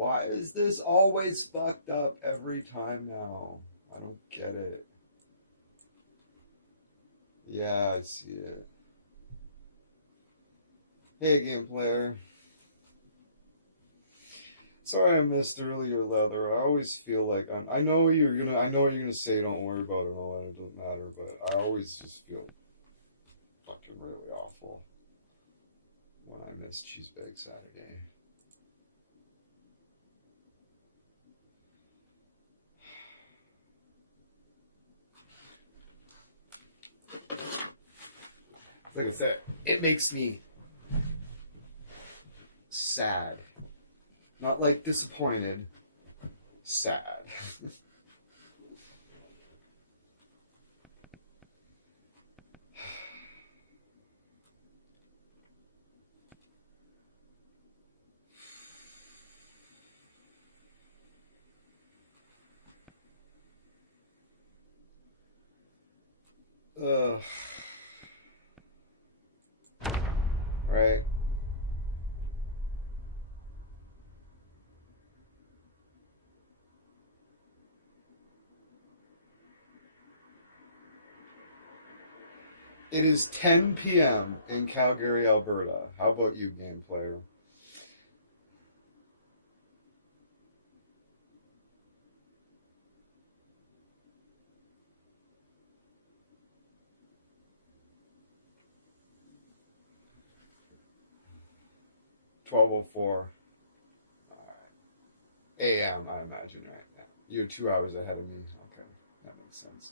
Why is this always fucked up every time now? I don't get it. Yeah, I see it. Hey, game player. Sorry I missed earlier, Leather. I always feel like I know what you're gonna say. Don't worry about it and all that. It doesn't matter. But I always just feel fucking really awful when I miss Cheesebag Saturday. Like I said, it makes me sad. Not like disappointed, sad. Ugh. Right? It is 10 p.m. in Calgary, Alberta. How about you, game player? $12:04 a.m. I imagine right now. You're 2 hours ahead of me. Okay, that makes sense.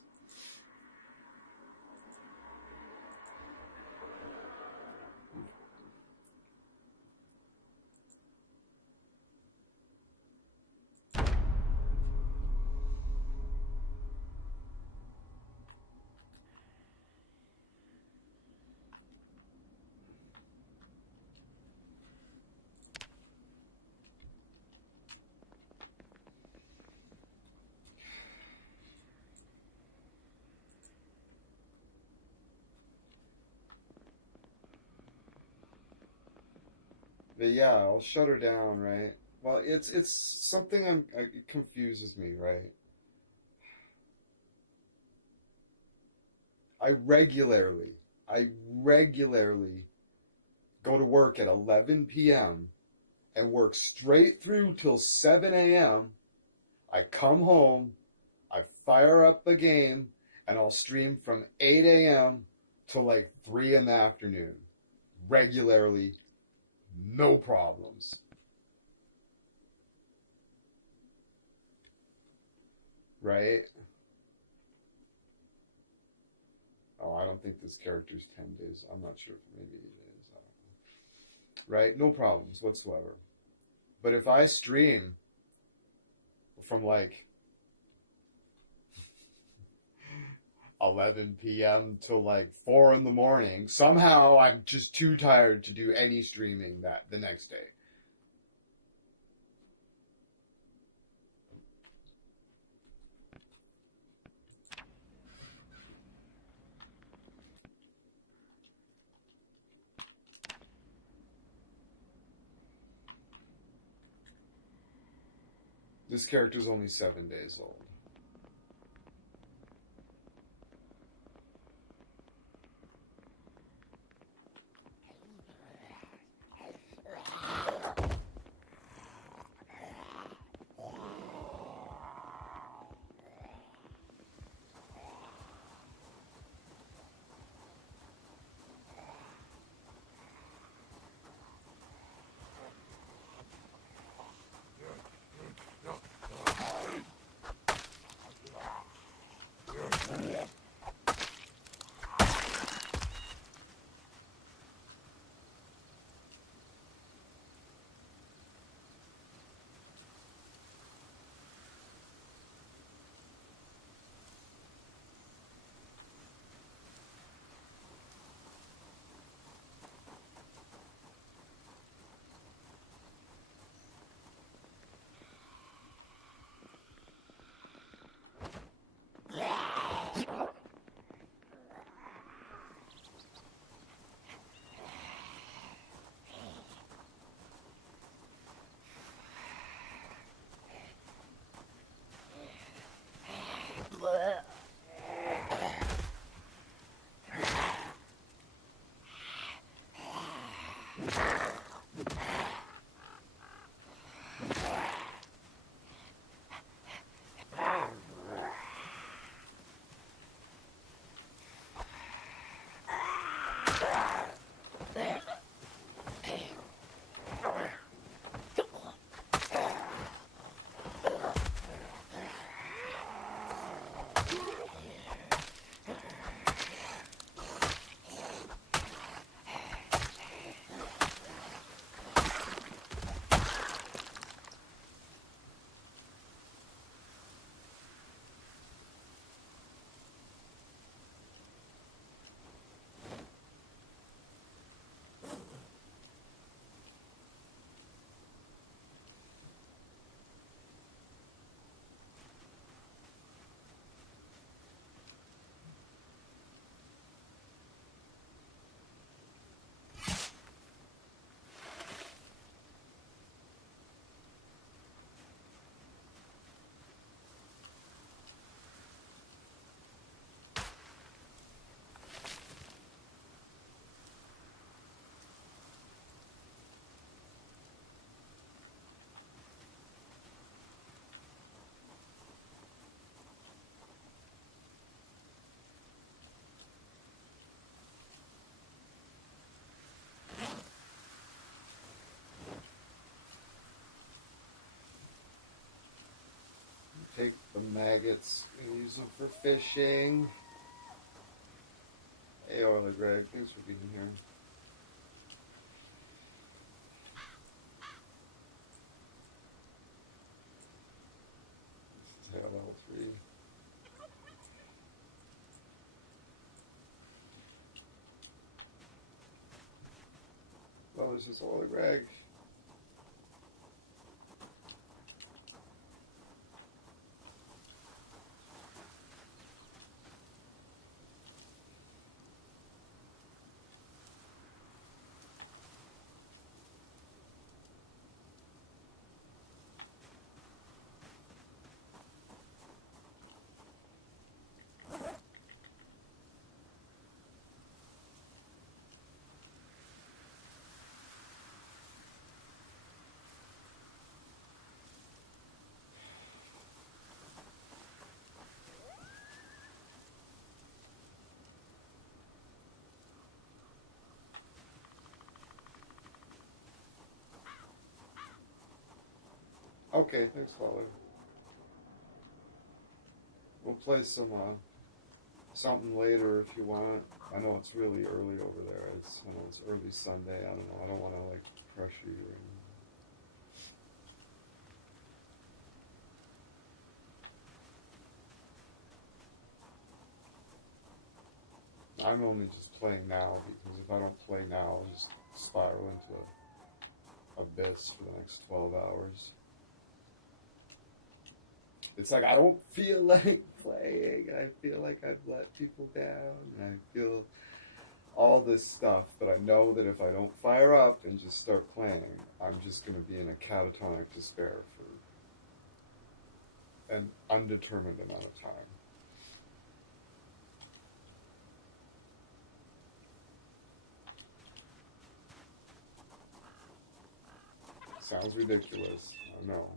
But yeah, I'll shut her down, right? Well, it's something it confuses me, right? I regularly, I regularly go to work at 11 p.m. and work straight through till 7 a.m. I come home, I fire up a game, and I'll stream from 8 a.m. to like 3 in the afternoon. Regularly, no problems. Right? Oh, I don't think this character's 10 days. I'm not sure. Maybe it is. I don't know. Right? No problems whatsoever. But if I stream from like 11 p.m. till like 4 in the morning, somehow I'm just too tired to do any streaming that the next day. This character's only 7 days old. Take the maggots and use them for fishing. Hey, Orla Greg, thanks for being here. Tail L3. Well, this is Orla Greg. Okay, thanks, Father. We'll play some something later if you want. I know it's really early over there. I know it's early Sunday. I don't know. I don't want to like pressure you. I'm only just playing now because if I don't play now, I'll just spiral into an abyss for the next 12 hours. It's like I don't feel like playing, and I feel like I've let people down, and I feel all this stuff, but I know that if I don't fire up and just start playing, I'm just going to be in a catatonic despair for an undetermined amount of time. Sounds ridiculous, I know.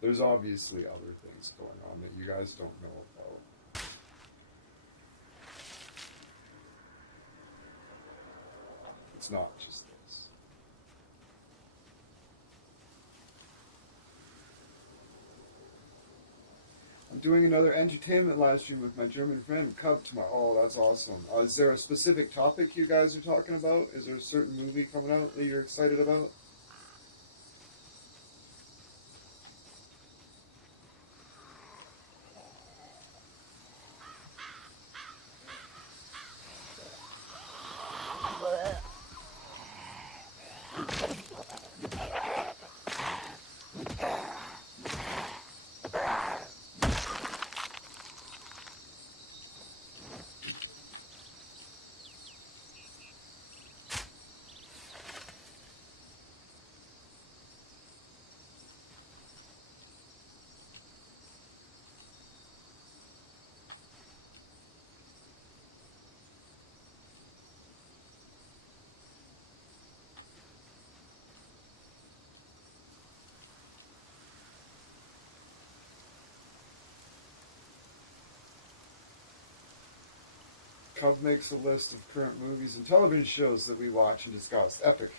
There's obviously other things going on that you guys don't know about. It's not just this. I'm doing another entertainment live stream with my German friend Cub tomorrow. Oh, that's awesome. Is there a specific topic you guys are talking about? Is there a certain movie coming out that you're excited about? Cub makes a list of current movies and television shows that we watch and discuss. Epic.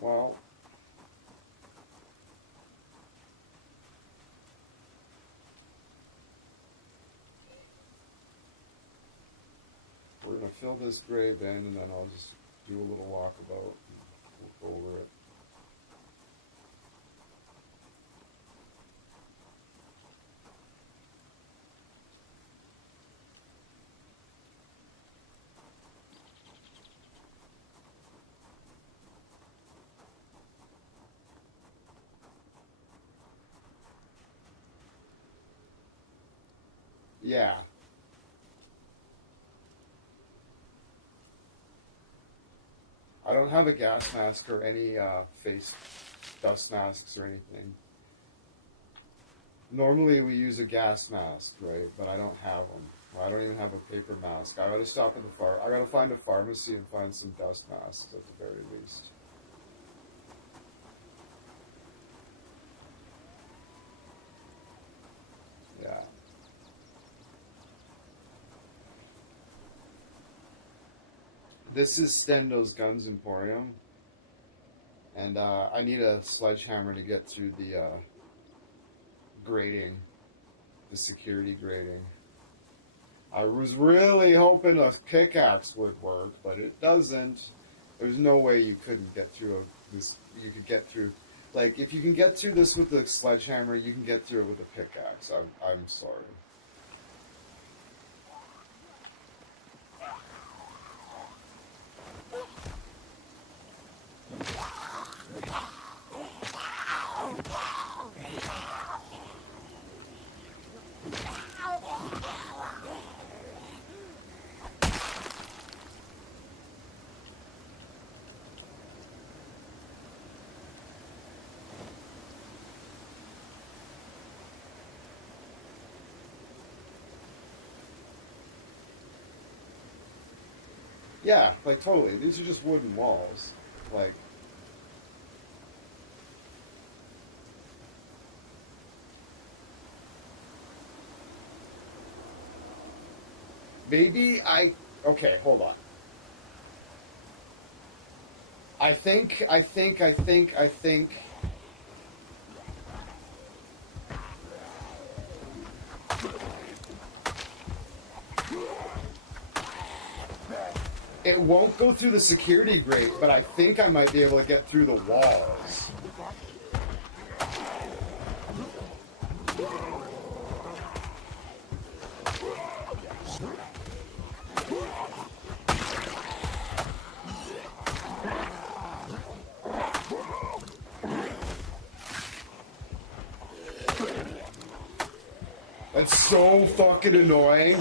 Well, we're going to fill this gray bin, and then I'll just do a little walkabout and we'll go over it. Yeah. I don't have a gas mask or any face dust masks or anything. Normally we use a gas mask, right? But I don't have them. I don't even have a paper mask. I gotta stop at the I gotta find a pharmacy and find some dust masks at the very least. Yeah. This is Stendo's Guns Emporium, and I need a sledgehammer to get through the grating, the security grating. I was really hoping a pickaxe would work, but it doesn't. There's no way you couldn't get through this. You could get through, like, if you can get through this with the sledgehammer, you can get through it with a pickaxe. I'm sorry. Yeah, like totally. These are just wooden walls. Like, maybe okay, hold on. I think. It won't go through the security grate, but I think I might be able to get through the walls. That's so fucking annoying.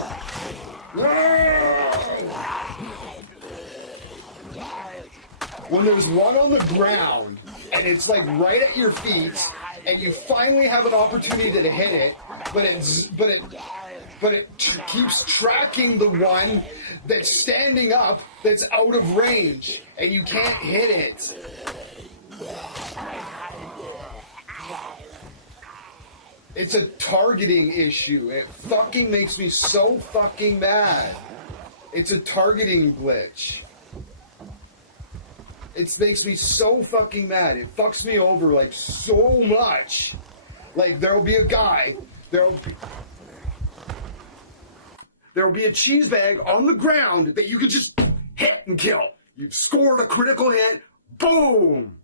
When there's one on the ground and it's like right at your feet and you finally have an opportunity to hit it, but it keeps tracking the one that's standing up that's out of range and you can't hit it. It's a targeting issue. It fucking makes me so fucking mad. It's a targeting glitch. It makes me so fucking mad. It fucks me over like so much. Like there'll be a guy, there'll be a cheese bag on the ground that you could just hit and kill. You've scored a critical hit. Boom.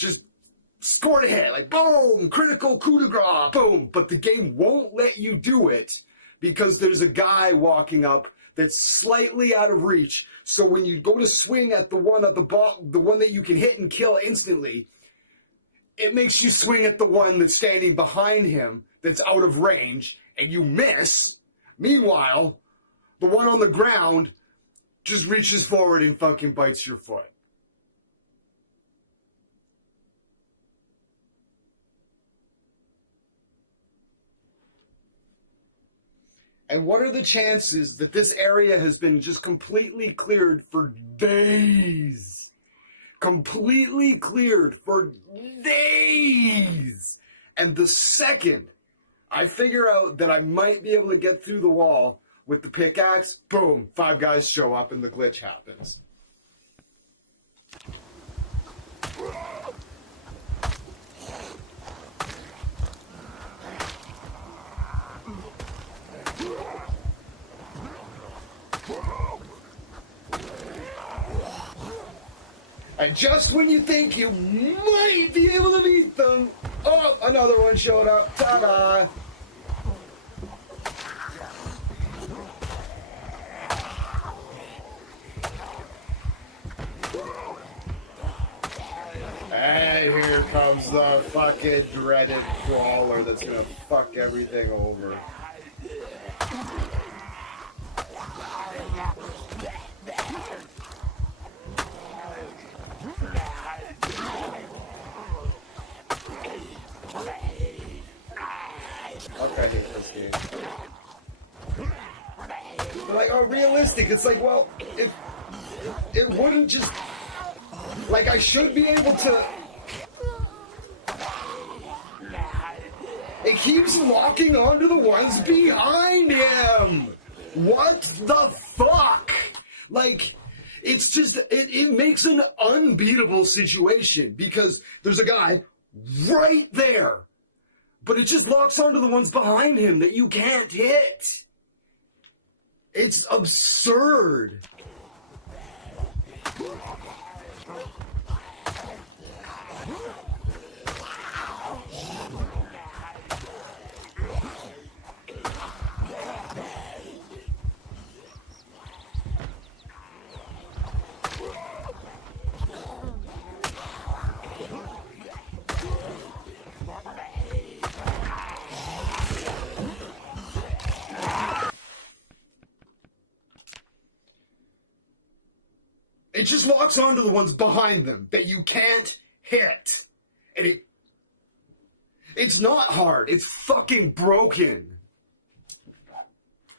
just scored a hit, like boom, critical coup de grace, boom. But the game won't let you do it because there's a guy walking up that's slightly out of reach. So when you go to swing at the one at the ball, the one that you can hit and kill instantly, it makes you swing at the one that's standing behind him that's out of range, and you miss. Meanwhile, the one on the ground just reaches forward and fucking bites your foot. And what are the chances that this area has been just completely cleared for days? Completely cleared for days. And the second I figure out that I might be able to get through the wall with the pickaxe, boom, 5 guys show up and the glitch happens. And just when you think you might be able to beat them, oh, another one showed up. Ta-da! And here comes the fucking dreaded crawler that's gonna fuck everything over. Okay, I hate this game. But like, oh, realistic. It's like, well, if it wouldn't just, like, I should be able to. It keeps locking onto the ones behind him. What the fuck? Like, it's just, it makes an unbeatable situation because there's a guy right there. But it just locks onto the ones behind him that you can't hit. It's absurd. It just locks onto the ones behind them that you can't hit. And it's not hard. It's fucking broken.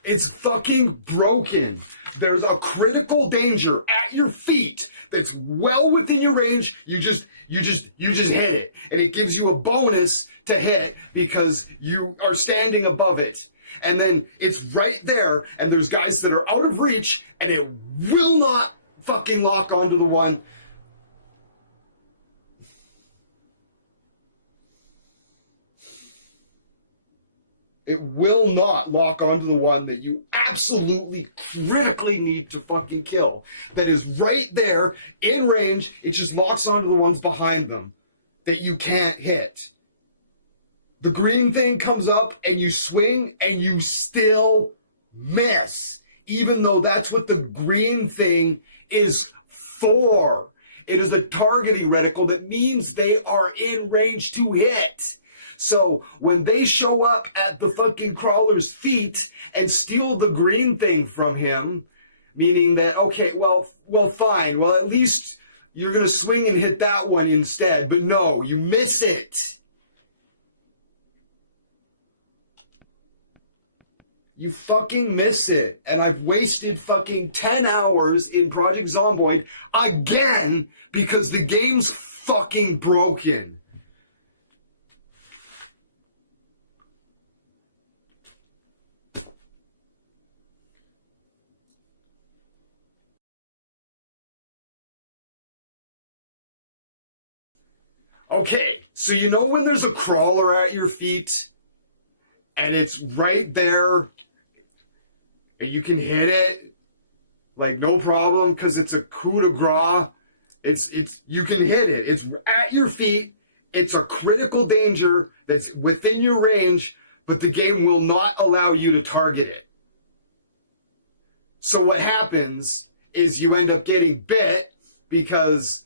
It's fucking broken. There's a critical danger at your feet that's well within your range. You just hit it. And it gives you a bonus to hit because you are standing above it. And then it's right there, and there's guys that are out of reach, and it will not fucking lock onto the one. It will not lock onto the one that you absolutely critically need to fucking kill. That is right there in range. It just locks onto the ones behind them that you can't hit. The green thing comes up and you swing and you still miss. Even though that's what the green thing is for. It is a targeting reticle that means they are in range to hit. So when they show up at the fucking crawler's feet and steal the green thing from him, meaning that, okay, well, fine. Well, at least you're going to swing and hit that one instead. But no, you miss it. You fucking miss it. And I've wasted fucking 10 hours in Project Zomboid again because the game's fucking broken. Okay, so you know when there's a crawler at your feet and it's right there and you can hit it like no problem because it's a coup de grace It's you can hit it. It's at your feet. It's a critical danger that's within your range, but the game will not allow you to target it. So what happens is you end up getting bit because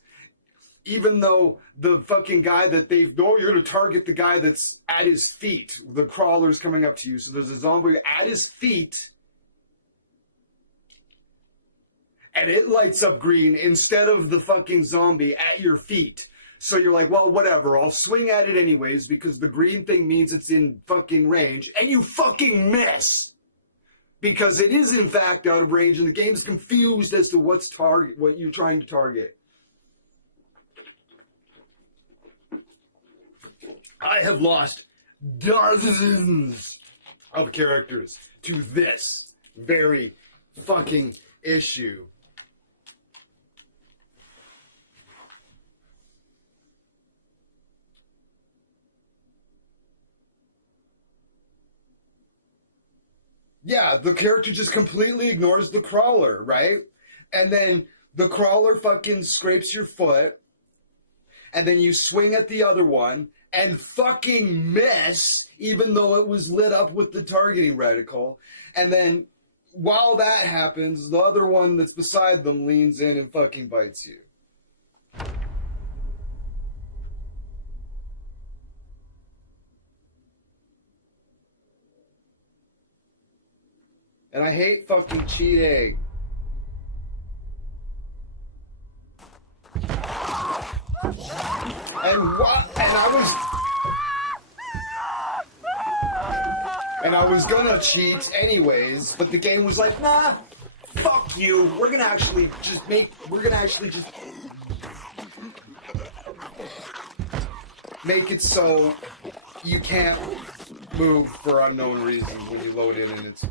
even though the fucking guy that they've, no, you're going to target the guy that's at his feet. The crawler's coming up to you. So there's a zombie at his feet. And it lights up green instead of the fucking zombie at your feet. So you're like, well, whatever. I'll swing at it anyways because the green thing means it's in fucking range. And you fucking miss. Because it is, in fact, out of range. And the game's confused as to what you're trying to target. I have lost dozens of characters to this very fucking issue. Yeah, the character just completely ignores the crawler, right? And then the crawler fucking scrapes your foot, and then you swing at the other one, and fucking miss, even though it was lit up with the targeting reticle. And then, while that happens, the other one that's beside them leans in and fucking bites you. And I hate fucking cheating. And I was gonna cheat anyways, but the game was like, nah, fuck you. We're gonna actually just make it so you can't move for unknown reasons when you load in, and it's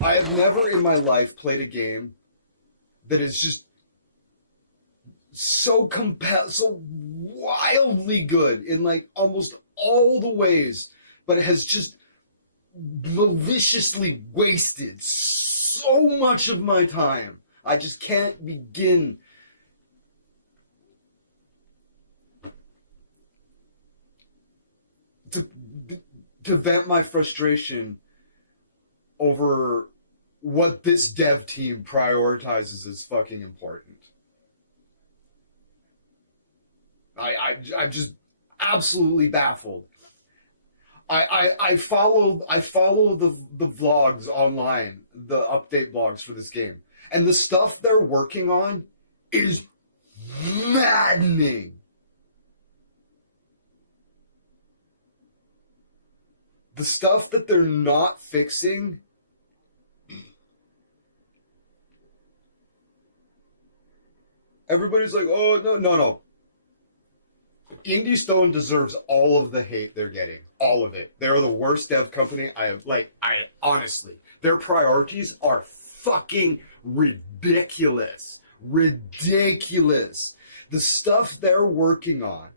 I have never in my life played a game that is just so wildly good in like almost all the ways, but it has just maliciously wasted so much of my time. I just can't begin to vent my frustration over what this dev team prioritizes as fucking important. I'm just absolutely baffled. I follow the vlogs online, the update blogs for this game, and the stuff they're working on is maddening. The stuff that they're not fixing everybody's like, oh, no. Indie Stone deserves all of the hate they're getting. All of it. They're the worst dev company honestly, their priorities are fucking ridiculous. Ridiculous. The stuff they're working on,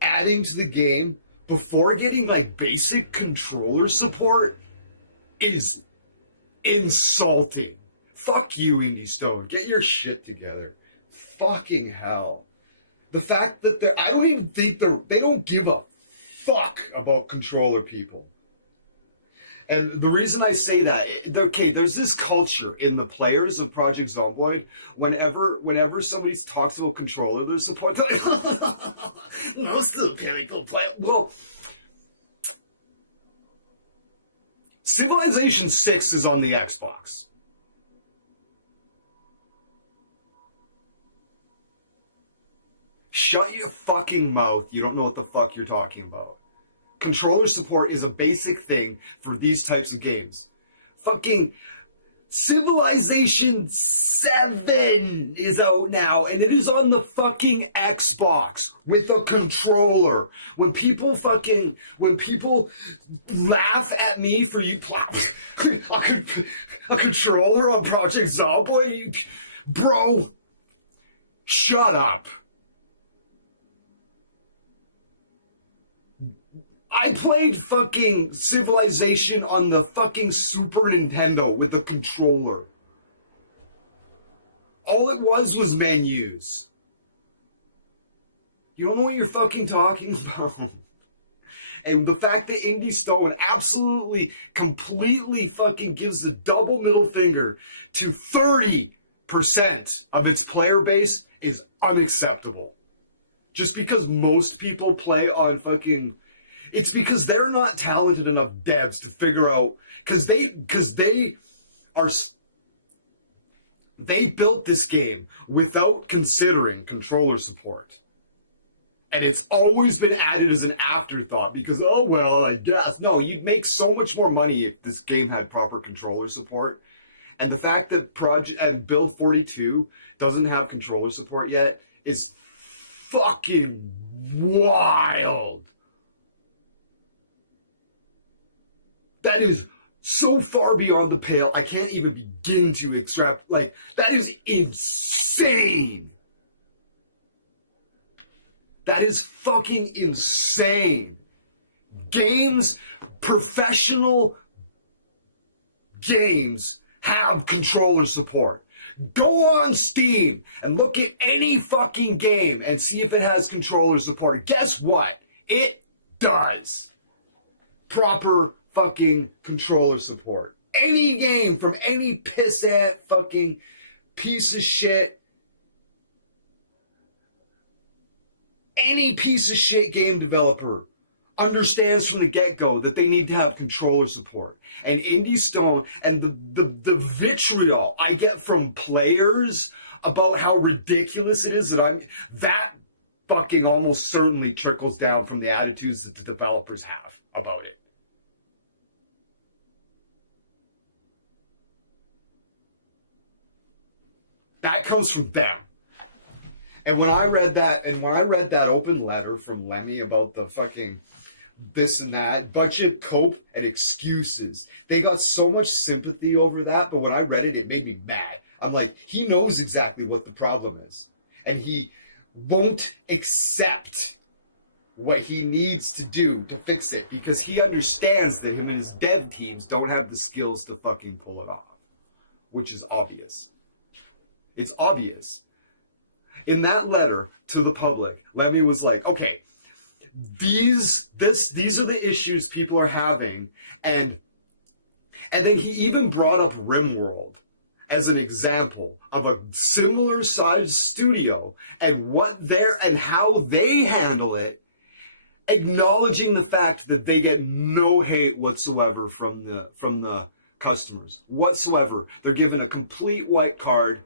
adding to the game before getting like basic controller support is insulting. Fuck you, Indie Stone. Get your shit together. Fucking hell. The fact that I don't even think they don't give a fuck about controller people. And the reason I say that, okay, there's this culture in the players of Project Zomboid. Whenever somebody talks about controller, their support, they're like, most of the people play. Well, Civilization 6 is on the Xbox. Shut your fucking mouth. You don't know what the fuck you're talking about. Controller support is a basic thing for these types of games. Fucking Civilization 7 is out now, and it is on the fucking Xbox with a controller. When people laugh at me for you a controller on Project Zomboid, bro, shut up. I played fucking Civilization on the fucking Super Nintendo with the controller. All it was menus. You don't know what you're fucking talking about. And the fact that Indy Stone absolutely, completely fucking gives the double middle finger to 30% of its player base is unacceptable. Just because most people play on fucking... It's because they're not talented enough devs to figure out... Because they built this game without considering controller support. And it's always been added as an afterthought because, oh, well, I guess. No, you'd make so much more money if this game had proper controller support. And the fact that Build 42 doesn't have controller support yet is fucking wild. That is so far beyond the pale, I can't even begin to extract. Like, that is insane. That is fucking insane. Games, professional games have controller support. Go on Steam and look at any fucking game and see if it has controller support. Guess what? It does. Proper fucking controller support. Any game from any pissant fucking piece of shit, any piece of shit game developer understands from the get-go that they need to have controller support. And Indy Stone and the vitriol I get from players about how ridiculous it is that fucking almost certainly trickles down from the attitudes that the developers have about it. That comes from them. And when I read that open letter from Lemmy about the fucking this and that, bunch of cope and excuses, they got so much sympathy over that, but when I read it, it made me mad. I'm like, he knows exactly what the problem is. And he won't accept what he needs to do to fix it because he understands that him and his dev teams don't have the skills to fucking pull it off, which is obvious. It's obvious. In that letter to the public, Lemmy was like, okay, these are the issues people are having, and then he even brought up RimWorld as an example of a similar sized studio and how they handle it, acknowledging the fact that they get no hate whatsoever from the customers whatsoever. They're given a complete white card.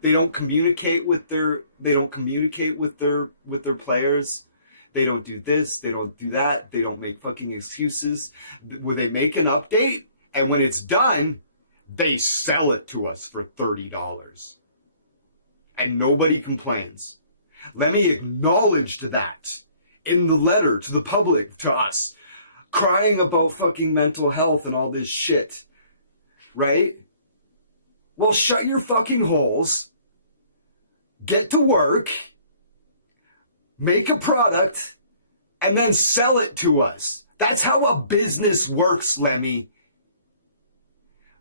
They don't communicate with their players. They don't do this. They don't do that. They don't make fucking excuses. When they make an update, and when it's done, they sell it to us for $30. And nobody complains. Let me acknowledge that in the letter to the public, to us, crying about fucking mental health and all this shit. Right? Well, shut your fucking holes. Get to work, make a product, and then sell it to us. That's how a business works, Lemmy.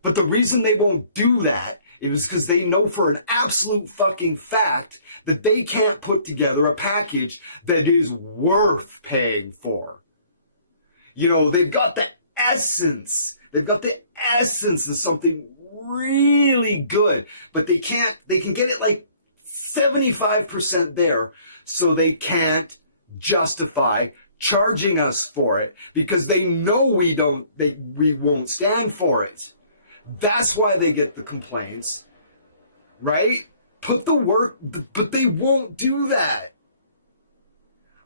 But the reason they won't do that is because they know for an absolute fucking fact that they can't put together a package that is worth paying for. You know, they've got the essence. They've got the essence of something really good, but they can get it like 75% there, so they can't justify charging us for it because they know we won't stand for it. That's why they get the complaints, right? Put the work, but they won't do that.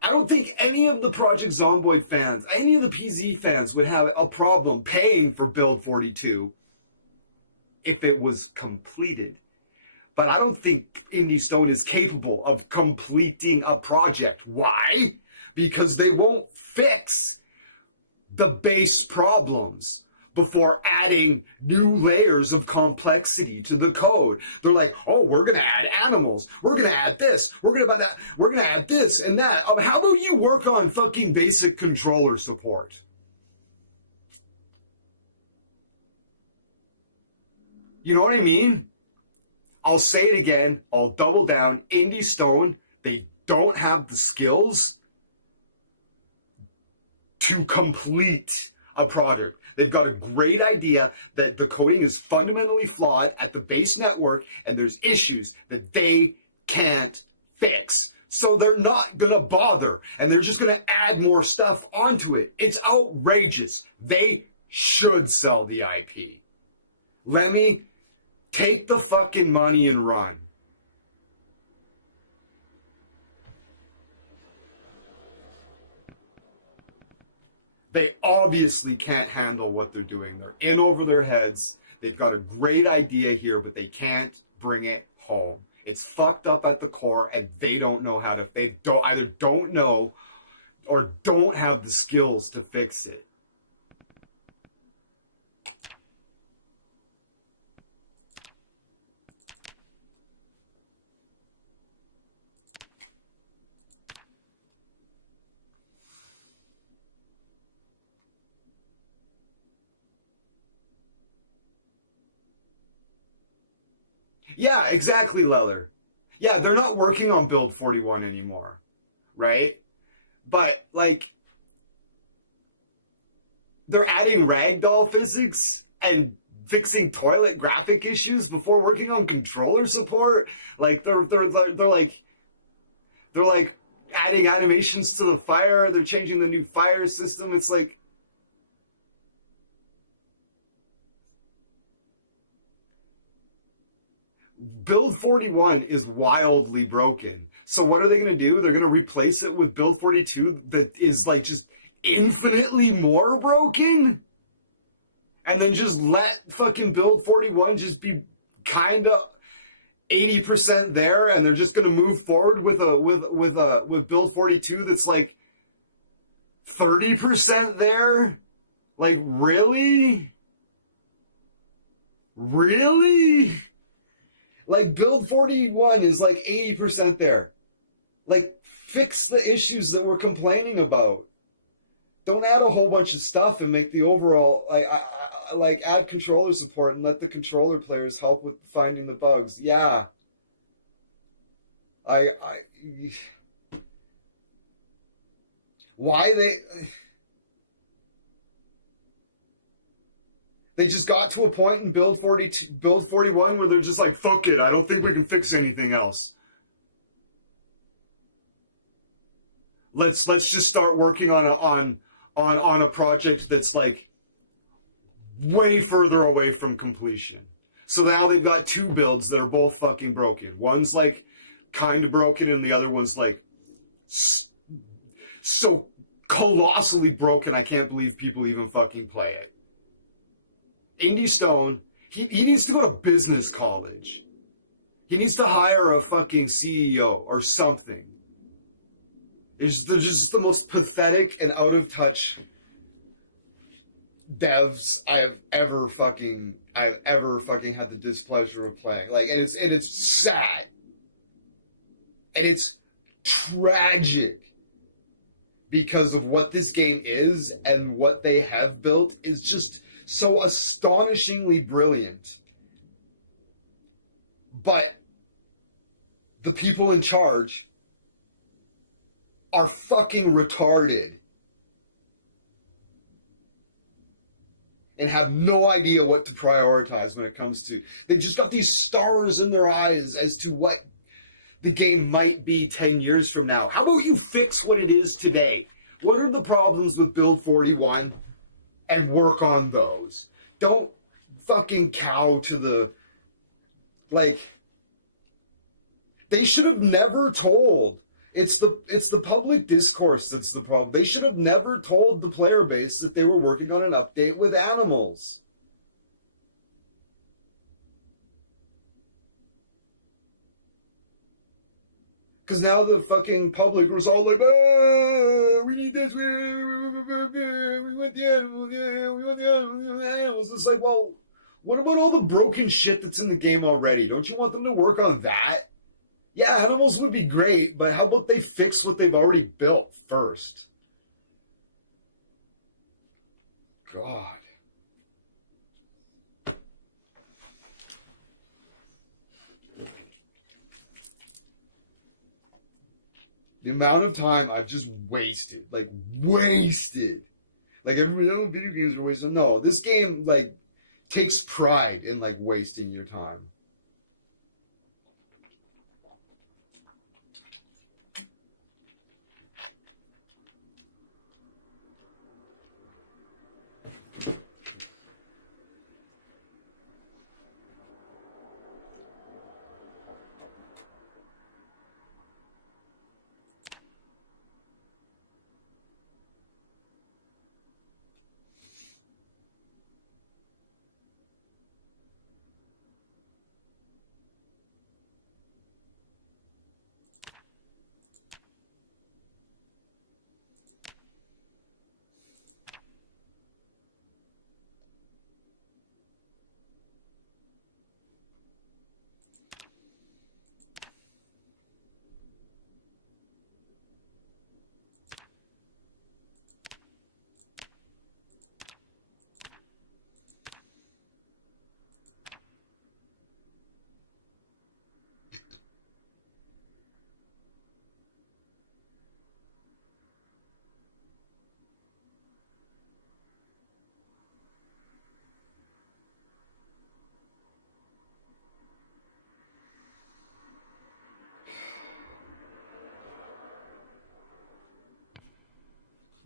I don't think any of the Project Zomboid fans, any of the PZ fans would have a problem paying for Build 42 if it was completed. But I don't think Indy Stone is capable of completing a project. Why? Because they won't fix the base problems before adding new layers of complexity to the code. They're like, oh, we're going to add animals. We're going to add this. We're going to add this and that. How about you work on fucking basic controller support? You know what I mean? I'll say it again. I'll double down. Indy Stone, they don't have the skills to complete a product. They've got a great idea that the coding is fundamentally flawed at the base network, and there's issues that they can't fix. So they're not going to bother, and they're just going to add more stuff onto it. It's outrageous. They should sell the IP. Let me take the fucking money and run. They obviously can't handle what they're doing. They're in over their heads. They've got a great idea here, but they can't bring it home. It's fucked up at the core, and they don't know how to. They either don't know or don't have the skills to fix it. Yeah, exactly, Leller. Yeah, they're not working on Build 41 anymore, right? But, like, they're adding ragdoll physics and fixing toilet graphic issues before working on controller support. Like, they're like adding animations to the fire. They're changing the new fire system. It's like, Build 41 is wildly broken. So what are they going to do? They're going to replace it with Build 42 that is like just infinitely more broken? And then just let fucking Build 41 just be kind of 80% there, and they're just going to move forward with Build 42 that's like 30% there? Like, really? Really? Like, Build 41 is like 80% there. Like, fix the issues that we're complaining about. Don't add a whole bunch of stuff and make the overall, like add controller support and let the controller players help with finding the bugs. Yeah. Why they just got to a point in Build 41 where they're just like, fuck it, I don't think we can fix anything else. Let's just start working on a project that's like way further away from completion. So now they've got two builds that are both fucking broken. One's like kind of broken, and the other one's like so colossally broken I can't believe people even fucking play it. Indy Stone, he needs to go to business college. He needs to hire a fucking CEO or something. They're just the most pathetic and out of touch devs I have ever fucking had the displeasure of playing. Like, and it's sad. And it's tragic because of what this game is and what they have built is just so astonishingly brilliant. But the people in charge are fucking retarded and have no idea what to prioritize when it comes to. They've just got these stars in their eyes as to what the game might be 10 years from now. How about you fix what it is today? What are the problems with Build 41? And work on those. Don't fucking cow to the, like, they should have never told. It's the public discourse that's the problem. They should have never told the player base that they were working on an update with animals. Because now the fucking public was all like, we need this, we want the animals, we want the animals. It's like, well, what about all the broken shit that's in the game already? Don't you want them to work on that? Yeah, animals would be great, but how about they fix what they've already built first? God. The amount of time I've just wasted, like wasted. Like everybody, oh, video games are wasted. No, this game like takes pride in like wasting your time.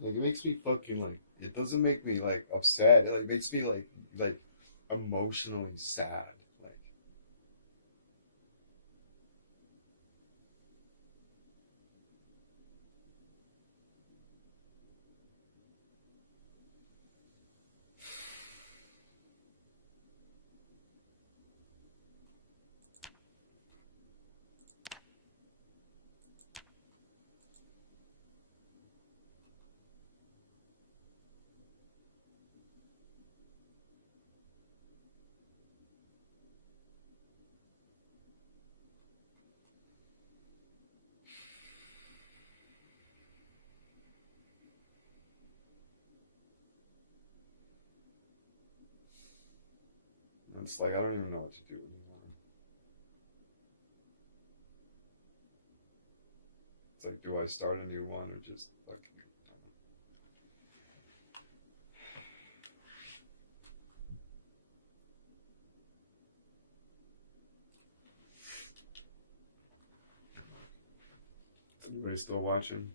Like it makes me fucking like it doesn't make me like upset. It like makes me like emotionally sad. Like it's like I don't even know what to do anymore. It's like do I start a new one or just fucking Is anybody still watching?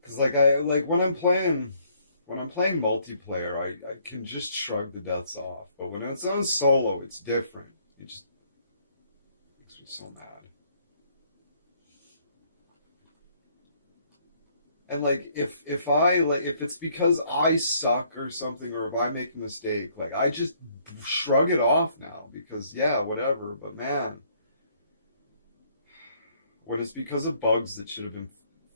Because like I like when I'm playing multiplayer, I can just shrug the deaths off. But when it's on solo, it's different. It just makes me so mad. And like if I like if it's because I suck or something or if I make a mistake, like I just shrug it off now because yeah, whatever. But man, when it's because of bugs that should have been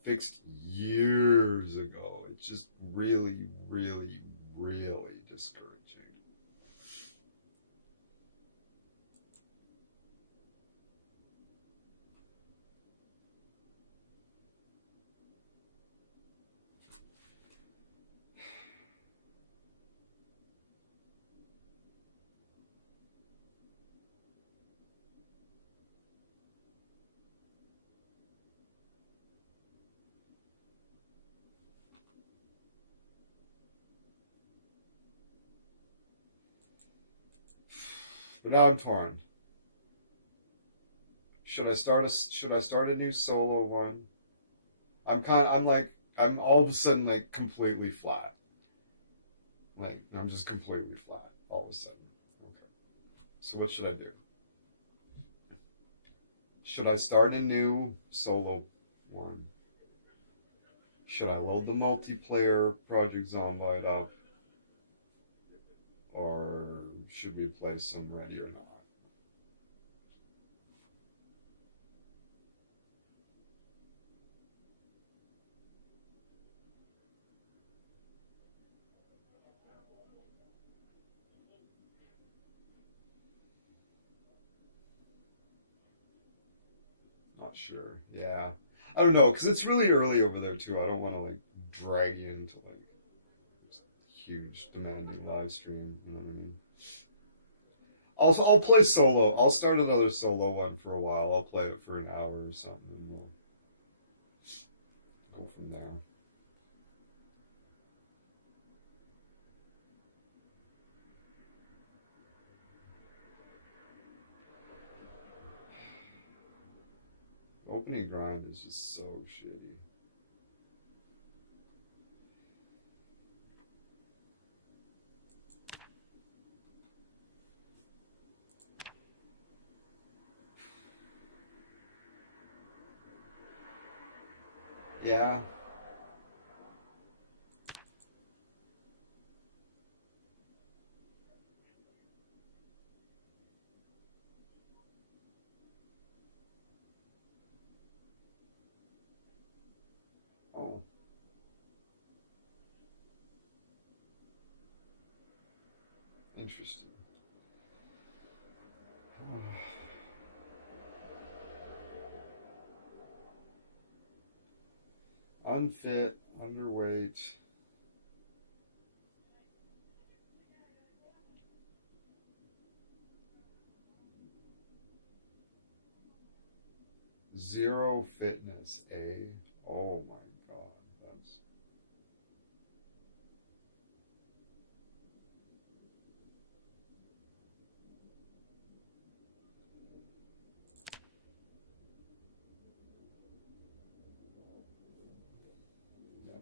fixed years ago, it's just really, really, really discouraging. But now I'm torn. Should I start a new solo one? I'm all of a sudden like completely flat. Like I'm just completely flat all of a sudden. Okay. So what should I do? Should I start a new solo one? Should I load the multiplayer Project Zomboid up? Or should we play some Ready or Not? Not sure. Yeah. I don't know, because it's really early over there too. I don't want to like drag you into like this huge demanding live stream. You know what I mean? I'll play solo. I'll start another solo one for a while. I'll play it for an hour or something, and we'll go from there. Opening grind is just so shitty. Yeah. Oh. Interesting. Unfit, underweight. Zero fitness, eh? Oh my god, that's yeah.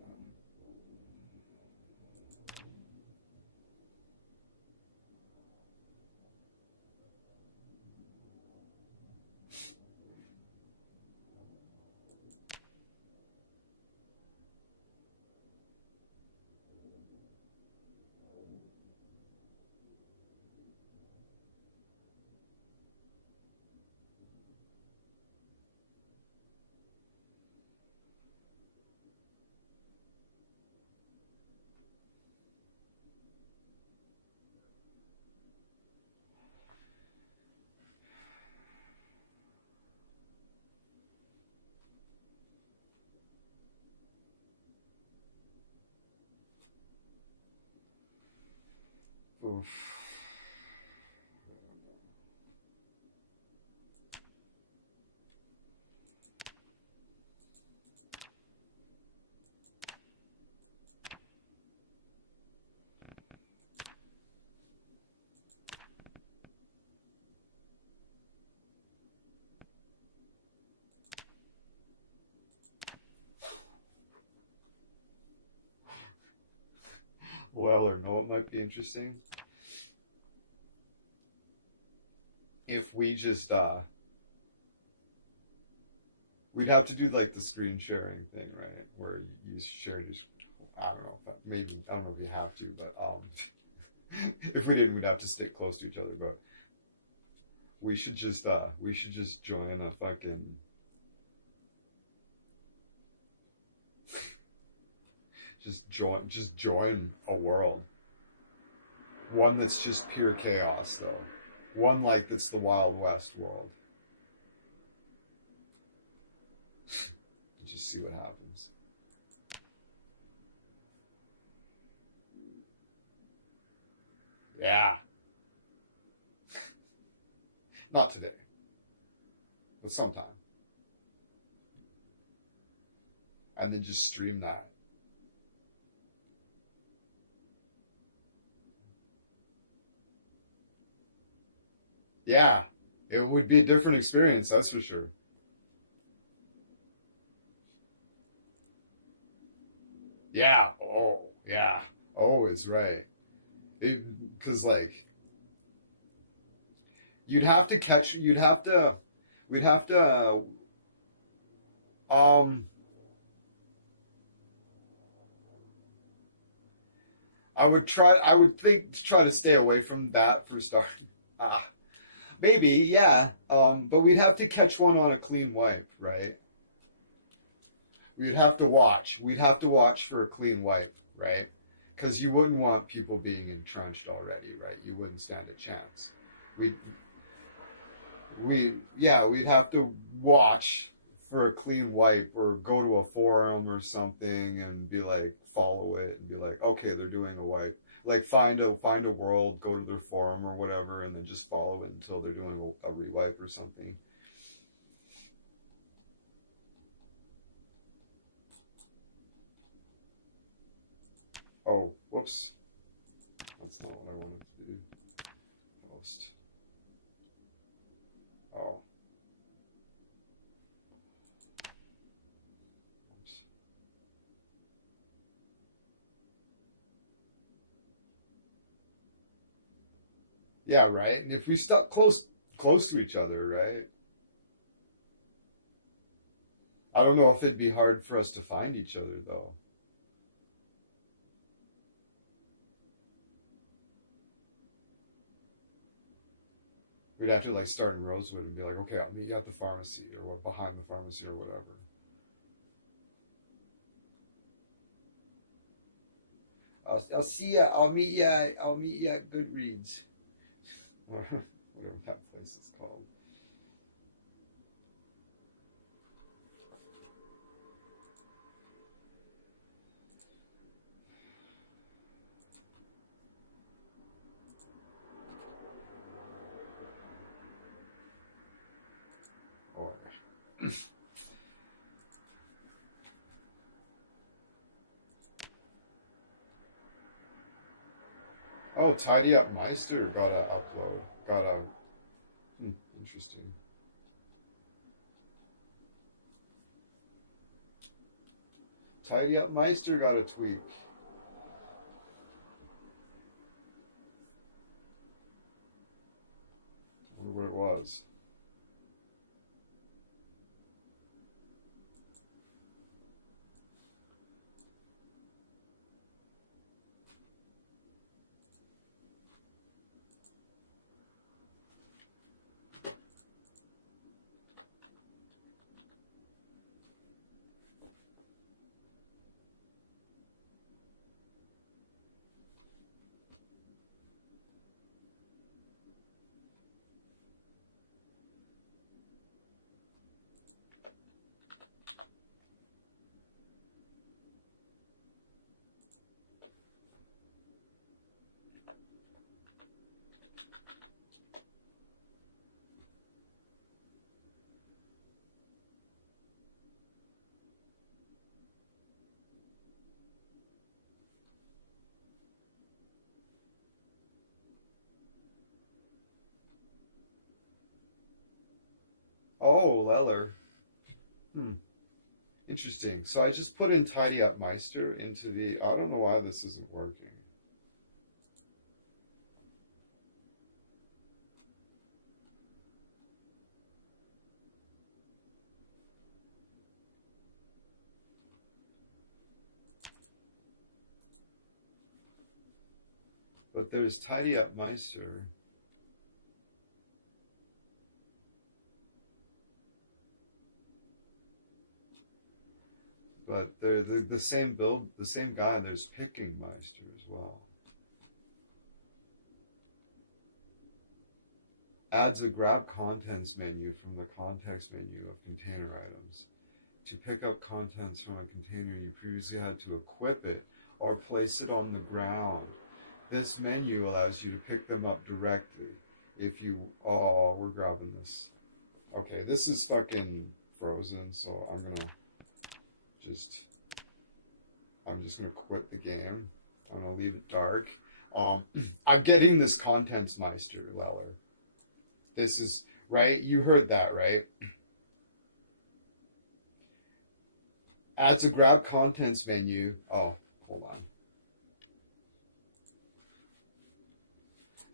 Oof. Well, or no, it might be interesting if we just we'd have to do like the screen sharing thing, right? Where you share your, I don't know if that, maybe, I don't know if you have to, but if we didn't, we'd have to stick close to each other. But we should just join a fucking just join a world. One that's just pure chaos, though. One like that's the Wild West world. Just see what happens. Yeah. Not today, but sometime. And then just stream that. Yeah, it would be a different experience, that's for sure. Yeah. Oh, yeah. Oh is right. Because like you'd have to catch. You'd have to. We'd have to. Um. I would try. I would think to try to stay away from that for starting. Ah, maybe. Yeah. But we'd have to catch one on a clean wipe, right? We'd have to watch. We'd have to watch for a clean wipe, right? Because you wouldn't want people being entrenched already, right? You wouldn't stand a chance. We'd yeah, we'd have to watch for a clean wipe or go to a forum or something and be like follow it and be like, okay, they're doing a wipe. Like find a world, go to their forum or whatever, and then just follow it until they're doing a rewipe or something. Oh, whoops, that's not what I wanted to do. Post. Oh, oops. Yeah, right. And if we stuck close to each other, right? I don't know if it'd be hard for us to find each other though. We'd have to like start in Rosewood and be like, okay, I'll meet you at the pharmacy or what behind the pharmacy or whatever. I'll see ya. I'll meet ya. I'll meet ya at Goodreads, whatever that place is called. Or oh, Tidy Up Meister got a upload. Got a interesting. Tidy Up Meister got a tweak. I wonder what it was. Oh, Leller. Hmm. Interesting. So I just put in Tidy Up Meister into the. I don't know why this isn't working. But there's Tidy Up Meister. But they're the same build, the same guy. There's Picking Meister as well. Adds a grab contents menu from the context menu of container items. To pick up contents from a container, you previously had to equip it or place it on the ground. This menu allows you to pick them up directly. If you, oh, we're grabbing this. Okay, this is fucking frozen, so just, I'm just gonna quit the game. I'm gonna leave it dark. I'm getting this Contents Meister, Leller. This is, right? You heard that, right? Add to grab contents menu. Oh, hold on.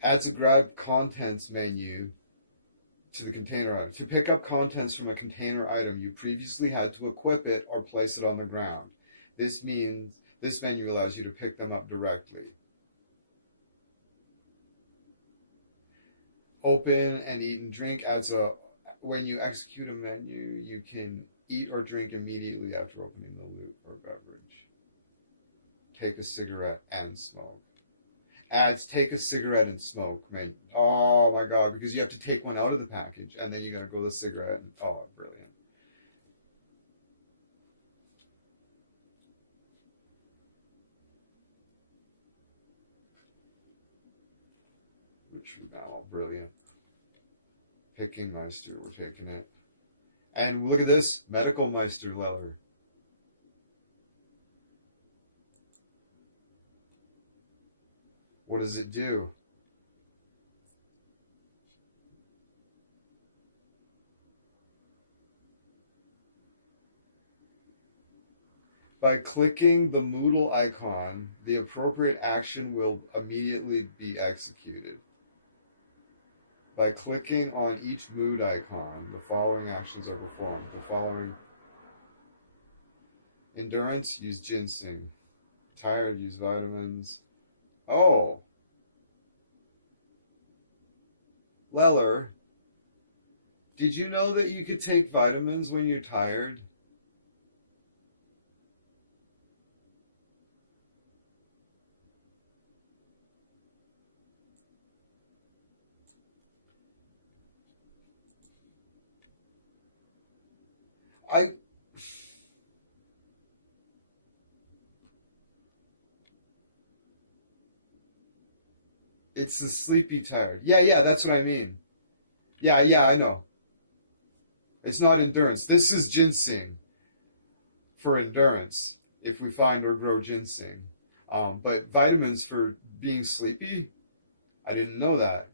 Add to grab contents menu to the container item. To pick up contents from a container item, you previously had to equip it or place it on the ground. This means this menu allows you to pick them up directly. Open and eat and drink adds a, when you execute a menu, you can eat or drink immediately after opening the loot or beverage. Take a cigarette and smoke. Adds take a cigarette and smoke. Man, oh my god, because you have to take one out of the package and then you gotta go the cigarette. And, oh, brilliant. Retrieve ammo, brilliant. Picking Meister, we're taking it. And look at this, Medical Meister Leller. What does it do? By clicking the Moodle icon, the appropriate action will immediately be executed. By clicking on each mood icon, the following actions are performed. The following: endurance, use ginseng. Tired, use vitamins. Oh. Leller, did you know that you could take vitamins when you're tired? I It's the sleepy tired. Yeah, that's what I mean. Yeah, I know. It's not endurance. This is ginseng for endurance if we find or grow ginseng. But vitamins for being sleepy, I didn't know that.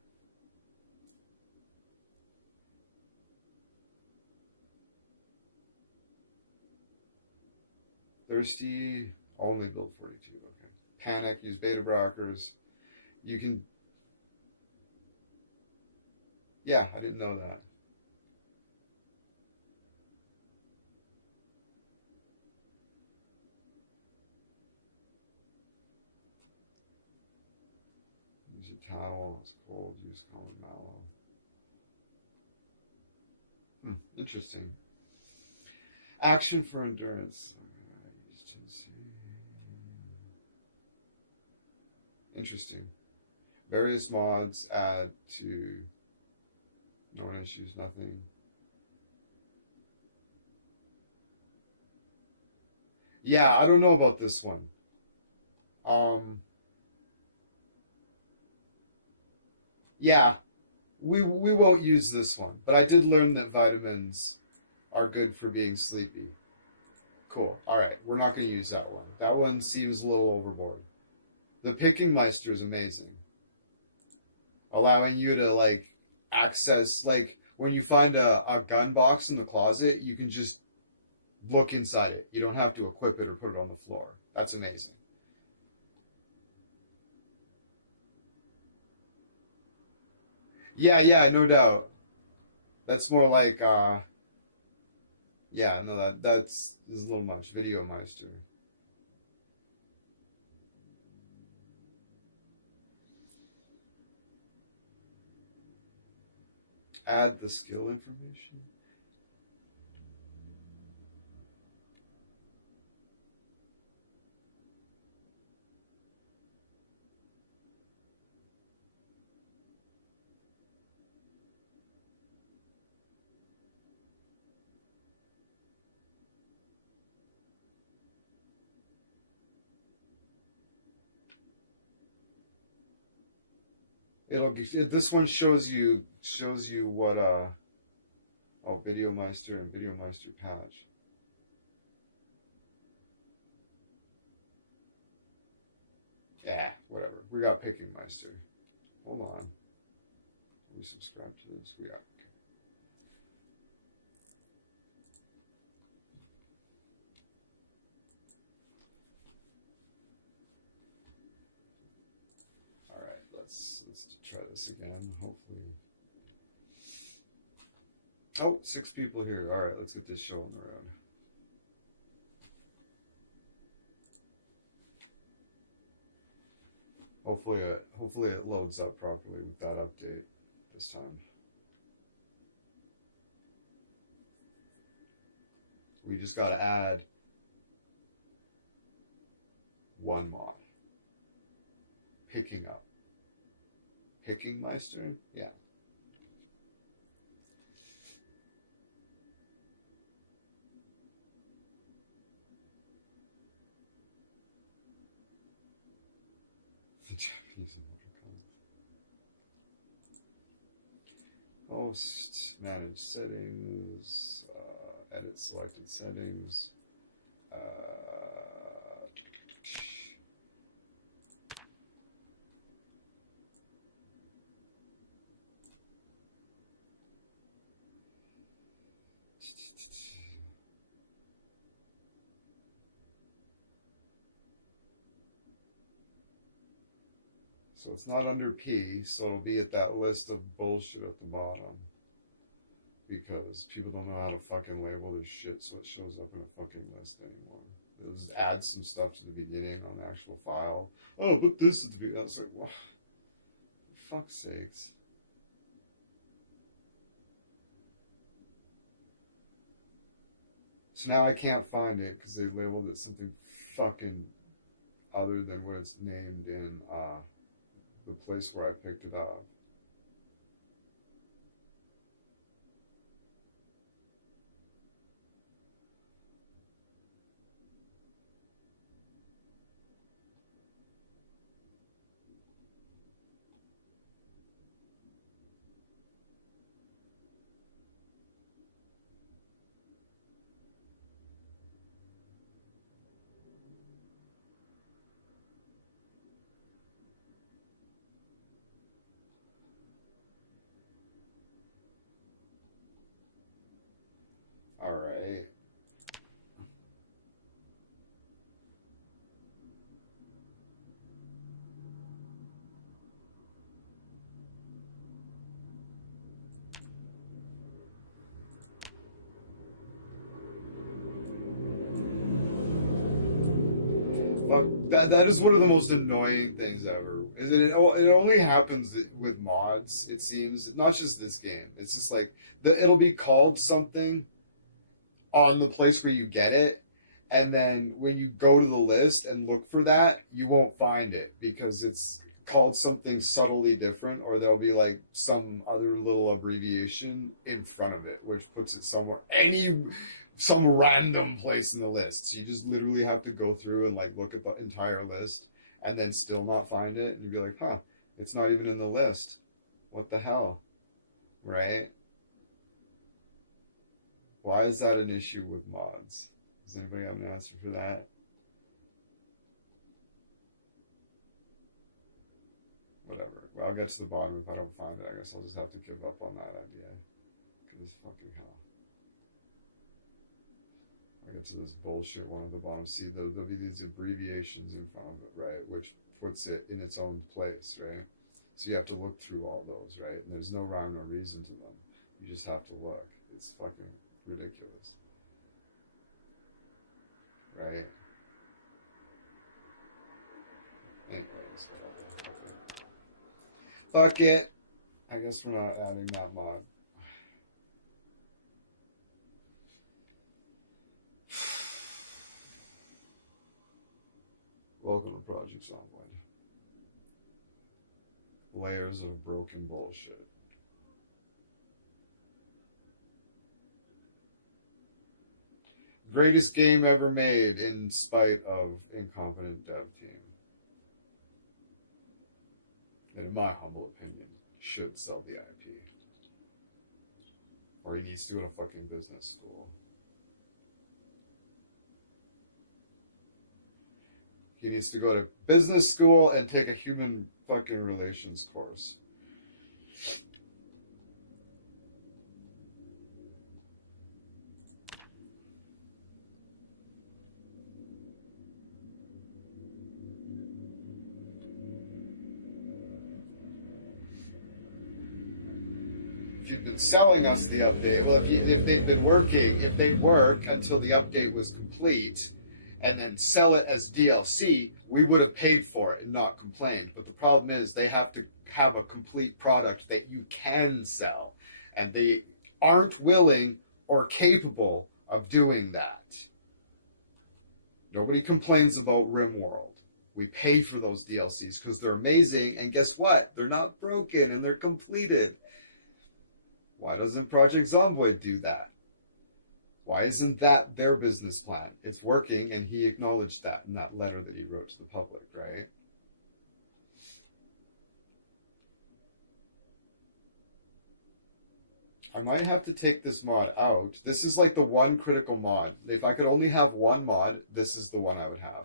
Thirsty, only build 42. Okay. Panic, use beta blockers. You can. Yeah, I didn't know that. Use a towel. It's cold. Use common mallow. Interesting. Action for endurance. Interesting. Various mods add to known issues, nothing. Yeah, I don't know about this one. Yeah, we won't use this one, but I did learn that vitamins are good for being sleepy. Cool. All right, we're not going to use that one. That one seems a little overboard. The Picking Meister is amazing, allowing you to like access, like when you find a gun box in the closet, you can just look inside it. You don't have to equip it or put it on the floor. That's amazing. Yeah, no doubt. That's more like yeah, no, that's is a little much. Video Meister. Add the skill information. This one shows you what oh, Video Meister and Video Meister patch. Yeah, whatever. We got Picking Meister. Hold on. We subscribe to this? We are. Okay. All right, let's try this again. Hopefully. Oh, 6 people here. All right, let's get this show on the road. Hopefully it loads up properly with that update this time. We just got to add 1 mod. Picking up. Picking Meister? Yeah. Japanese emoticons. Host, manage settings, edit selected settings. So it's not under P, so it'll be at that list of bullshit at the bottom. Because people don't know how to fucking label this shit, so it shows up in a fucking list anymore. They'll just add some stuff to the beginning on the actual file. Oh, but this is the beginning. I was like, what? For fuck's sakes. So now I can't find it because they labeled it something fucking other than what it's named in the place where I picked it up. All right. That is one of the most annoying things ever. Is it only happens with mods, it seems. Not just this game. It's just like it'll be called something on the place where you get it, and then when you go to the list and look for that, you won't find it because it's called something subtly different, or there'll be like some other little abbreviation in front of it, which puts it somewhere some random place in the list. So you just literally have to go through and like look at the entire list and then still not find it, and you'd be like, huh, it's not even in the list. What the hell? Right? Why is that an issue with mods? Does anybody have an answer for that? Whatever. Well, I'll get to the bottom. If I don't find it, I guess I'll just have to give up on that idea. Because fucking hell. I get to this bullshit one at the bottom. See, there'll be these abbreviations in front of it, right? Which puts it in its own place, right? So you have to look through all those, right? And there's no rhyme or reason to them. You just have to look. It's fucking ridiculous. Right? Anyways, whatever. Okay. Fuck it. I guess we're not adding that mod. Welcome to Project Zomboid. Layers of broken bullshit. Greatest game ever made in spite of incompetent dev team. And in my humble opinion, should sell the IP. Or he needs to go to fucking business school. He needs to go to business school and take a human fucking relations course. you'd been selling us the update, well, if they'd been working, if they'd work until the update was complete and then sell it as DLC, we would have paid for it and not complained. But the problem is they have to have a complete product that you can sell, and they aren't willing or capable of doing that. Nobody complains about RimWorld. We pay for those DLCs because they're amazing, and guess what? They're not broken and they're completed. Why doesn't Project Zomboid do that? Why isn't that their business plan? It's working, and he acknowledged that in that letter that he wrote to the public, right? I might have to take this mod out. This is like the one critical mod. If I could only have one mod, this is the one I would have.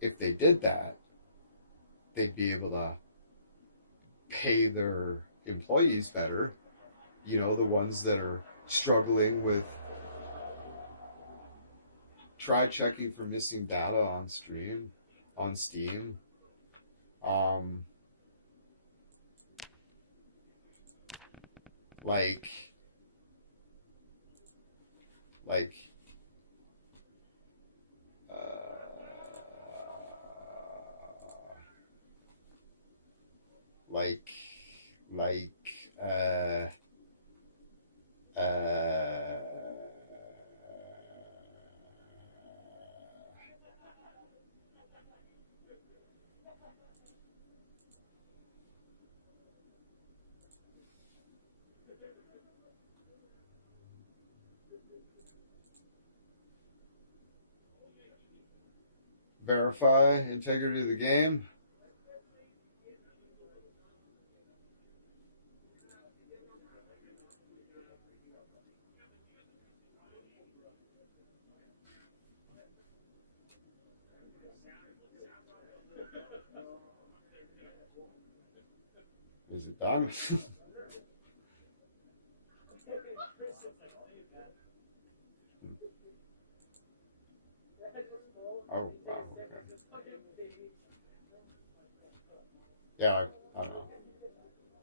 If they did that, they'd be able to pay their employees better. You know, the ones that are struggling with. Try checking for missing data on Steam. Like verify integrity of the game. Is it done? Oh, wow, okay. Yeah, I don't know.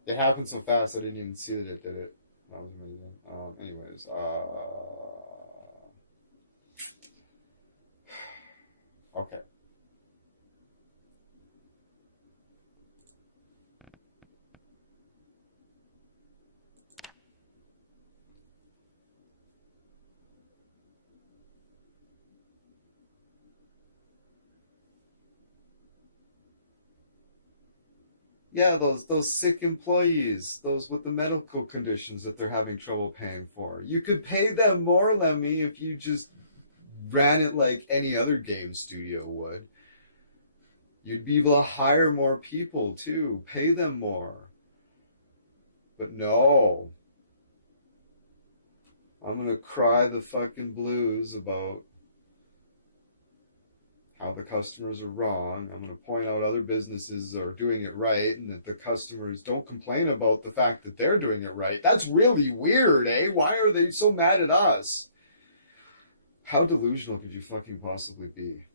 It happened so fast I didn't even see that it did it. That was amazing. Anyways, okay. Yeah, those sick employees, those with the medical conditions that they're having trouble paying for. You could pay them more, Lemmy, if you just ran it like any other game studio would. You'd be able to hire more people too, pay them more. But no. I'm gonna cry the fucking blues about how the customers are wrong. I'm going to point out other businesses are doing it right, and that the customers don't complain about the fact that they're doing it right. That's really weird, eh? Why are they so mad at us? How delusional could you fucking possibly be?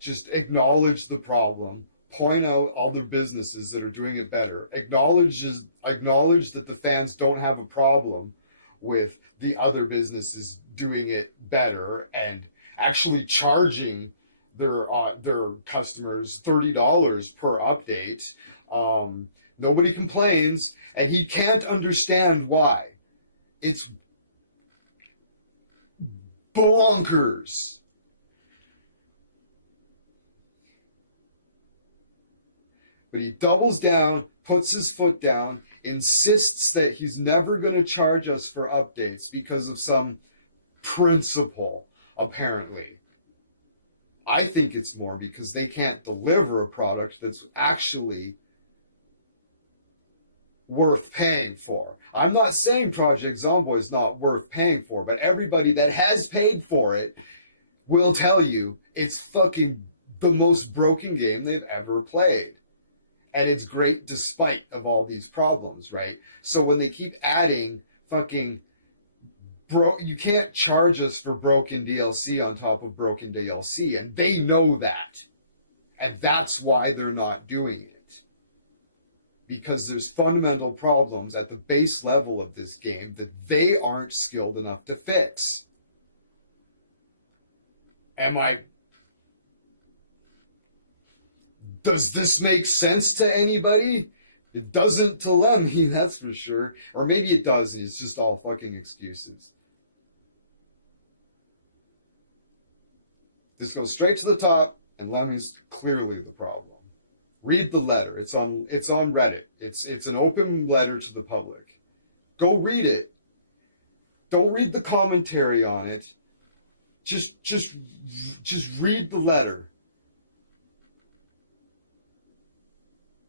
Just acknowledge the problem. Point out other businesses that are doing it better. Acknowledge that the fans don't have a problem with the other businesses doing it better and actually charging their customers $30 per update. Nobody complains, and he can't understand why. It's bonkers. But he doubles down, puts his foot down, insists that he's never going to charge us for updates because of some principle, apparently. I think it's more because they can't deliver a product that's actually worth paying for. I'm not saying Project Zomboid is not worth paying for, but everybody that has paid for it will tell you it's fucking the most broken game they've ever played. And it's great despite of all these problems, right? So when they keep adding fucking you can't charge us for broken DLC on top of broken DLC, and they know that. And that's why they're not doing it. Because there's fundamental problems at the base level of this game that they aren't skilled enough to fix. Does this make sense to anybody? It doesn't to Lemmy, that's for sure. Or maybe it does, and it's just all fucking excuses. This goes straight to the top, and Lemmy's clearly the problem. Read the letter. It's on Reddit. It's an open letter to the public. Go read it. Don't read the commentary on it. Just read the letter.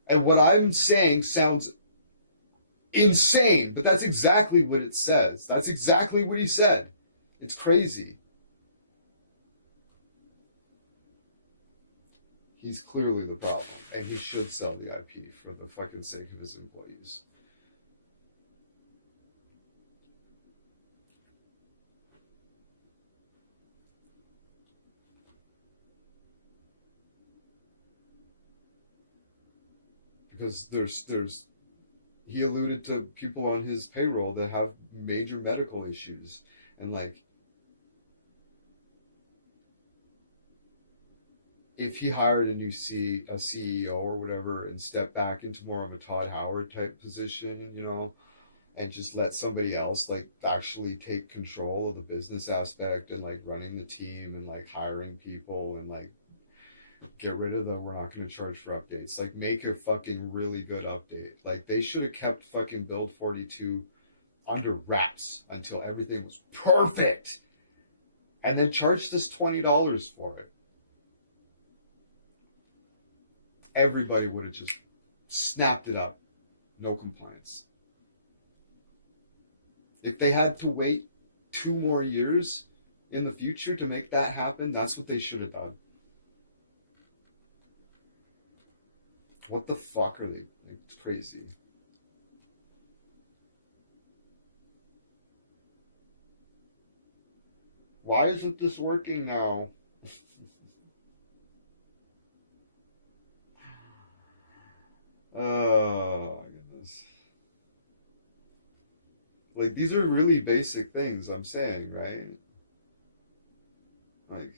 And what I'm saying sounds insane, but that's exactly what it says. That's exactly what he said. It's crazy. He's clearly the problem, and he should sell the IP for the fucking sake of his employees. Because he alluded to people on his payroll that have major medical issues, and like, if he hired a new CEO or whatever and stepped back into more of a Todd Howard type position, you know, and just let somebody else like actually take control of the business aspect and like running the team and like hiring people and like get rid of we're not going to charge for updates. Like, make a fucking really good update. Like, they should have kept fucking Build 42 under wraps until everything was perfect. And then charged us $20 for it. Everybody would have just snapped it up. No complaints. If they had to wait 2 more years in the future to make that happen, that's what they should have done. What the fuck are they? It's crazy. Why isn't this working now? Oh, my goodness. Like, these are really basic things I'm saying, right? Like,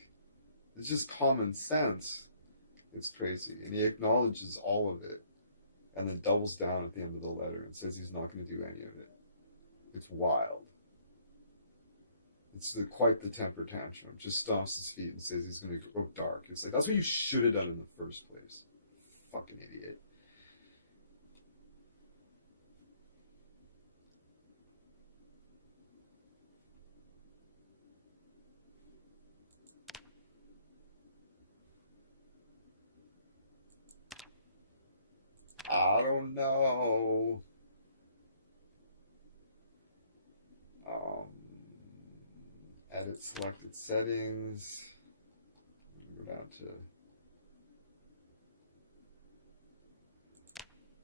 it's just common sense. It's crazy. And he acknowledges all of it and then doubles down at the end of the letter and says he's not going to do any of it. It's wild. It's quite the temper tantrum. Just stomps his feet and says he's going to go dark. It's like, that's what you should have done in the first place. Fucking idiot. I don't know. Edit selected settings. Go down to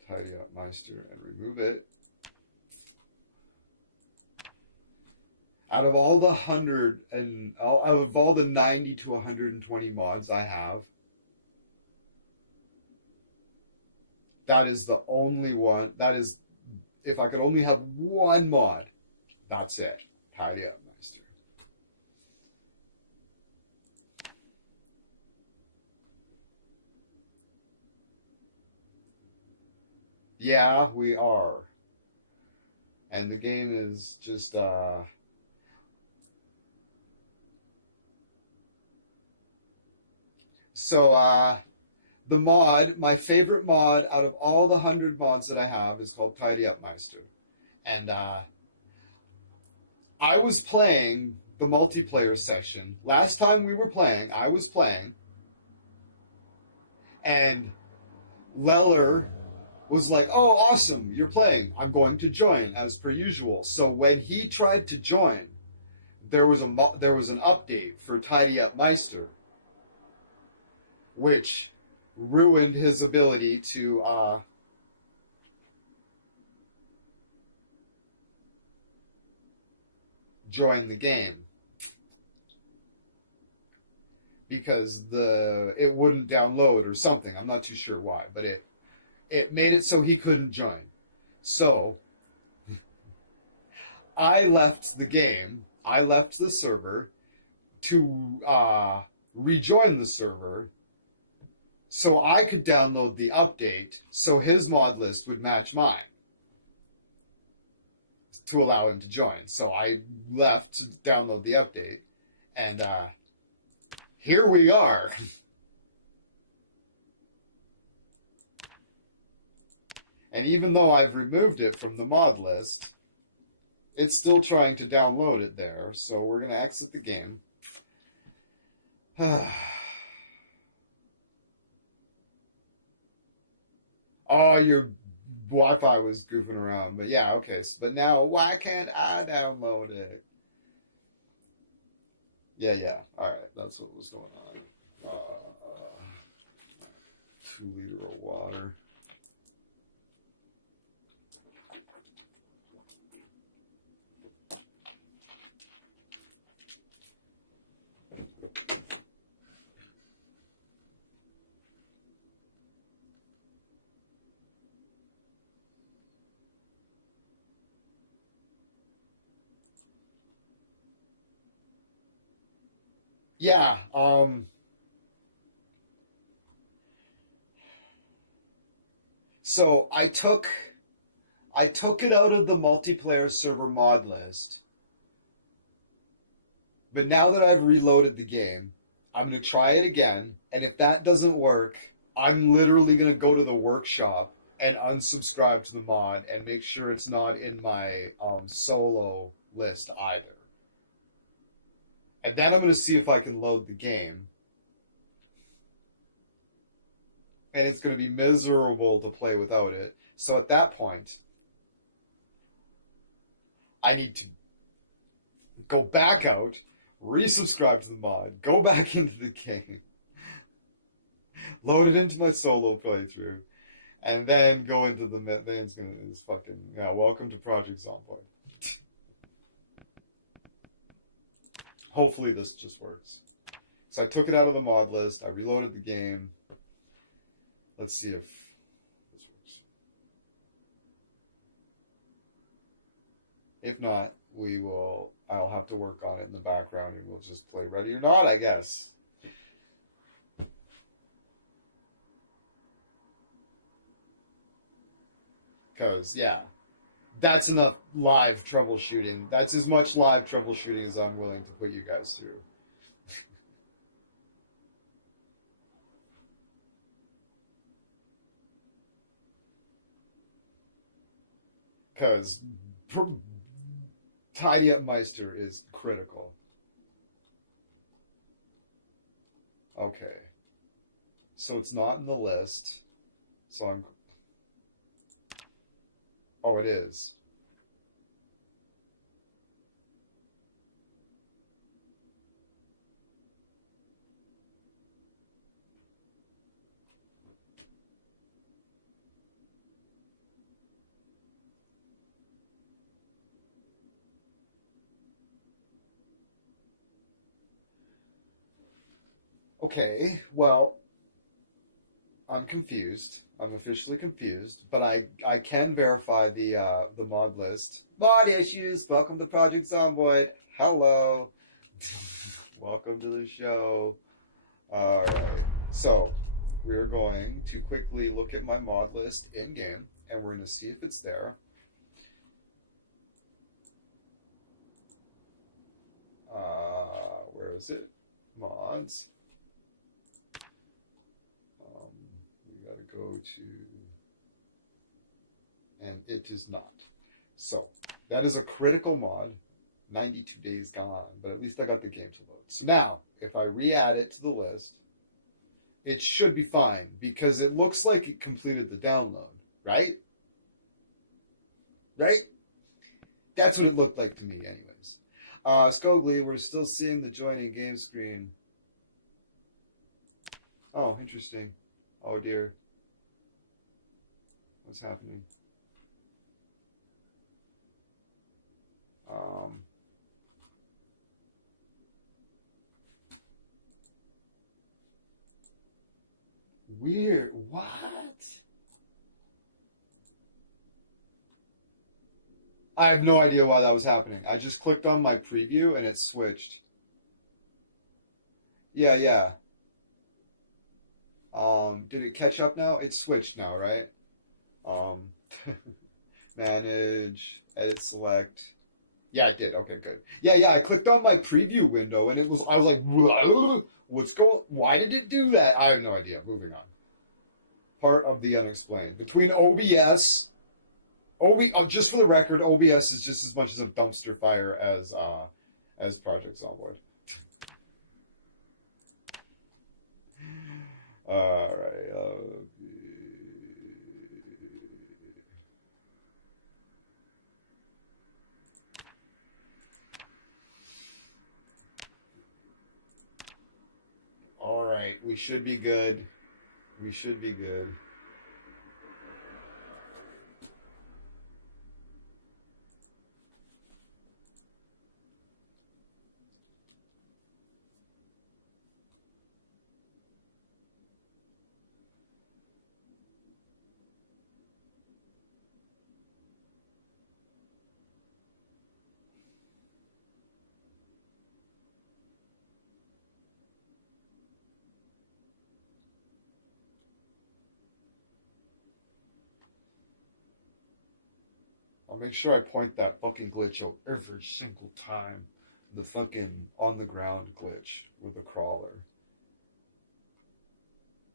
Tidy Up Meister and remove it. Out of all the 100 and out of all the 90 to 120 mods I have, that is the only one. That is, if I could only have one mod, that's it. Tidy Up Meister. Yeah, we are. And the game is just, the mod, my favorite mod out of all the 100 mods that I have is called Tidy Up Meister. And I was playing the multiplayer session. Last time we were playing, I was playing. And Leller was like, oh, awesome, you're playing. I'm going to join, as per usual. So when he tried to join, there was an update for Tidy Up Meister, which ruined his ability to join the game because it wouldn't download or something. I'm not too sure why, but it made it so he couldn't join. So I left the game. I left the server to rejoin the server so I could download the update so his mod list would match mine to allow him to join. So I left to download the update, and here we are. And even though I've removed it from the mod list, it's still trying to download it there. So we're going to exit the game. Oh, your Wi-Fi was goofing around. But yeah, okay. But now, why can't I download it? Yeah. All right, that's what was going on. 2 liter of water. Yeah, so I took it out of the multiplayer server mod list, but now that I've reloaded the game, I'm going to try it again, and if that doesn't work, I'm literally going to go to the workshop and unsubscribe to the mod and make sure it's not in my solo list either. And then I'm going to see if I can load the game. And it's going to be miserable to play without it. So at that point, I need to go back out, resubscribe to the mod, go back into the game, load it into my solo playthrough, and then go into the man's going to fucking, yeah, welcome to Project Zomboid. Hopefully this just works. So I took it out of the mod list. I reloaded the game. Let's see if this works. If not, I'll have to work on it in the background and we'll just play Ready or Not, I guess. Because, yeah. That's enough live troubleshooting. That's as much live troubleshooting as I'm willing to put you guys through. Because Tidy Up Meister is critical. Okay. So it's not in the list. So I'm... Oh, it is. Okay, well, I'm confused. I'm officially confused, but I can verify the mod list. Mod issues. Welcome to Project Zomboid. Hello. Welcome to the show. All right. So we're going to quickly look at my mod list in game, and we're going to see if it's there. Where is it? Mods. We got to go to, and it is not. So that is a critical mod. 92 days gone, but at least I got the game to load. So now, if I re-add it to the list, it should be fine because it looks like it completed the download, right? Right? That's what it looked like to me, anyways. Skogly, we're still seeing the joining game screen. Oh, interesting. Oh dear. What's happening? Weird. What? I have no idea why that was happening. I just clicked on my preview and it switched. Yeah, yeah. Did it catch up now? It switched now, right? Um, manage, edit, select. Yeah, it did. Okay, good. Yeah, yeah. I clicked on my preview window and it was. I was like, "What's going? Why did it do that?" I have no idea. Moving on. Part of the unexplained between OBS. Just for the record, OBS is just as much as a dumpster fire as Project Zomboid. All right. All right. We should be good. We should be good. I'll make sure I point that fucking glitch out every single time. The fucking on the ground glitch with the crawler.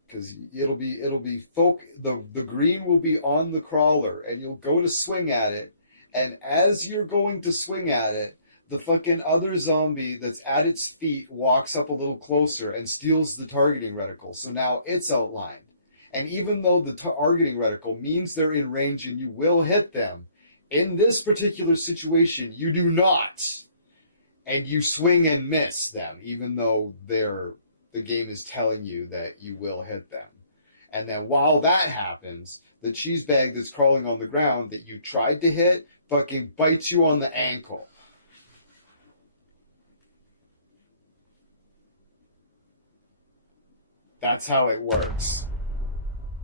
Because the green will be on the crawler and you'll go to swing at it, and as you're going to swing at it, the fucking other zombie that's at its feet walks up a little closer and steals the targeting reticle. So now it's outlined. And even though the targeting reticle means they're in range and you will hit them, in this particular situation, you do not. And you swing and miss them, even though the game is telling you that you will hit them. And then while that happens, the cheese bag that's crawling on the ground that you tried to hit fucking bites you on the ankle. That's how it works.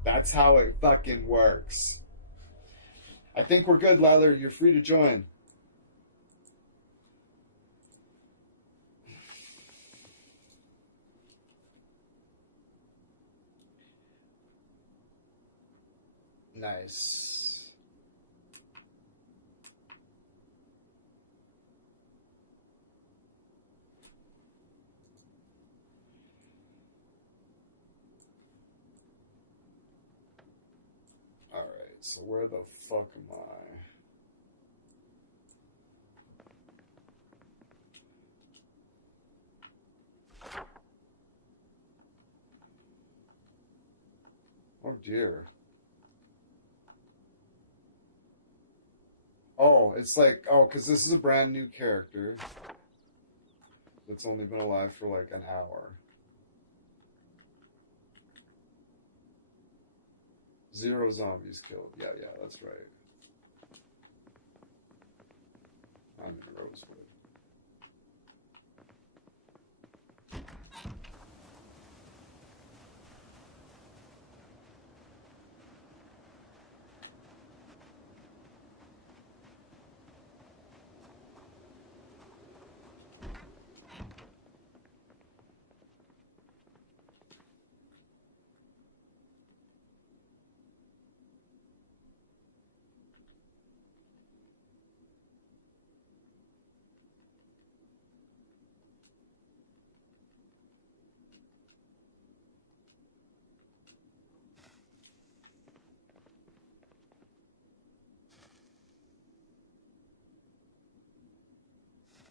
That's how it fucking works. I think we're good, Lather. You're free to join. Nice. All right, so where the fuck am I? Oh dear. Oh, it's like, because this is a brand new character that's only been alive for like an hour. 0 zombies killed. Yeah, yeah, that's right. I'm in Rosewood.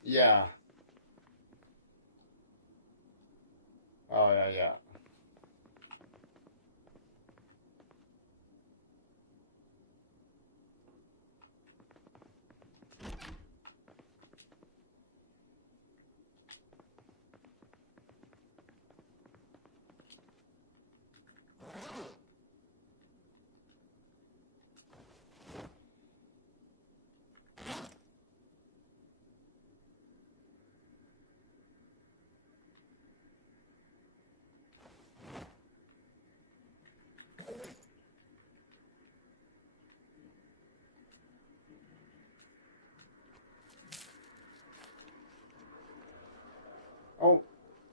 Yeah. Oh, yeah, yeah.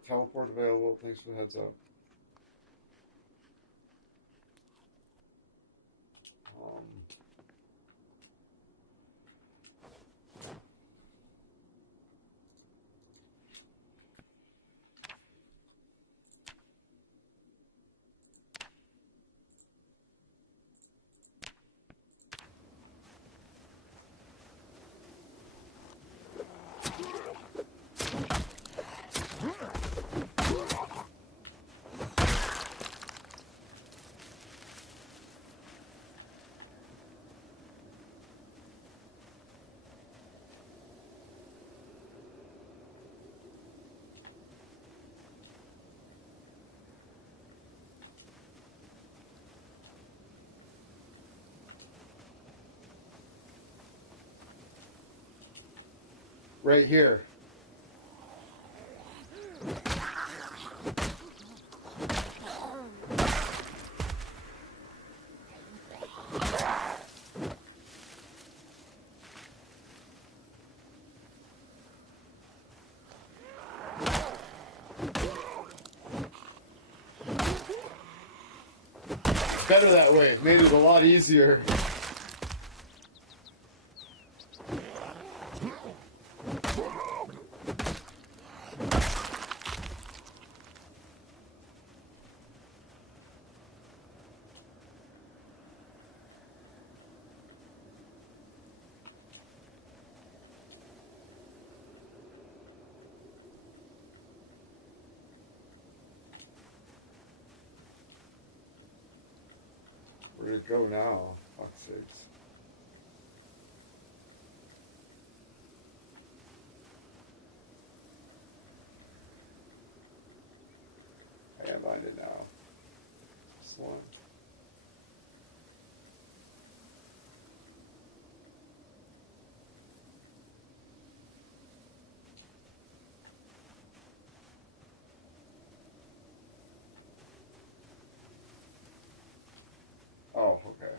Teleport available. Thanks for the heads up. Right here. Better that way. Made it a lot easier. Where'd it go now? Fuck's sakes. I can't find it now. This one. Oh, okay.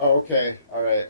Oh, okay. All right.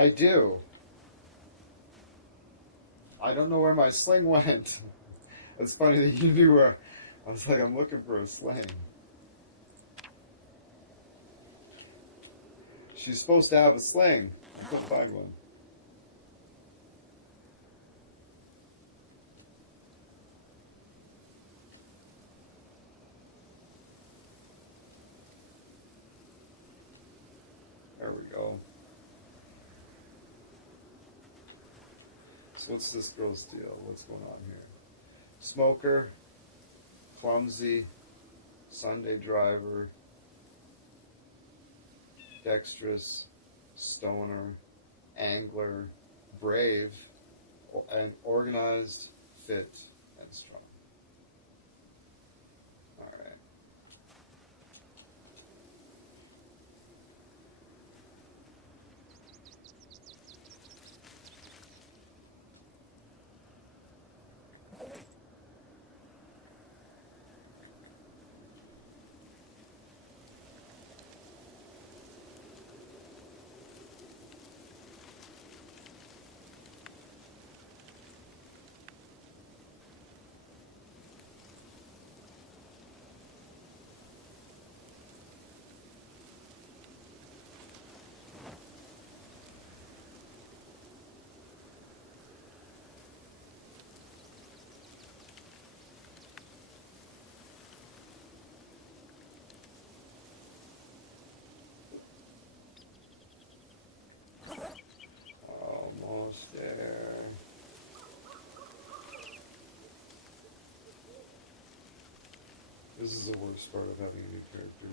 I do. I don't know where my sling went. It's funny that you knew where. I was like, I'm looking for a sling. She's supposed to have a sling. I couldn't find one. There we go. So what's this girl's deal? What's going on here? Smoker, clumsy, Sunday driver, dexterous, stoner, angler, brave, and organized, fit, and strong. All right. Almost there. This is the worst part of having a new character.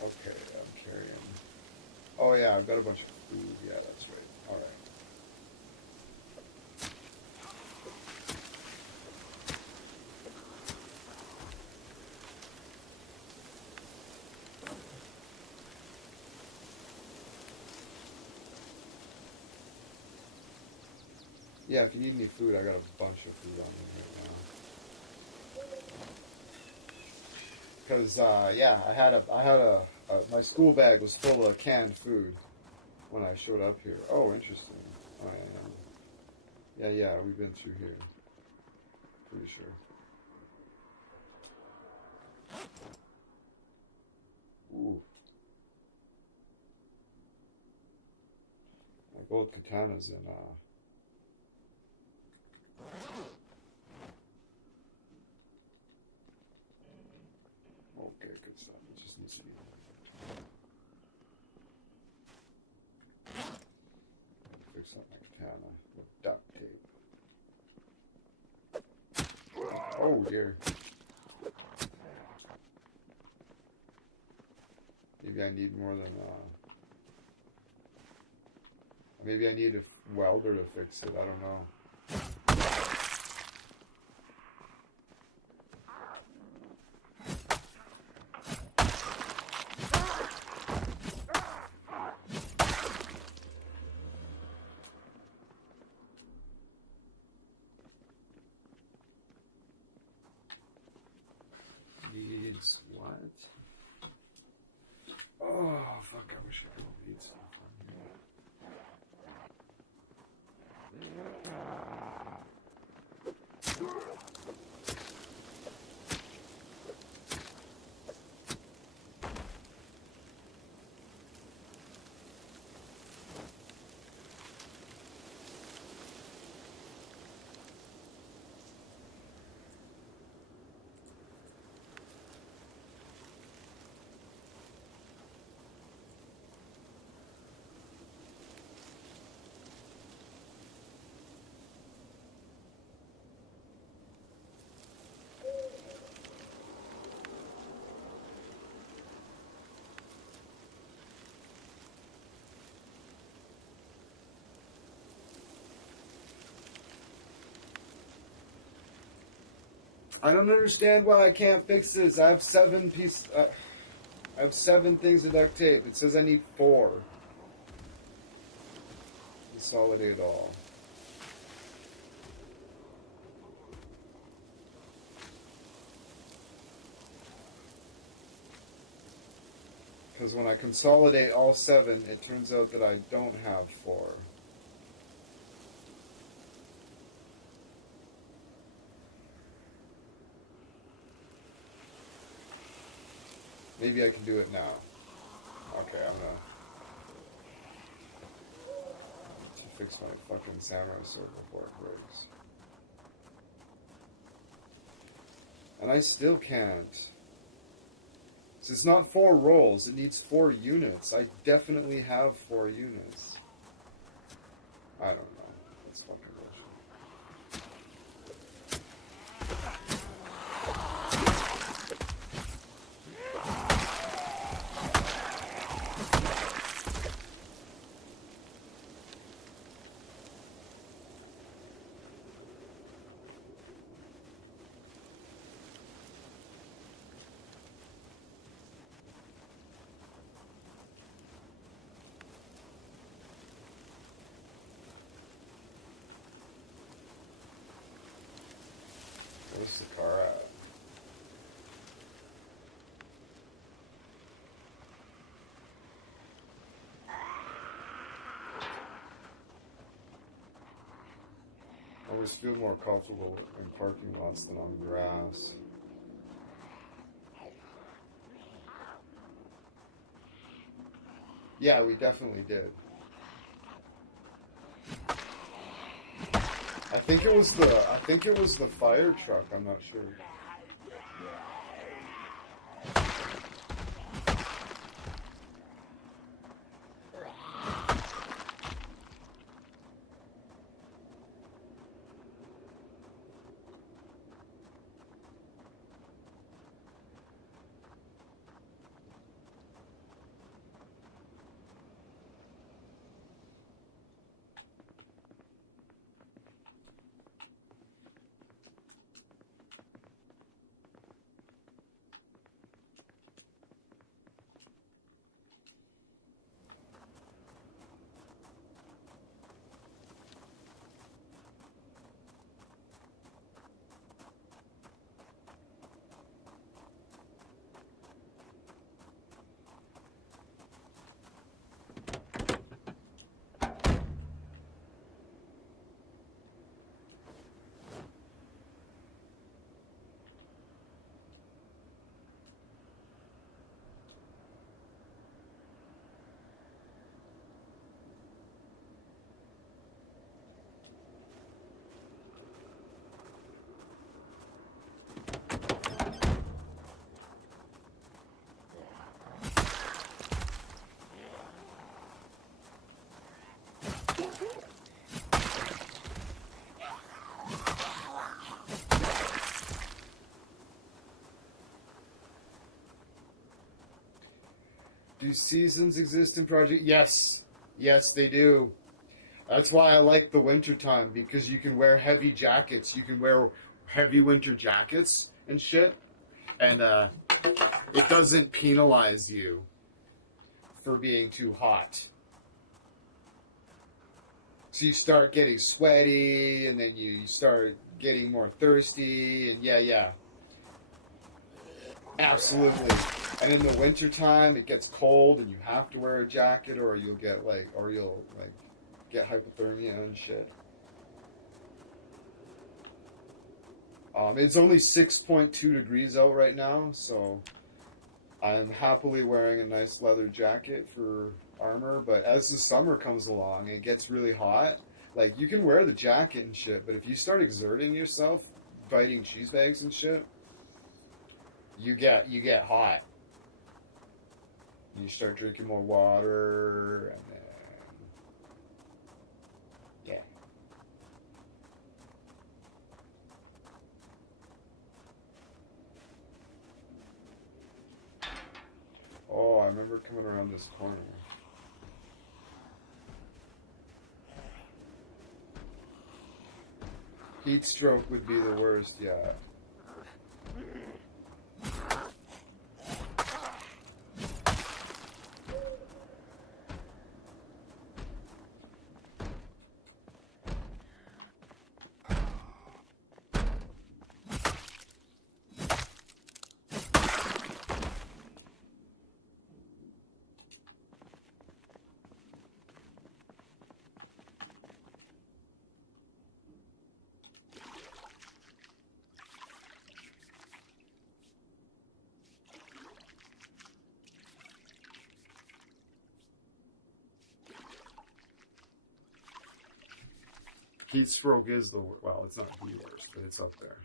Okay, I'm carrying. Oh yeah, I've got a bunch of food. Yeah, that's right. All right. Yeah, if you need any food, I got a bunch of food on me right now. Because yeah, my school bag was full of canned food when I showed up here. Oh, interesting. Yeah, we've been through here. Pretty sure. Ooh. My gold katana's in okay, good stuff. It just needs to be fix up my katana with duct tape. Oh dear. Maybe I need more than maybe I need a welder to fix it. I don't know. Needs what? Oh, fuck, I wish I could read stuff on here. I don't understand why I can't fix this. I have 7 pieces. I have 7 things of duct tape. It says I need 4. Consolidate all. Because when I consolidate all 7, it turns out that I don't have 4. Maybe I can do it now. Okay, I'm gonna fix my fucking samurai sword before it breaks. And I still can't. So it's not 4 rolls, it needs 4 units. I definitely have 4 units. I don't know. That's fucking bullshit. Where's the car at? I always feel more comfortable in parking lots than on grass. Yeah, we definitely did. I think it was the fire truck, I'm not sure. Do seasons exist in Project? Yes. Yes, they do. That's why I like the winter time, because you can wear heavy jackets. You can wear heavy winter jackets and shit. And it doesn't penalize you for being too hot. So you start getting sweaty, and then you start getting more thirsty, and yeah. Absolutely. And in the wintertime, it gets cold, and you have to wear a jacket, or you'll get get hypothermia and shit. It's only 6.2 degrees out right now, so I'm happily wearing a nice leather jacket for armor. But as the summer comes along, it gets really hot. Like, you can wear the jacket and shit, but if you start exerting yourself, biting cheese bags and shit, you get hot. You start drinking more water, and then yeah. Oh, I remember coming around this corner. Heat stroke would be the worst, yeah. Heat stroke is the worst. Well, it's not the worst, but it's up there.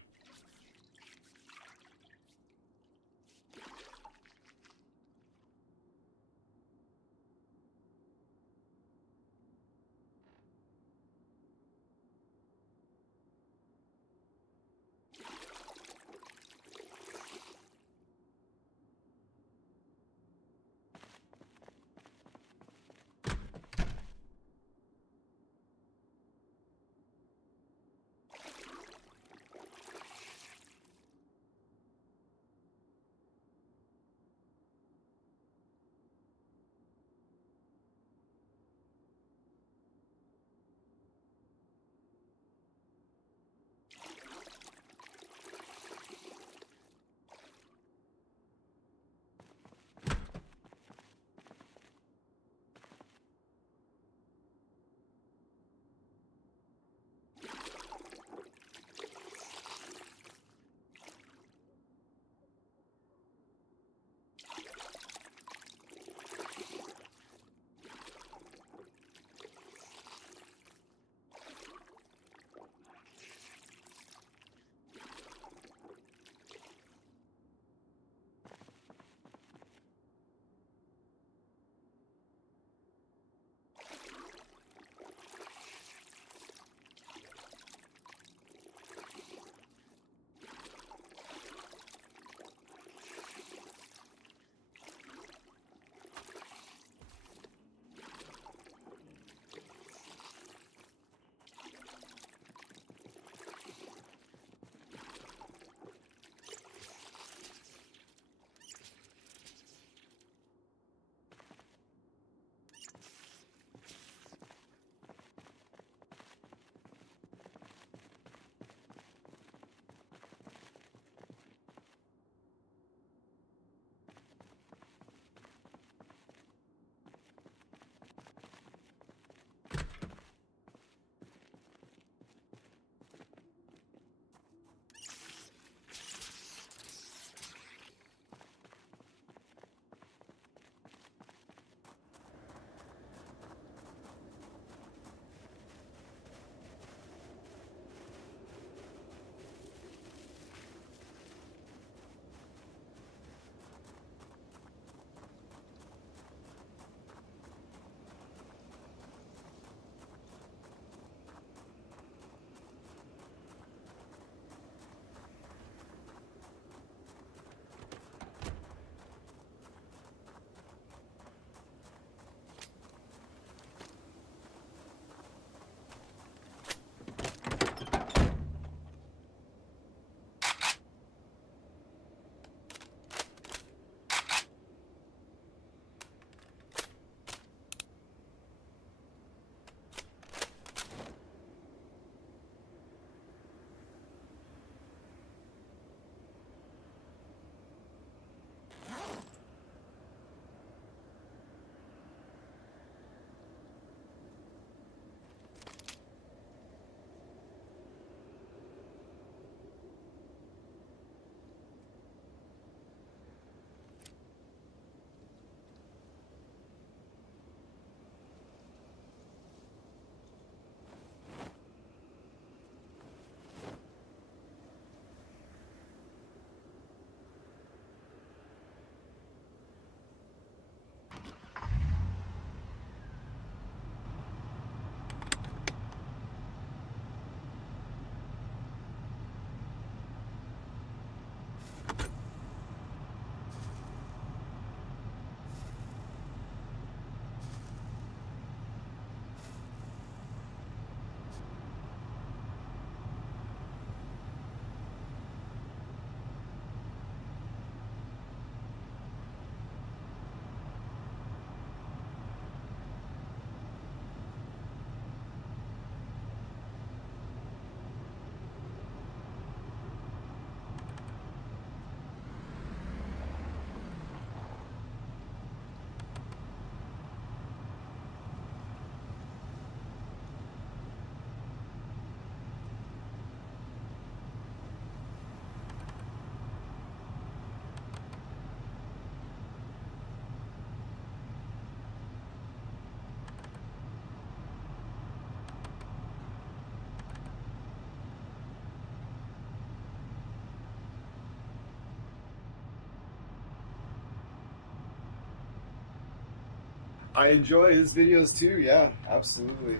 I enjoy his videos too. Yeah, absolutely.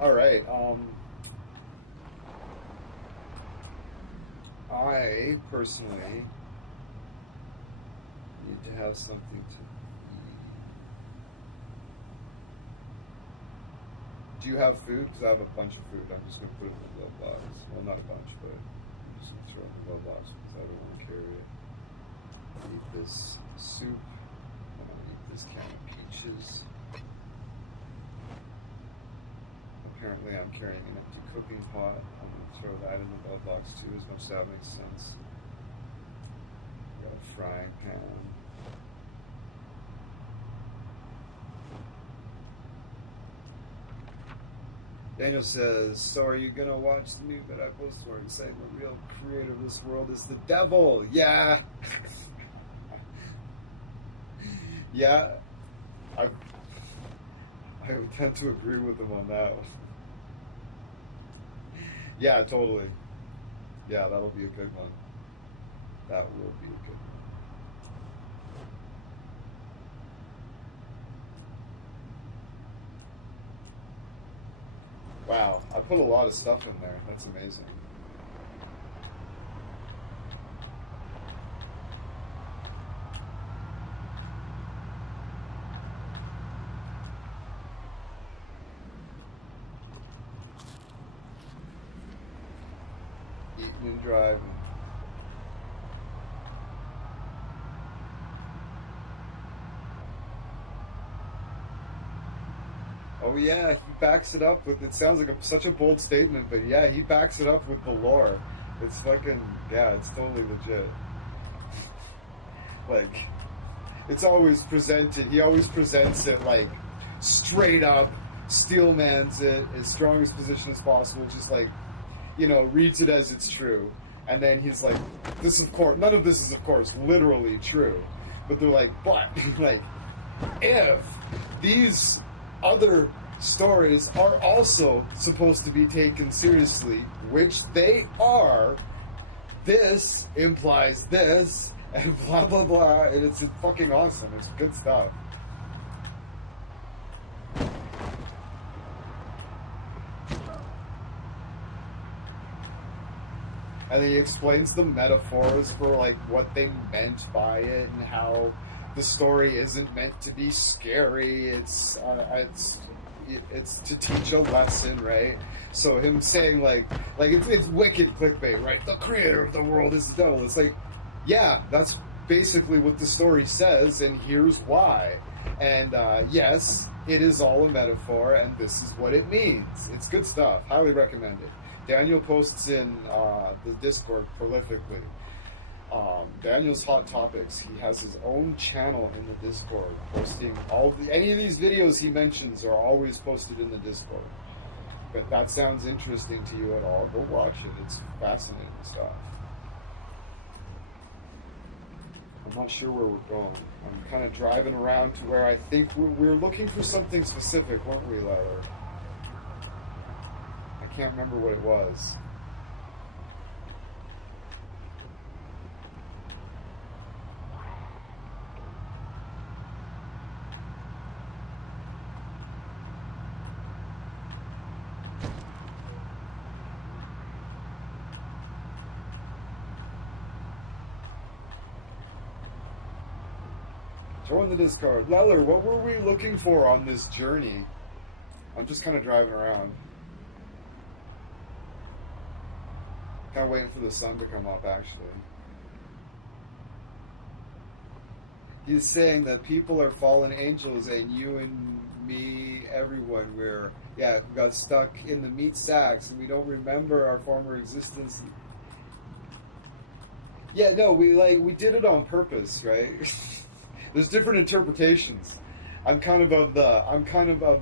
All right. I personally need to have something to eat. Do you have food? Because I have a bunch of food. I'm just going to put it in the glove box. Well, not a bunch, but I'm just going to throw it in the glove box because I don't want to carry it. I'll eat this soup. I'll eat this can of peaches. Apparently I'm carrying an empty cooking pot. I'm going to throw that in the glove box too, as much as that makes sense. Got a frying pan. Daniel says, so are you going to watch the new bit I posted where he's saying the real creator of this world is the devil? Yeah. Yeah. I would tend to agree with him on that one. Yeah, totally. Yeah, that'll be a good one. That will be a good one. Wow, I put a lot of stuff in there. That's amazing. Eating and driving. Oh yeah, he backs it up with, it sounds like such a bold statement, but yeah, he backs it up with the lore. It's fucking, yeah, it's totally legit. Like, it's always presented, he always presents it like straight up, steelmans it, as strongest position as possible, just like, you know, reads it as it's true. And then he's like, this of course, none of this is of course literally true. But they're like, but, like, if these other stories are also supposed to be taken seriously, which they are, this implies this, and blah blah blah, and it's fucking awesome. It's good stuff. And he explains the metaphors for like what they meant by it and how the story isn't meant to be scary. It's to teach a lesson, right? So him saying like it's wicked clickbait, right? The creator of the world is the devil. It's like, yeah, that's basically what the story says, and here's why. And yes, it is all a metaphor, and this is what it means. It's good stuff. Highly recommended. Daniel posts in the Discord prolifically. Daniel's Hot Topics. He has his own channel in the Discord, posting any of these videos he mentions are always posted in the Discord. But that sounds interesting to you at all, go watch it. It's fascinating stuff. I'm not sure where we're going. I'm kind of driving around to where I think we're looking for something specific, weren't we, Larry? I can't remember what it was. Join the Discord. Leller, what were we looking for on this journey? I'm just kind of driving around. Kind of waiting for the sun to come up, actually. He's saying that people are fallen angels, and you and me, everyone, we got stuck in the meat sacks, and we don't remember our former existence. Yeah, no, we did it on purpose, right? There's different interpretations. I'm kind of of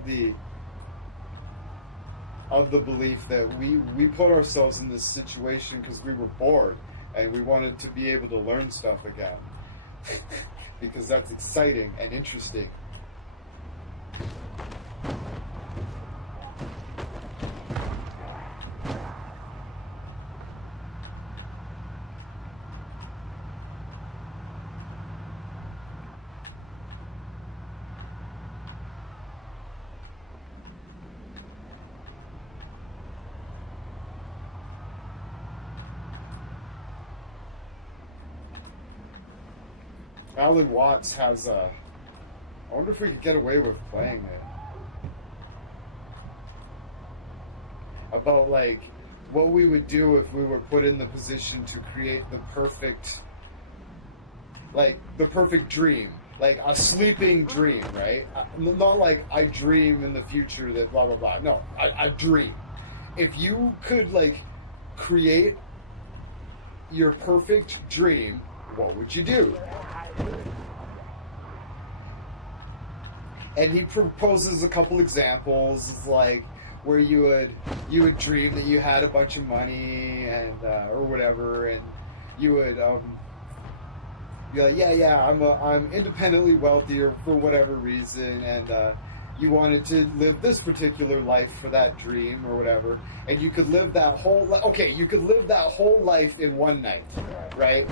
the belief that we put ourselves in this situation because we were bored and we wanted to be able to learn stuff again because that's exciting and interesting. Alan Watts has a... I wonder if we could get away with playing it. About, like, what we would do if we were put in the position to create the perfect... Like, the perfect dream. Like, a sleeping dream, right? Not like, I dream in the future that blah, blah, blah. No, I dream. If you could, like, create your perfect dream, what would you do? And he proposes a couple examples, like where you would dream that you had a bunch of money and or whatever, and you would be like, yeah, I'm independently wealthier for whatever reason, and you wanted to live this particular life for that dream or whatever, and you could live that whole you could live that whole life in one night, right?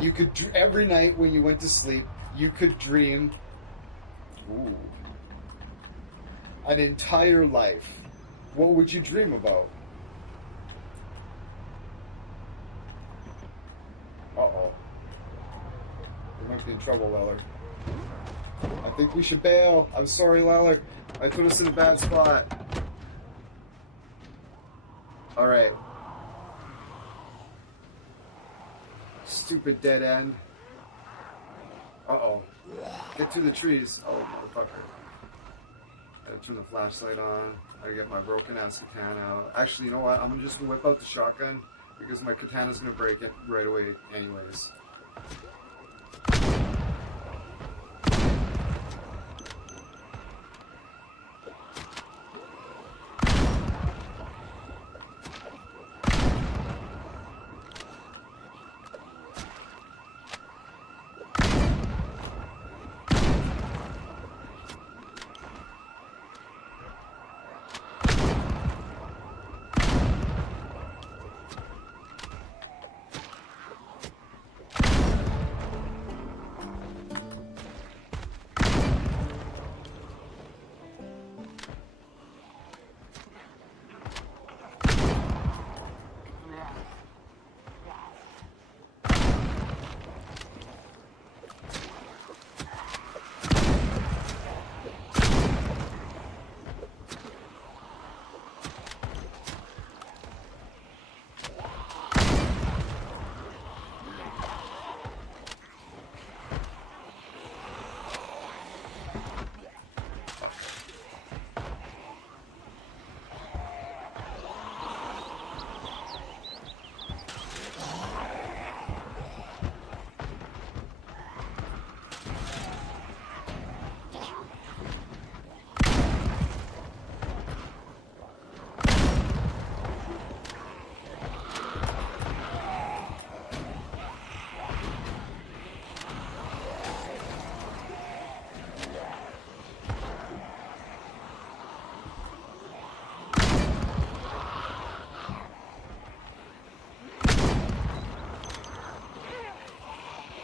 You could every night when you went to sleep, you could dream. Ooh. An entire life. What would you dream about? Uh-oh. We might be in trouble, Leller. I think we should bail. I'm sorry, Leller. I put us in a bad spot. Alright. Stupid dead end. Uh-oh. Get through the trees. Oh, motherfucker. Gotta turn the flashlight on. I gotta get my broken ass katana out. Actually, you know what? I'm just gonna whip out the shotgun because my katana's gonna break it right away anyways.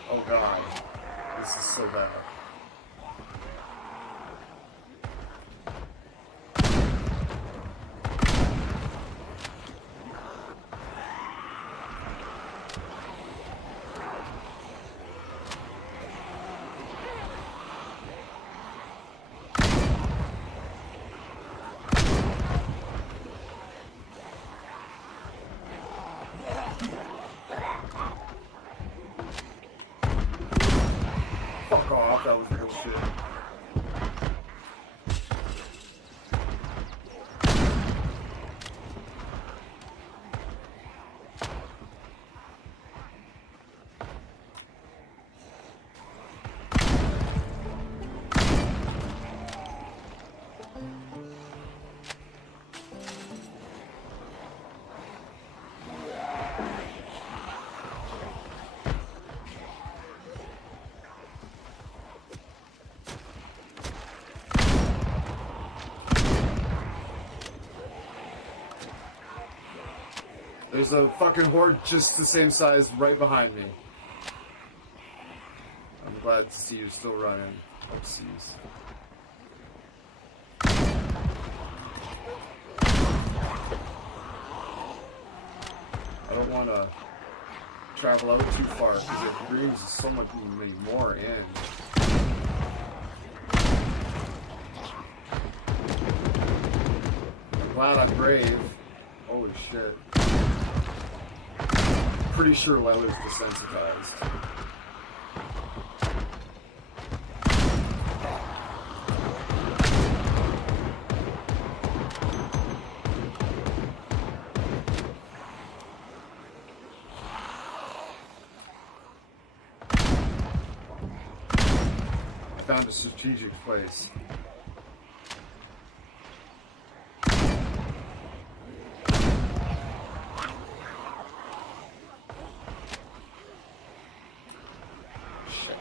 Oh god, this is so bad. Fuck off, that was real shit. There's a fucking horde just the same size right behind me. I'm glad to see you still running. Oopsies. I don't wanna... travel out too far because it brings so much many more in. I'm glad I'm brave. Holy shit. Pretty sure Leller's desensitized. Found a strategic place. Shit.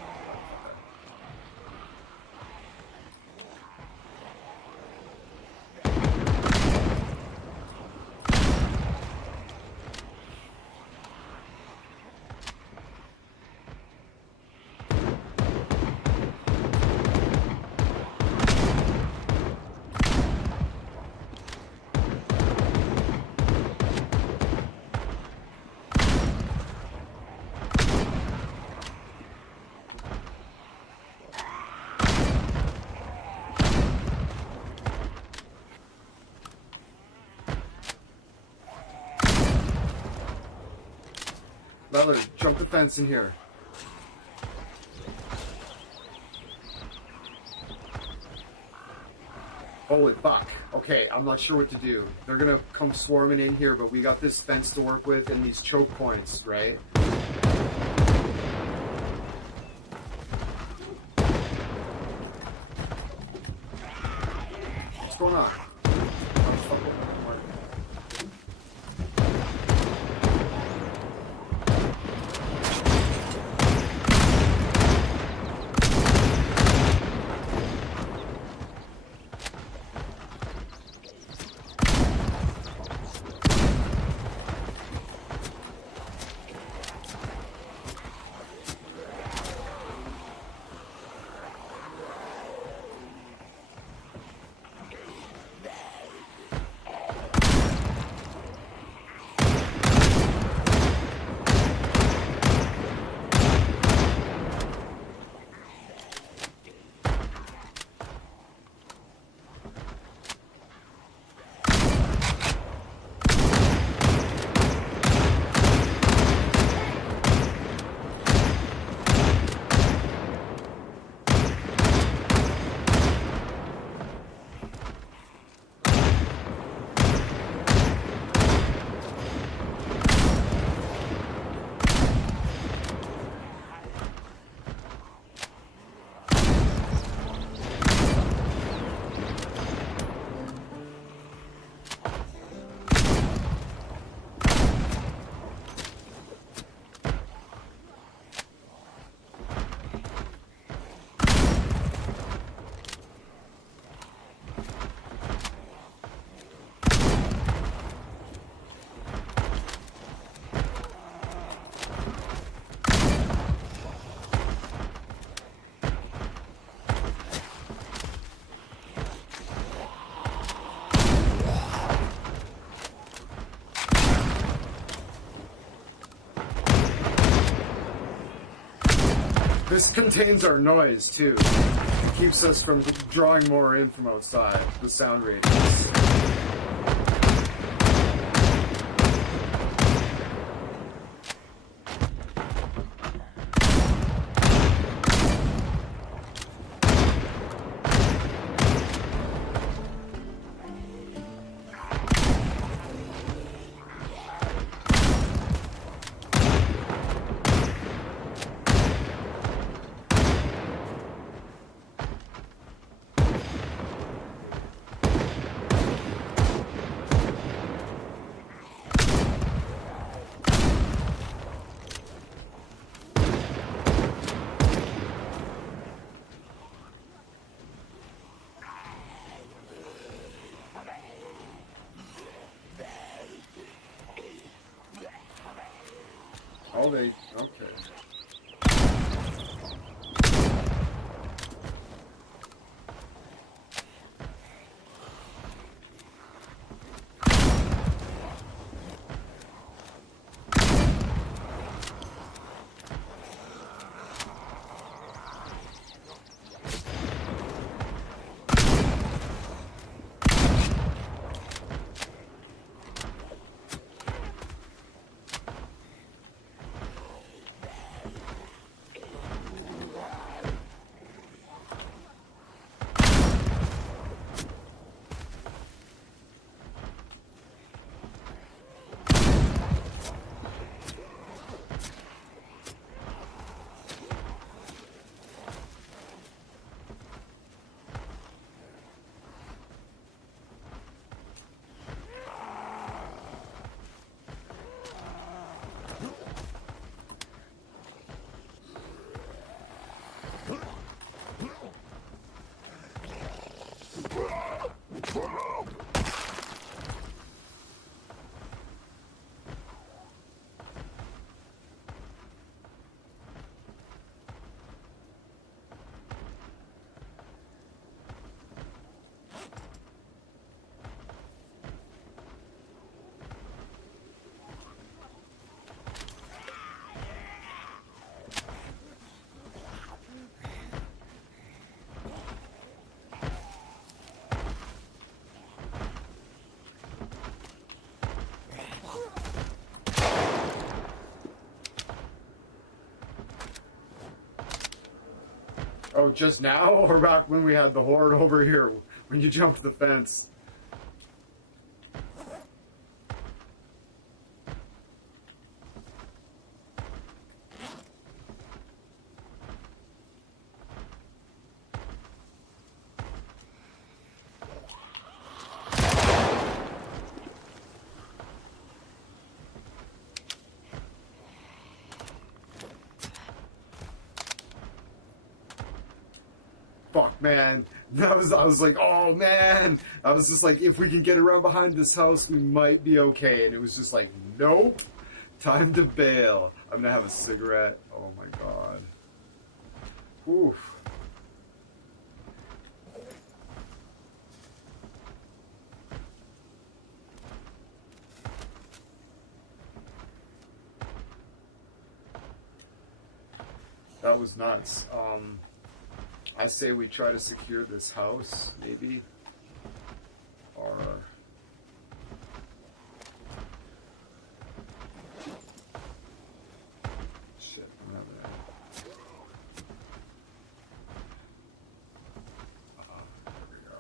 Leather, jump the fence in here. Holy fuck. Okay, I'm not sure what to do. They're gonna come swarming in here, but we got this fence to work with and these choke points, right? What's going on? This contains our noise, too. It keeps us from drawing more in from outside, the sound radius. Oh, they... okay. Oh, just now, or back when we had the horde over here when you jumped the fence? Fuck, man. I was like, oh man. I was just like, if we can get around behind this house, we might be okay. And it was just like, nope. Time to bail. I'm gonna have a cigarette. Oh my god. Oof. That was nuts. I say we try to secure this house, maybe. Or... shit, I'm having that. There we go.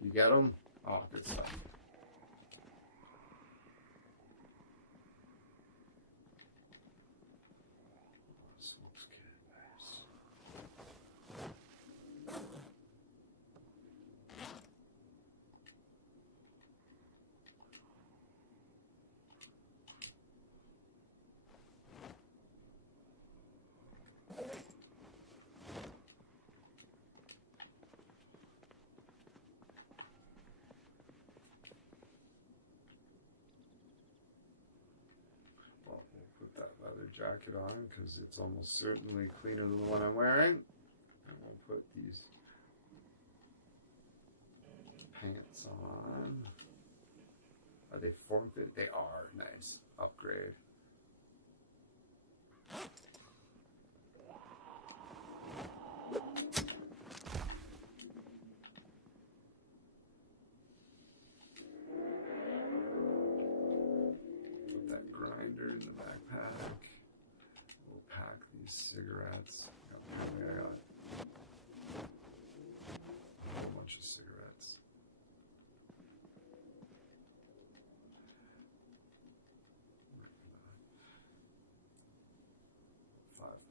You get them? Oh, good stuff. Smoke's good, nice. Jacket on because it's almost certainly cleaner than the one I'm wearing, and we'll put these pants on. Are they form fit? They are. Nice upgrade. Put that grinder in the backpack. Cigarettes. I got a whole bunch of cigarettes.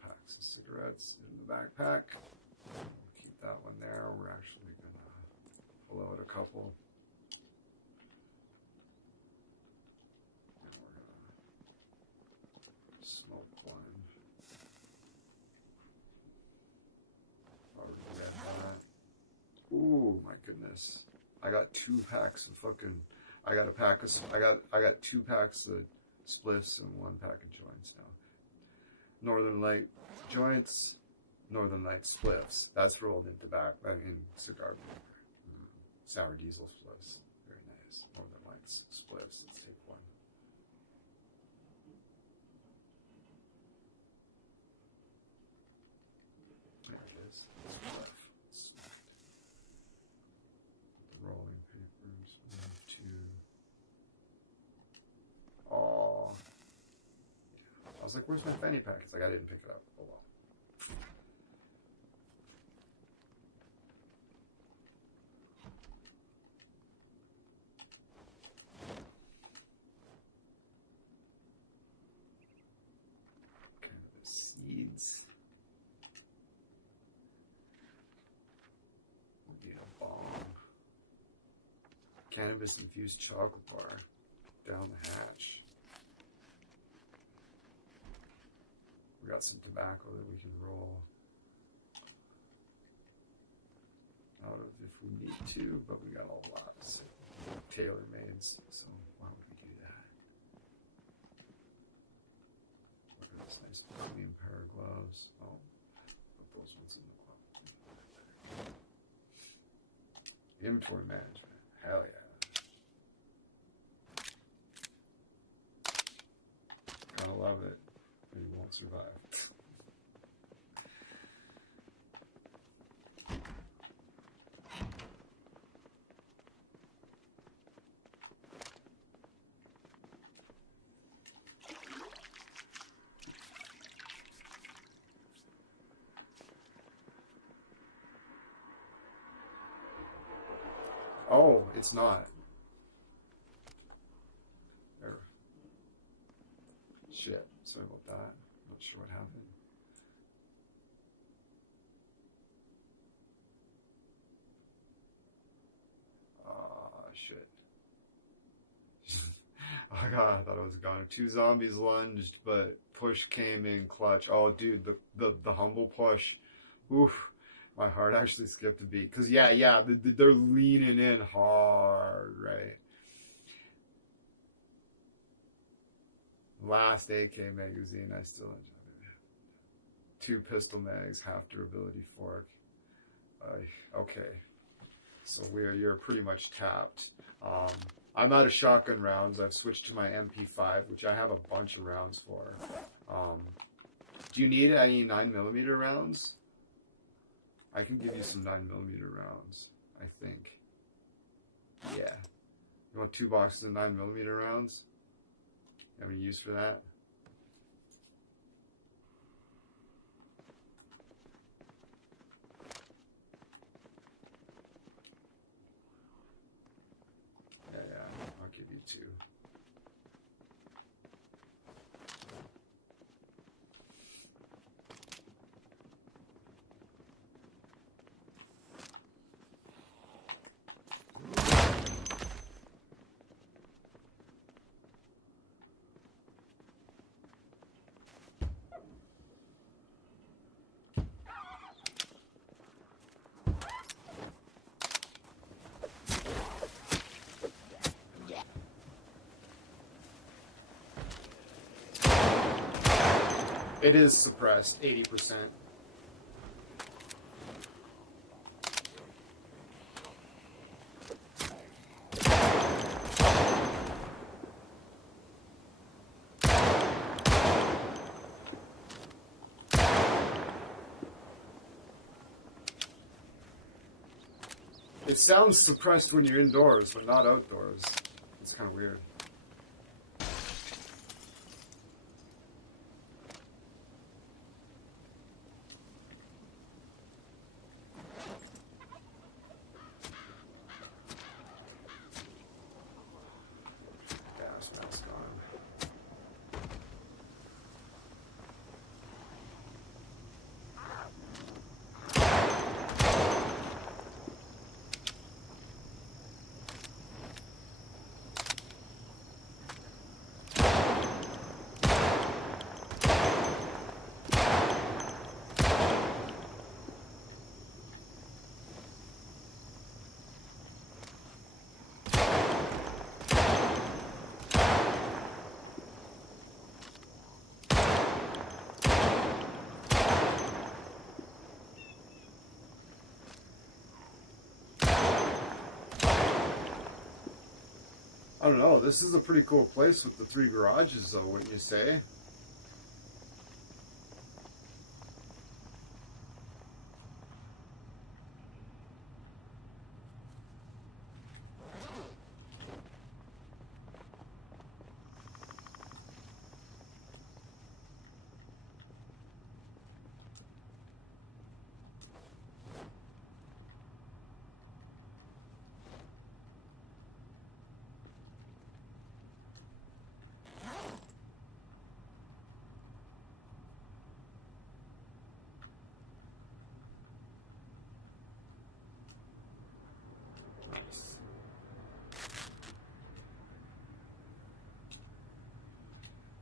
Packs of cigarettes in the backpack. We'll keep that one there. We're actually gonna pull out a couple. And we're gonna smoke one. Ooh, my goodness. I got 2 packs of fucking... I got 2 packs of spliffs and 1 pack of joints now. Northern Light joints, Northern Light spliffs. That's rolled in tobacco, cigar. Sour diesel spliffs. Very nice. Northern Lights spliffs. Let's take one. There it is. Spliff. Rolling papers. 1, 2. Oh. I was like, where's my fanny pack? It's like, I didn't pick it up. Oh well. Cannabis seeds. We need a bong. Cannabis infused chocolate bar. Down the hatch. We got some tobacco that we can roll out of if we need to, but we got all lots. Tailor-mades, so why don't we Nice premium pair of gloves. Oh, put those ones in the glove. Inventory management. Hell yeah. Gotta love it. Or you won't survive. Oh, it's not. There. Shit. Sorry about that. Not sure what happened. Shit. Oh god, I thought I was gone. 2 zombies lunged, but push came in clutch. Oh dude, the humble push. Oof. My heart actually skipped a beat. Because, yeah, they're leaning in hard, right? Last AK magazine, I still enjoy it. 2 pistol mags, half durability fork. Okay. So you're pretty much tapped. I'm out of shotgun rounds. I've switched to my MP5, which I have a bunch of rounds for. Do you need any 9mm rounds? I can give you some 9mm rounds, I think. Yeah. You want 2 boxes of 9mm rounds? You have any use for that? Yeah, I'll give you 2. It is suppressed, 80%. It sounds suppressed when you're indoors, but not outdoors. It's kind of weird. Gas mask on. I don't know, this is a pretty cool place with the 3 garages though, wouldn't you say?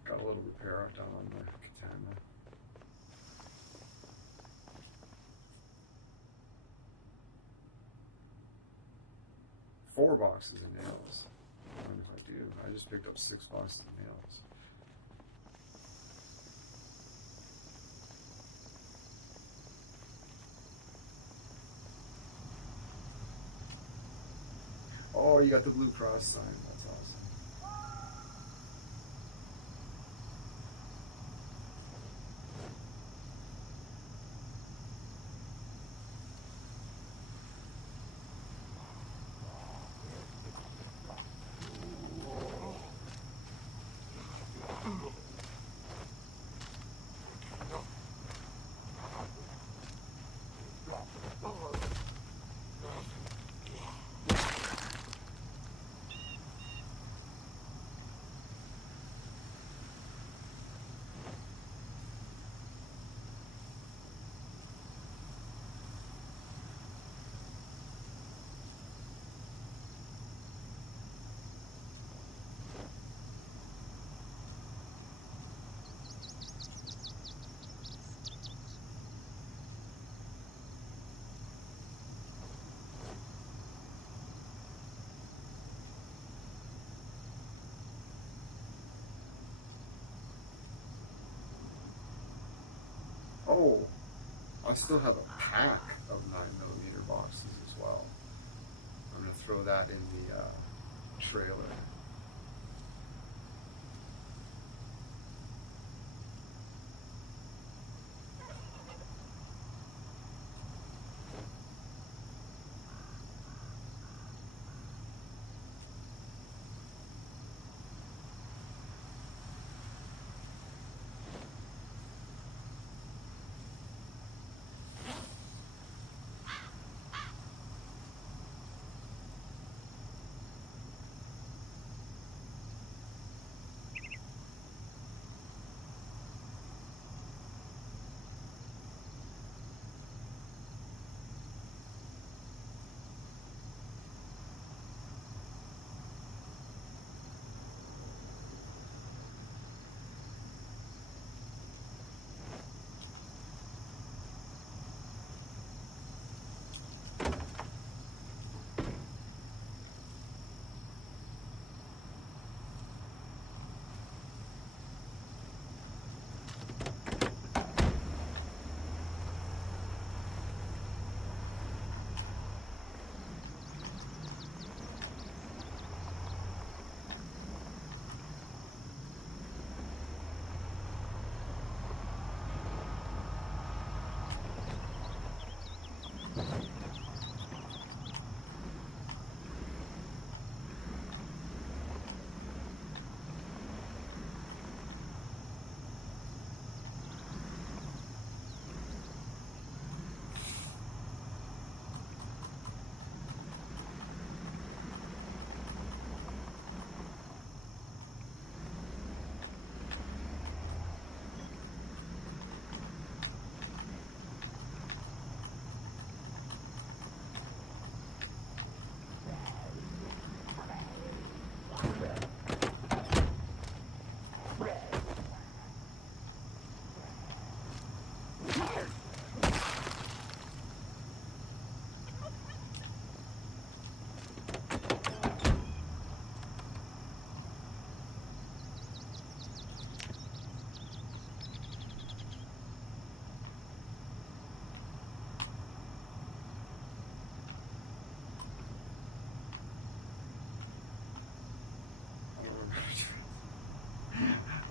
Got a little repair done on the katana. Four boxes of nails. I wonder if I do. I just picked up 6 boxes of nails. Oh, you got the Blue Cross sign. That's awesome. Oh, I still have a pack of 9mm boxes as well. I'm going to throw that in the trailer.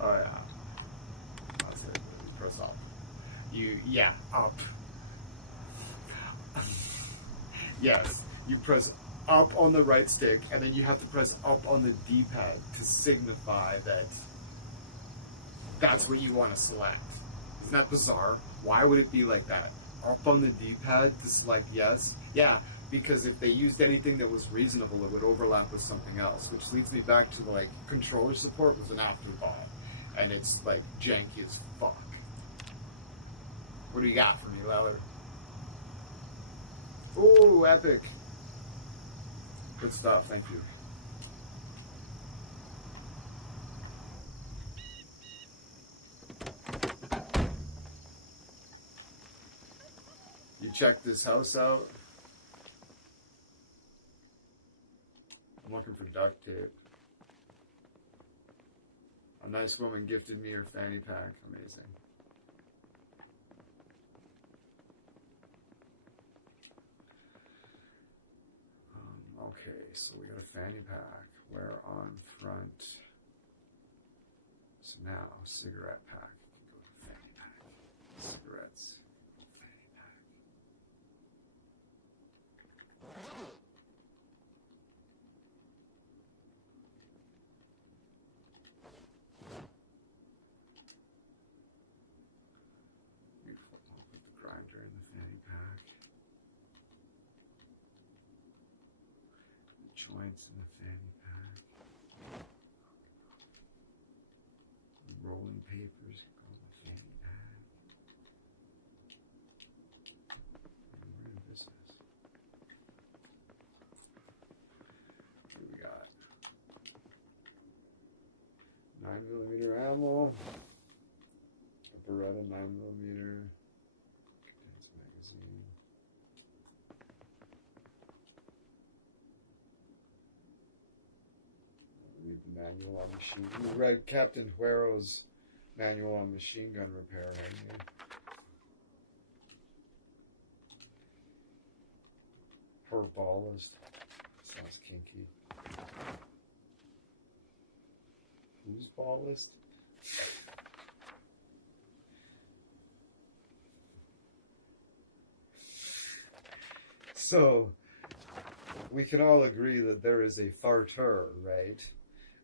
Oh yeah. That's it. Press up. Yeah, up. Yes, you press up on the right stick, and then you have to press up on the D-pad to signify that that's what you want to select. Isn't that bizarre? Why would it be like that? Up on the D-pad to select yes? Yeah, because if they used anything that was reasonable, it would overlap with something else, which leads me back to, like, controller support was an afterthought, and it's, like, janky as fuck. What do you got for me, Leller? Oh, epic. Good stuff, thank you. You check this house out? I'm looking for duct tape. A nice woman gifted me her fanny pack. Amazing. Okay, so we got a fanny pack. Where on front? So now, cigarette pack. Go to fanny pack. Cigarettes. Fanny pack. Beautiful. I'll put the grinder in the fanny pack. The joints in the fanny pack. Rolling papers go in the fanny pack. Where is this? What do we got? 9mm ammo. A Beretta 9mm. Condensed magazine. Read the manual on machine. You read Captain Huero's manual on machine gun repair, haven't you? Her ballist. Sounds kinky. Who's ballist? So, we can all agree that there is a farter, right?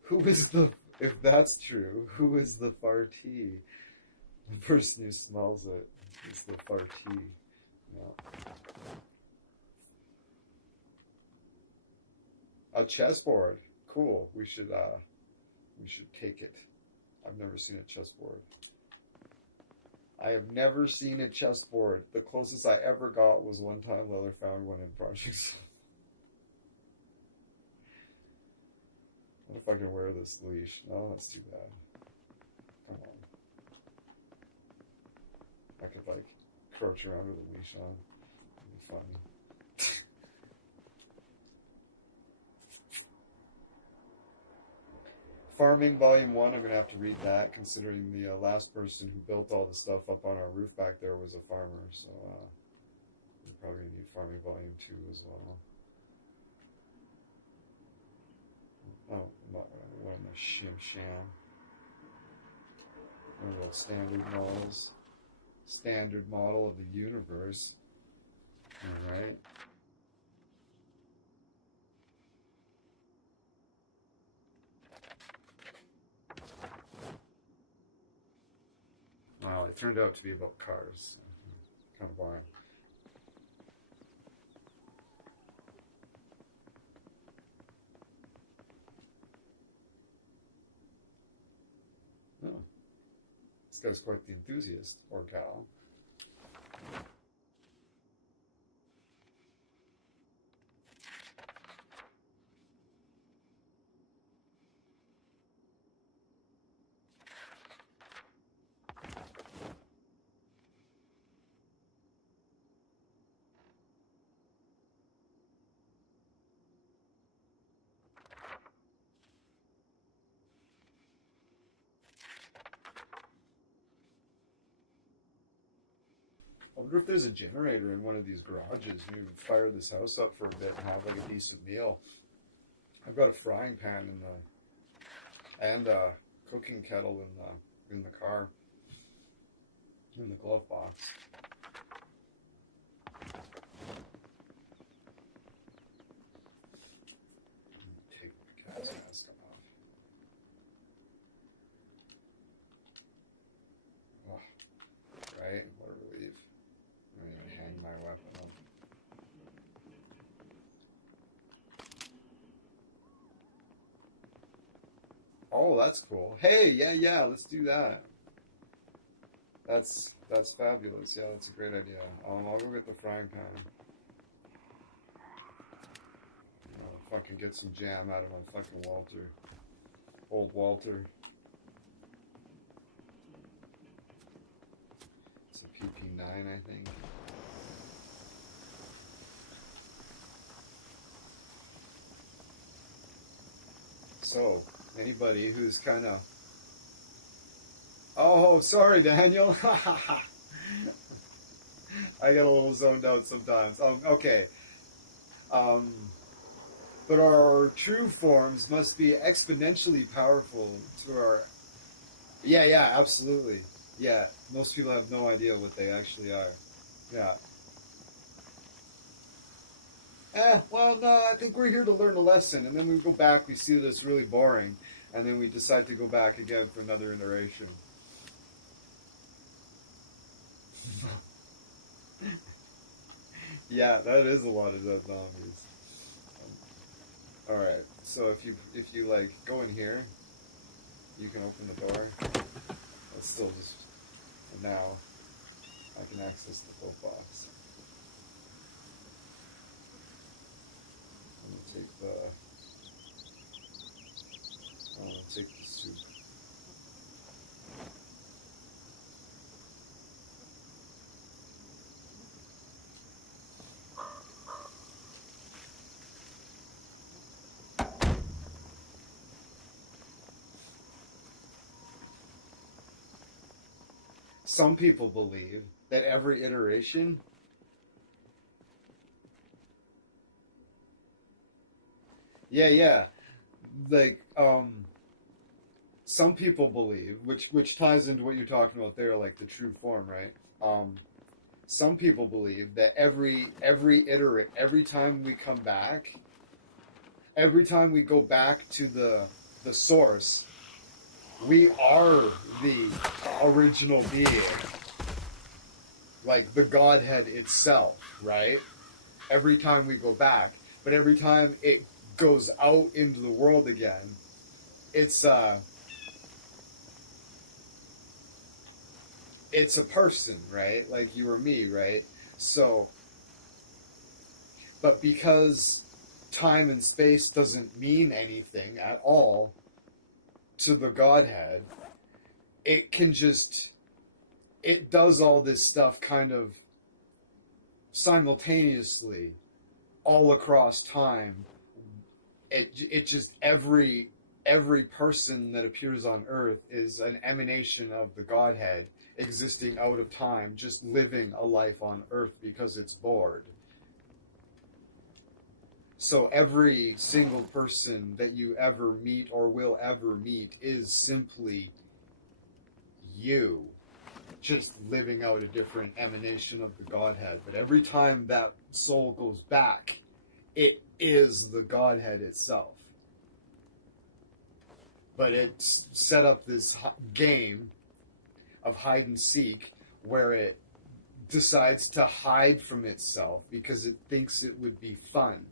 Who is the, if that's true, who is the fartee? The person who smells it is the fartee. No. A chessboard. Cool. We should take it. I've never seen a chessboard. I have never seen a chessboard. The closest I ever got was one time Leather found one in Project. What if I can wear this leash? No, that's too bad. Come on. I could like crouch around with a leash on. It'd be funny. Farming Volume 1, I'm going to have to read that, considering the last person who built all the stuff up on our roof back there was a farmer, so we're probably going to need Farming Volume 2 as well. Oh, what am I, sham? One of those standard models. Standard model of the universe. Alright. Well, it turned out to be about cars. Kind of boring. Oh. This guy's quite the enthusiast, or gal. I wonder if there's a generator in one of these garages. You can fire this house up for a bit and have like a decent meal. I've got a frying pan and a cooking kettle in the car, in the glove box. Take the cat's mask off. Oh, right? What a relief. I'm going to hang my weapon up. Oh, that's cool. Hey, yeah, let's do that. That's fabulous. Yeah, that's a great idea. I'll go get the frying pan. If I can get some jam out of my fucking Walter. Old Walter. It's a PP9, I think. So, anybody who's kind of... Oh, sorry, Daniel. I get a little zoned out sometimes. Okay. The but our true forms must be exponentially powerful to our. Yeah, yeah, absolutely. Yeah, most people have no idea what they actually are. Yeah. Well, no, I think we're here to learn a lesson, and then we go back, we see that it's really boring, and then we decide to go back again for another iteration. Yeah, that is a lot of dead zombies. All right, so if you like go in here, you can open the door. It's still just now I can access the float box. I'm gonna take the. I'm gonna take the soup. Some people believe that every iteration. Yeah, yeah. Like, some people believe, which ties into what you're talking about there, like the true form, right? Some people believe that every time we come back, every time we go back to the source, we are the original being, like the Godhead itself, right? Every time we go back, but every time it goes out into the world again, it's a person, right? Like you or me, right? So, but because time and space doesn't mean anything at all to the Godhead, it can just, it does all this stuff kind of simultaneously all across time. It just, every person that appears on earth is an emanation of the Godhead existing out of time, just living a life on earth because it's bored. So every single person that you ever meet or will ever meet is simply you, just living out a different emanation of the Godhead. But every time that soul goes back, it is the Godhead itself. But it's set up this game of hide and seek where it decides to hide from itself because it thinks it would be fun.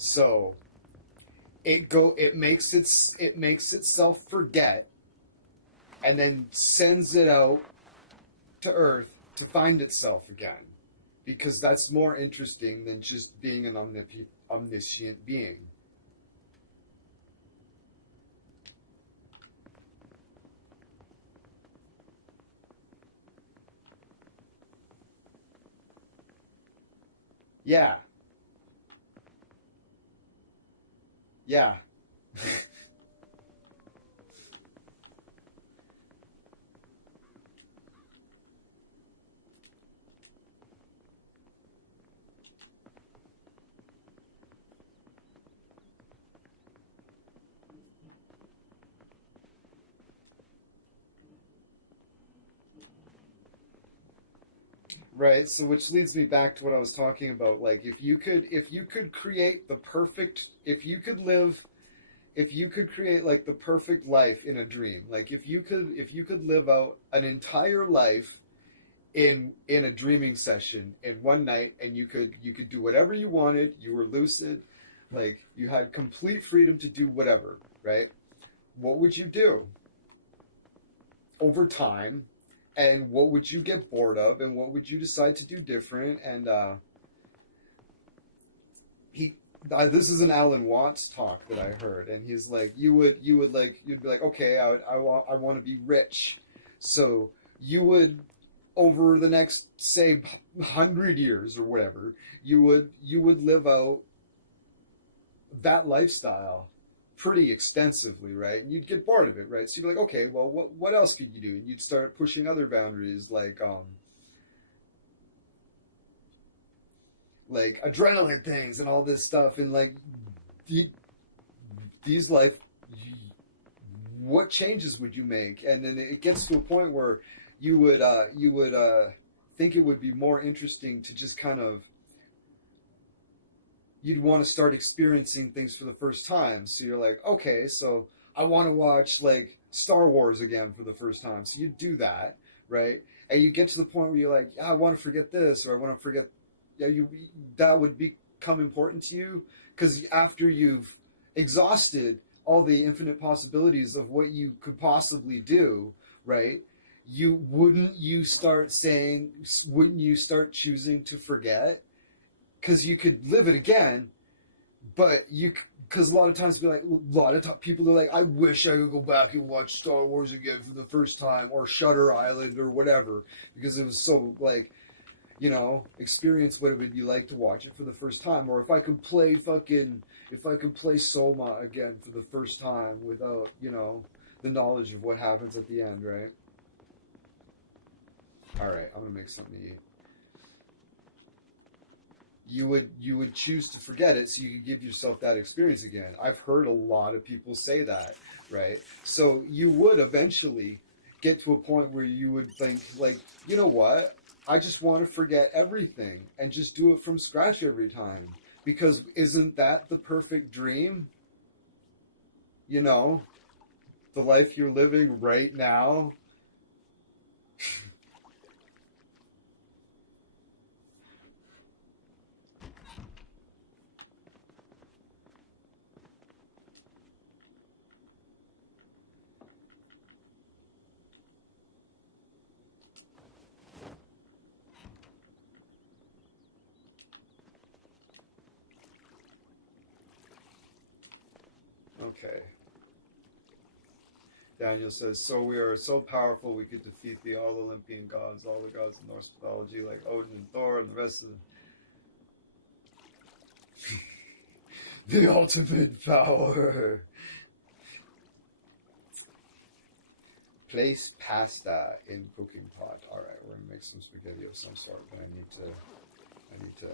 So it makes itself forget and then sends it out to Earth to find itself again, because that's more interesting than just being an omniscient being. Yeah. Yeah. Right. So which leads me back to what I was talking about. Like if you could create the perfect, if you could create like the perfect life in a dream, like if you could live out an entire life in a dreaming session in one night, and you could do whatever you wanted, you were lucid, like you had complete freedom to do whatever, right? What would you do over time? And what would you get bored of, and what would you decide to do different? And this is an Alan Watts talk that I heard, and he's like, you'd be like, okay, I want to be rich, so you would, over the next, say, 100 years or whatever, you would live out that lifestyle pretty extensively, right? And you'd get bored of it, right? So you'd be like, okay, well, what else could you do? And you'd start pushing other boundaries, like like adrenaline things and all this stuff, and like these life, what changes would you make? And then it gets to a point where you would think it would be more interesting to just kind of, you'd want to start experiencing things for the first time. So you're like, okay, so I want to watch like Star Wars again for the first time. So you do that, right? And you get to the point where you're like, yeah, I want to forget this, or I want to forget. Yeah, that would become important to you, because after you've exhausted all the infinite possibilities of what you could possibly do, right? Wouldn't you start choosing to forget? Because you could live it again, but because a lot of times people are like, I wish I could go back and watch Star Wars again for the first time, or Shutter Island, or whatever, because it was so like, experience what it would be like to watch it for the first time. Or if I could play Soma again for the first time without, the knowledge of what happens at the end, right? All right, I'm gonna make something to eat. You would choose to forget it so you could give yourself that experience again. I've heard a lot of people say that, right? So you would eventually get to a point where you would think, like, you know what? I just want to forget everything and just do it from scratch every time. Because isn't that the perfect dream? The life you're living right now. Okay. Daniel says, so we are so powerful we could defeat the all Olympian gods, all the gods of Norse mythology, like Odin and Thor and the rest of the ultimate power. Place pasta in cooking pot. All right, we're gonna make some spaghetti of some sort, but I need to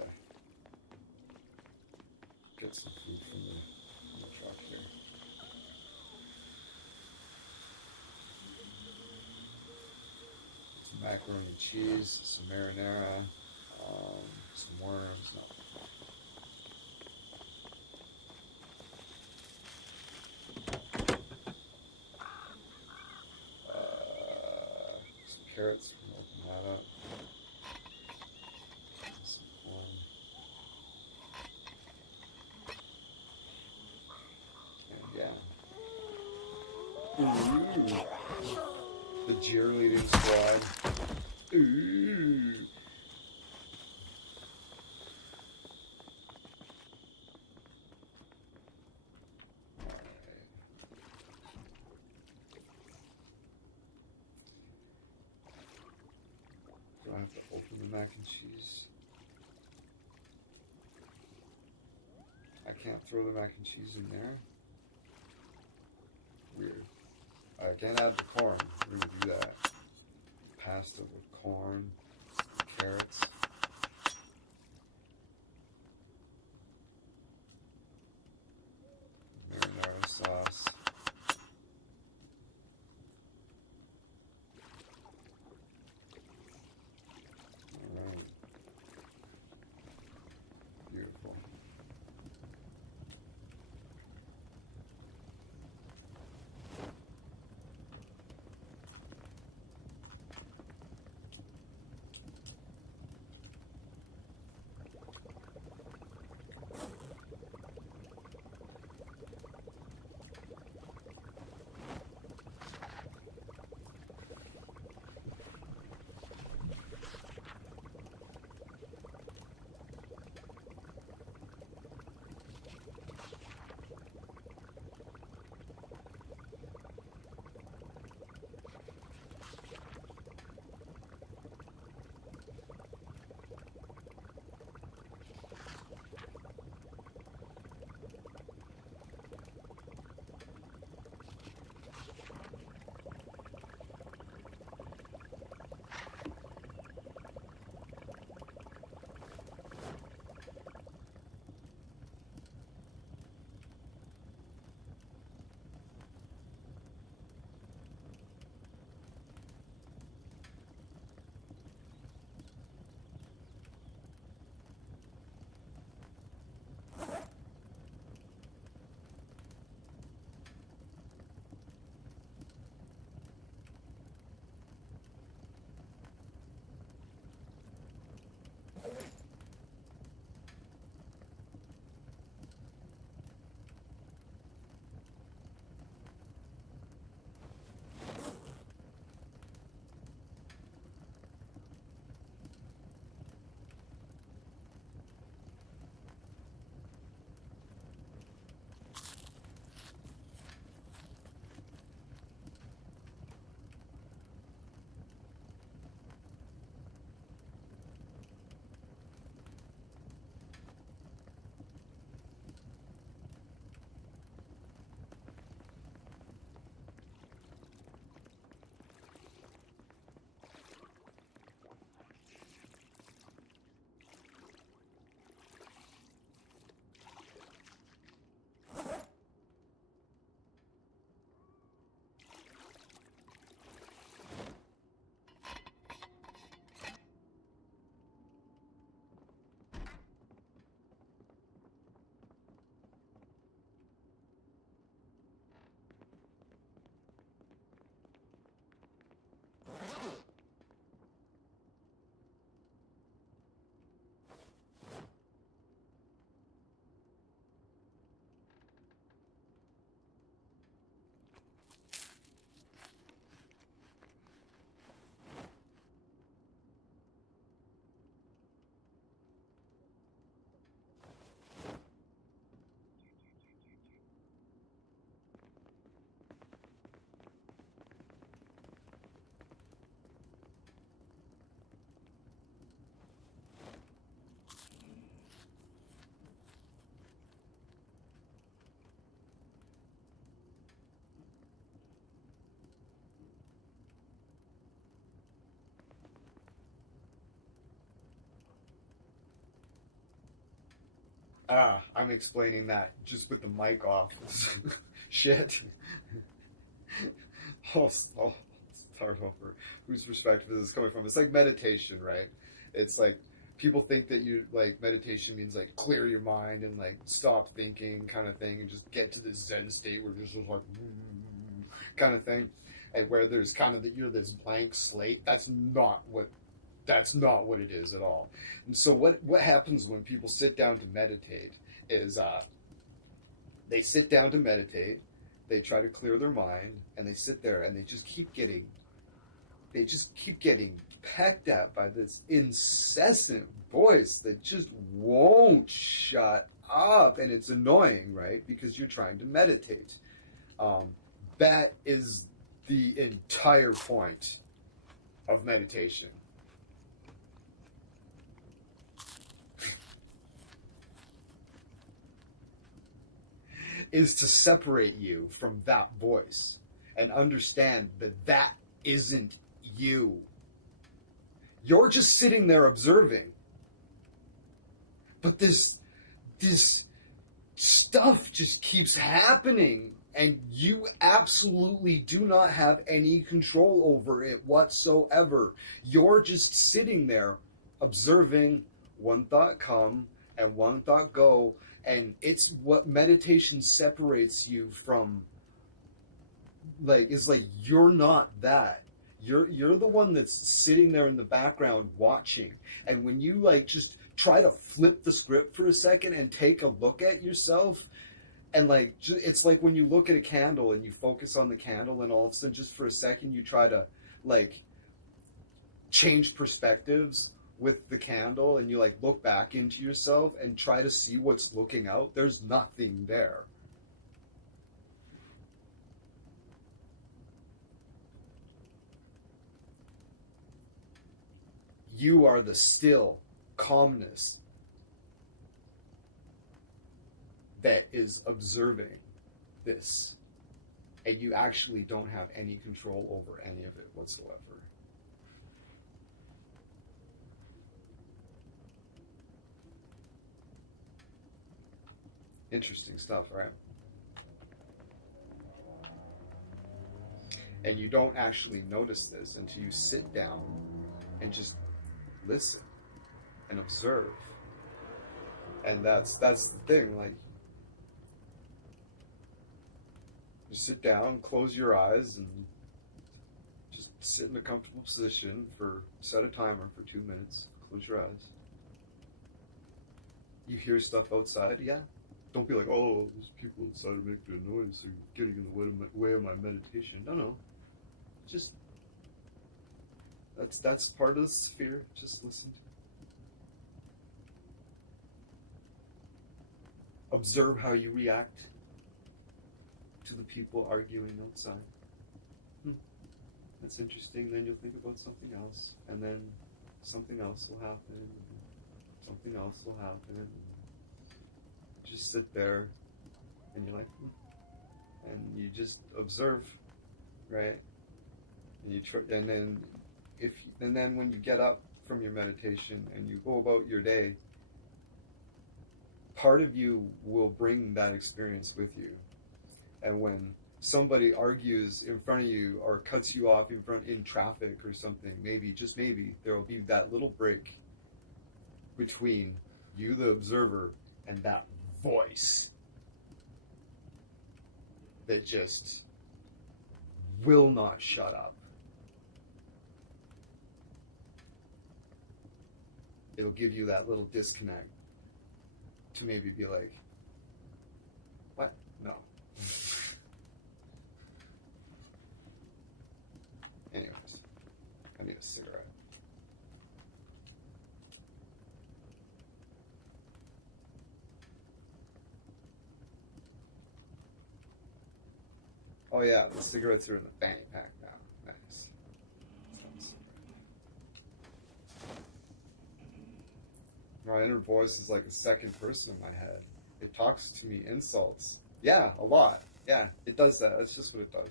get some food from the truck here. Some macaroni and cheese, some marinara, some worms. No. Carrots, open that up. Some corn. And yeah. Ooh. The cheerleading squad. Ooh. Do I have to open the mac and cheese? I can't throw the mac and cheese in there? Weird. I can't add the corn. We're gonna do that. Pasta with corn, carrots. Marinara sauce. Alright. Beautiful. I'm explaining that just with the mic off. Shit. I'll start over. Whose perspective is this coming from? It's like meditation, right? It's like people think that you like meditation means like clear your mind and like stop thinking kind of thing and just get to this Zen state where you're just like kind of thing, and where there's kind of you're this blank slate. That's not what it is at all. And so what happens when people sit down to meditate is they sit down to meditate, they try to clear their mind, and they sit there and they just keep getting pecked at by this incessant voice that just won't shut up, and it's annoying, right? Because you're trying to meditate. That is the entire point of meditation. Is to separate you from that voice and understand that that isn't you. You're just sitting there observing. But this stuff just keeps happening, and you absolutely do not have any control over it whatsoever. You're just sitting there observing, one thought come and one thought go, and it's what meditation separates you from. Like, is like you're not that. You're the one that's sitting there in the background watching. And when you like just try to flip the script for a second and take a look at yourself, and like it's like when you look at a candle and you focus on the candle, and all of a sudden just for a second you try to like change perspectives with the candle, and you like look back into yourself and try to see what's looking out. There's nothing there. You are the still calmness that is observing this, and you actually don't have any control over any of it whatsoever. Interesting stuff, right? And you don't actually notice this until you sit down and just listen and observe. And that's the thing, like, you sit down, close your eyes, and just sit in a comfortable position set a timer for 2 minutes, close your eyes. You hear stuff outside, yeah. Don't be like, oh, those people outside are making a noise, they're getting in the way of my meditation. No. Just, that's part of the sphere. Just listen to it. Observe how you react to the people arguing outside. That's interesting. Then you'll think about something else, and then something else will happen, and something else will happen. Just sit there, and you're like, and you just observe, right? And you try, and then when you get up from your meditation and you go about your day, part of you will bring that experience with you. And when somebody argues in front of you or cuts you off in traffic or something, just maybe, there will be that little break between you, the observer, and that voice that just will not shut up. It'll give you that little disconnect to maybe be like, what? No. Anyways, I need a cigarette. Oh yeah, the cigarettes are in the fanny pack now. Nice. My inner voice is like a second person in my head. It talks to me insults. Yeah, a lot. Yeah, it does that. That's just what it does.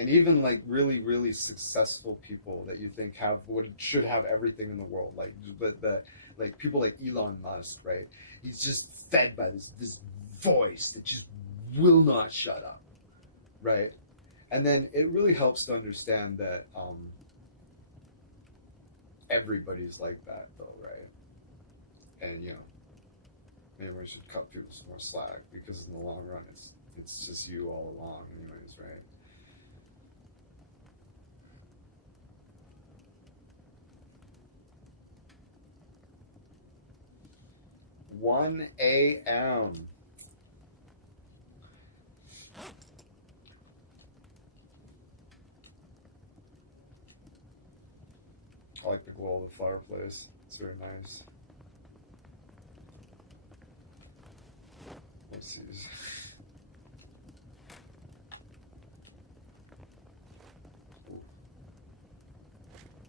And even like really, really successful people that you think have what should have everything in the world, like the like people like Elon Musk, right? He's just fed by this voice that just will not shut up, right? And then it really helps to understand that everybody's like that, though, right? And maybe we should cut people some more slack because in the long run, it's just you all along, anyways, right? One a.m. I like the glow of the fireplace. It's very nice. Let's see.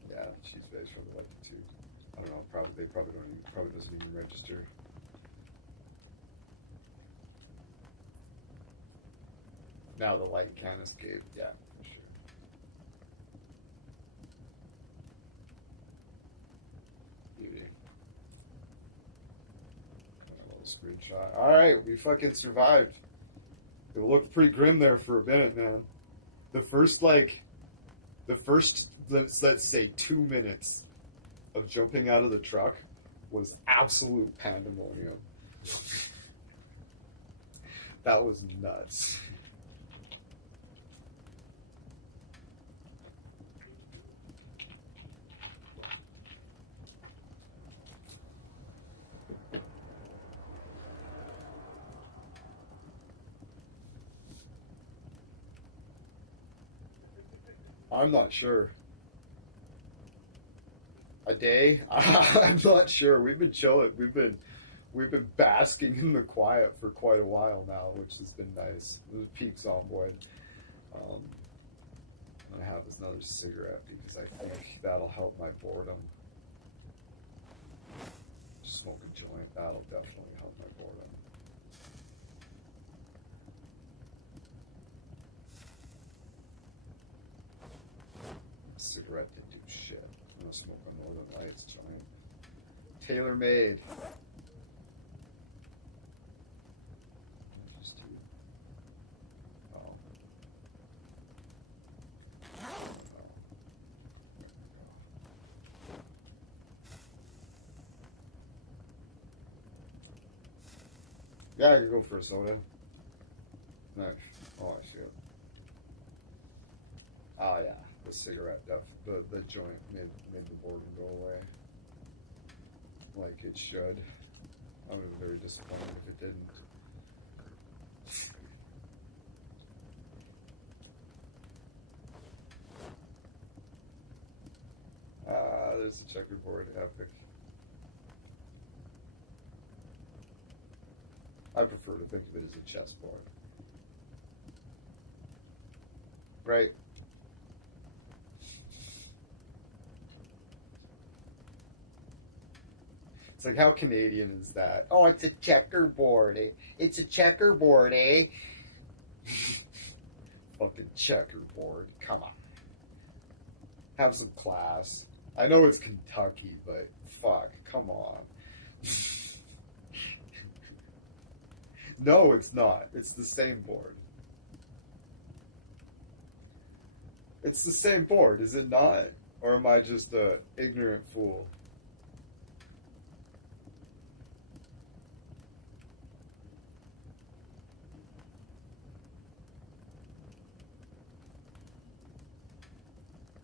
Yeah, cheese bags probably like it too. I don't know. They probably don't. Probably doesn't even register. Now the light can escape. Yeah, for sure. Beauty. A little screenshot. All right, we fucking survived. It looked pretty grim there for a minute, man. The first let's say 2 minutes of jumping out of the truck was absolute pandemonium. That was nuts. I'm not sure. A day? I'm not sure. We've been chilling. We've been basking in the quiet for quite a while now, which has been nice. The peaks on board. I'm gonna have another cigarette because I think that'll help my boredom. Smoke a joint. That'll definitely help my boredom. Cigarette didn't do shit. I'm gonna smoke a Northern Lights joint. Tailor made. Just do. Oh. Yeah, I could go for a soda. Nice. Oh, shit. Oh, yeah. The cigarette, the joint made the boredom go away. Like it should. I would be very disappointed if it didn't. There's a checkerboard, epic. I prefer to think of it as a chessboard. Right? It's like, how Canadian is that? Oh, it's a checkerboard, eh? It's a checkerboard, eh? Fucking checkerboard. Come on. Have some class. I know it's Kentucky, but fuck, come on. No, it's not. It's the same board. It's the same board, is it not? Or am I just a ignorant fool?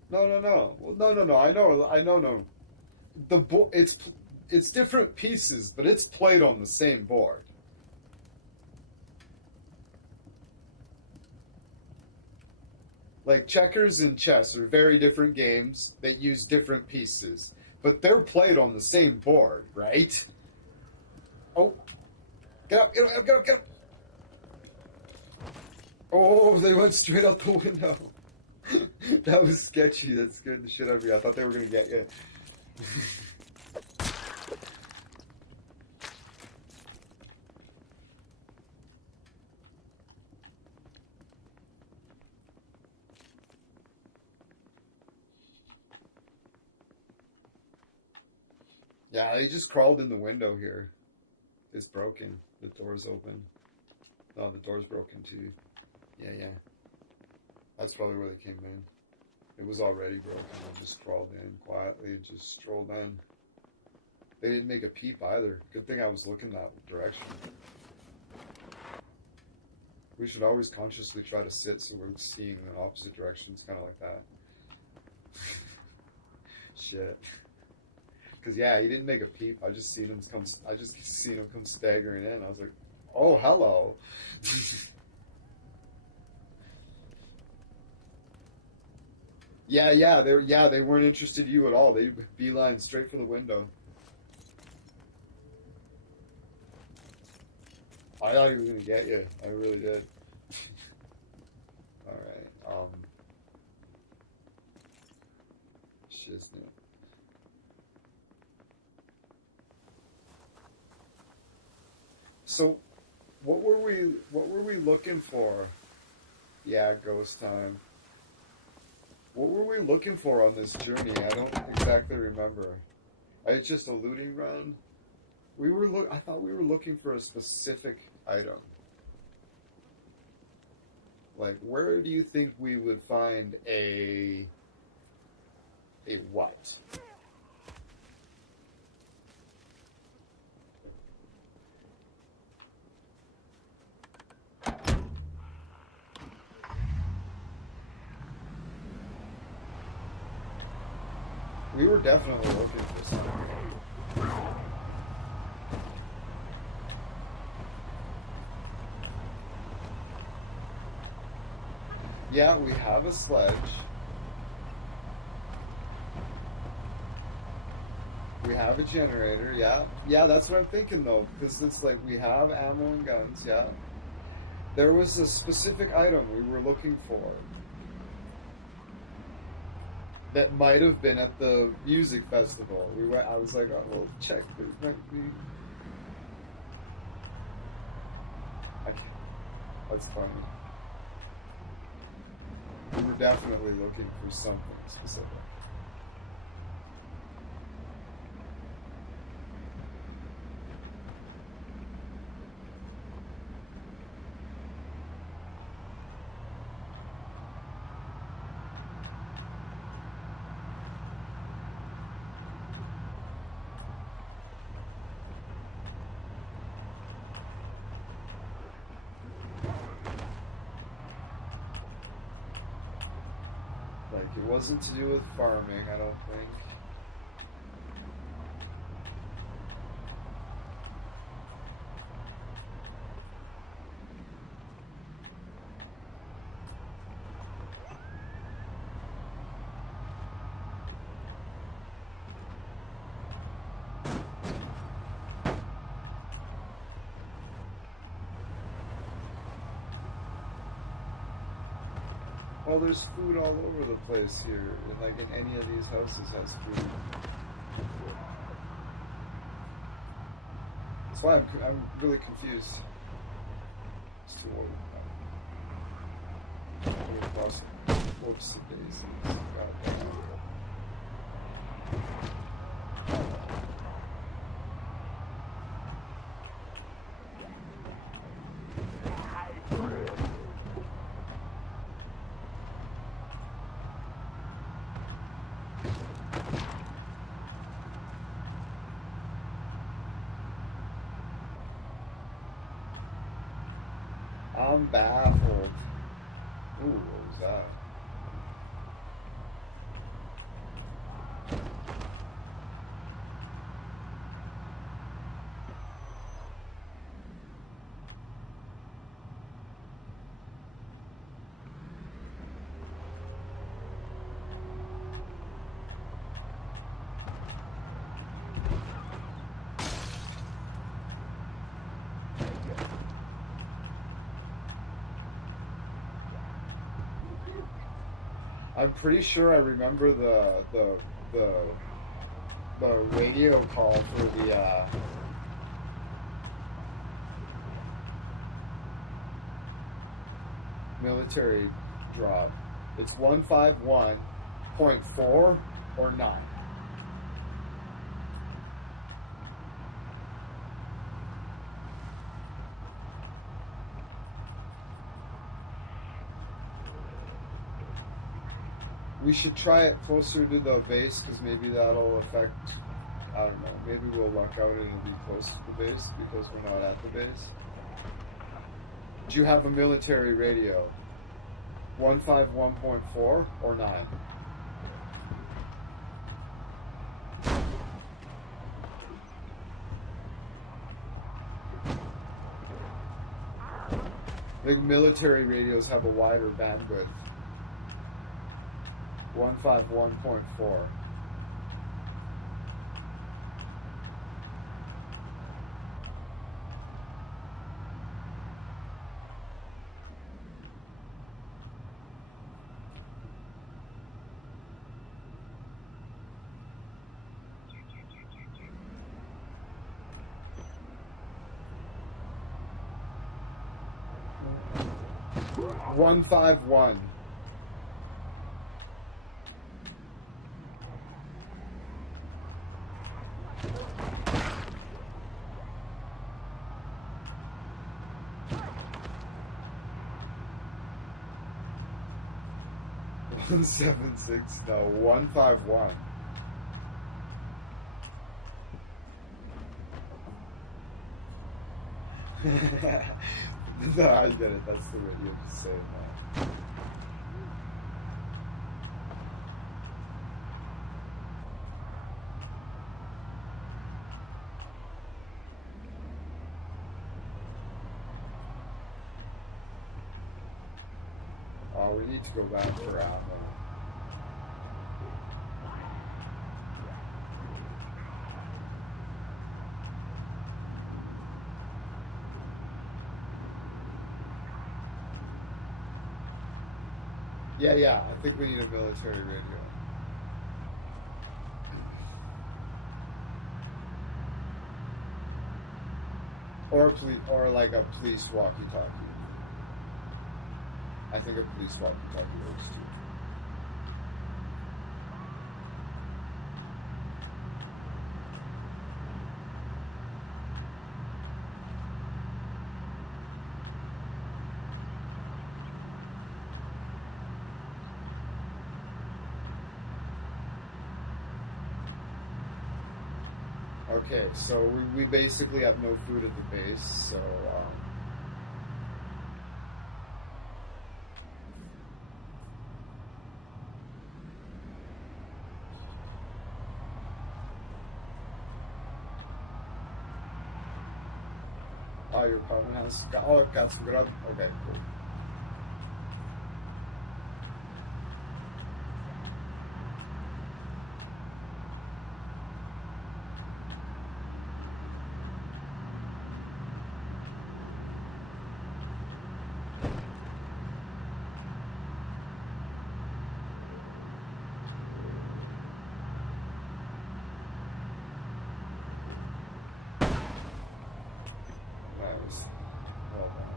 No. Well, no. I know. No. It's different pieces, but it's played on the same board. Like checkers and chess are very different games that use different pieces, but they're played on the same board, right? Oh, get up! Oh, they went straight out the window. That was sketchy. That scared the shit out of me. I thought they were gonna get you. Yeah, they just crawled in the window here. It's broken. The door's open. No, the door's broken too. Yeah, yeah. That's probably where they came in. It was already broken. I just crawled in quietly and just strolled in. They didn't make a peep either. Good thing I was looking that direction. We should always consciously try to sit so we're seeing in opposite directions, kind of like that. Shit. Because yeah, he didn't make a peep. I just seen him come. I just seen him come staggering in. I was like, "Oh, hello." Yeah. They weren't interested in you at all. They beeline straight for the window. I thought he was gonna get you. I really did. All right. Shiznit. So, what were we looking for? Yeah, ghost time. What were we looking for on this journey? I don't exactly remember. It's just a looting run. I thought we were looking for a specific item. Like, where do you think we would find a what? We were definitely looking for something. Yeah, we have a sledge. We have a generator, yeah. Yeah, that's what I'm thinking though, because it's like we have ammo and guns, yeah. There was a specific item we were looking for that might have been at the music festival. I was like, oh, well, check. There might be. That's funny. We were definitely looking for something specific. Like, it wasn't to do with farming, I don't think. Well, there's food all over the place here, and like in any of these houses has food. That's why I'm really confused. It's too old. Whoops, daisies. God damn. I'm baffled. Ooh, what was that? I'm pretty sure I remember the radio call for the military drop. It's 151.4 or 9. We should try it closer to the base because maybe that'll affect. I don't know. Maybe we'll luck out and it'll be close to the base because we're not at the base. Do you have a military radio? 151.4 or 9? I think military radios have a wider bandwidth. 151.4. One 151. One 76. No, 151. No, I get it. That's the radio just saying that. Oh, we need to go back for ammo. Yeah, I think we need a military radio. Or like a police walkie-talkie. I think a police walkie-talkie works too. Okay, so we basically have no food at the base, so oh, your apartment has it got some grub. Okay, cool. Well done.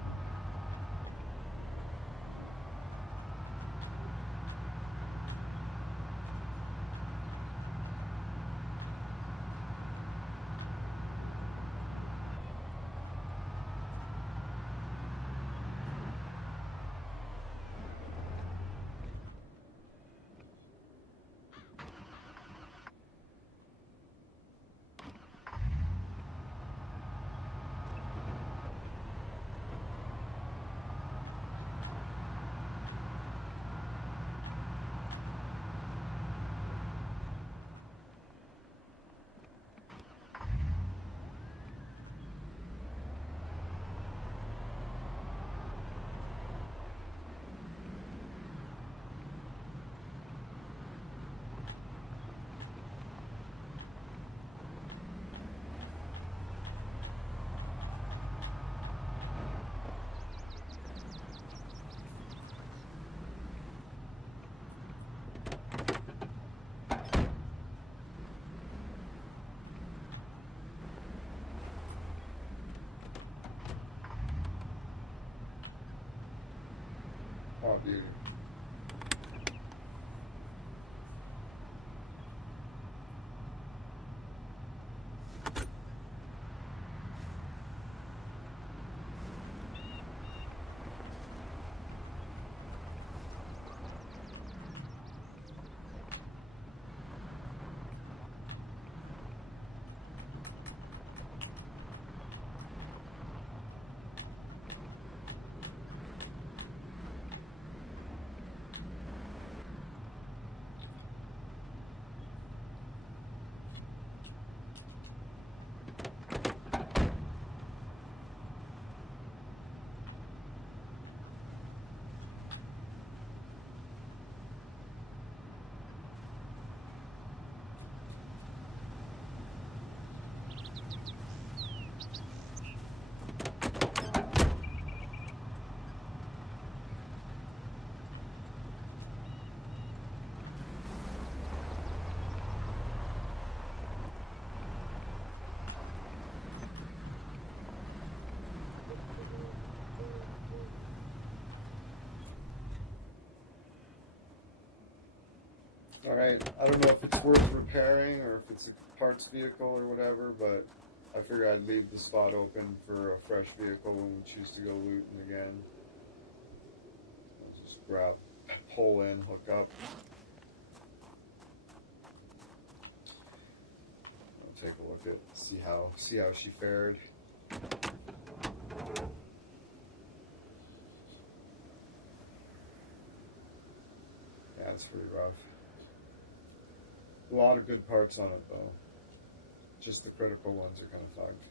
Oh, beauty. All right, I don't know if it's worth repairing or if it's a parts vehicle or whatever, but I figure I'd leave the spot open for a fresh vehicle when we choose to go looting again. I'll just grab, pull in, hook up. I'll take a look at see how she fared. Yeah, it's pretty rough. A lot of good parts on it though. Just the critical ones are kind of fucked.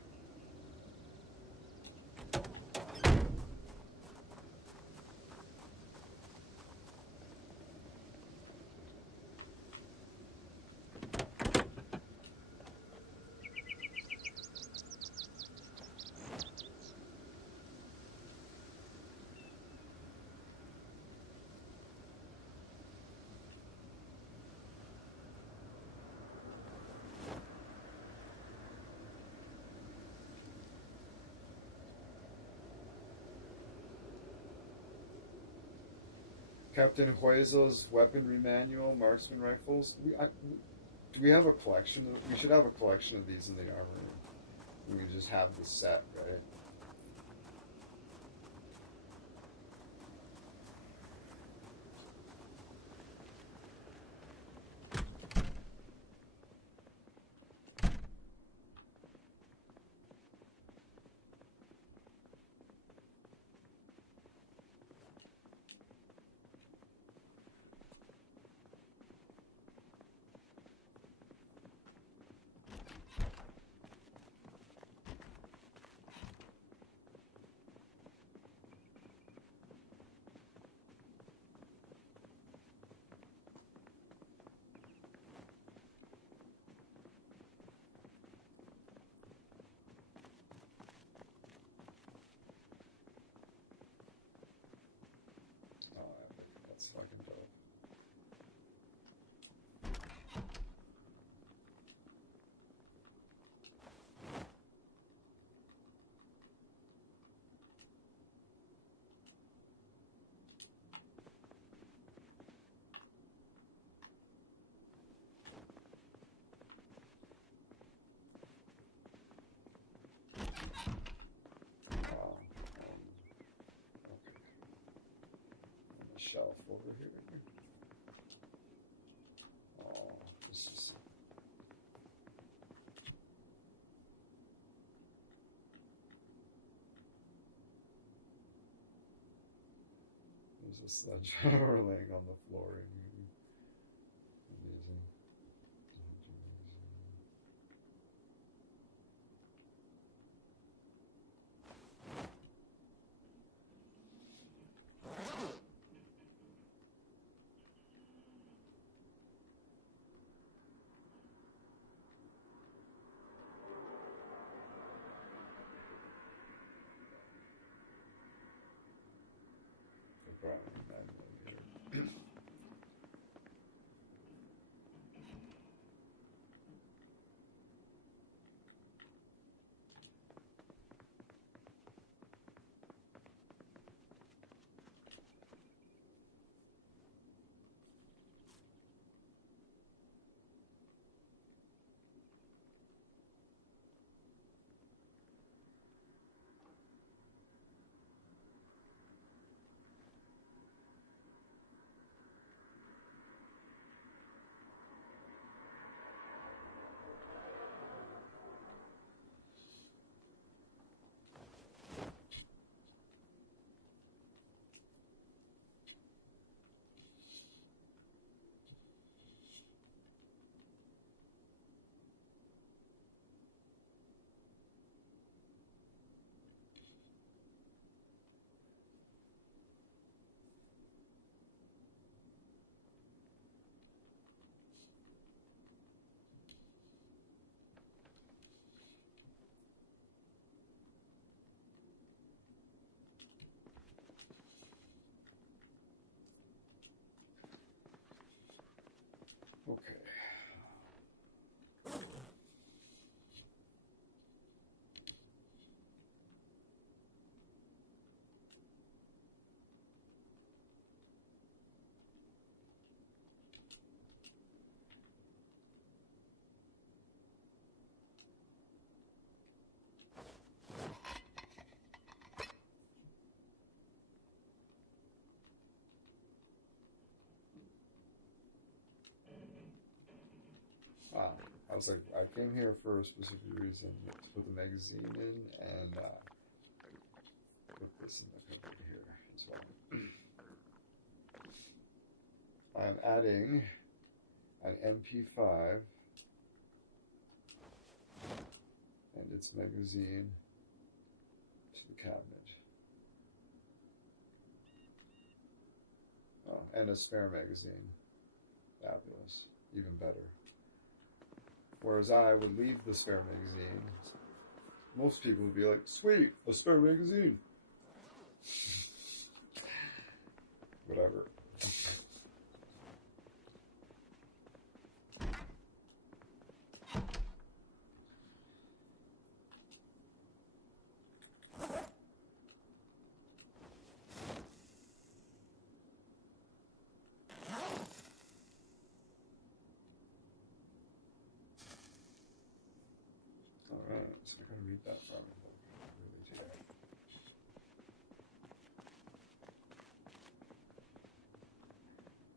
Captain Huezo's weaponry manual, marksman rifles. Do we have a collection? We should have a collection of these in the armory. We just have the set, right? That's fucking dope. Shelf over here. Oh, this is. There's a sledgehammer laying on the floor. Amazing. Wow. I was like, I came here for a specific reason, to put the magazine in and put this in the cupboard here as well. I'm adding an MP5 and its magazine to the cabinet. Oh, and a spare magazine. Fabulous. Even better. Whereas I would leave the spare magazine. Most people would be like, sweet, a spare magazine. Whatever. Alright, so I gotta read that from it. Really do.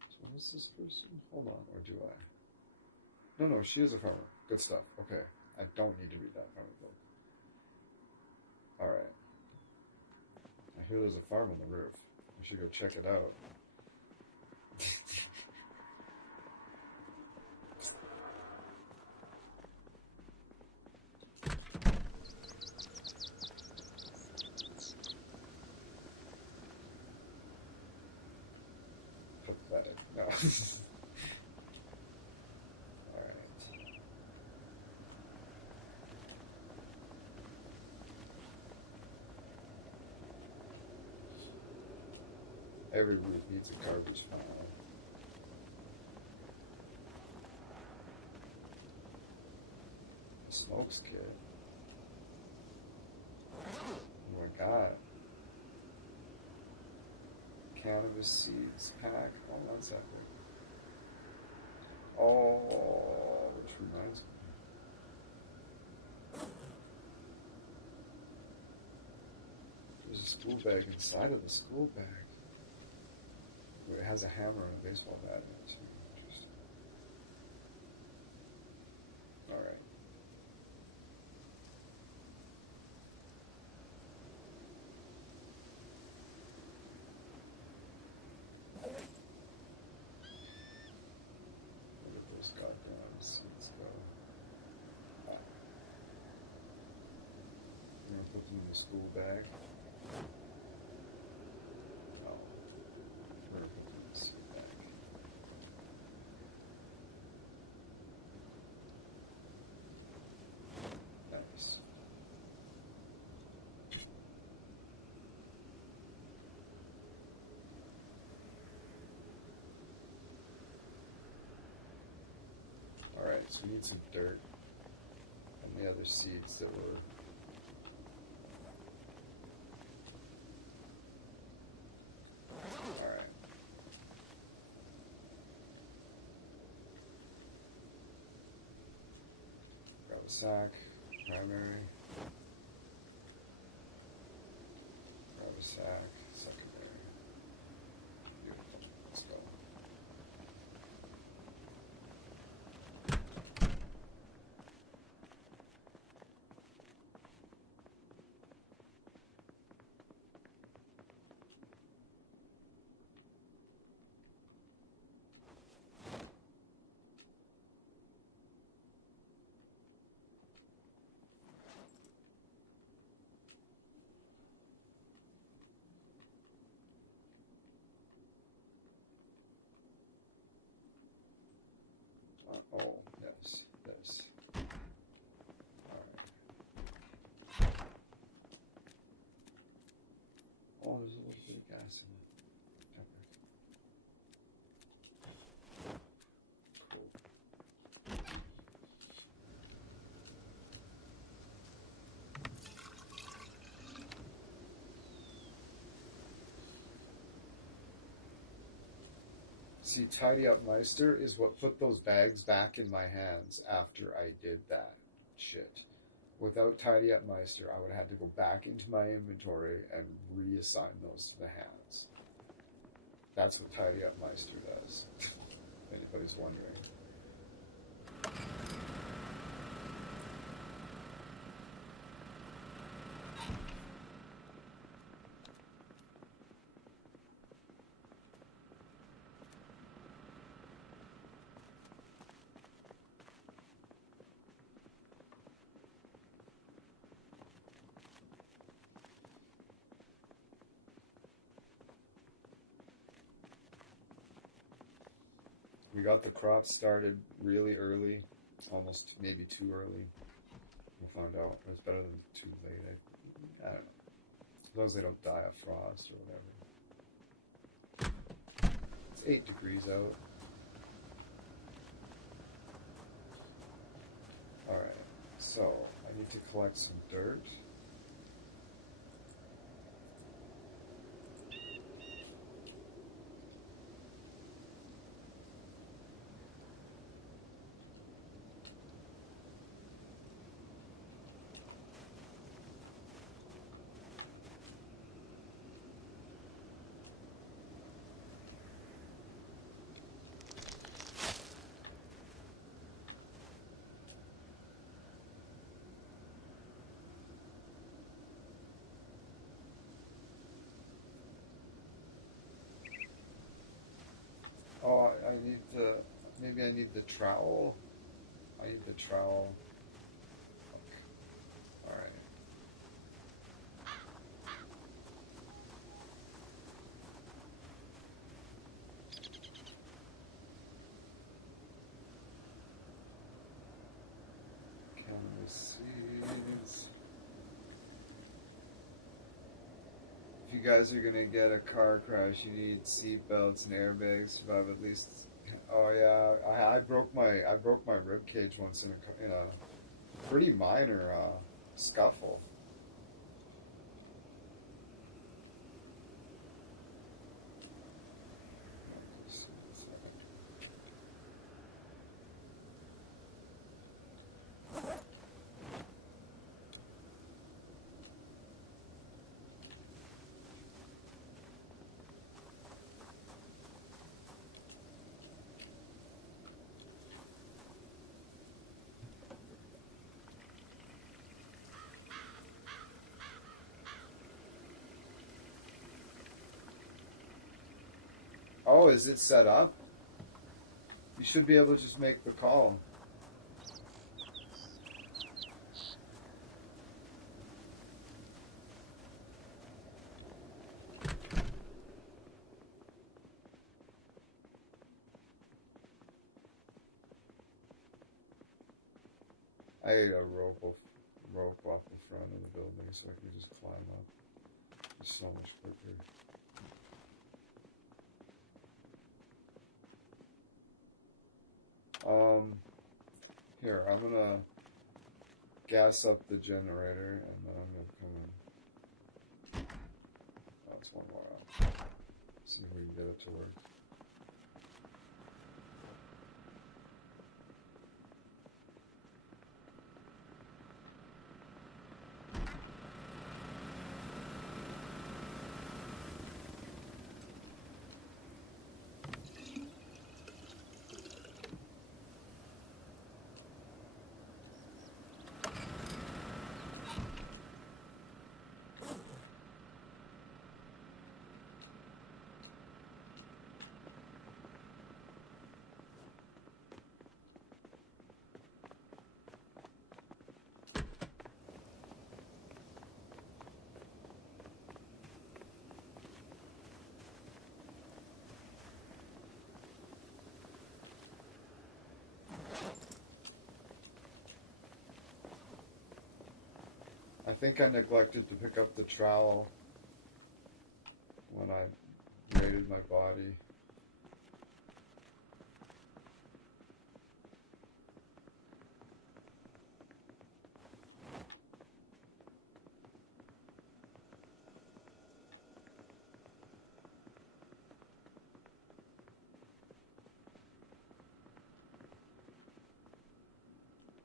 So what is this person? Hold on, or do I? No, she is a farmer. Good stuff. Okay. I don't need to read that farmer book. Alright. I hear there's a farm on the roof. I should go check it out. Pathetic. No. Alright. Every roof needs a garbage pile. A smokes kit. Oh my god. Cannabis seeds pack. Oh, that's epic. Oh, which reminds me. There's a school bag inside of the school bag. It has a hammer and a baseball bat in it too. Interesting. Alright. Where did those goddamn seeds go? Ah. I'm gonna put them in the school bag. No. We're gonna put them in the school bag. Nice. Alright, so we need some dirt and the other seeds that were. Alright. Grab a sack, primary. Grab a sack, secondary. Beautiful. Let's go. Oh, yes, this. Alright. Oh, there's a little bit of gas in it. Pepper. Cool. See, Tidy Up Meister is what put those bags back in my hands after I did that shit. Without Tidy Up Meister, I would have had to go back into my inventory and reassign those to the hands. That's what Tidy Up Meister does, if anybody's wondering. We got the crop started really early, almost maybe too early. We found out it was better than too late. I don't know. As long as they don't die of frost or whatever. It's 8 degrees out. Alright, so I need to collect some dirt. Oh, I need the, maybe I need the trowel. I need the trowel. Alright. Cannabis seeds. If you guys are gonna get a car crash, you need seat belts and airbags. Survive at least. Oh yeah, I broke my rib cage once in a pretty minor scuffle. Oh, is it set up? You should be able to just make the call. I ate a rope off the front of the building so I can just climb up. It's so much quicker. Here, I'm gonna gas up the generator and then I'm gonna come in. Oh, it's one more out. See if we can get it to work. I think I neglected to pick up the trowel when I raided my body.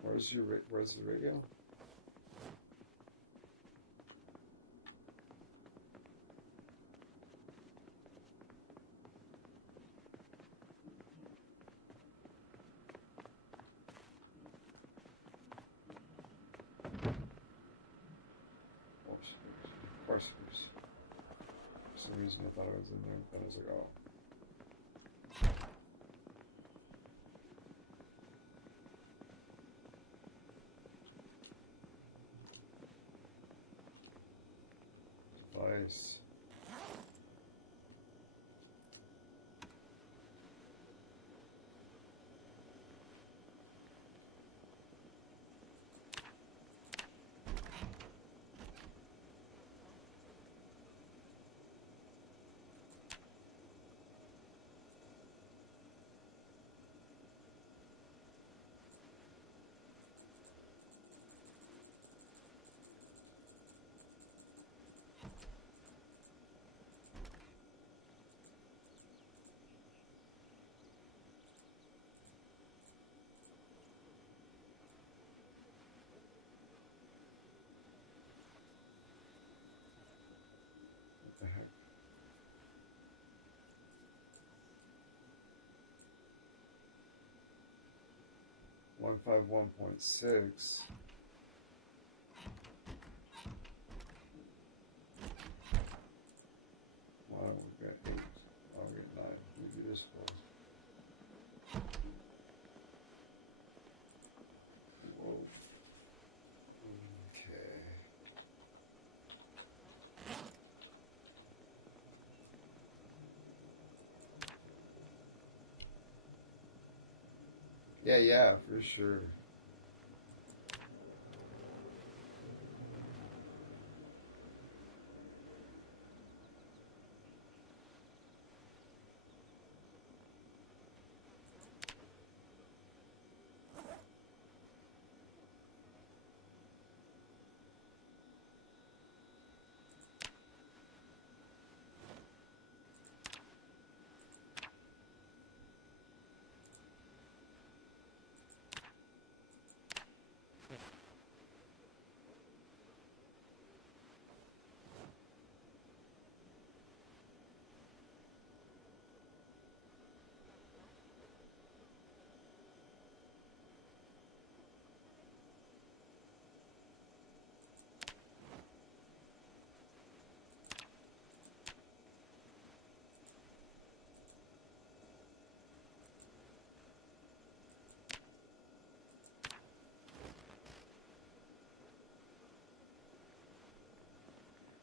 Where's the radio? some reason I thought I was in there, but I was like, oh. Device. What the heck? One 151.6. Wow, we got 8. Oh, we got 9. Maybe this was. Whoa. Okay. Yeah, for sure.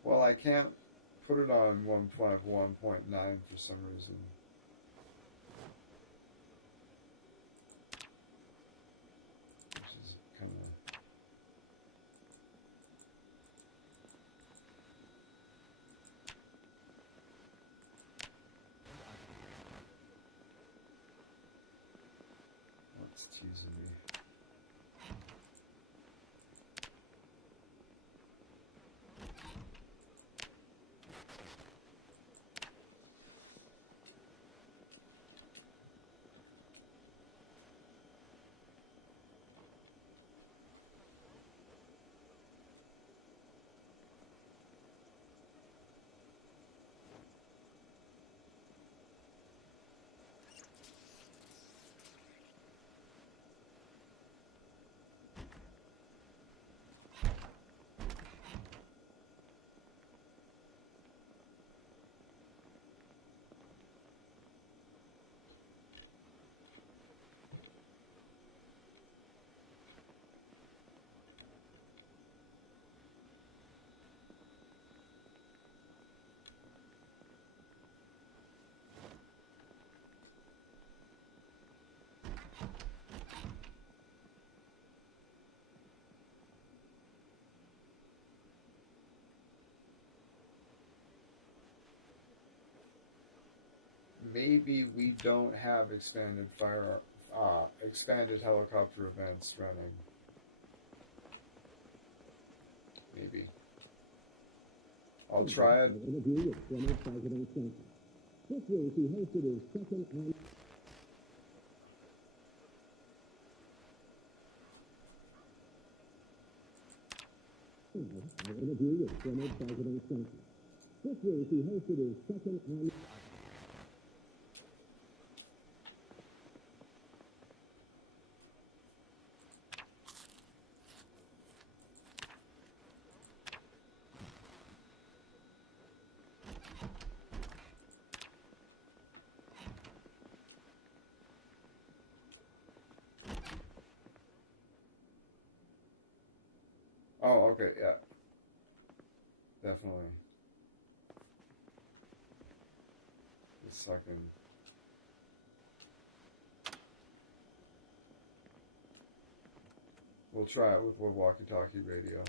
Well, I can't put it on 151.9 for some reason. Which is kind of... What's teasing me? Maybe we don't have expanded helicopter events running. Maybe. I'll try it. Interview with former President Clinton. This week he hosted his second annual interview with former President Clinton. This week he hosted his second annual Oh, okay, yeah. Definitely. It's fucking... We'll try it with walkie-talkie radio.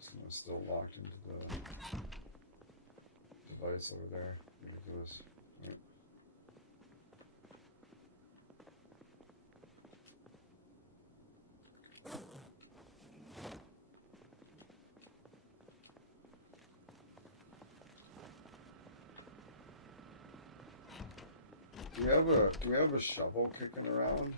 Someone's still locked into the device over there. Ridiculous. Right. Do we have a shovel kicking around?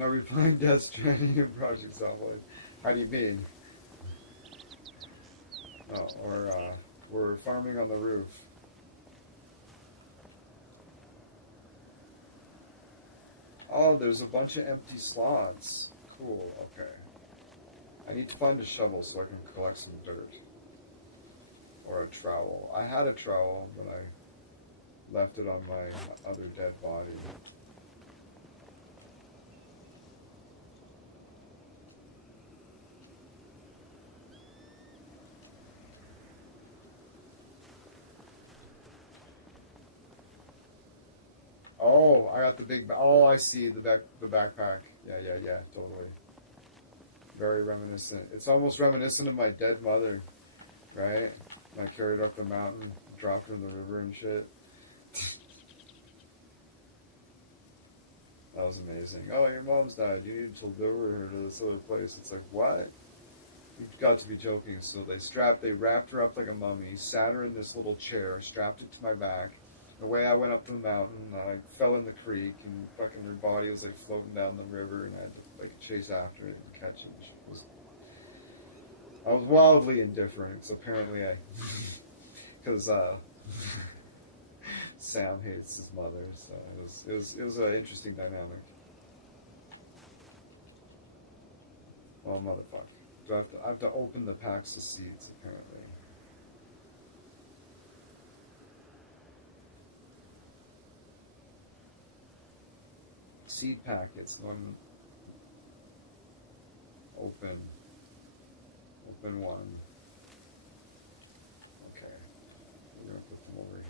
Are we playing Death Stranding in Project Software? How do you mean? Oh, or we're farming on the roof. Oh, there's a bunch of empty slots. Cool, okay. I need to find a shovel so I can collect some dirt. Or a trowel. I had a trowel, but I left it on my other dead body. Oh, I got the big... Oh, I see. The backpack. Yeah, totally. Very reminiscent. It's almost reminiscent of my dead mother, right? I carried her up the mountain, dropped her in the river and shit. That was amazing. Oh, your mom's died. You need to deliver her to this other place. It's like, what? You've got to be joking. So they wrapped her up like a mummy, sat her in this little chair, strapped it to my back. The way I went up to the mountain, I fell in the creek, and fucking her body was like floating down the river, and I had to like chase after it and catch it. I was wildly indifferent, because apparently because Sam hates his mother, so it was an interesting dynamic. Oh, motherfucker. I have to open the packs of seeds, apparently. Seed packets. Open one. Okay. We're gonna put them over here.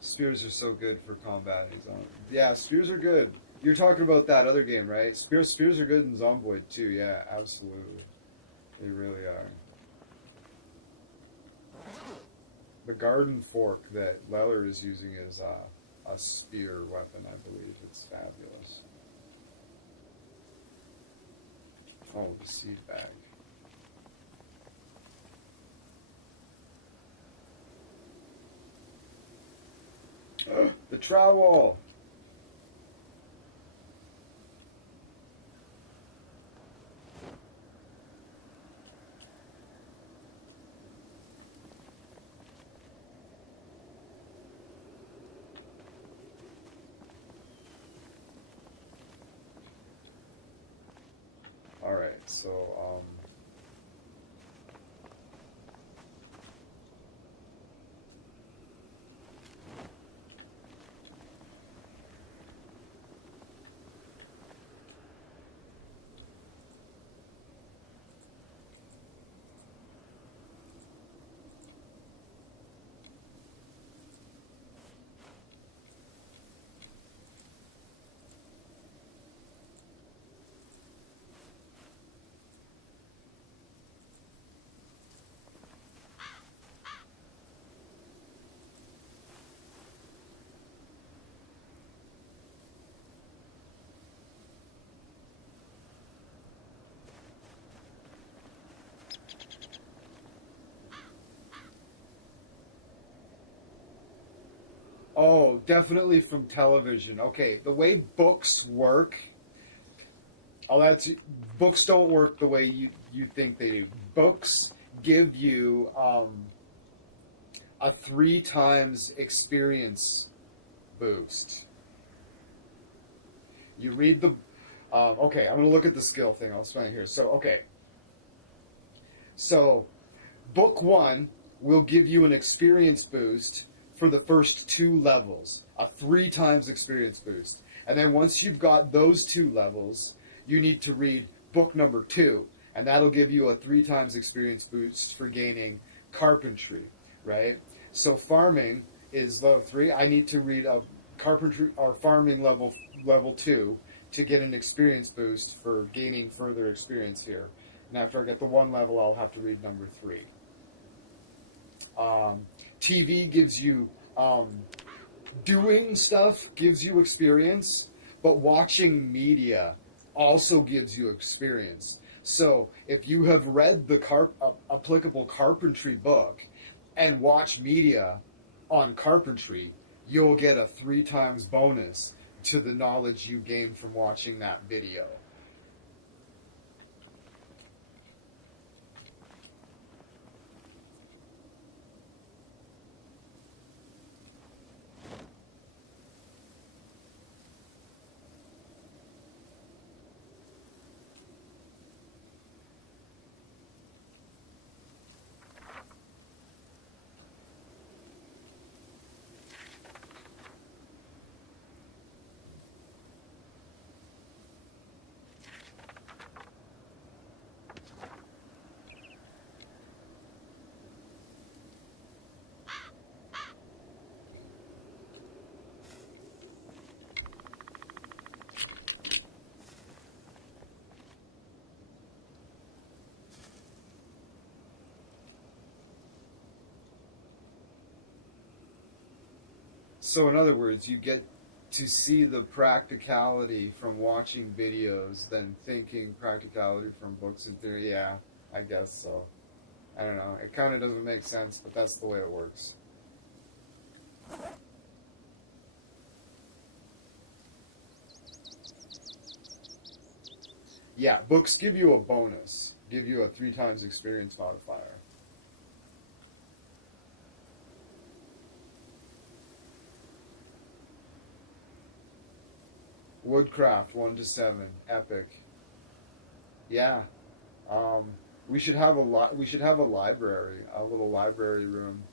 Spears are so good for combating zombies. Yeah, spears are good. You're talking about that other game, right? Spears are good in Zomboid too. Yeah, absolutely. They really are. The garden fork that Leller is using is a spear weapon, I believe. It's fabulous. Oh, the seed bag. The trowel! Alright, so, Oh, definitely from television. Okay, the way books work, books don't work the way you think they do. Books give you a 3 times experience boost. You read the. Okay, I'm going to look at the skill thing. I'll explain it here. So, okay. So, book 1 will give you an experience boost for the first 2 levels, a 3 times experience boost. And then once you've got those 2 levels, you need to read book number 2, and that'll give you a 3 times experience boost for gaining carpentry, right? So farming is level 3. I need to read a carpentry or farming level 2 to get an experience boost for gaining further experience here. And after I get the 1 level, I'll have to read number 3. TV gives you doing stuff, gives you experience, but watching media also gives you experience. So if you have read the applicable carpentry book and watch media on carpentry, you'll get a 3 times bonus to the knowledge you gain from watching that video. So in other words, you get to see the practicality from watching videos than thinking practicality from books and theory. Yeah, I guess so. I don't know. It kind of doesn't make sense, but that's the way it works. Yeah, books give you a bonus, give you a 3 times experience modifier. Woodcraft 1 to 7, epic. Yeah, we should have we should have a library, a little library room,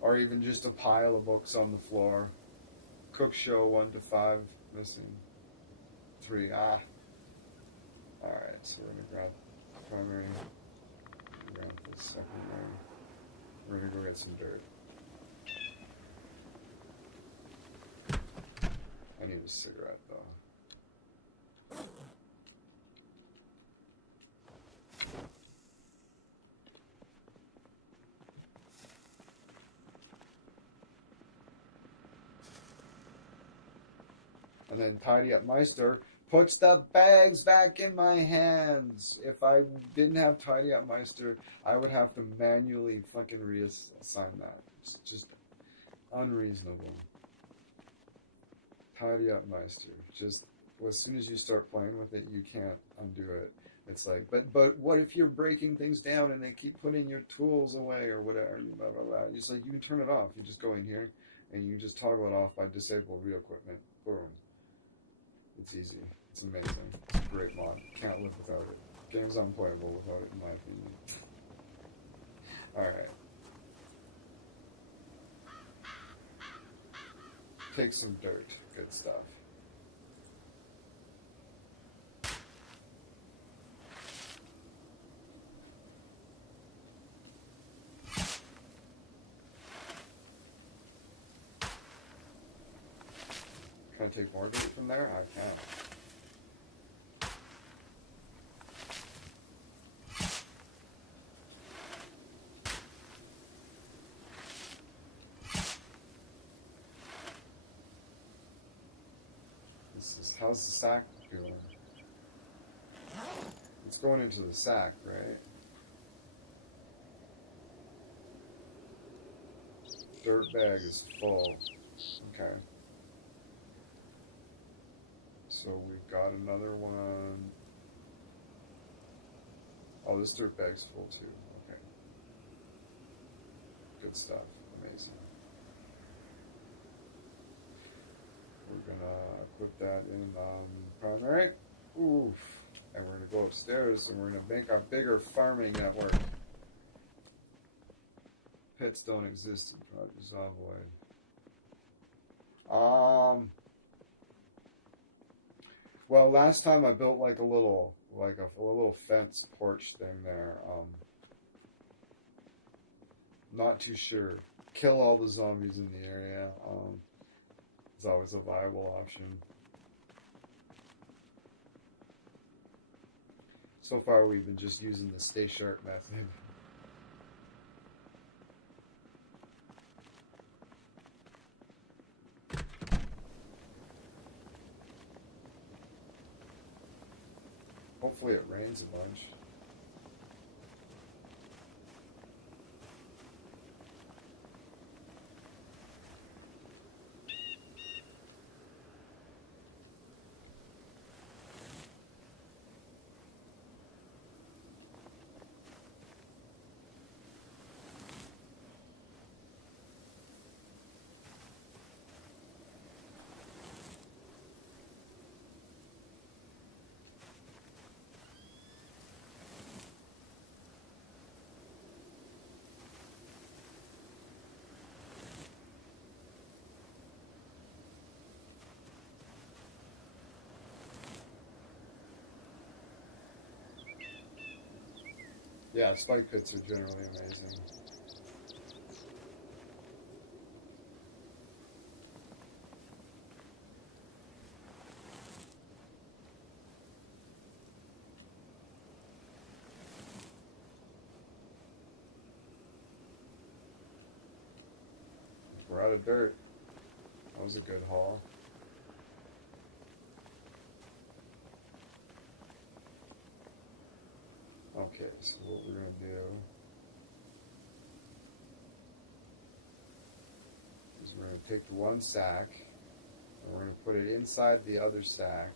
or even just a pile of books on the floor. Cook show 1 to 5, missing 3. All right, so we're gonna grab primary, grab the secondary. We're gonna go get some dirt. I need a cigarette though. And then Tidy Up Meister puts the bags back in my hands. If I didn't have Tidy Up Meister, I would have to manually fucking reassign that. It's just unreasonable. Tidy Up Meister. Just as soon as you start playing with it, you can't undo it. It's like, but what if you're breaking things down and they keep putting your tools away or whatever? Blah blah blah. It's like you can turn it off. You just go in here and you just toggle it off by disable real equipment. Boom. It's easy. It's amazing. It's a great mod. Can't live without it. Game's unplayable without it, in my opinion. Alright. Take some dirt. Good stuff. Can I take more dirt from there? I can. How's the sack going? It's going into the sack, right? dirt bag is full. Okay. So we've got another one. Oh, this dirt bag's full too. Okay. Good stuff. Amazing. We're gonna put that in primary. Oof. And we're gonna go upstairs and we're gonna make our bigger farming network. Pits don't exist in Project Zavoid. Well, last time I built like a little fence porch thing there. Not too sure. Kill all the zombies in the area. It's always a viable option. So far, we've been just using the stay sharp method. Hopefully it rains a bunch. Yeah, spike pits are generally amazing. We're out of dirt. That was a good haul. Okay, so what we're going to do is we're going to take the one sack and we're going to put it inside the other sack.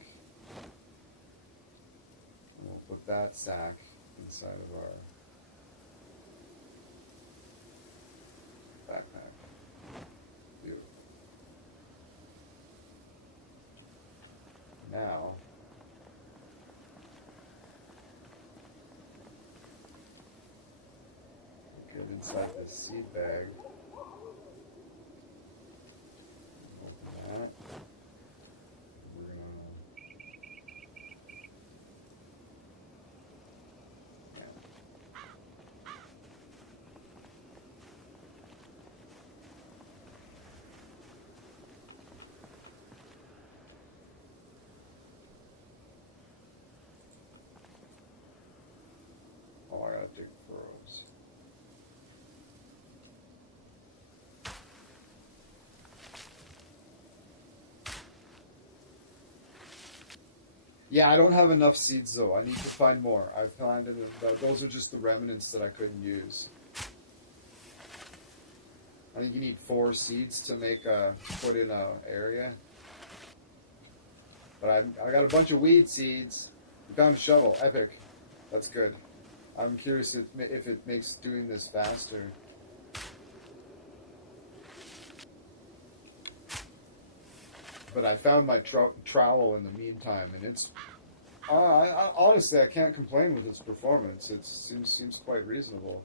And we'll put that sack inside of our backpack. Beautiful. Now, get inside the seed bag. Open that. We're gonna. Oh, I gotta dig furrows. Yeah, I don't have enough seeds though. I need to find more. I've found those are just the remnants that I couldn't use. I think you need 4 seeds to make put in a area. But I got a bunch of weed seeds. We found a shovel. Epic. That's good. I'm curious if it makes doing this faster. But I found my trowel in the meantime, and it's honestly I can't complain with its performance. It seems quite reasonable.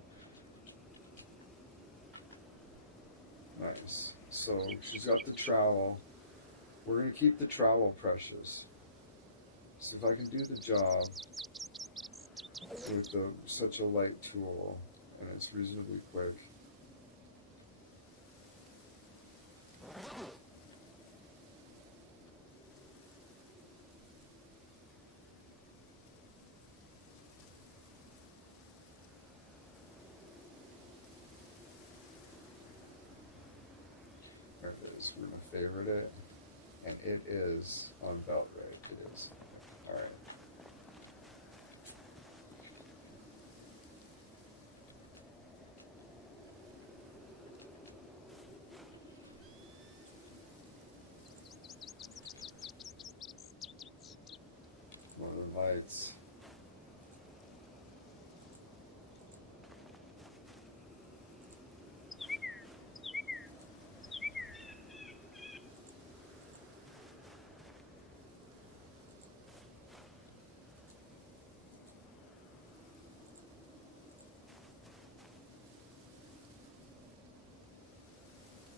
Nice. So she's got the trowel. We're gonna keep the trowel precious. See if I can do the job with such a light tool, and it's reasonably quick. There it is. We're gonna favorite it, and it is on belt right. It is. All right. lights.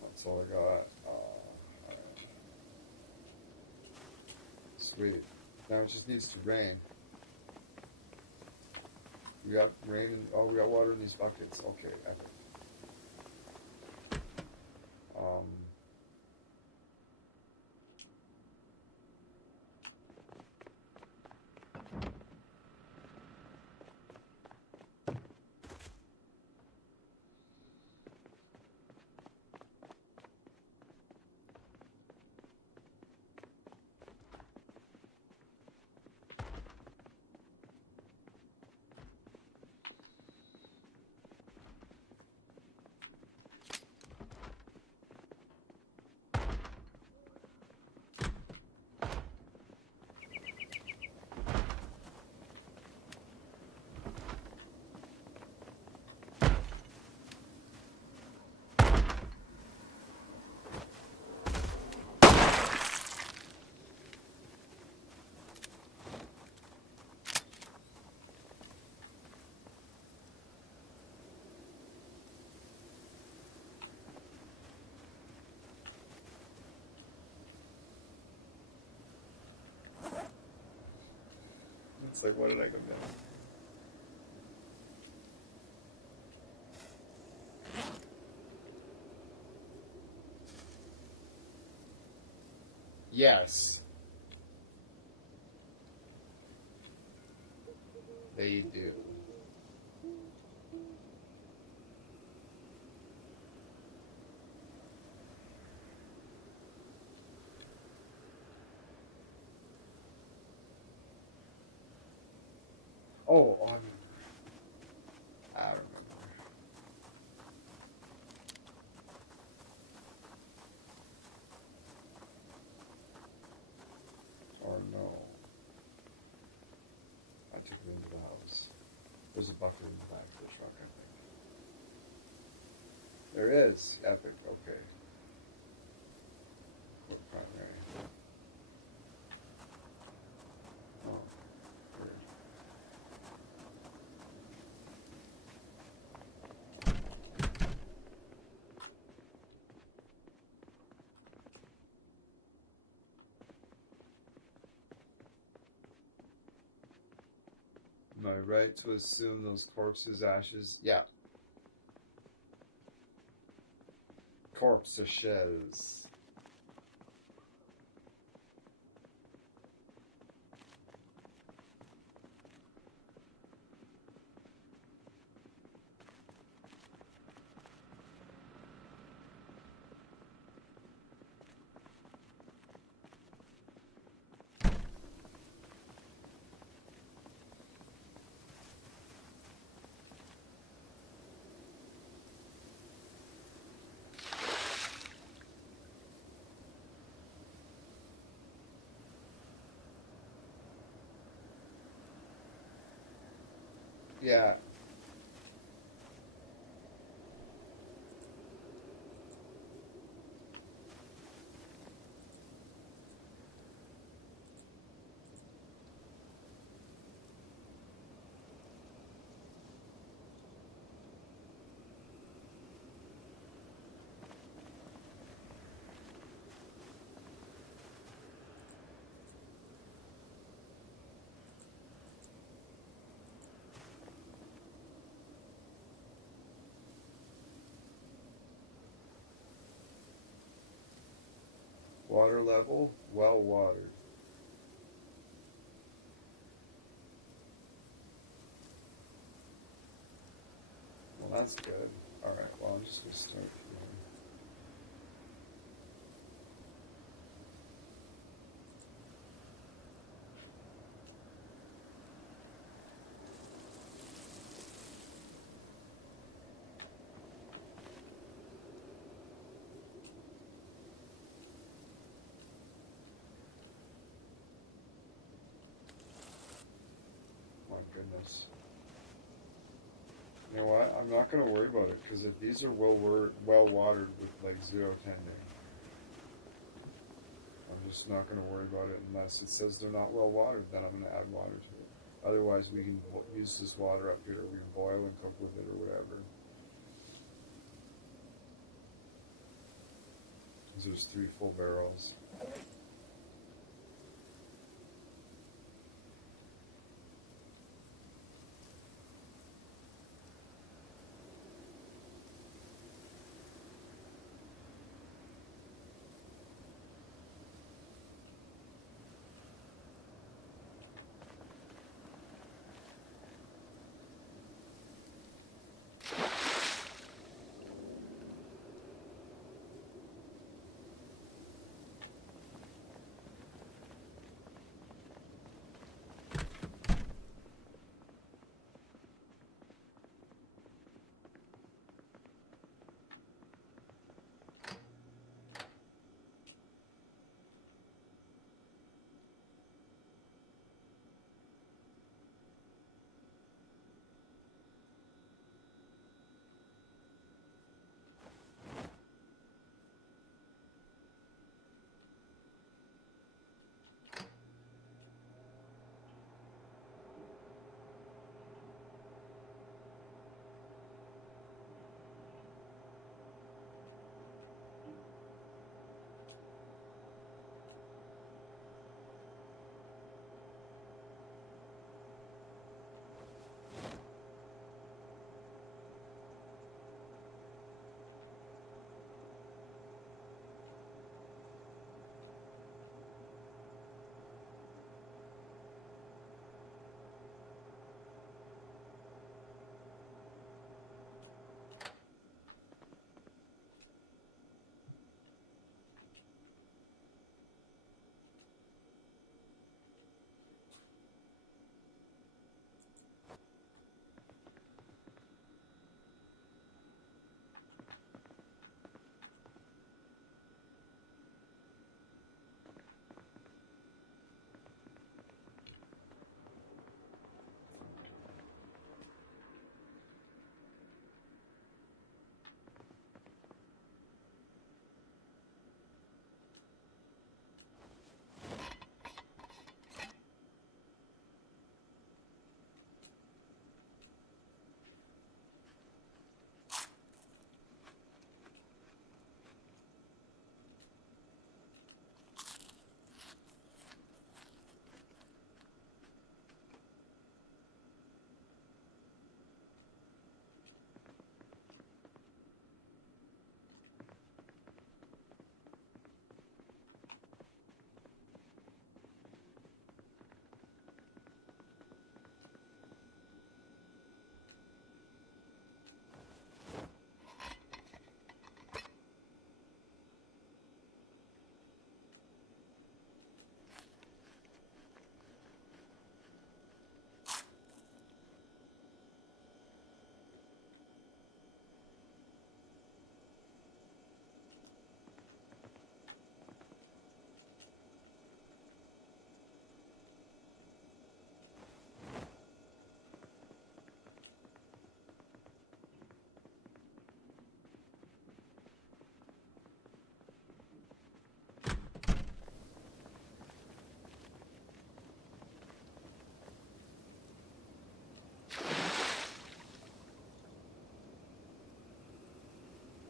That's all I got. Sweet. Now it just needs to rain. We got rain and we got water in these buckets. Okay, epic. It's like, what did I go down? Yes. They do. Oh, I remember. Or no. I took it into the house. There's a bucket in the back of the truck, I think. There is. Epic. Okay. What primary? Oh, weird. Am I right to assume those corpses' ashes? Yeah. Corpse ashes. Yeah. Water level, well watered. Well, that's good. All right. Well, I'm just gonna start. goodness. You know what? I'm not going to worry about it because if these are well watered with like zero tending, I'm just not going to worry about it unless it says they're not well watered. Then I'm going to add water to it. Otherwise, we can use this water up here. We can boil and cook with it or whatever. Because there's 3 full barrels.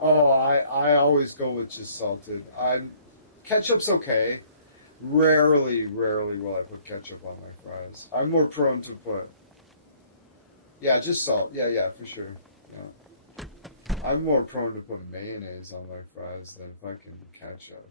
Oh, I always go with just salted. Ketchup's okay. Rarely will I put ketchup on my fries. I'm more prone to put. Yeah, just salt. Yeah, for sure. Yeah. I'm more prone to put mayonnaise on my fries than fucking ketchup.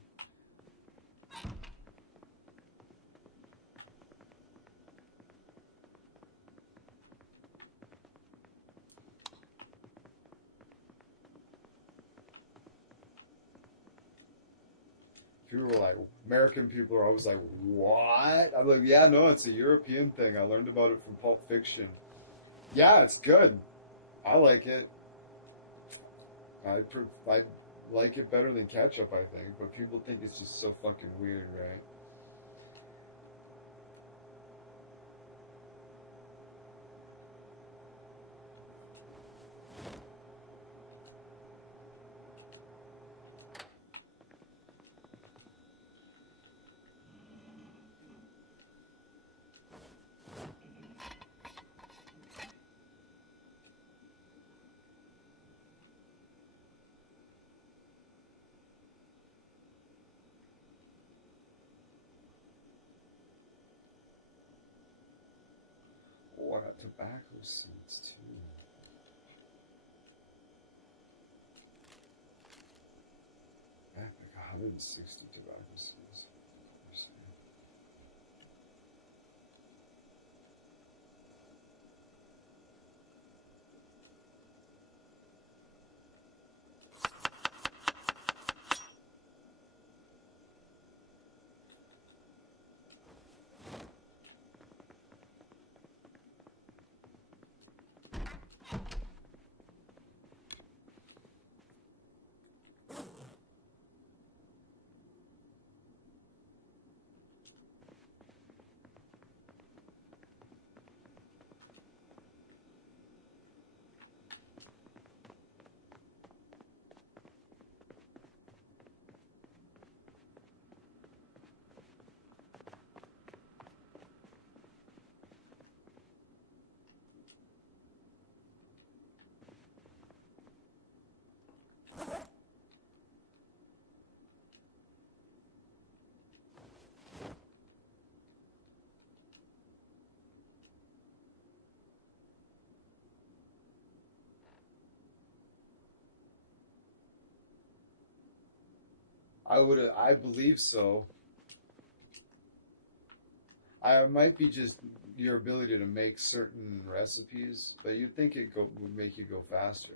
People are like, American people are always like, what? I'm like, yeah, no, it's a European thing. I learned about it from Pulp Fiction. Yeah, it's good. I like it. I like it better than ketchup, I think, but people think it's just so fucking weird, right? tobacco seeds too. I have like 160 tobacco seeds. I believe so. I might be just your ability to make certain recipes, but you'd think would make you go faster.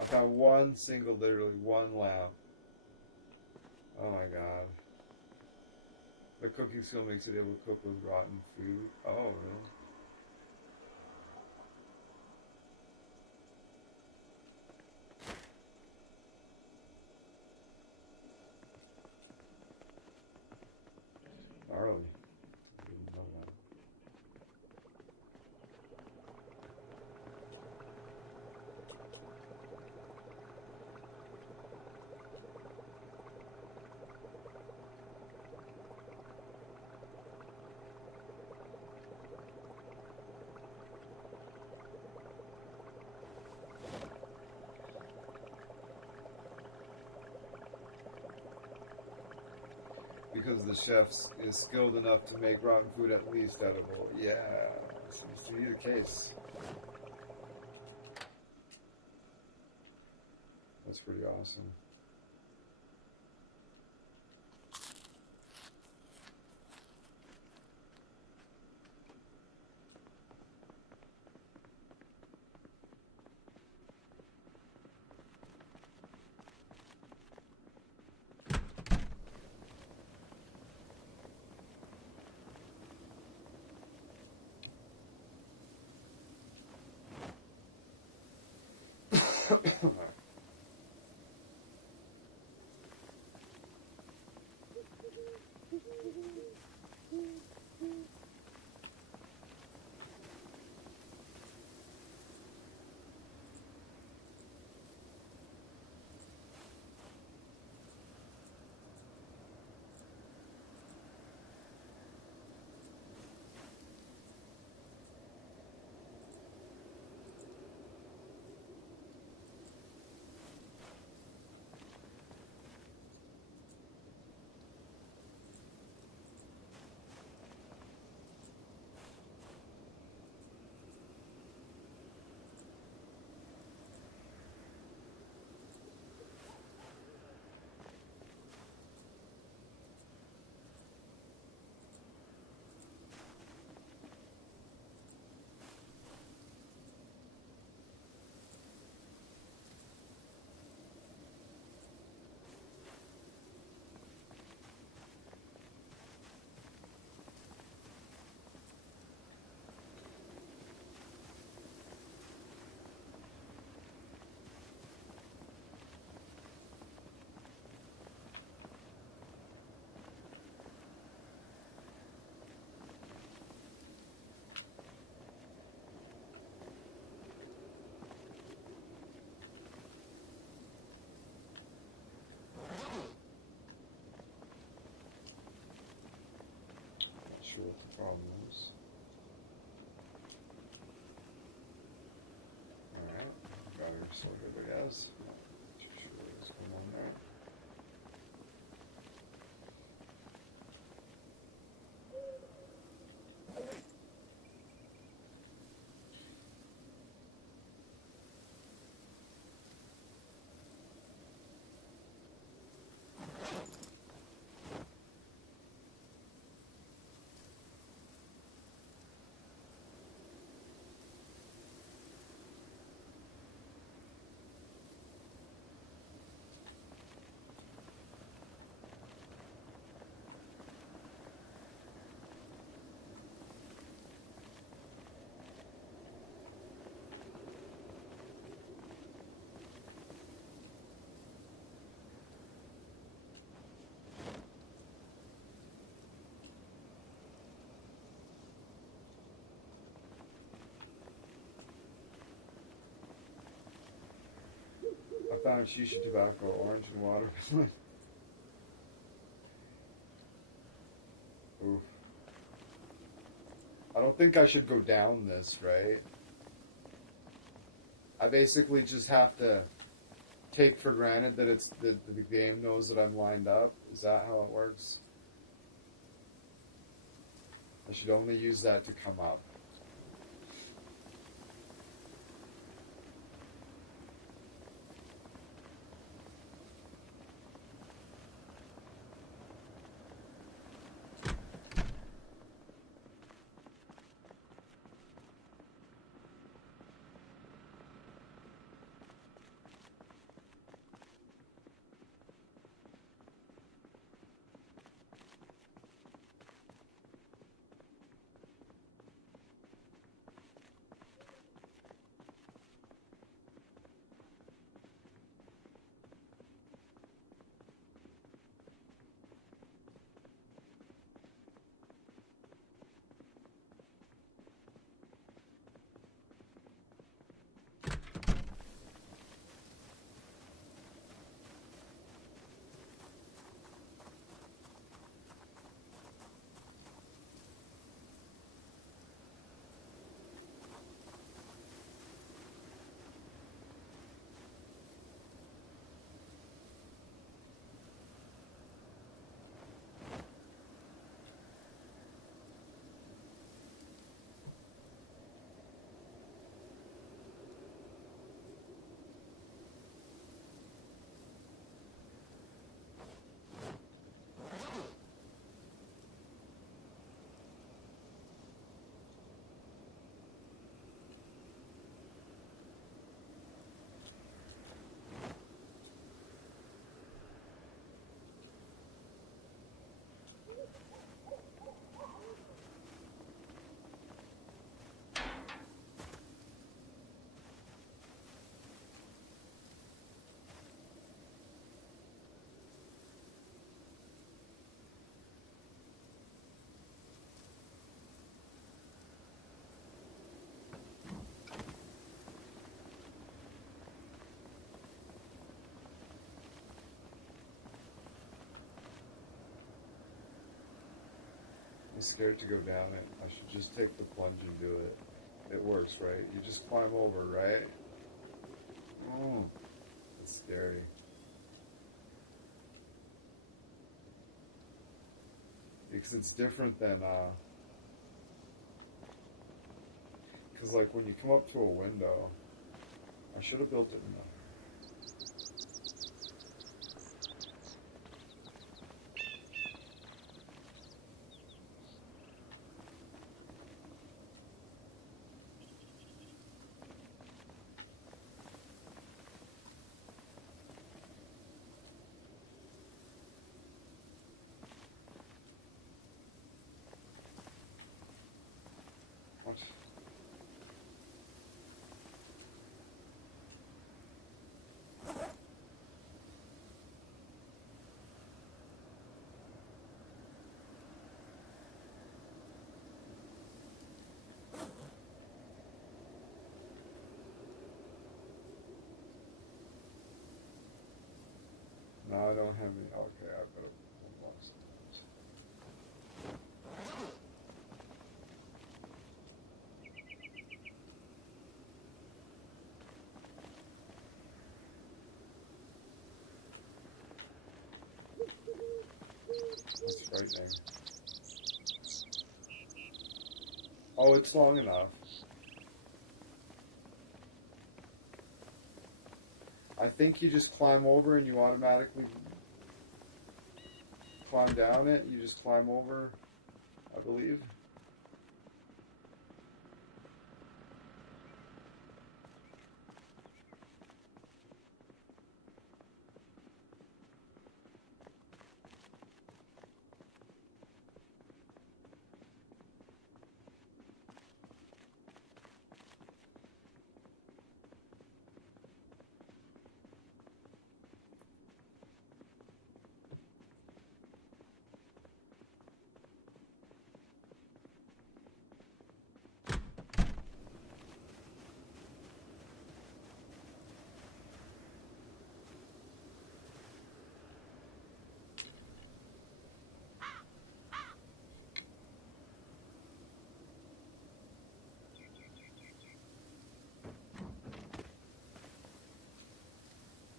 I've got literally one lamp. Oh my god. The cooking skill makes it able to cook with rotten food. Oh, really? Gnarly. Didn't know that. Because the chef is skilled enough to make rotten food at least edible. Yeah, seems to be the case. That's pretty awesome. so good, I guess. Not too sure what's going on there. I found shisha tobacco, orange and water. Oof. I don't think I should go down this, right? I basically just have to take for granted that it's the game knows that I'm lined up. Is that how it works? I should only use that to come up. I'm scared to go down it. I should just take the plunge and do it. It works, right? You just climb over, right? Oh, it's scary. Because it's different than, because like when you come up to a window, I should have built it in the what? No, I don't have any. Okay, I've got a box. That's frightening. Oh, it's long enough. I think you just climb over and you automatically climb down it. You just climb over, I believe.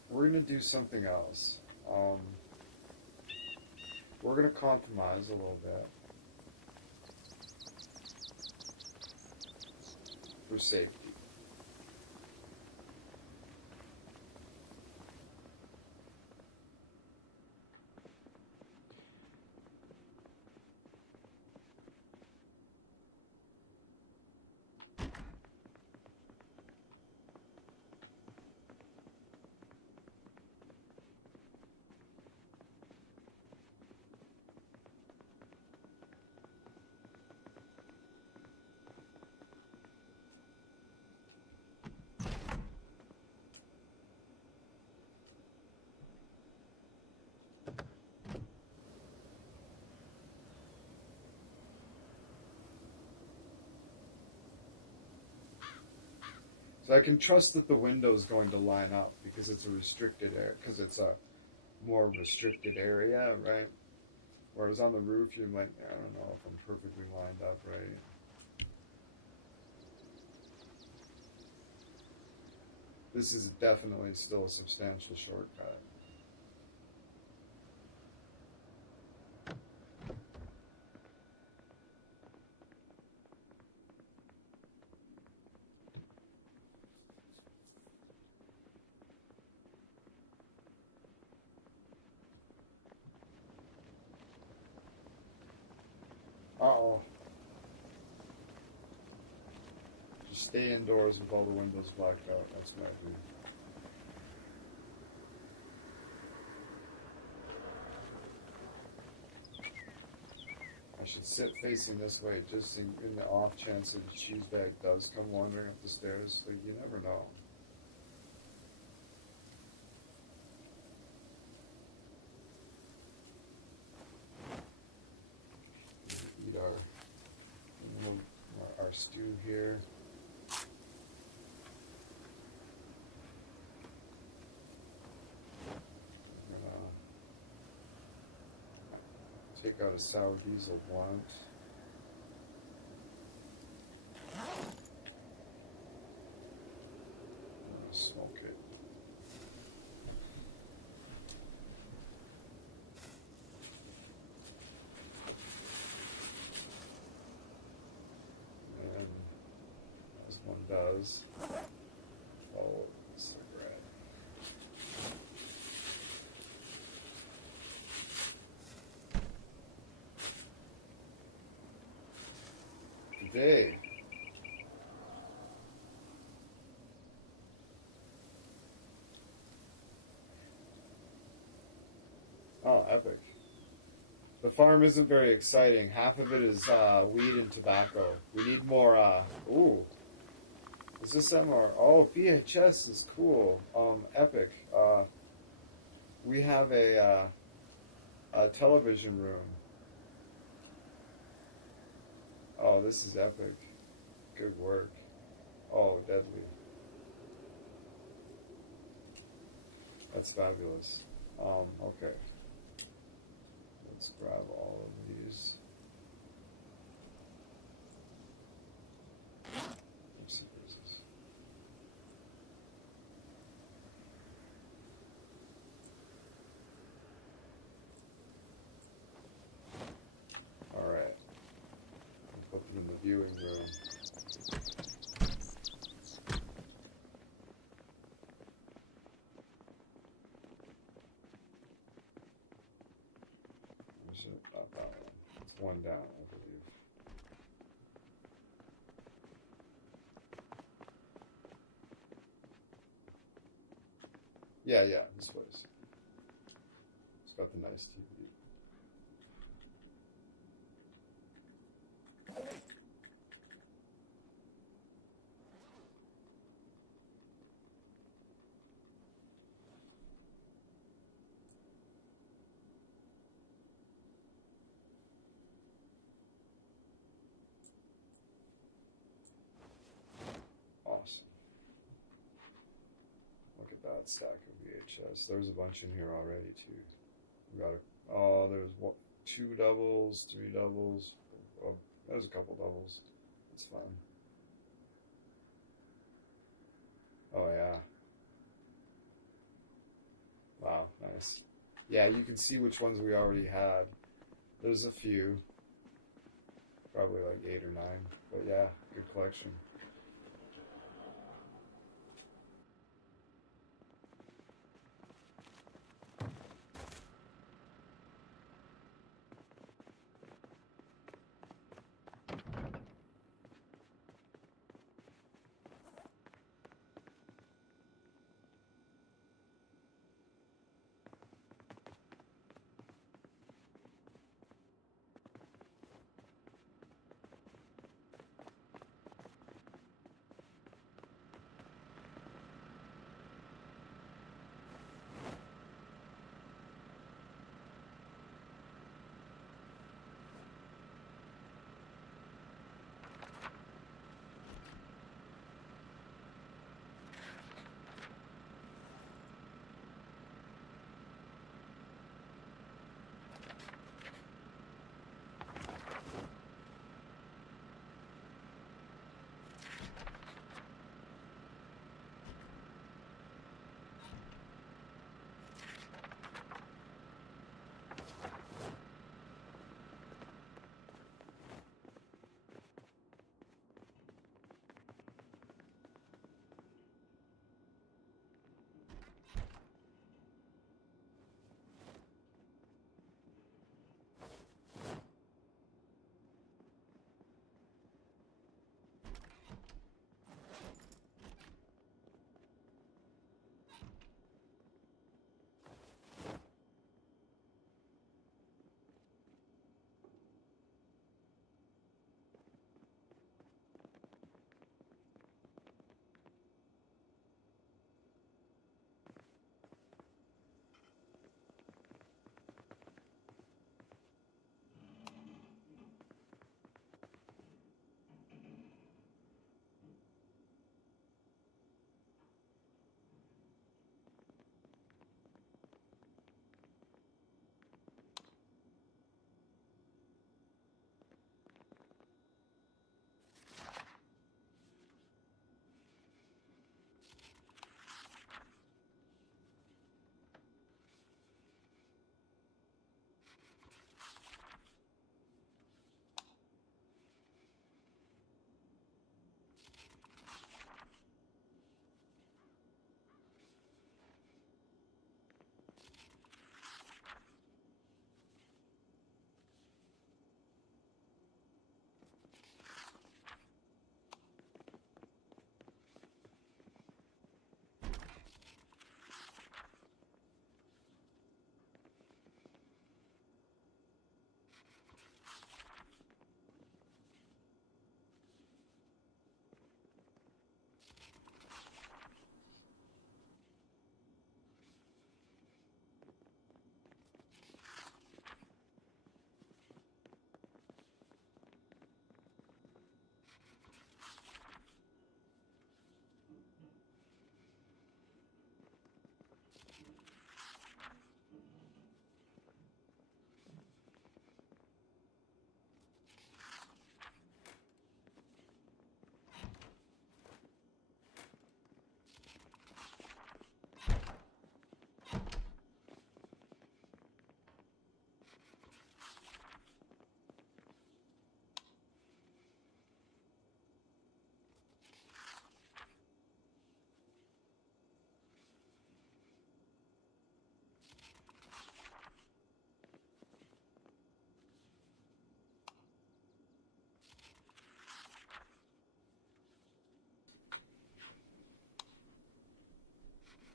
We're going to do something else. We're going to compromise a little bit for safety. So I can trust that the window is going to line up because it's a restricted area, because it's a more restricted area, right? Whereas on the roof, you might, I don't know if I'm perfectly lined up, right? This is definitely still a substantial shortcut. Uh-oh. Just stay indoors with all the windows blacked out. That's my view. I should sit facing this way just in the off chance that the cheese bag does come wandering up the stairs. Like, you never know. Eat our stew here. I'm gonna take out a sour diesel blunt. Smoke it. And as one does, follow the cigarette. Today, oh, epic. The farm isn't very exciting. Half of it is weed and tobacco. We need more, ooh. Is this MR? Oh, VHS is cool. Epic. We have a television room. Oh, this is epic. Good work. Oh, deadly. That's fabulous. Okay. Let's grab all of these. Let's see, what is this? Yeah, yeah, this place. It's got the nice TV. Awesome. Look at that stack of VHS. There's a bunch in here already too. We got there's two doubles, three doubles. Oh, there's a couple doubles. That's fun. Oh yeah. Wow, nice. Yeah, you can see which ones we already had. There's a few. Probably like 8 or 9. But yeah, good collection.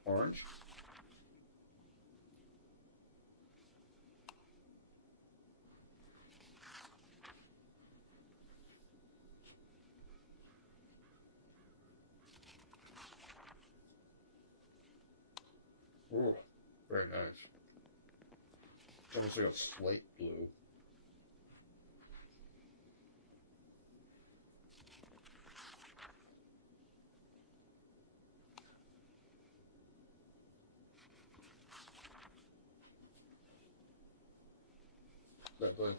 Orange. Ooh, very nice. It's almost like a slate blue. Exactly.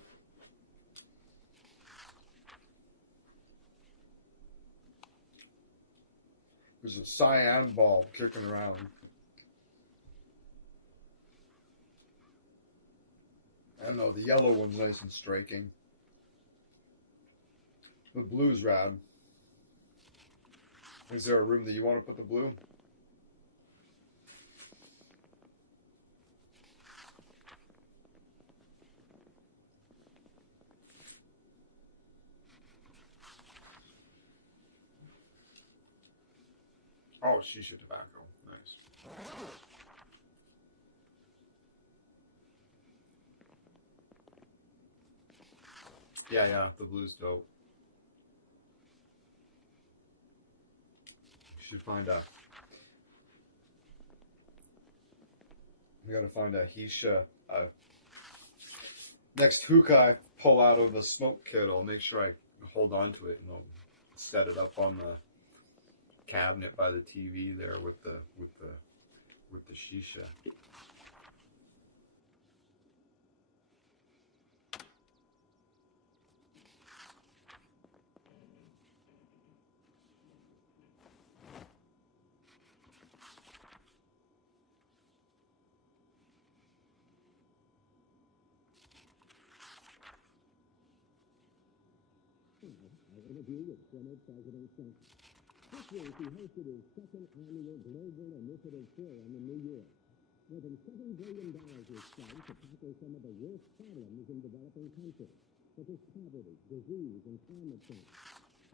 There's a cyan bulb kicking around. I don't know, the yellow one's nice and striking. The blue's rad. Is there a room that you want to put the blue? Oh, shisha tobacco. Nice. Yeah, the blue's dope. We should find a... We gotta find a Hisha. Next hookah I pull out of the smoke kit, I'll make sure I hold on to it and I'll set it up on the cabinet by the TV there with the shisha. Our interview with former President Trump. This week, he hosted his second annual Global Initiative Forum in New York. More than $7 billion was spent to tackle some of the worst problems in developing countries, such as poverty, disease, and climate change.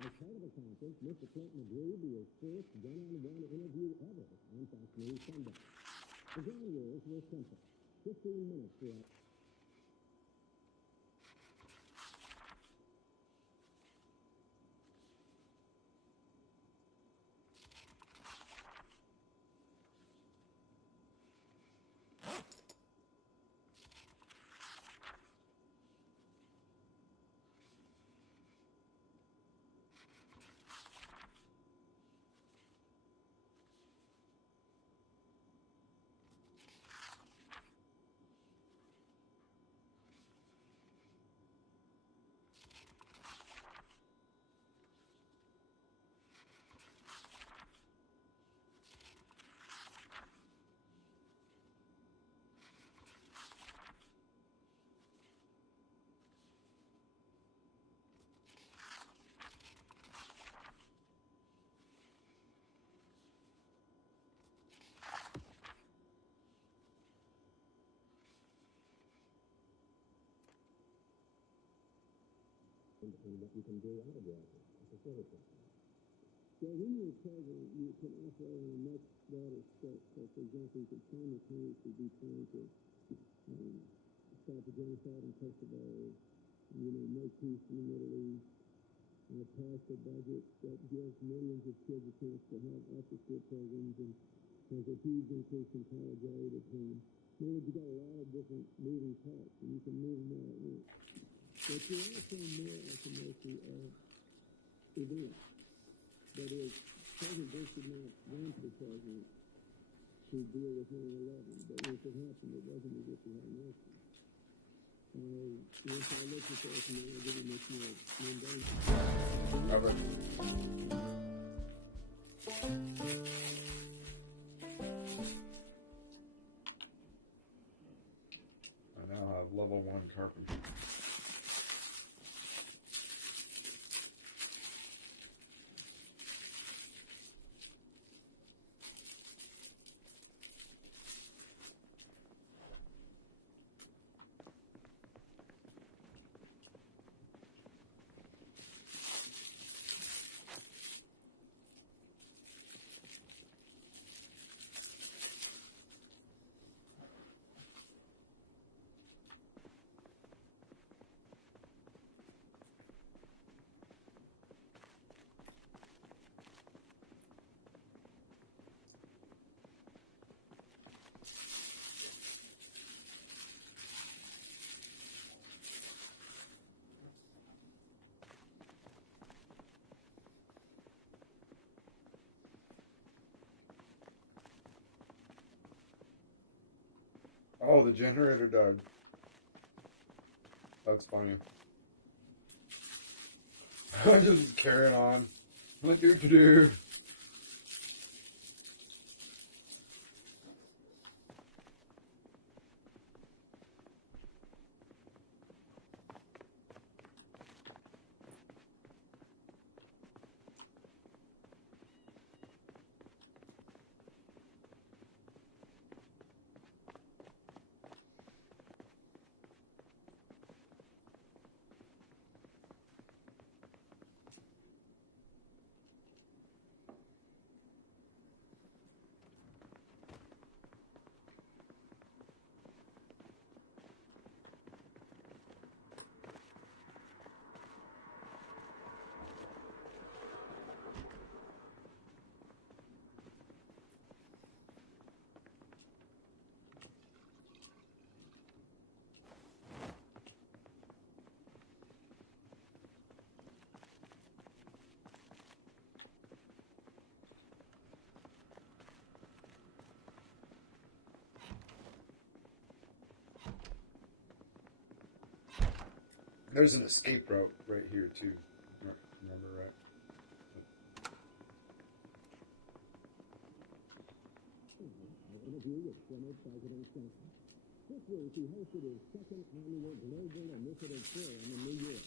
As part of the conference, Mr. Clinton agreed to his first one-on-one interview ever on Fox News Sunday. The ground rules were simple. 15 minutes for and what you can do out of that as a citizen. So when you're president, you can operate on a much broader scope. So, for example, you could simultaneously be trying to stop the genocide in Kosovo, make peace in the Middle East, pass a budget that gives millions of kids a chance to have after-school programs and has a huge increase in college aid at home. In other words, you've got a lot of different moving parts, and you can move more at once. But you're also more at the mercy of events. That is, President Bush did not run for president to deal with 9/11, but once it happened, it wasn't as if he had an answer. Once I look at this, and I'll give you much more mundane. I now have level 1 carpentry. Oh, the generator died. That's funny. I just carrying on. What do to do? There's an escape route right here too. Remember, right? Interview with former President Clinton. This week, he hosted his second annual Global Initiative Forum in New York.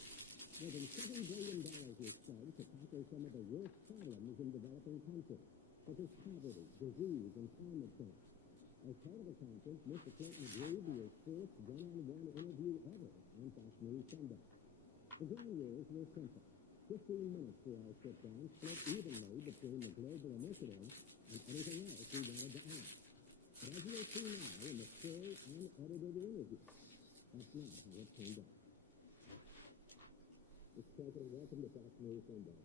More than $7 billion was spent to tackle some of the worst problems in developing countries, such as poverty, disease, and climate change. As part of the conference, Mr. Clinton agreed to his first one-on-one interview ever on Fox News Sunday. The ground rules were simple. 15 minutes for our sit-down, split evenly between the global initiative and anything else we wanted to add. But as you'll see now in the full, unedited interview, that's not how it turned out. Mr. President, welcome to Fox News Sunday.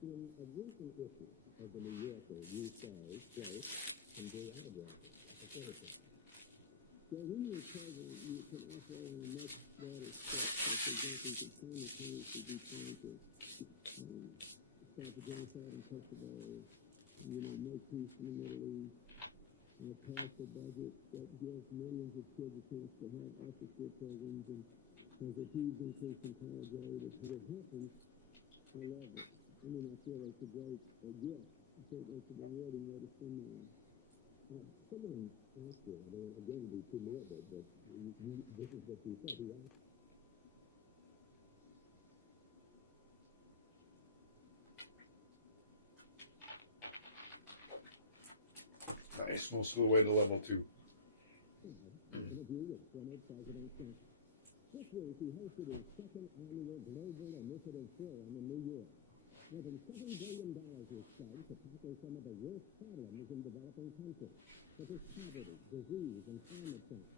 In a recent issue of the New Yorker, you say, quote, and do autographing at the finish. So when you're told you can offer a much broader step, so for example, you can simultaneously be trying to stop the genocide in Kosovo, make peace in the Middle East, pass a budget that gives millions of kids a chance to have after-school programs, and there's a huge increase in college aid. If it happens, I love it. I mean, I feel it's a great gift. I think it's a rewarding way to spend money. Someone asked you, I mean, again, be too morbid, but this is what you said. He asked. Nice, most of the way to level 2. Interview with former President Clinton. This week, he hosted his second annual Global Initiative Forum in New York. More than $7 billion was spent to tackle some of the worst problems in developing countries, such as poverty, disease, and climate change.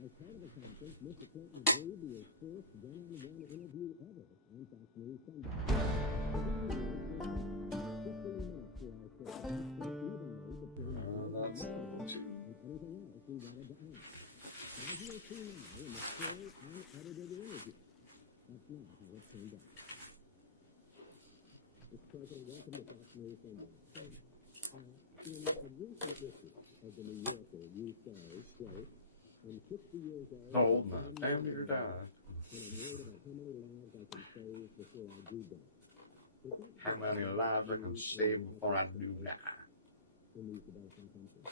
As part of the conference, Mr. Clinton agreed to his first one-on-one interview ever on Fox News Sunday. 15 minutes for our show, evenly between That's level 2. and anything else we wanted to add. But as you'll see now in the full, unedited interview, that's not how it turned out. Mr. President, welcome to Fox News Sunday. In a recent issue of the New Yorker, you say, quote, I'm 60 years old. Old man, damn near died. And I'm worried about how many lives I can save before I do die. How many lives I can save before I do die? In these developing countries.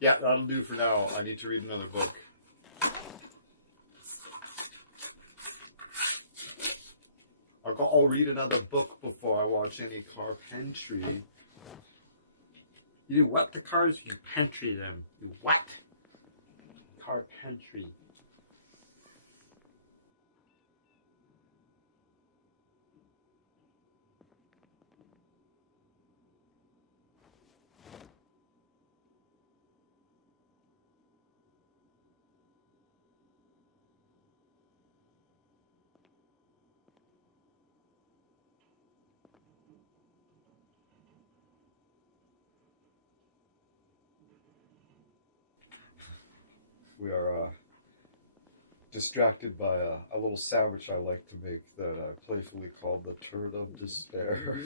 Yeah, that'll do for now. I need to read another book. I'll read another book before I watch any carpentry. You do what? The cars? You pantry them. You what? Carpentry. We are distracted by a little sandwich I like to make that I playfully call the Turd of Despair.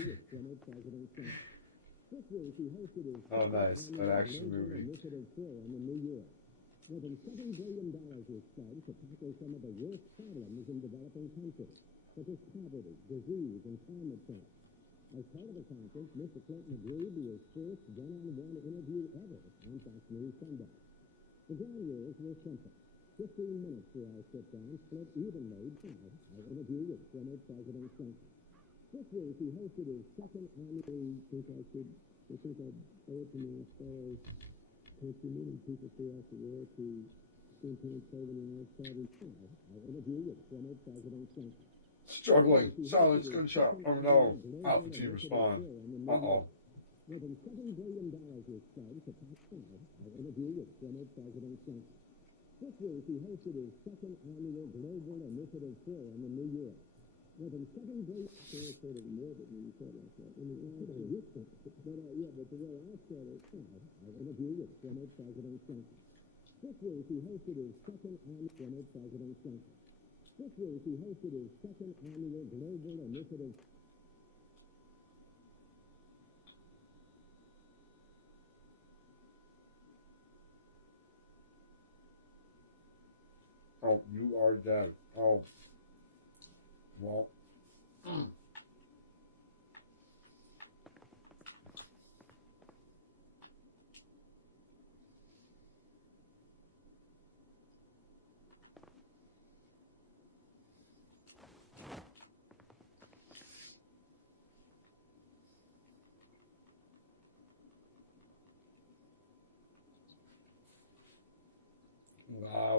This week, he hosted his Oh, nice. An action Global movie. Initiative Forum in New York. More than $7 billion was spent to tackle some of the worst problems in developing countries, such as poverty, disease, and climate change. As part of the conference, Mr. Clinton agreed to his first one-on-one interview ever on Fox News Sunday. The ground rules were simple. 15 minutes for our sit-down, split evenly by our interview with former President Clinton. This week, he hosted his second annual, I think I'd owe it to my fellow country meeting people throughout the world to campaign saving lives, solving our interview with former President Clinton. Struggling. Silence gunshot. Oh no. Alpha team respond. Uh-oh. More than $7 billion was spent to tackle our interview with former President Clinton. This week, he hosted his second annual Global Initiative Forum in New York. More than $7 billion. Sort of morbid when you say it like that. I mean, but the way I said it, our interview with former President Clinton. This week, he hosted his second annual former President Clinton. This week, he hosted his second annual Global Initiative. Oh, you are dead. Oh. Well.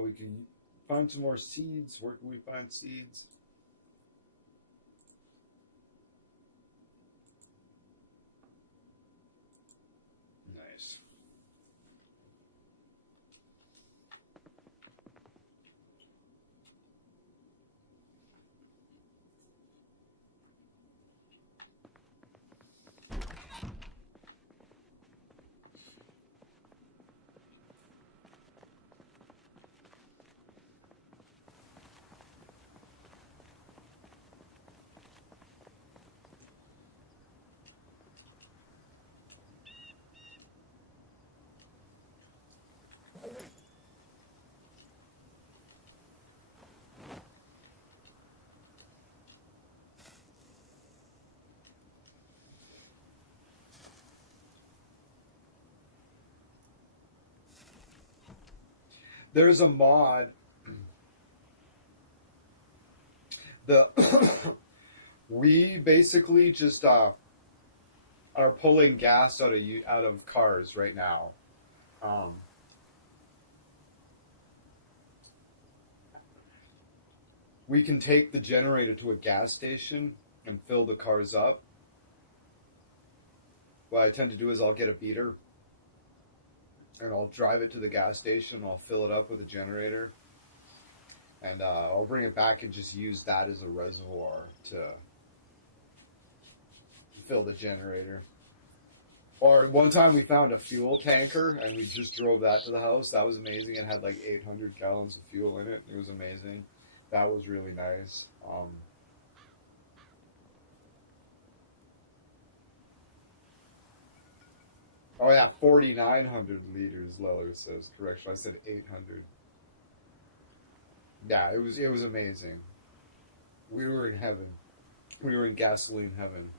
We can find some more seeds. Where can we find seeds? Nice. There's a mod. We basically just are pulling gas out of cars right now. We can take the generator to a gas station and fill the cars up. What I tend to do is I'll get a beater and I'll drive it to the gas station. I'll fill it up with a generator, and I'll bring it back and just use that as a reservoir to fill the generator. Or one time we found a fuel tanker and we just drove that to the house. That was amazing. It had like 800 gallons of fuel in it. It was amazing. That was really nice. Oh yeah, 4,900 liters, Leller says. Correction, I said 800. Yeah, it was amazing. We were in heaven. We were in gasoline heaven.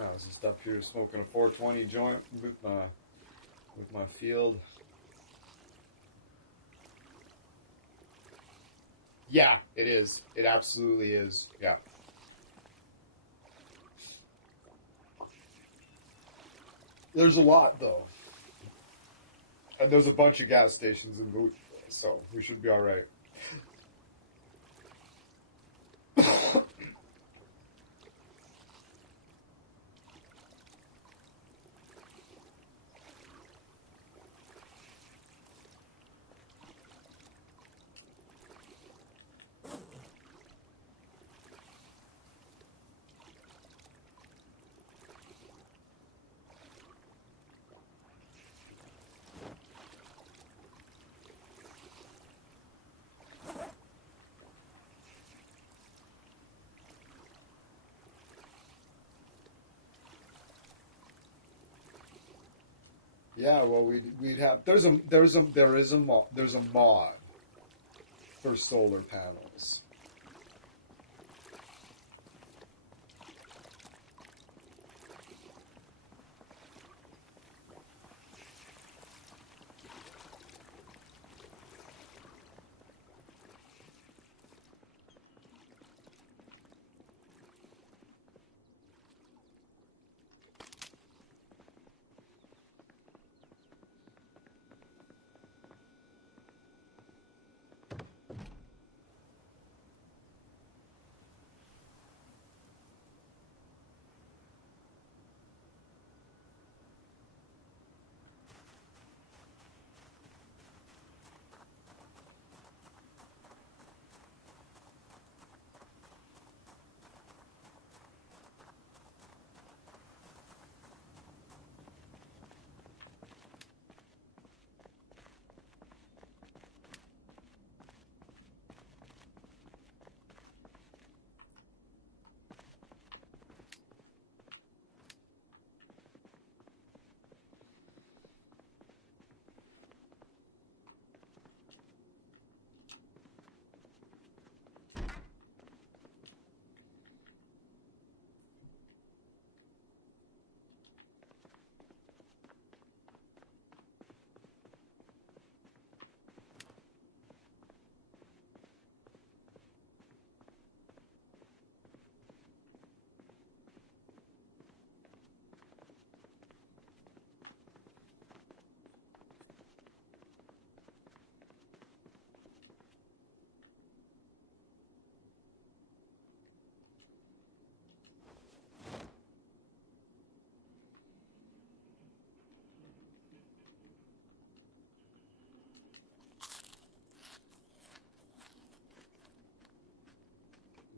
I was just up here smoking a 420 joint with my field. Yeah, it is. It absolutely is. Yeah. There's a lot, though. And there's a bunch of gas stations in Boot, so we should be all right. Yeah, well, we'd have there's a mod for solar panels.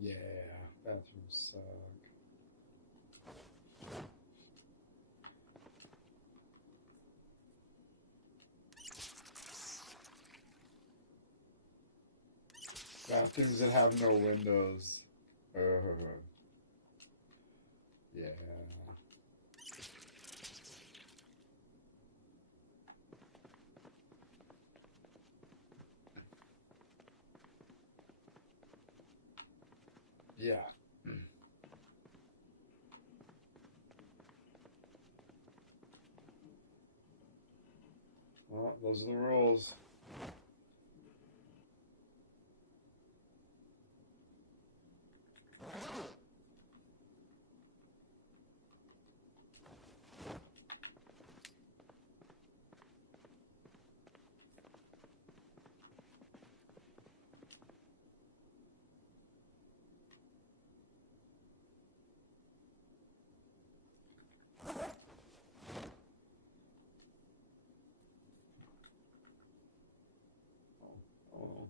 Yeah, bathrooms suck. Bathrooms that have no windows. Yeah. Yeah. Well, those are the rules. Oh.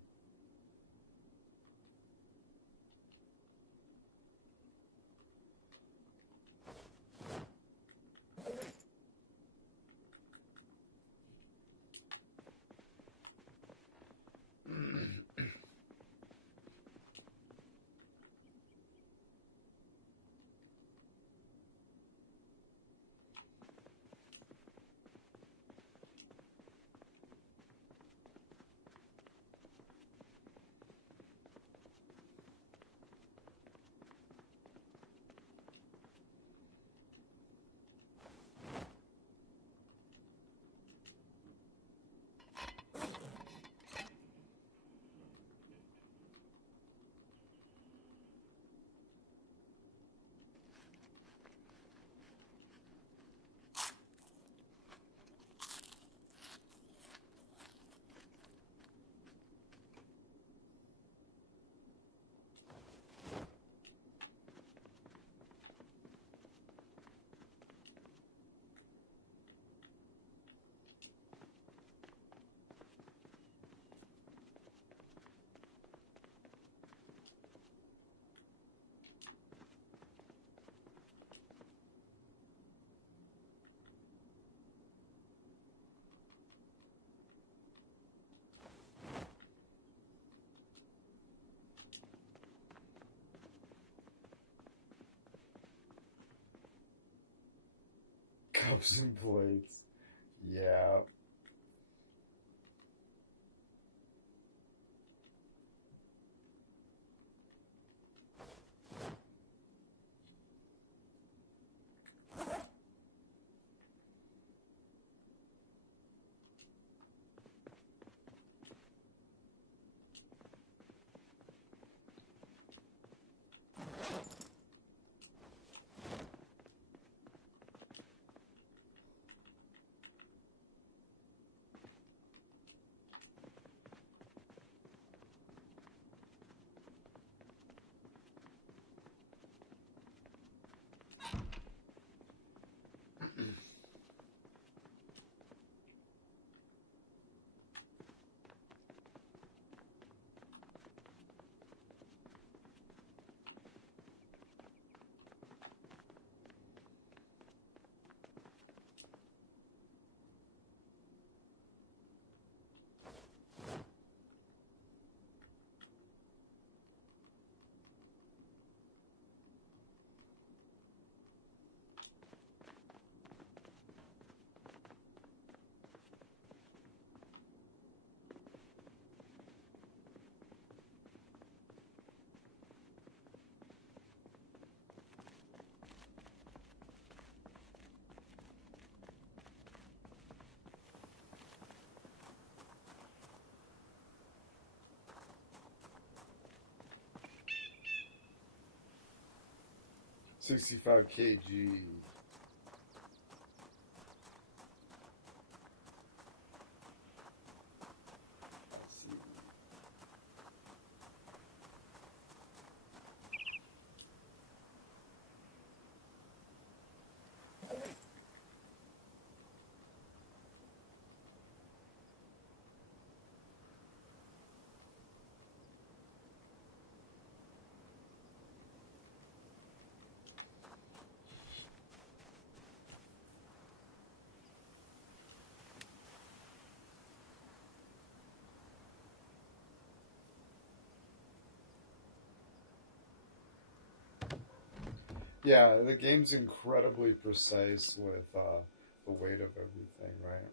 Cups and plates. Yeah. $65 kg. Yeah, the game's incredibly precise with the weight of everything, right?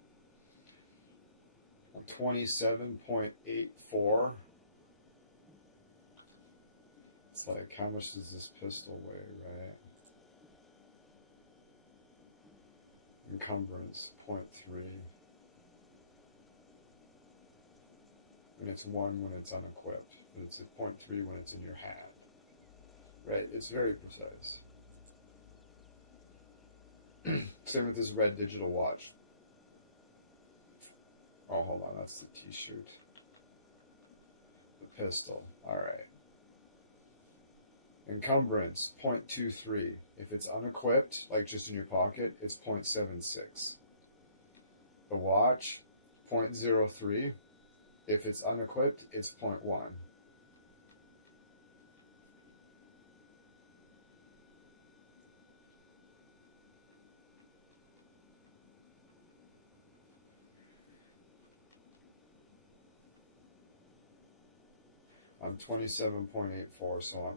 27.84. It's like, how much does this pistol weigh, right? Encumbrance, 0.3. And it's 1 when it's unequipped. But it's at 0.3 when it's in your hand. Right, it's very precise. Same with this red digital watch. Oh, hold on, that's the t-shirt. The pistol, alright. Encumbrance, 0.23. If it's unequipped, like just in your pocket, it's 0.76. The watch, 0.03. If it's unequipped, it's 0.1. I'm 27.84, so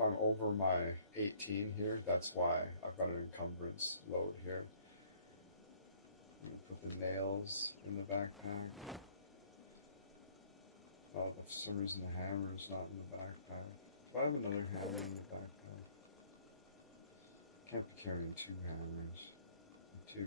I'm over my 18 here. That's why I've got an encumbrance load here. I'm gonna put the nails in the backpack. Oh, for some reason the hammer is not in the backpack. Do I have another hammer in the backpack? Can't be carrying 2 hammers. 2.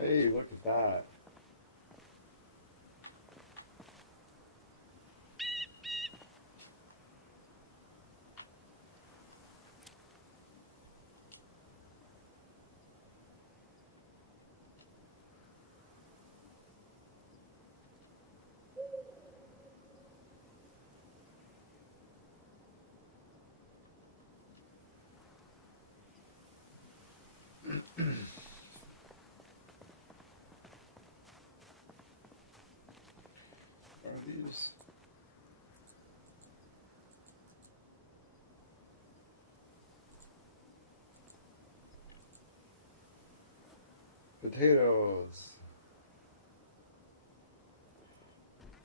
Hey, look at that. potatoes. Potatoes.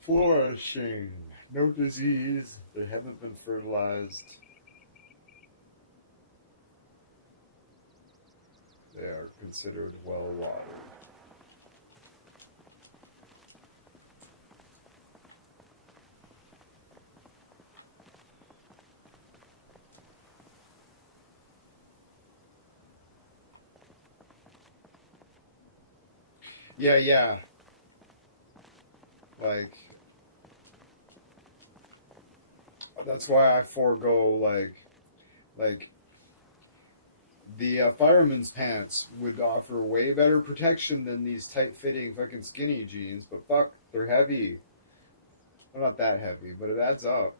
Flourishing. No disease. They haven't been fertilized. They are considered well watered. Yeah. Like, that's why I forego, like, the fireman's pants would offer way better protection than these tight-fitting fucking skinny jeans, but fuck, they're heavy. Well, not that heavy, but it adds up.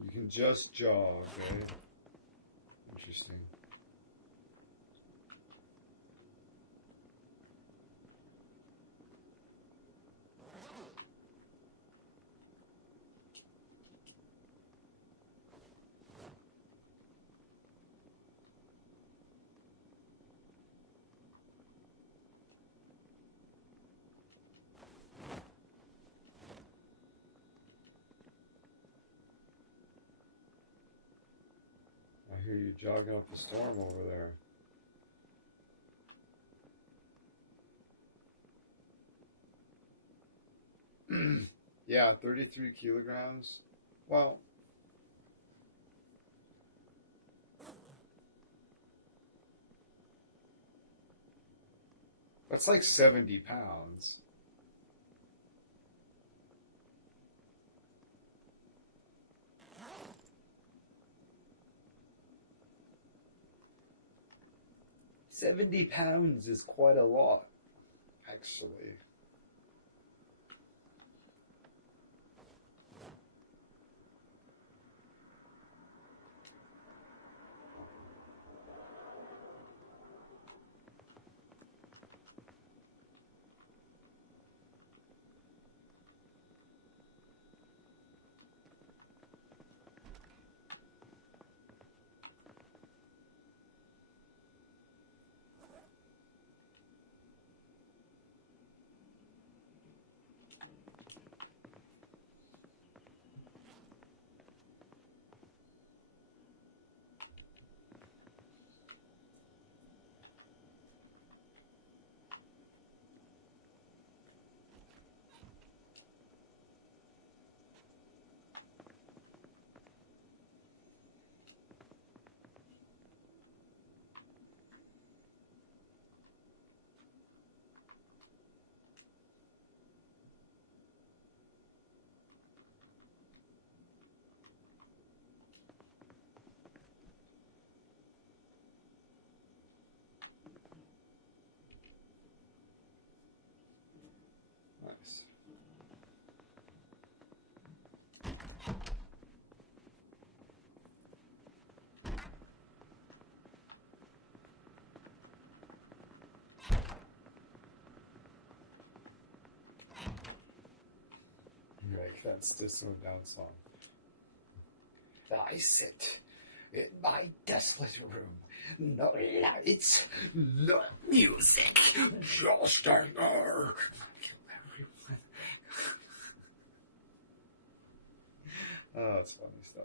You can just jog, right? Interesting. I hear you jogging up the storm over there. Yeah, 33 kilograms. Well, that's like 70 pounds. £70 is quite a lot, actually. Nice. Like that's just no down song. I sit in my desolate room. No lights, no music, just an earth. Oh, that's funny stuff.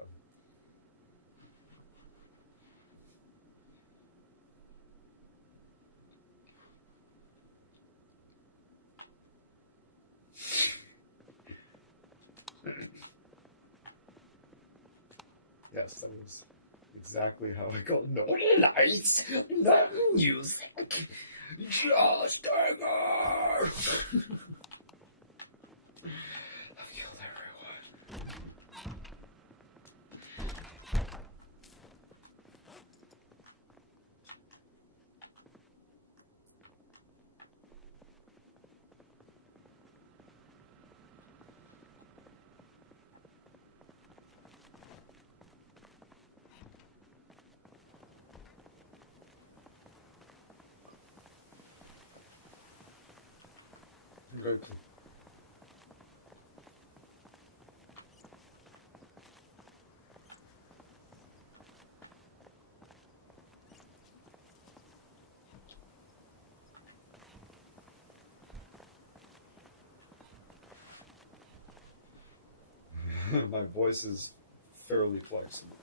Yes, that was exactly how I got no lights, no music, just anger. I've killed everyone. I'm very pleased. My voice is fairly flexible.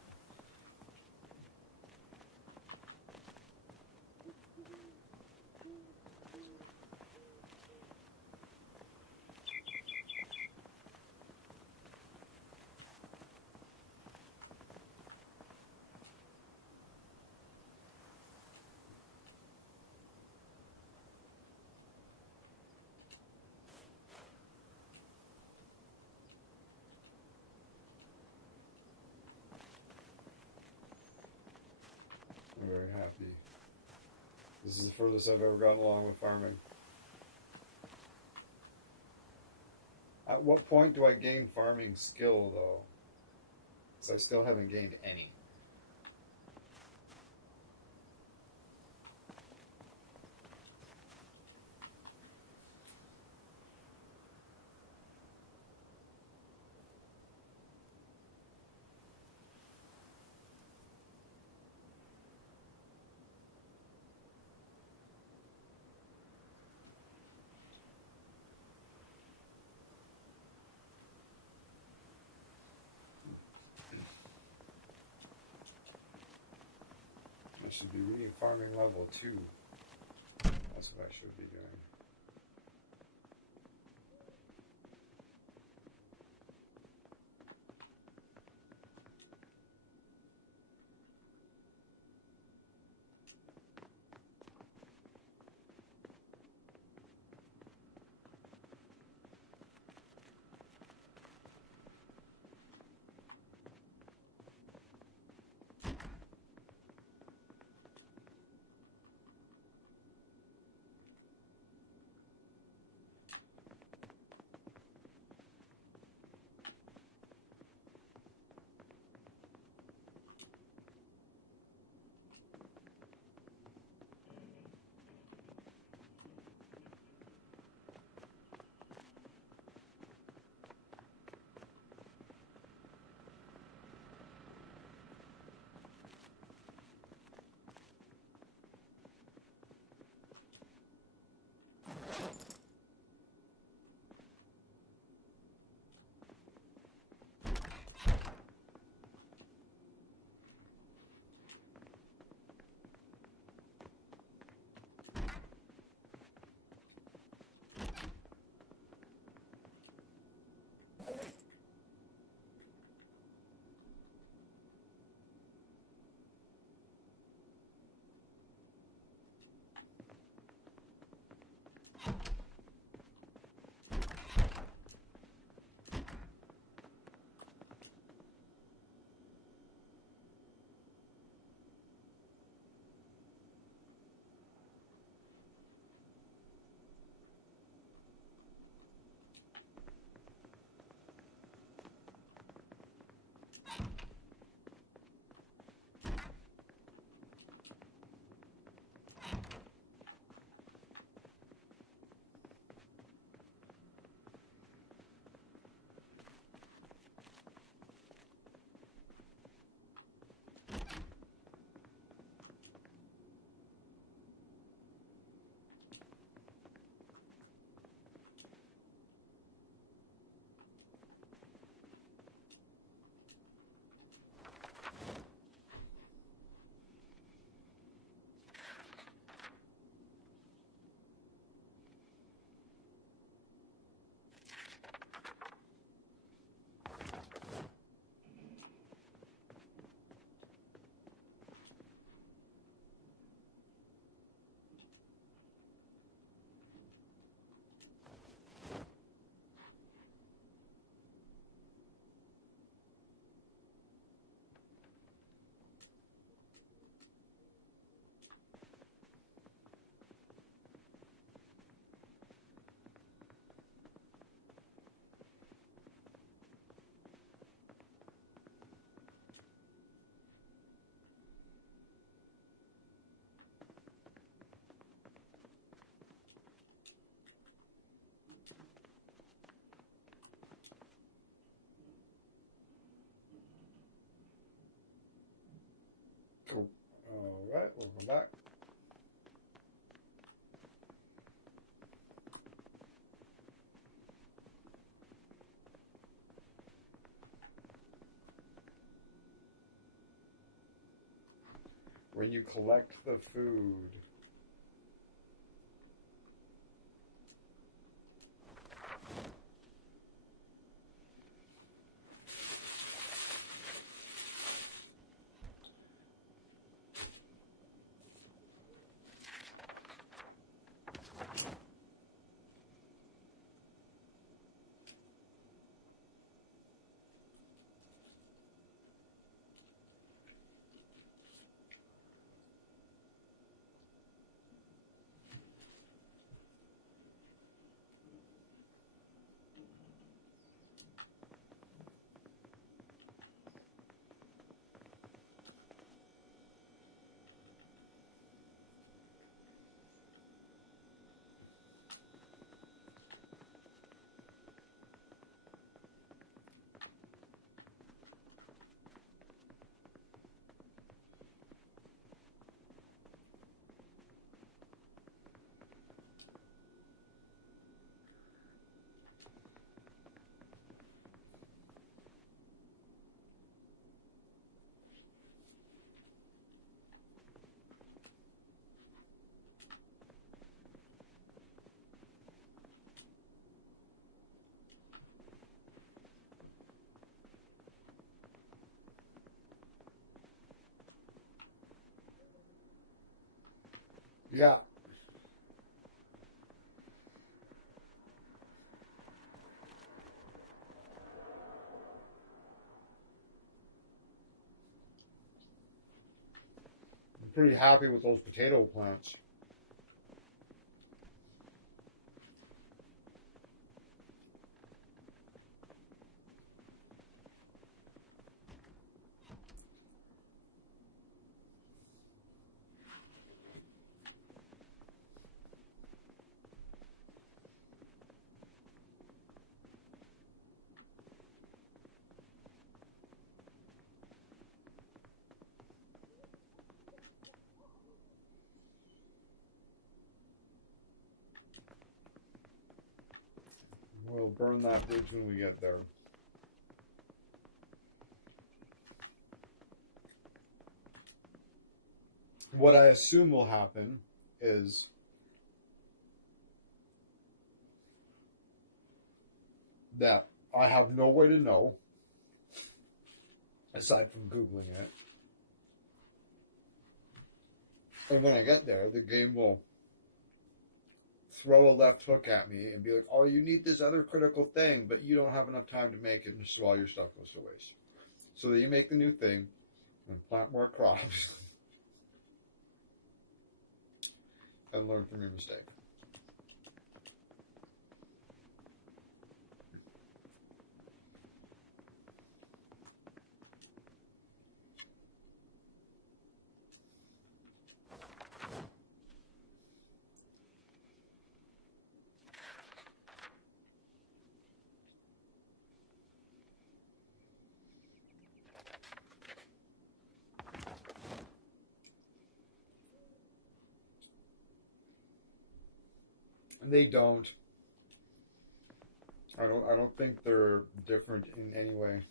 I'm very happy. This is the furthest I've ever gotten along with farming. At what point do I gain farming skill, though? Because I still haven't gained any. I should be reading farming level 2. That's what I should be doing. back. When you collect the food, yeah. I'm pretty happy with those potato plants. We'll burn that bridge when we get there. What I assume will happen is that I have no way to know, aside from Googling it. And when I get there, the game will throw a left hook at me and be like, oh, you need this other critical thing, but you don't have enough time to make it, and so all your stuff goes to waste. So that you make the new thing and plant more crops and learn from your mistake. They don't. I don't think they're different in any way.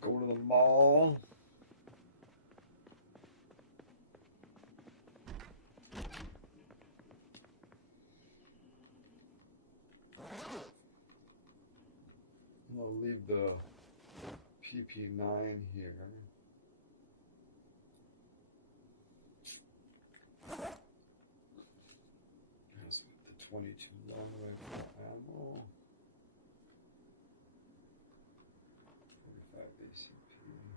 Go to the mall. I'll leave the PP9 here. away from ammo. 45 ACP.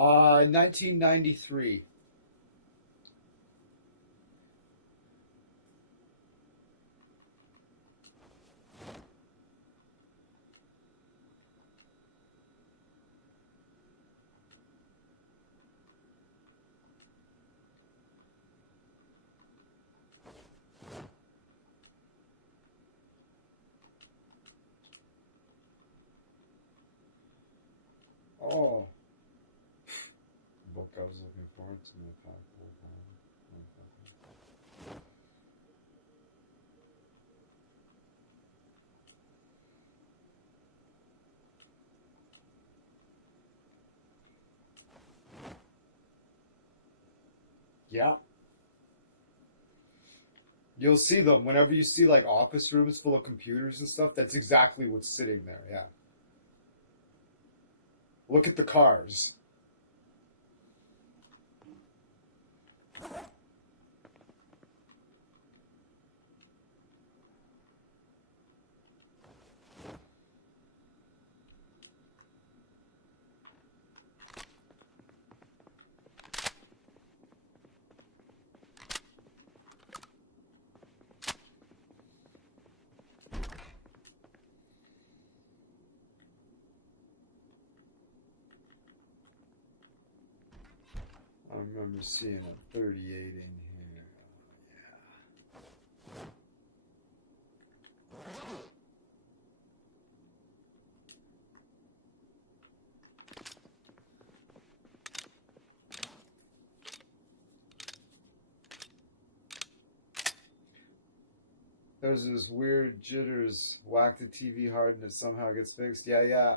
Uh, 1993. Oh, book I was looking for. It's in the pack. Yeah. You'll see them whenever you see like office rooms full of computers and stuff. That's exactly what's sitting there. Yeah. Look at the cars. remember seeing a 38 in here. There's this weird jitters, whack the TV hard and it somehow gets fixed. Yeah.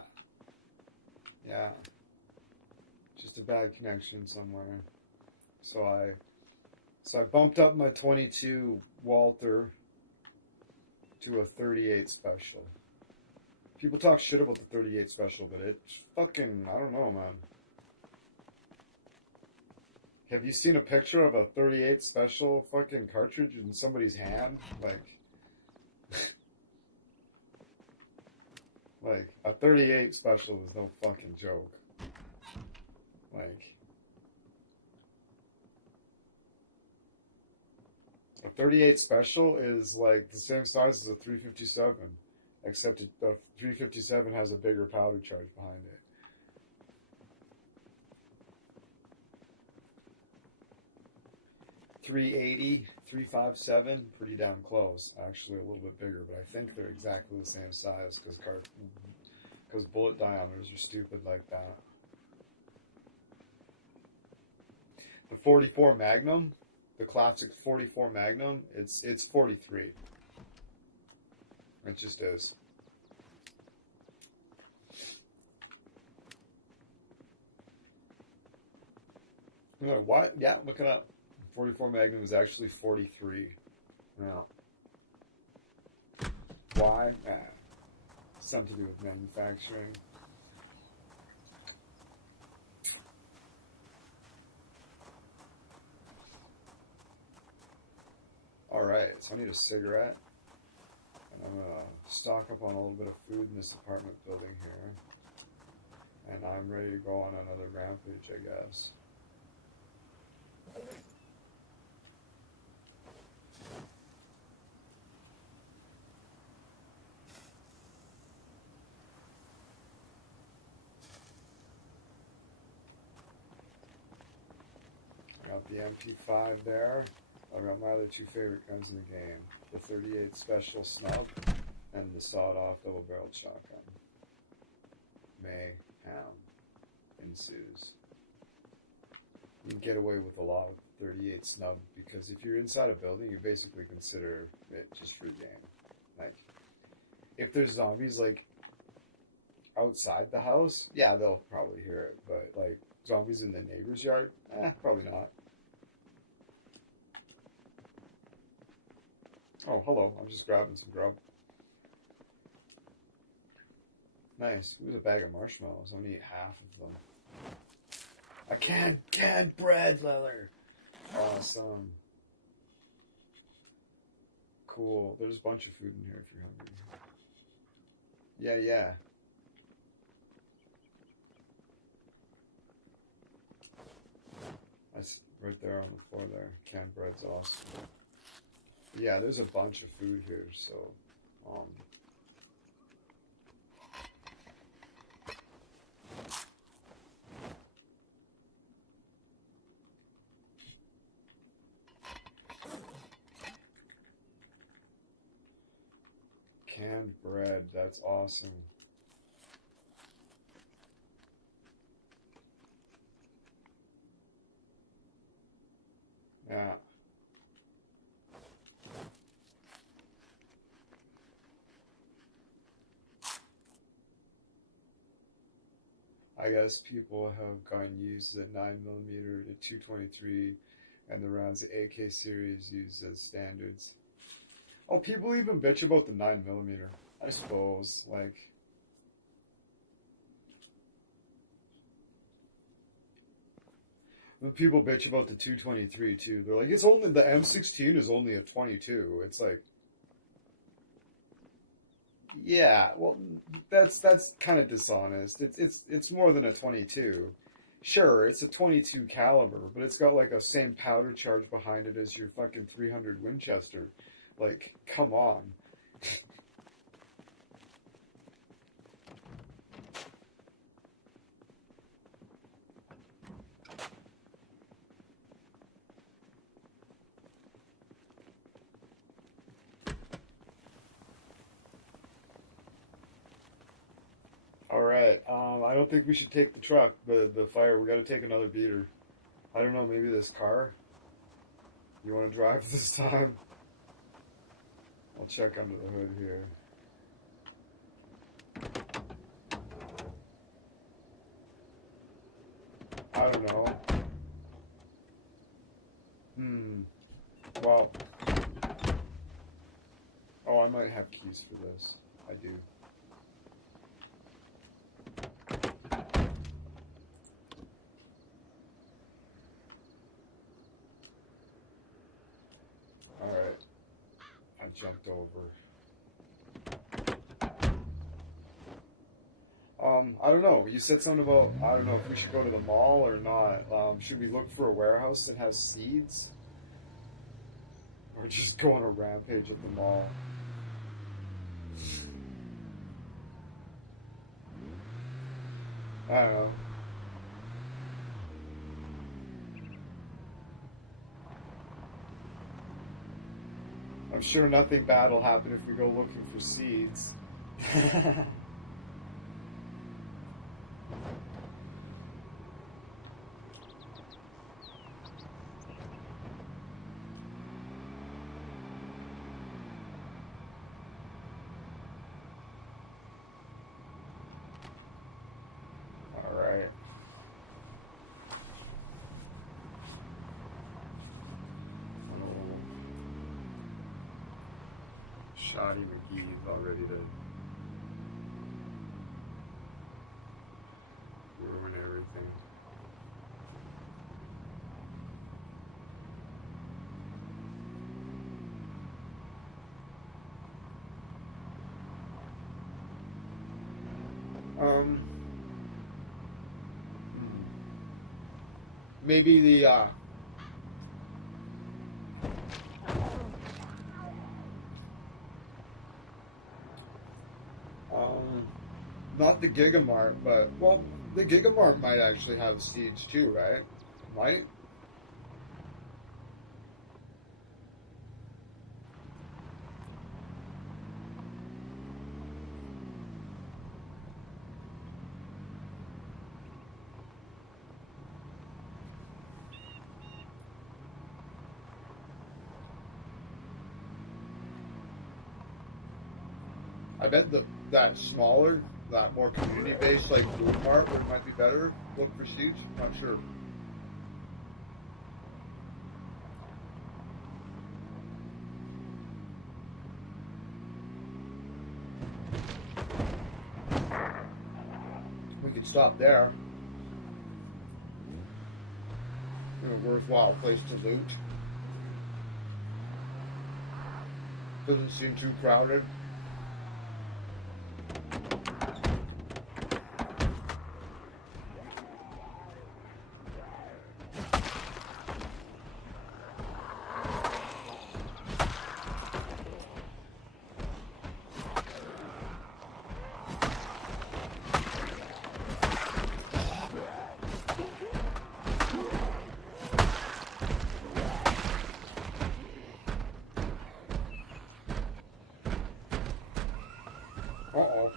Just a bad connection somewhere. So I bumped up my 22 Walther to a 38 special. People talk shit about the 38 special, but it's fucking, I don't know, man. Have you seen a picture of a 38 special fucking cartridge in somebody's hand? Like, a 38 special is no fucking joke. Like, a 38 special is like the same size as a 357, except the 357 has a bigger powder charge behind it. .380, .357, pretty damn close. Actually, a little bit bigger, but I think they're exactly the same size because bullet diameters are stupid like that. The 44 Magnum, the classic 44 Magnum, it's 43. It just is. You're like, what? Yeah, look it up. 44 Magnum is actually 43. Now, why? Something to do with manufacturing. Alright, so I need a cigarette. And I'm going to stock up on a little bit of food in this apartment building here. And I'm ready to go on another rampage, I guess. I got the MP5 there. I've got my other two favorite guns in the game. The 38 Special Snub and the sawed-off double-barreled shotgun. Mayhem ensues. You can get away with a lot with the 38 Snub because if you're inside a building, you basically consider it just free game. Like, if there's zombies, like, outside the house, yeah, they'll probably hear it. But, like, zombies in the neighbor's yard? Probably not. Oh, hello. I'm just grabbing some grub. Nice. It was a bag of marshmallows. I'm gonna eat half of them. A canned bread, Leather. Awesome. Cool. There's a bunch of food in here if you're hungry. Yeah. That's right there on the floor there. Canned bread's awesome. Yeah, there's a bunch of food here, so canned bread, that's awesome. Yeah. I guess people have gotten used to the 9mm to 223 and the rounds the AK series use as standards. Oh, people even bitch about the 9mm, I suppose. Like, when people bitch about the 223 too, they're like, it's only, the M16 is only a 22. It's like, yeah, well, that's kind of dishonest. It's more than a 22. Sure, it's a 22 caliber, but it's got like a same powder charge behind it as your fucking 300 Winchester. Like, come on. Alright, I don't think we should take the truck, the fire. We gotta take another beater. I don't know, maybe this car? You wanna drive this time? I'll check under the hood here. I don't know. Well. Oh, I might have keys for this. I do. Alright. I jumped over. I don't know. You said something about, I don't know if we should go to the mall or not. Should we look for a warehouse that has seeds? Or just go on a rampage at the mall? I don't know. I'm sure nothing bad will happen if we go looking for seeds. Alright. Shoddy McGee's about ready to ruin everything. Maybe the not the Gigamart, but well, the Gigamart might actually have seeds too, right? Might. I bet that smaller, that more community-based, like Blue Mart, where it might be better. Look for seeds. Not sure. We could stop there. A worthwhile place to loot. Doesn't seem too crowded. Uh-oh.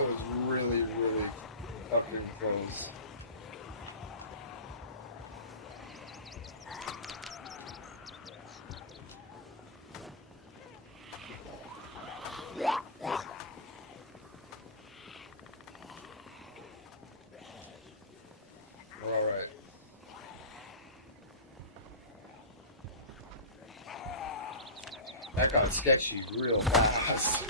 That was really, really fucking close. All right. That got sketchy real fast.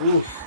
Oof.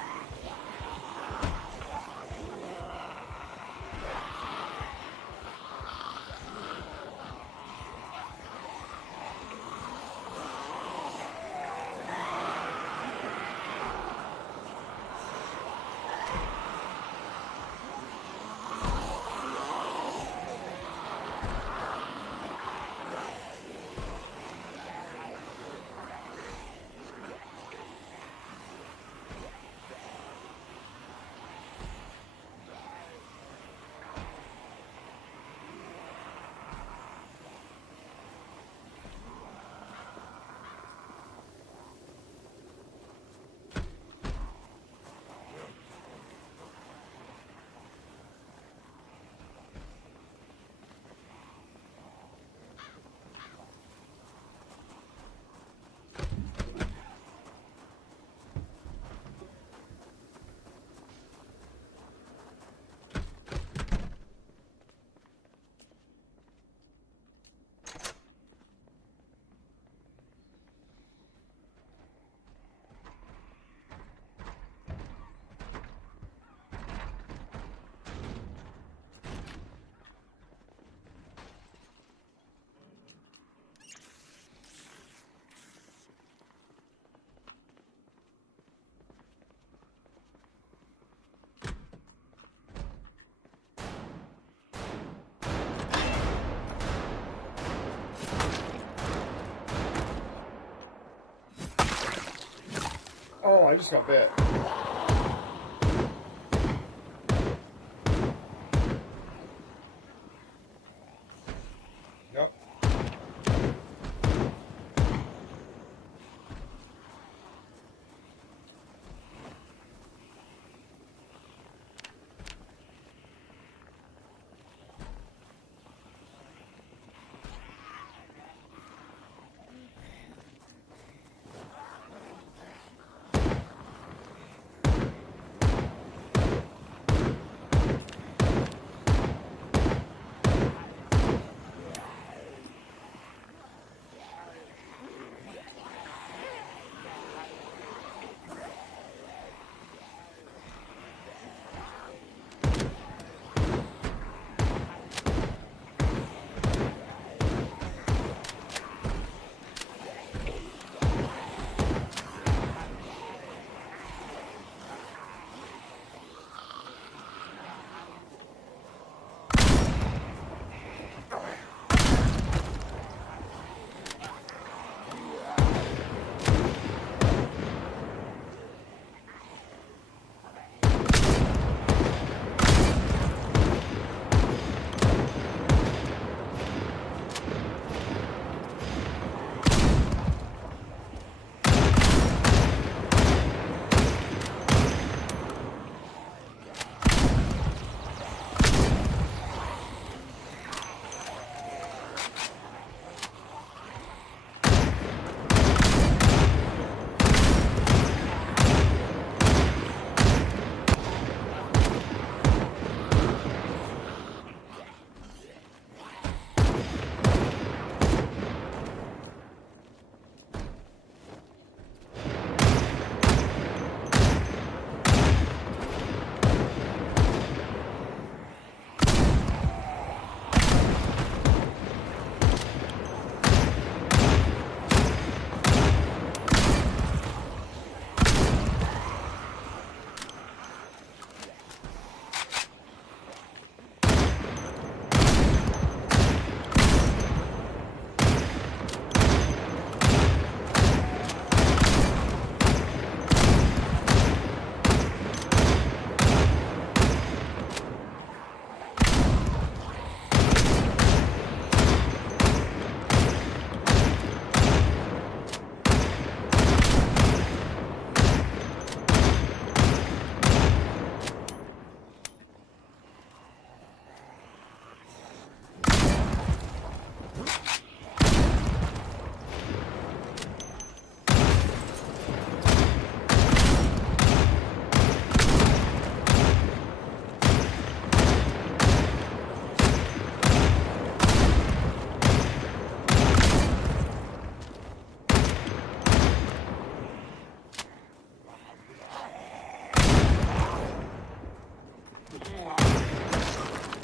Oh, I just got bit. Yep.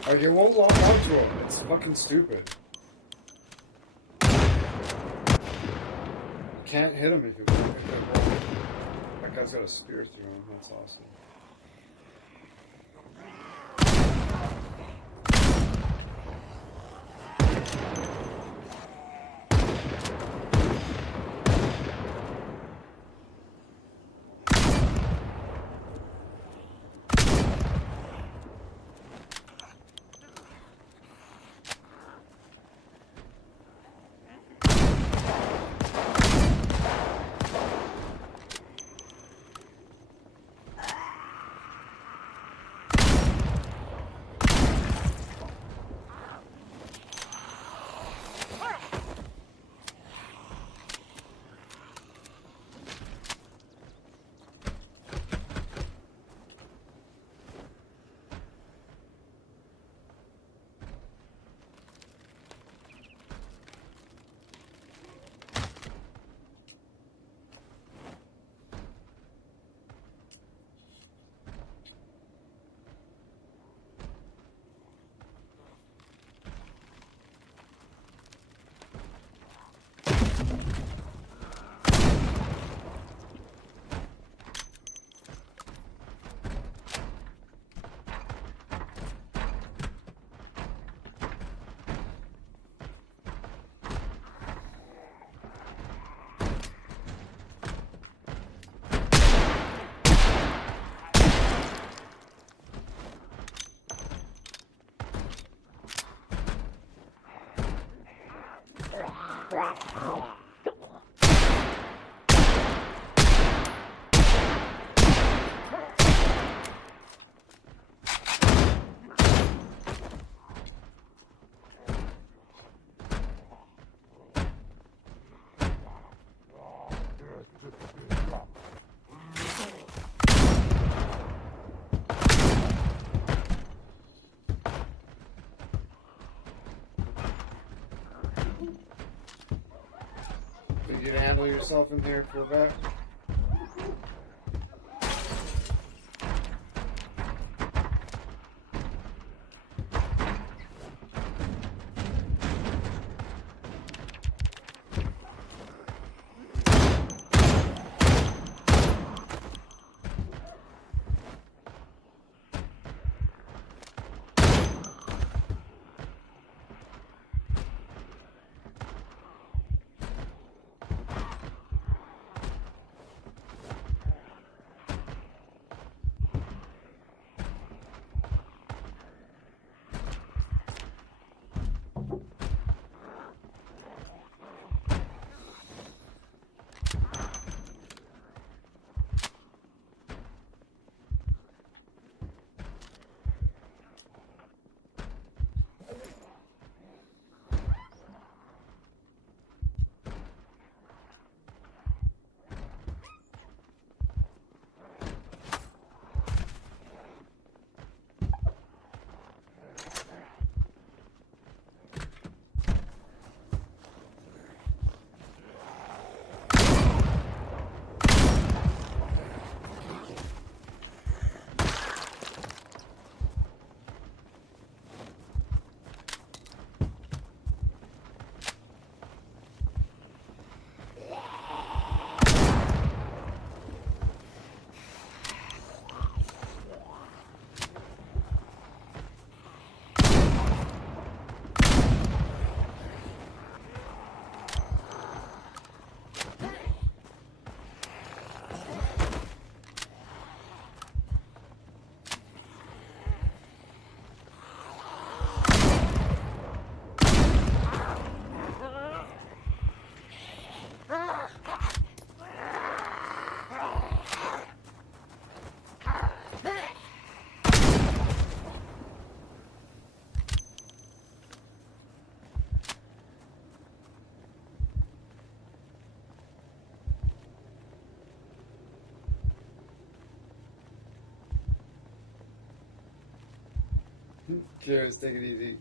Like, it won't lock onto him. It's fucking stupid. You can't hit him if you hit him wrong. That guy's got a spear through him. That's awesome. Think you can handle yourself in here for a bit? Cheers, take it easy.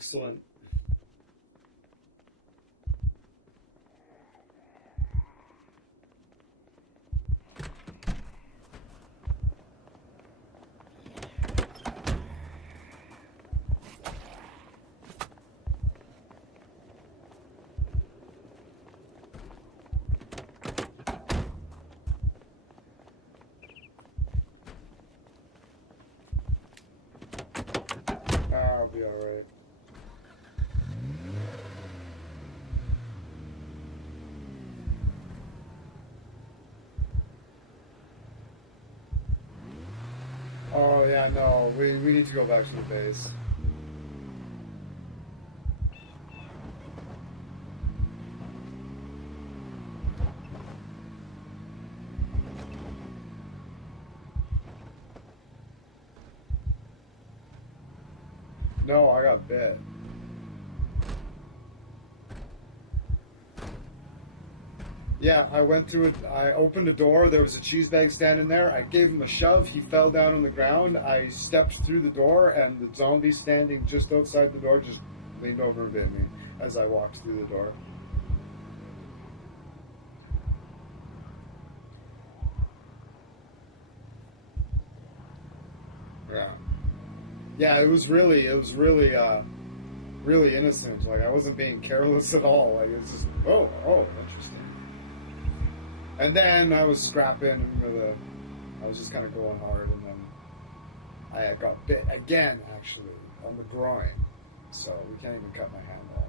Excellent. I'll be alright. Oh yeah, no, we need to go back to the base. No, I got bit. Yeah, I went through it. I opened a door. There was a cheese bag standing there. I gave him a shove. He fell down on the ground. I stepped through the door, and the zombie standing just outside the door just leaned over and bit me as I walked through the door. Yeah. Yeah, it was really, really innocent. Like, I wasn't being careless at all. Like, it's just, oh, interesting. And then I was scrapping I was just kind of going hard, and then I got bit again, actually, on the groin. So we can't even cut my hand off.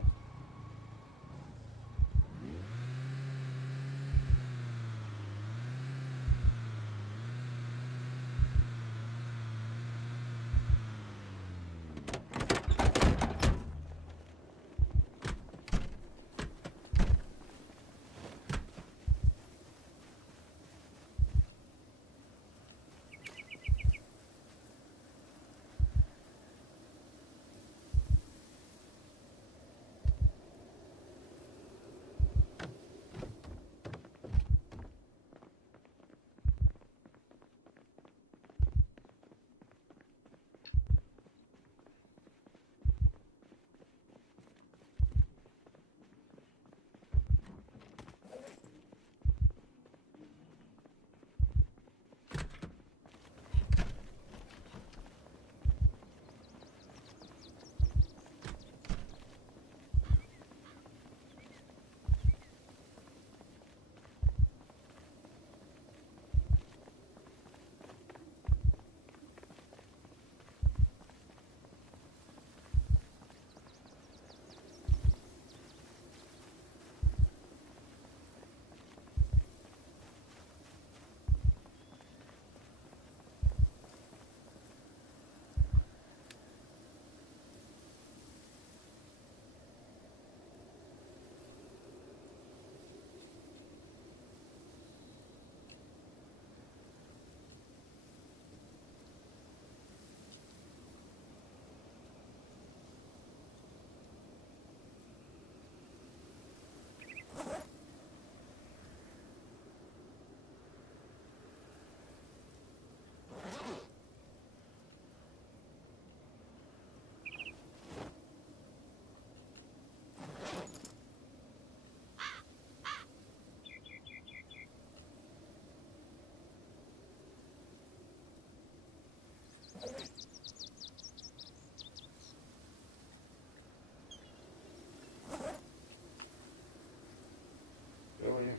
Really?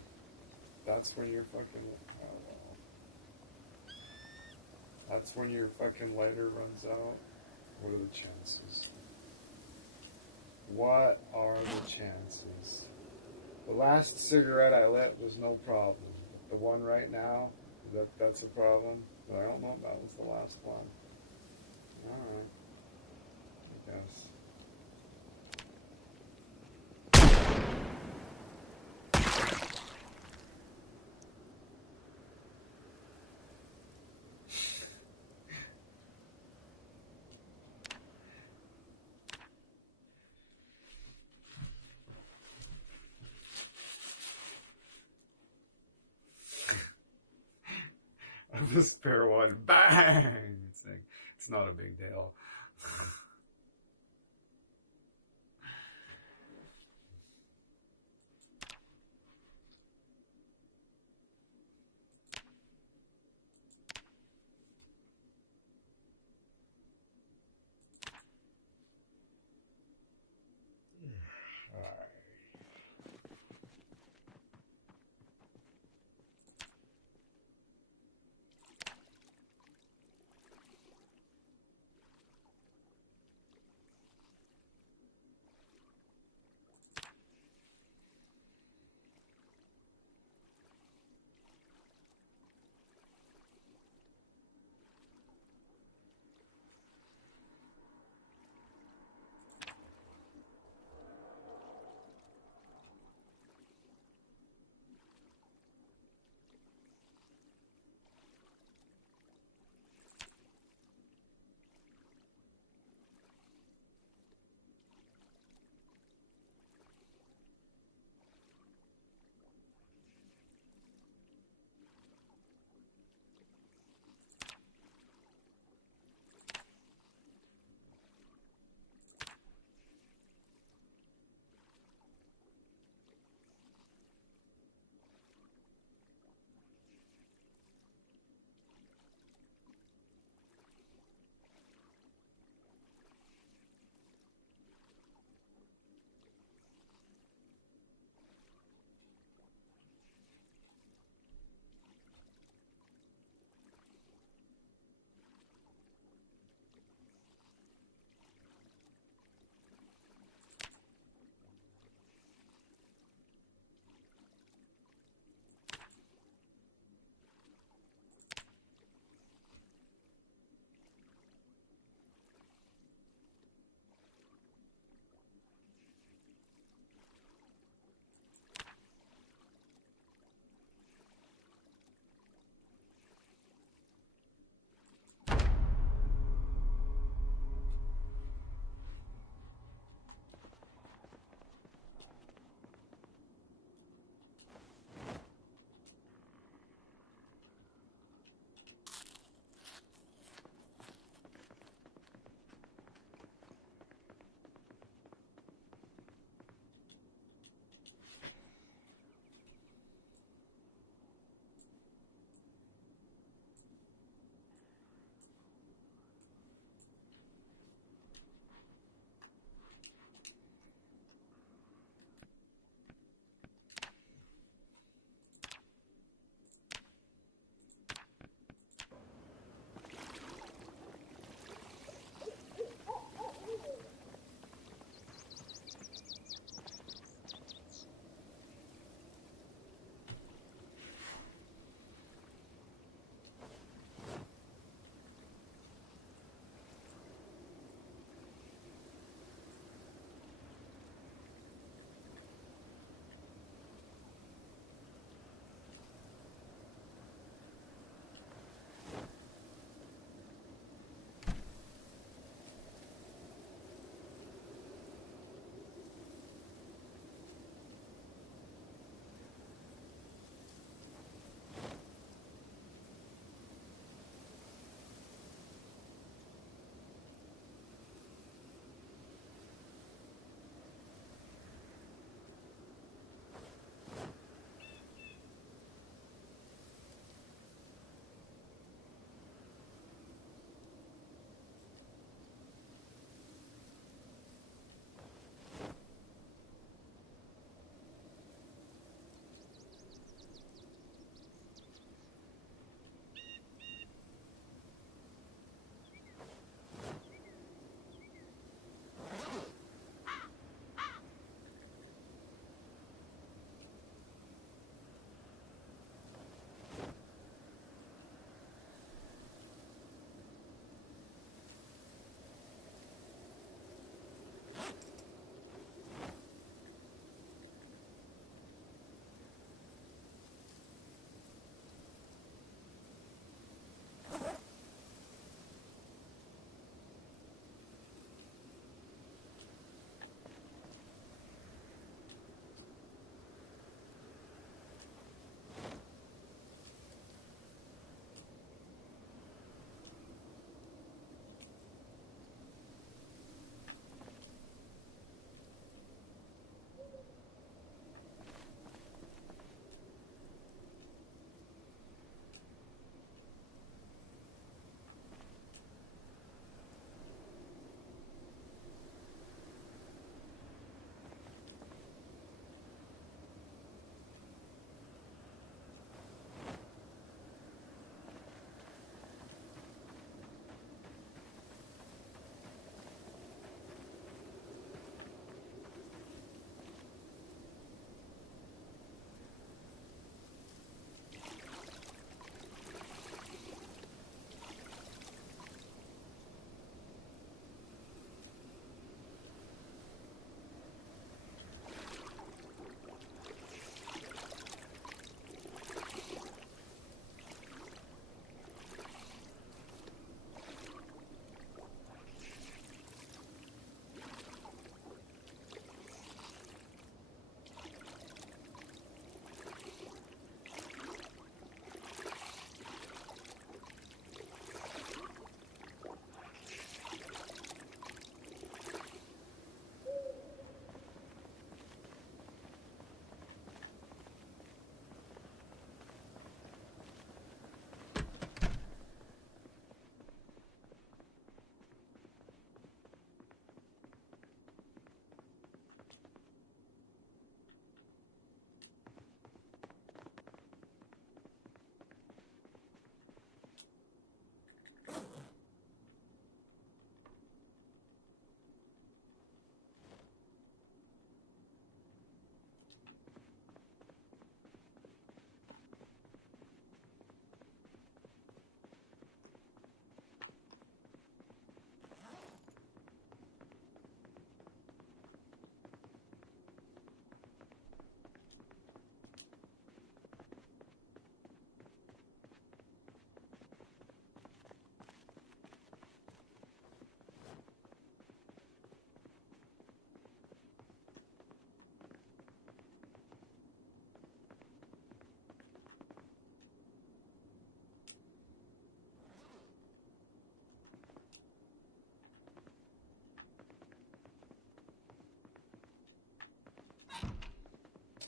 That's when you're fucking... Oh, well. That's when your fucking lighter runs out? What are the chances? What are the chances? The last cigarette I lit was no problem. The one right now, that's a problem. But I don't know if that was the last one. Alright. I guess. The spare one, bang! It's like, it's not a big deal.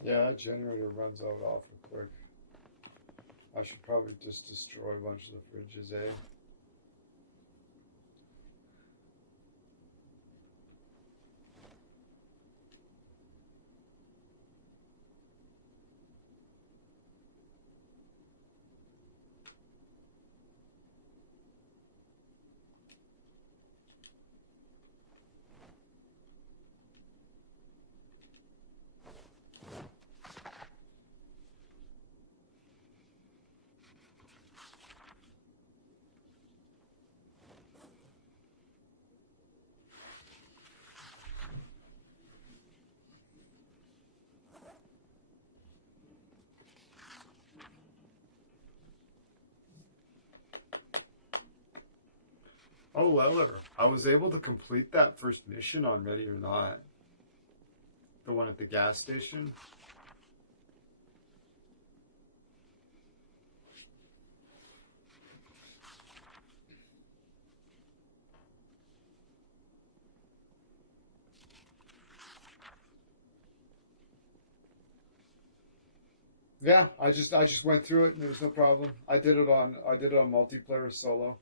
Yeah, that generator runs out awful quick. I should probably just destroy a bunch of the fridges, eh? Oh, Weller, I was able to complete that first mission on Ready or Not. The one at the gas station. Yeah, I just went through it and there was no problem. I did it on multiplayer solo.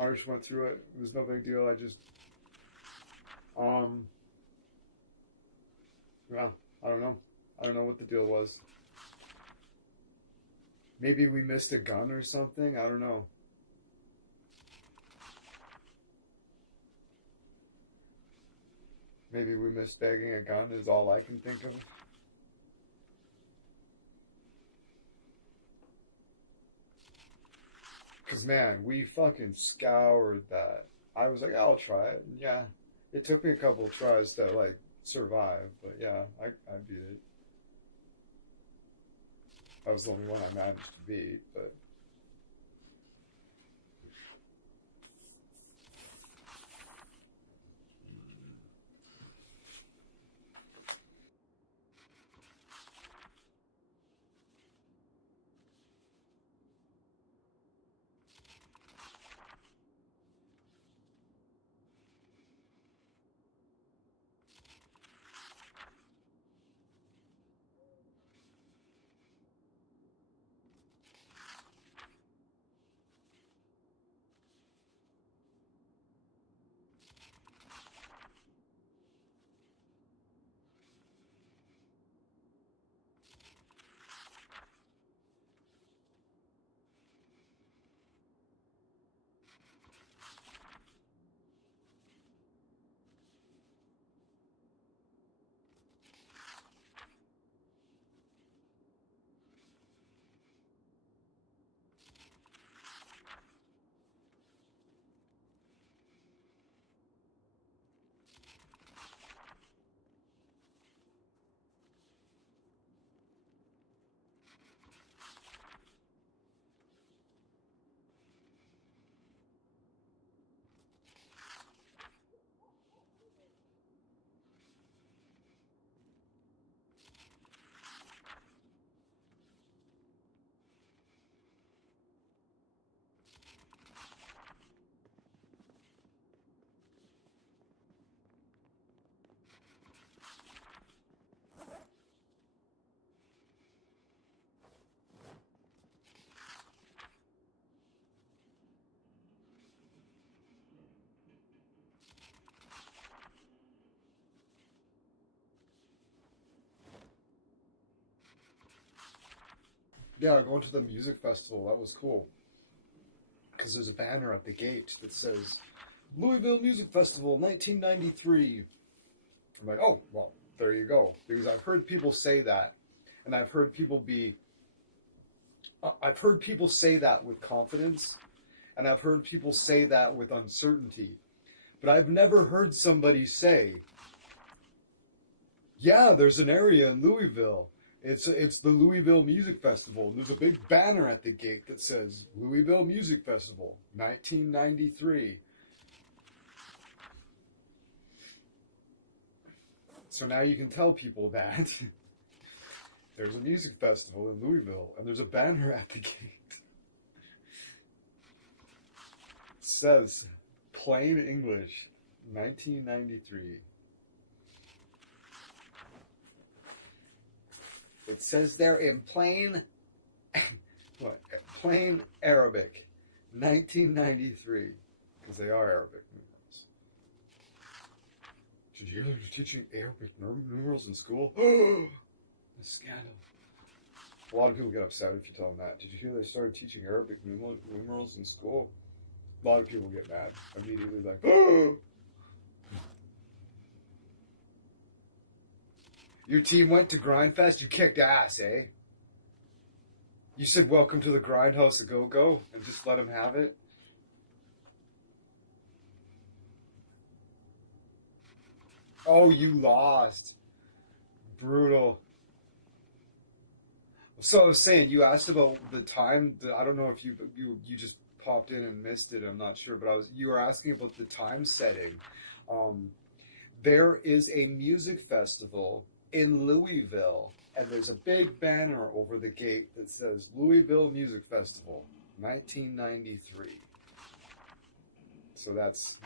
I just went through it. It was no big deal. Um yeah, I don't know. I don't know what the deal was. Maybe we missed a gun or something. I don't know. Maybe we missed bagging a gun is all I can think of. Because, man, we fucking scoured that. I was like, I'll try it. And yeah, it took me a couple of tries to, like, survive. But, yeah, I beat it. I was the only one I managed to beat, but... Yeah, going to the music festival, that was cool. Because there's a banner at the gate that says, Louisville Music Festival, 1993. I'm like, oh, well, there you go. Because I've heard people say that. And I've heard people say that with confidence. And I've heard people say that with uncertainty. But I've never heard somebody say, yeah, there's an area in Louisville. It's the Louisville Music Festival. And there's a big banner at the gate that says Louisville Music Festival, 1993. So now you can tell people that there's a music festival in Louisville and there's a banner at the gate. It says, plain English, 1993. It says there in plain, what? Plain Arabic, 1993, because they are Arabic numerals. Did you hear they're teaching Arabic numerals in school? A scandal. A lot of people get upset if you tell them that. Did you hear they started teaching Arabic numerals in school? A lot of people get mad immediately, like, oh! Your team went to Grindfest, you kicked ass, eh? You said welcome to the Grindhouse a Go-Go and just let them have it? Oh, you lost. Brutal. So I was saying, you asked about the time. I don't know if you just popped in and missed it. I'm not sure, but you were asking about the time setting. There is a music festival in Louisville, and there's a big banner over the gate that says Louisville Music Festival, 1993. So that's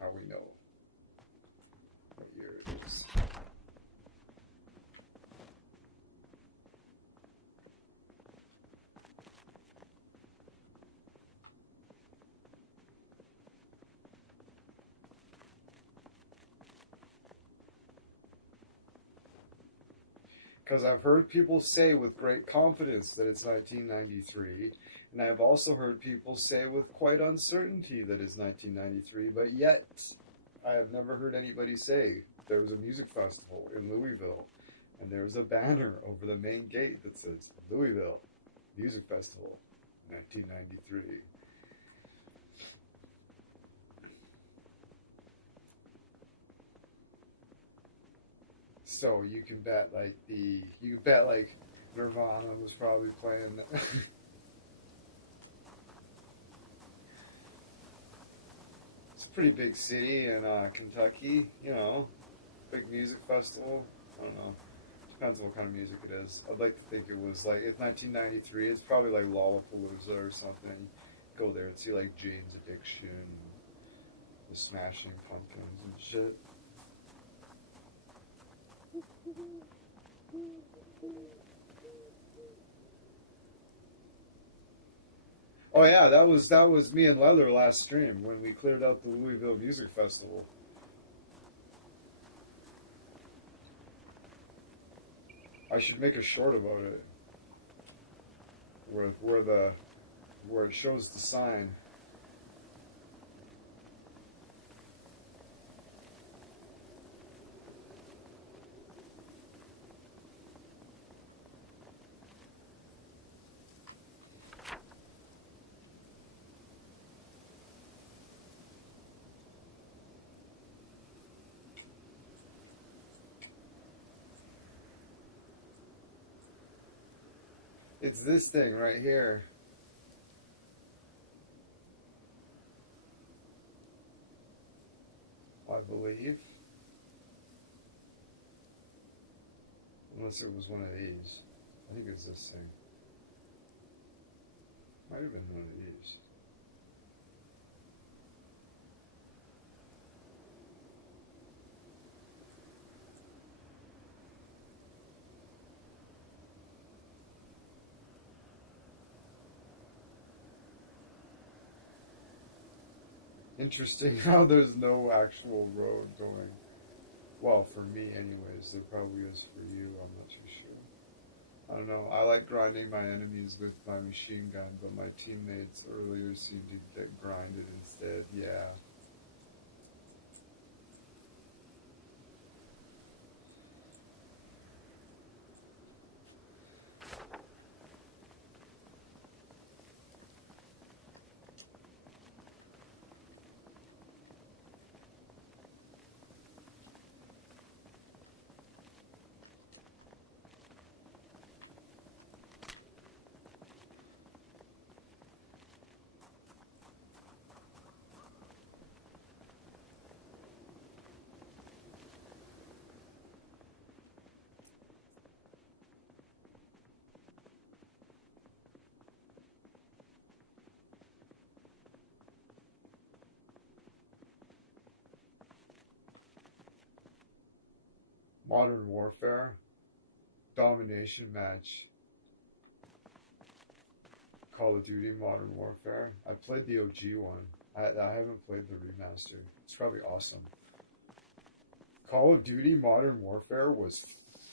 how we know what year it is. Because I've heard people say with great confidence that it's 1993, and I've also heard people say with quite uncertainty that it's 1993, but yet I have never heard anybody say there was a music festival in Louisville, and there's a banner over the main gate that says Louisville Music Festival, 1993. So you can bet like Nirvana was probably playing. It's a pretty big city in Kentucky, big music festival. I don't know. Depends on what kind of music it is. I'd like to think it was like, it's 1993. It's probably like Lollapalooza or something. Go there and see like Jane's Addiction, the Smashing Pumpkins and shit. Oh yeah, that was me and Leather last stream when we cleared out the Louisville Music Festival. I should make a short about it, where it shows the sign. It's this thing right here. I believe. Unless it was one of these. I think it's this thing. Might have been one of these. Interesting how there's no actual road going. Well, for me anyways. There probably is for you. I'm not too sure. I don't know. I like grinding my enemies with my machine gun, but my teammates earlier seemed to get grinded instead. Yeah. Modern Warfare. domination match. Call of Duty Modern Warfare. I played the OG one. I haven't played the remaster. It's probably awesome. Call of Duty Modern Warfare was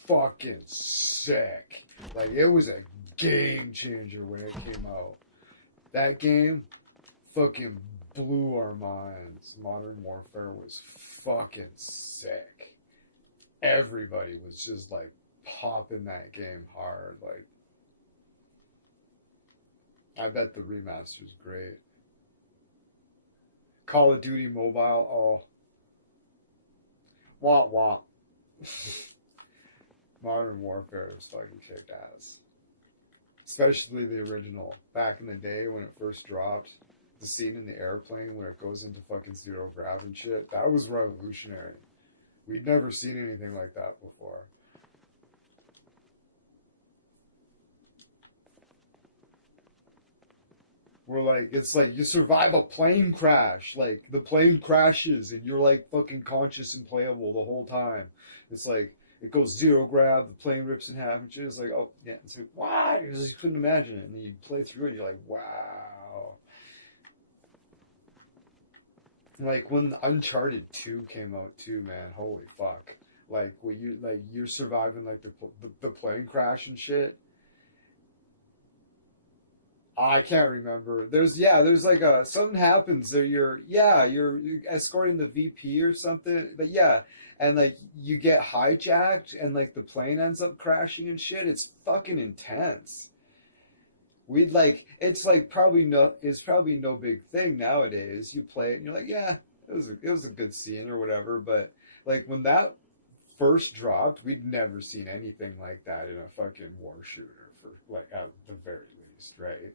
fucking sick. Like, it was a game changer when it came out. That game fucking blew our minds. Modern Warfare was fucking sick. Everybody was just like popping that game hard. Like, I bet the remaster's great. Call of Duty Mobile, oh. Womp womp. Modern Warfare was fucking kick ass. Especially the original. Back in the day when it first dropped. The scene in the airplane where it goes into fucking zero grav and shit. That was revolutionary. We'd never seen anything like that before. We're like, it's like you survive a plane crash. Like, the plane crashes and you're like fucking conscious and playable the whole time. It's like, it goes zero grav, the plane rips in half and shit. It's like, oh, yeah. It's like, what? You just couldn't imagine it. And then you play through it and you're like, wow. Like, when Uncharted 2 came out too, man, holy fuck. Like, when you're surviving like the plane crash and shit. I can't remember. There's like something happens there. You're escorting the VP or something. But yeah, and like you get hijacked and like the plane ends up crashing and shit. It's fucking intense. It's probably no big thing nowadays. You play it and you're like, yeah, it was a good scene or whatever. But like when that first dropped, we'd never seen anything like that in a fucking war shooter for like at the very least, right?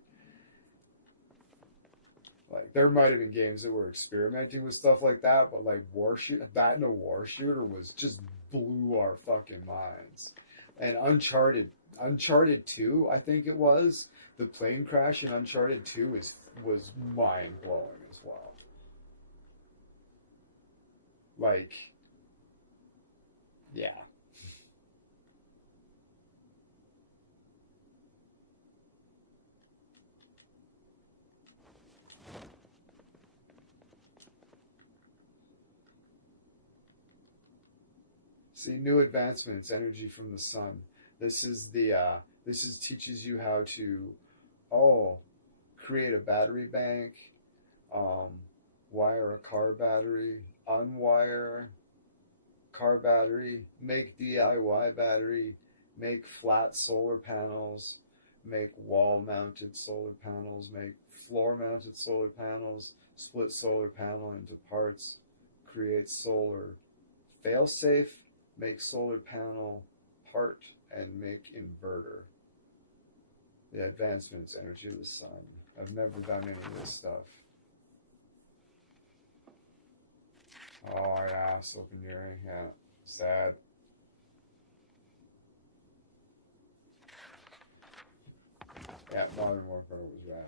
Like, there might have been games that were experimenting with stuff like that, but like that in a war shooter was just blew our fucking minds. And Uncharted 2, I think it was, the plane crash in Uncharted 2 was mind blowing as well. Like, yeah. See, new advancements, energy from the sun. This is teaches you how to, create a battery bank, wire a car battery, unwire car battery, make DIY battery, make flat solar panels, make wall-mounted solar panels, make floor-mounted solar panels, split solar panel into parts, create solar failsafe, make solar panel part, and make inverter. The advancements, energy of the sun. I've never done any of this stuff. Oh, yeah, soap and urine. Yeah, sad. Yeah, Modern Warfare was rad.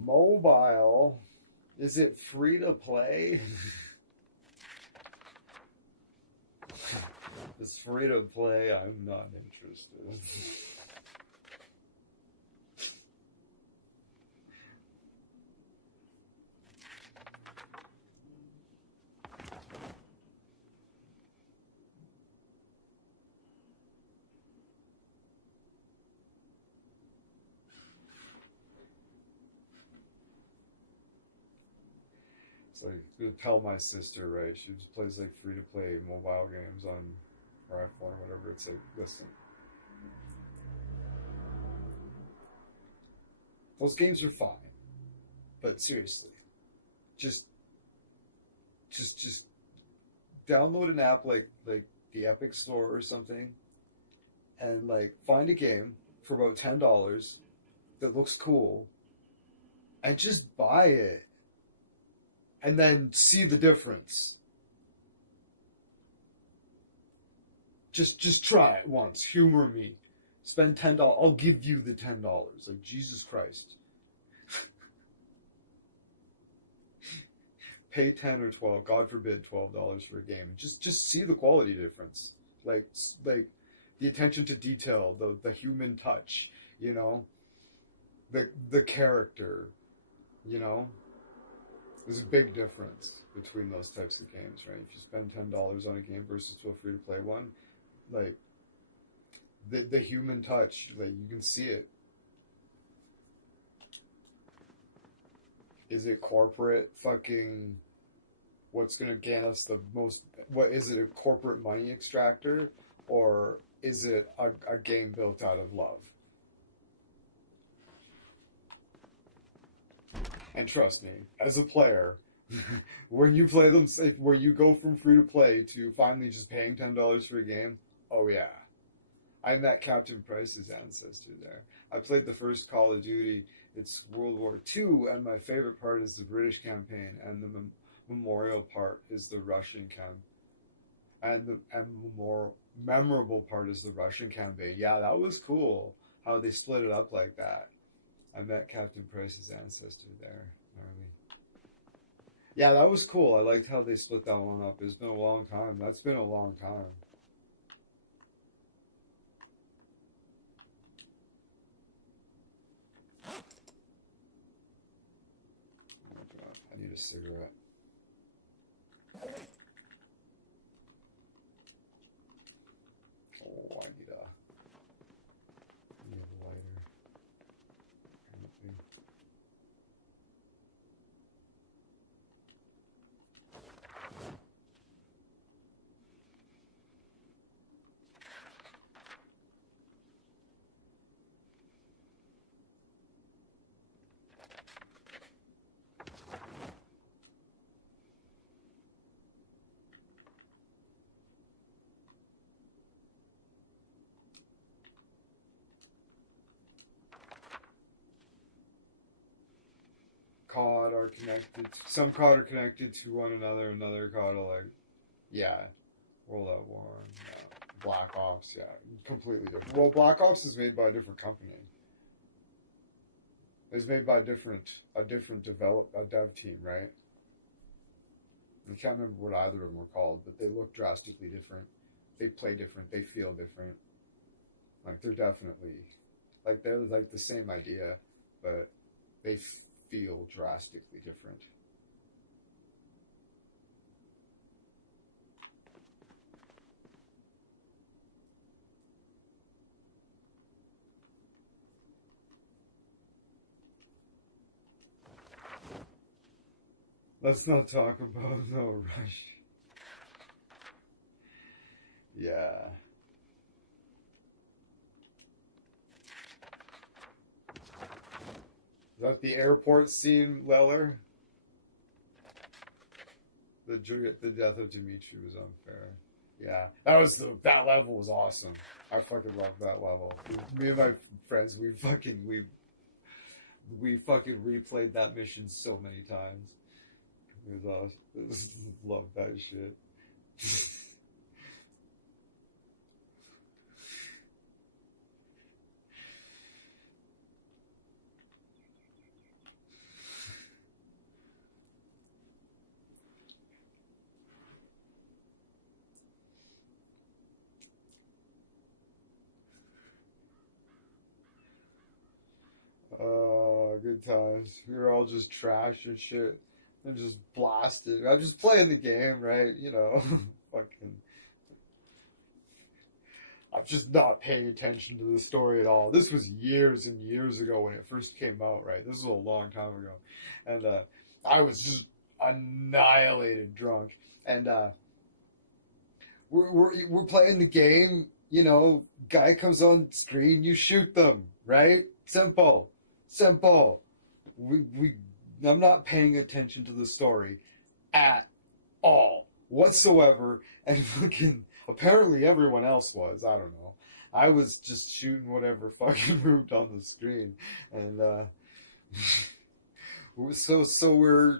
Mobile, is it free to play? It's free to play. I'm not interested. It's like, you tell my sister, right? She just plays like free to play mobile games on her iPhone or whatever. It's like, listen, those games are fine, but seriously, just download an app like the Epic Store or something, and like find a game for about $10 that looks cool, and just buy it. And then see the difference. Just try it once. Humor me. Spend $10. I'll give you the $10. Like, Jesus Christ. Pay 10 or 12, God forbid $12 for a game. Just see the quality difference. Like the attention to detail, the human touch, you know, the character, you know. There's a big difference between those types of games, right? If you spend $10 on a game versus to a free to play one, like the human touch, like you can see it. Is it corporate fucking what's going to gain us the most? What is it, a corporate money extractor, or is it a game built out of love? And trust me, as a player, when you play them, where you go from free to play to finally just paying $10 for a game, oh yeah. I met Captain Price's ancestor there. I played the first Call of Duty. It's World War II, and my favorite part is the British campaign, and the memorial part is the Russian campaign. And the more memorable part is the Russian campaign. Yeah, that was cool, how they split it up like that. I met Captain Price's ancestor there, Marley. Yeah, that was cool. I liked how they split that one up. It's been a long time. That's been a long time. Oh God, I need a cigarette. Oh, I need a lighter. COD are connected. Some COD are connected to one another. Another COD are like, yeah, World at War, yeah. Black Ops, yeah, completely different. Well, Black Ops is made by a different company. It's made by a dev team, right? I can't remember what either of them were called, but they look drastically different. They play different. They feel different. Like they're like the same idea, but they feel drastically different. Let's not talk about no Rush. Yeah. Is that the airport scene, Leller? The death of Dimitri was unfair. Yeah, that level was awesome. I fucking loved that level. Me and my friends, we fucking replayed that mission so many times. It was awesome. Loved that shit. Good times. We were all just trash and shit. And just blasted. I'm just playing the game, right? You know, fucking. I'm just not paying attention to the story at all. This was years and years ago when it first came out, right? This was a long time ago. And I was just annihilated drunk. And we're playing the game, you know, guy comes on screen, you shoot them, right? Simple. I'm not paying attention to the story at all whatsoever, and fucking apparently everyone else was. I don't know. I was just shooting whatever fucking moved on the screen, and so we're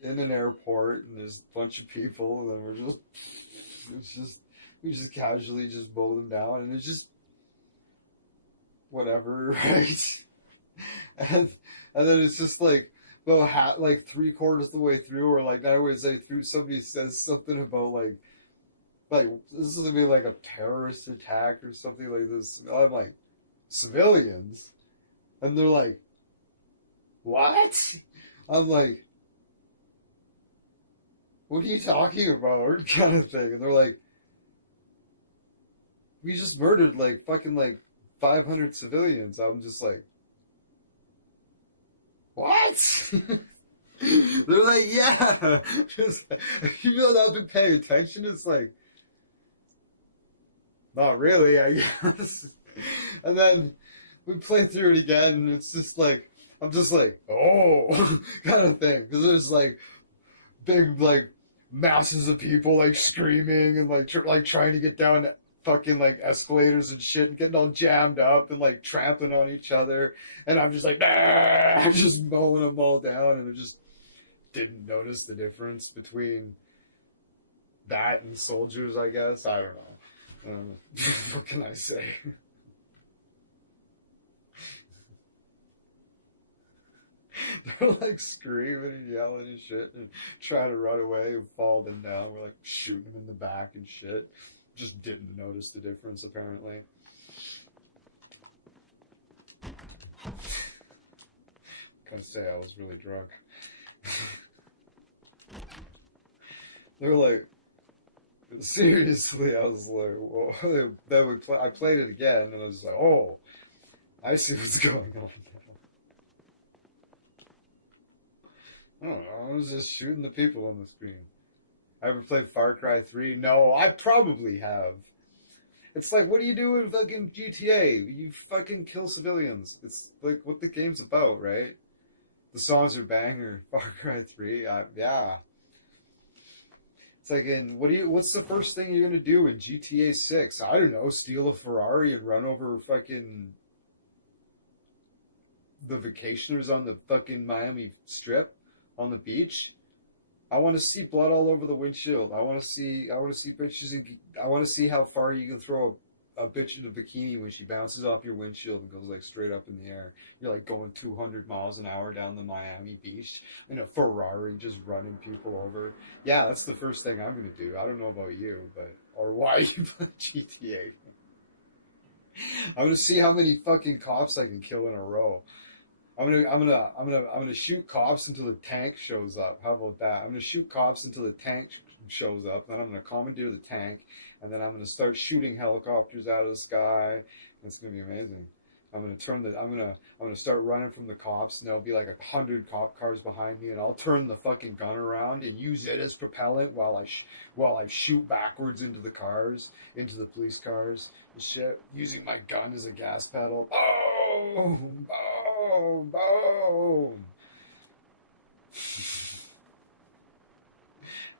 in an airport, and there's a bunch of people, and then we just casually just mow them down, and it's just whatever, right? And and then it's just like about like 3/4 of the way through, or like not way through, somebody says something about like this is gonna be like a terrorist attack or something like this. I'm like, civilians, and they're like, what? I'm like, what are you talking about? Kind of thing. And they're like, we just murdered like fucking like 500 civilians. I'm just like, what? They're like, yeah. You know, I've been paying attention. It's like, not really, I guess. And then we play through it again, and it's just like, I'm just like, oh, kind of thing. Because there's like big, like, masses of people, like, screaming and, like, like trying to get down fucking, like, escalators and shit and getting all jammed up and, like, trampling on each other. And I'm just like, nah, just mowing them all down. And I just didn't notice the difference between that and soldiers, I guess. I don't know. What can I say? They're like screaming and yelling and shit and trying to run away and fall them down. We're like shooting them in the back and shit. Just didn't notice the difference, apparently. Can't say I was really drunk. They're like, seriously, I was like, well, then I played it again, and I was like, oh, I see what's going on now. I don't know, I was just shooting the people on the screen. I ever played Far Cry 3? No, I probably have. It's like, what do you do in fucking GTA? You fucking kill civilians. It's like what the game's about, right? The songs are banger. Far Cry 3, yeah. It's like, what's the first thing you're gonna do in GTA 6? I don't know, steal a Ferrari and run over fucking the vacationers on the fucking Miami Strip on the beach? I want to see blood all over the windshield. I want to see bitches. I want to see how far you can throw a bitch in a bikini when she bounces off your windshield and goes like straight up in the air. You're like going 200 miles an hour down the Miami beach in a Ferrari, just running people over. Yeah, that's the first thing I'm gonna do. I don't know about you, or why you play GTA. I'm gonna see how many fucking cops I can kill in a row. I'm gonna shoot cops until the tank shows up. How about that? I'm gonna shoot cops until the tank shows up. Then I'm gonna commandeer the tank, and then I'm gonna start shooting helicopters out of the sky. It's gonna be amazing. I'm gonna start running from the cops, and there'll be like 100 cop cars behind me, and I'll turn the fucking gun around and use it as propellant while I shoot backwards into the cars, into the police cars and shit, using my gun as a gas pedal. Boom! Boom! Boom!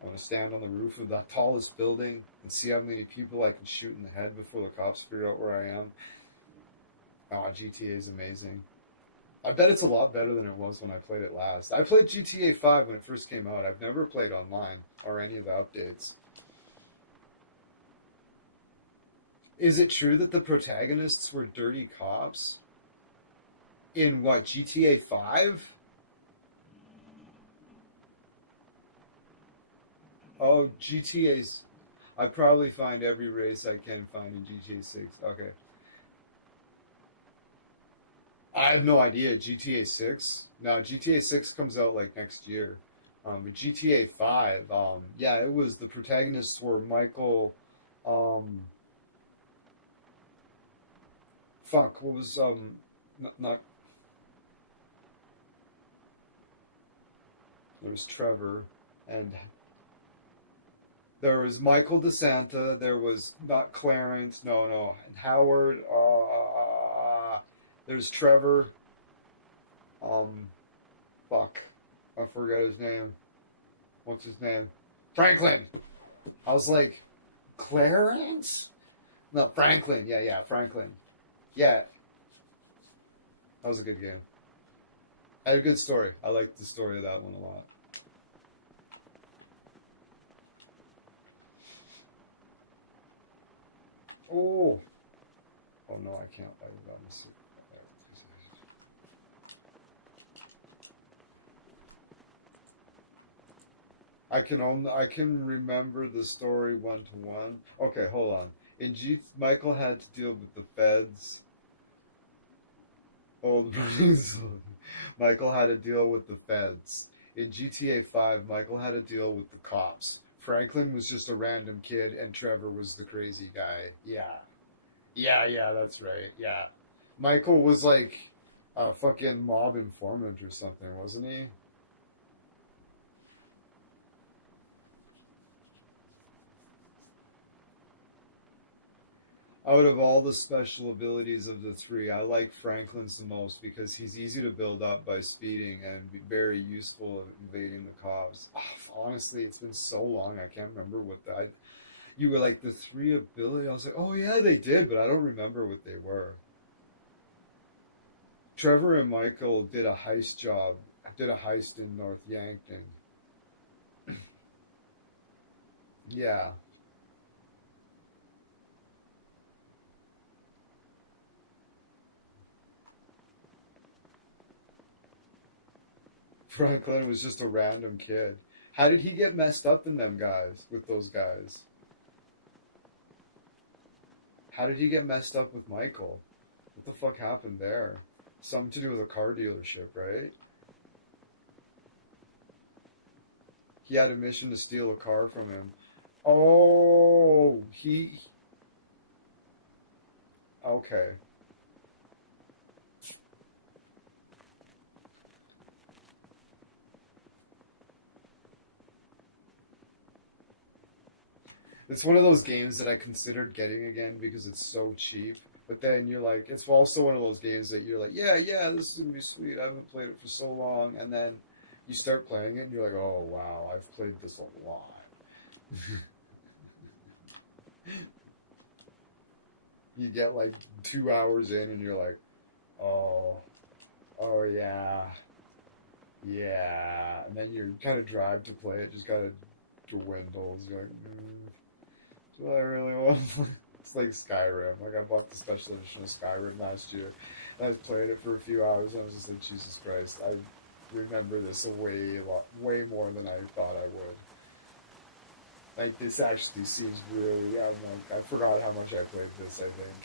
I want to stand on the roof of the tallest building and see how many people I can shoot in the head before the cops figure out where I am. Oh, GTA is amazing. I bet it's a lot better than it was when I played it last. I played GTA 5 when it first came out. I've never played online or any of the updates. Is it true that the protagonists were dirty cops? In what, GTA 5? Oh, GTA's... I probably find every race I can find in GTA 6. Okay. I have no idea. GTA 6? No, GTA 6 comes out like next year. But GTA 5, yeah, it was, the protagonists were Michael, fuck, what was, not, there was Trevor, and there was Michael DeSanta, there was, not Clarence, no, and Howard, there's Trevor, fuck, I forgot his name. What's his name? Franklin! I was like, Clarence? No, Franklin, yeah, Franklin. Yeah. That was a good game. I had a good story. I liked the story of that one a lot. Oh no, I can't. I got this. I can remember the story one to one. Okay, hold on. Michael had to deal with the feds. Old Marines. Michael had to deal with the feds. In GTA 5, Michael had to deal with the cops. Franklin was just a random kid, and Trevor was the crazy guy. Yeah. Yeah, that's right. Yeah. Michael was like a fucking mob informant or something, wasn't he? Out of all the special abilities of the three, I like Franklin's the most because he's easy to build up by speeding and very useful at evading the cops. Oh, honestly, it's been so long, I can't remember what that. You were like the three ability. I was like, oh yeah, they did, but I don't remember what they were. Trevor and Michael did a heist job. Did a heist in North Yankton. Yeah. Franklin was just a random kid. How did he get messed up in them guys, with those guys? How did he get messed up with Michael? What the fuck happened there? Something to do with a car dealership, right? He had a mission to steal a car from him. Oh, okay. It's one of those games that I considered getting again because it's so cheap. But then you're like, it's also one of those games that you're like, yeah, this is gonna be sweet. I haven't played it for so long, and then you start playing it, and you're like, oh wow, I've played this a lot. You get like 2 hours in, and you're like, oh, yeah, and then you kind of drive to play it, just kind of dwindles. You're like, do I really want to play? It's like Skyrim. Like, I bought the special edition of Skyrim last year, and I played it for a few hours, and I was just like, Jesus Christ, I remember this way more than I thought I would. Like, this actually seems really, I'm like, I forgot how much I played this, I think.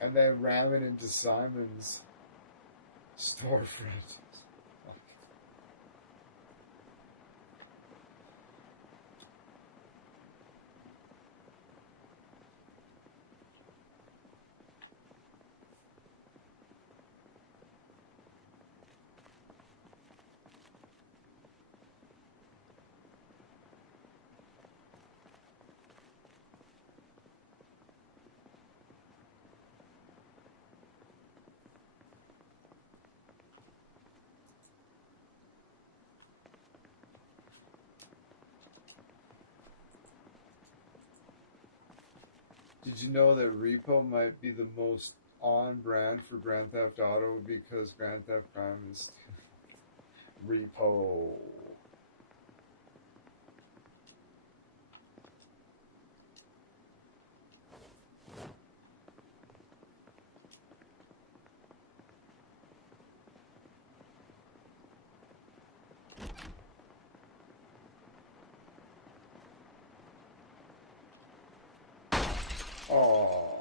And then ramming into Simon's storefront. Did you know that repo might be the most on brand for Grand Theft Auto because Grand Theft Prime is repo? Oh.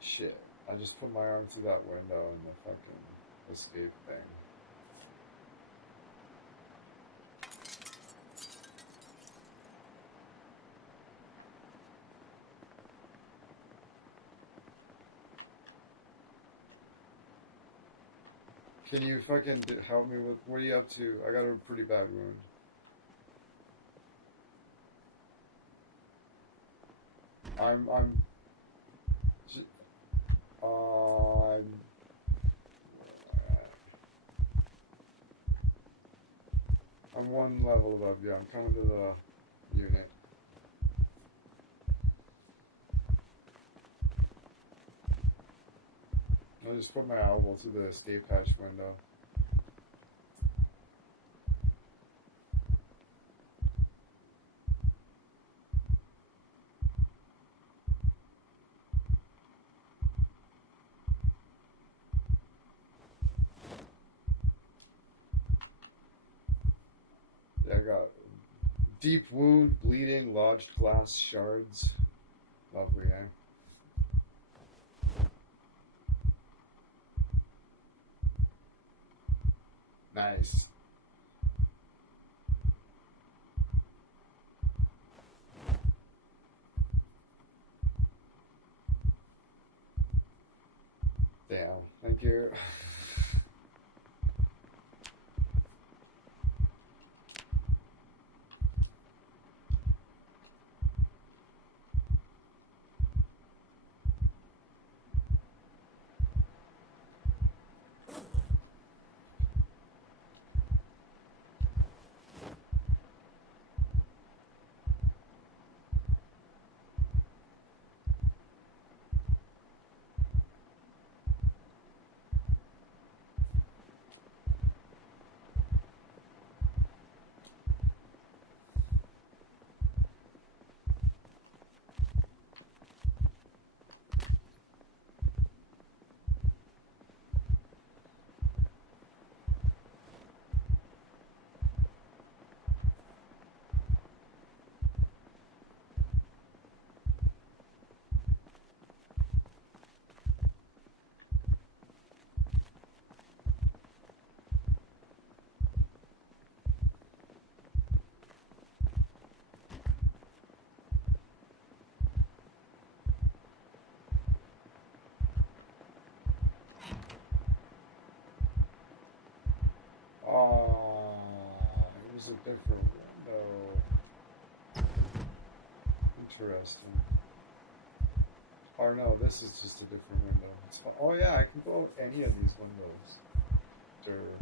Shit. I just put my arm through that window in the fucking escape thing. Can you fucking help me with, what are you up to? I got a pretty bad wound. I'm I'm one level above you. I'm coming to the unit. I just put my elbow through the escape hatch window. I got deep wound, bleeding, lodged glass shards. Lovely, eh? Nice. Damn, thank you. Oh, it was a different window. Interesting. Or no, this is just a different window. It's fine. Oh yeah, I can go out any of these windows. Dirt.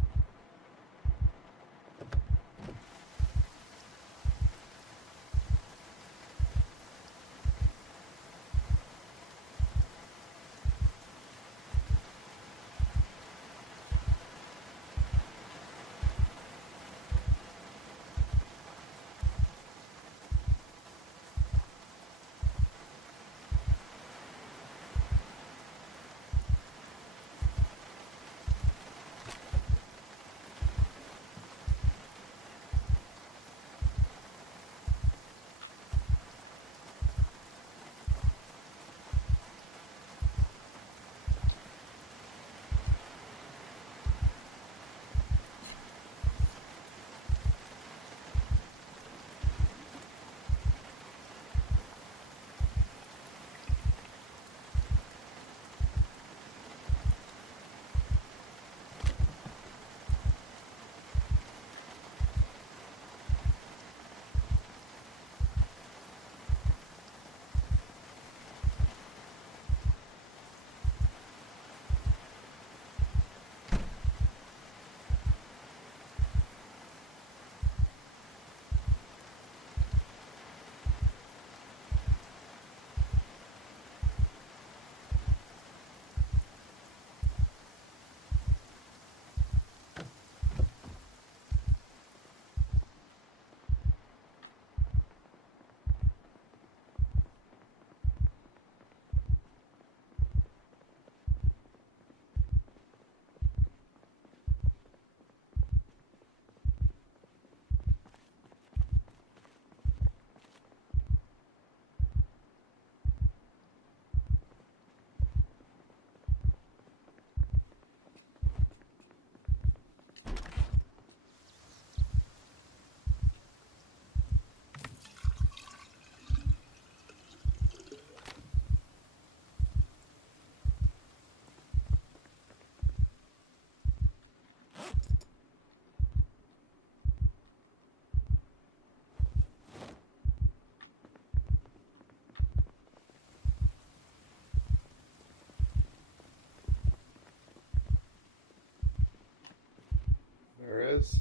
There is.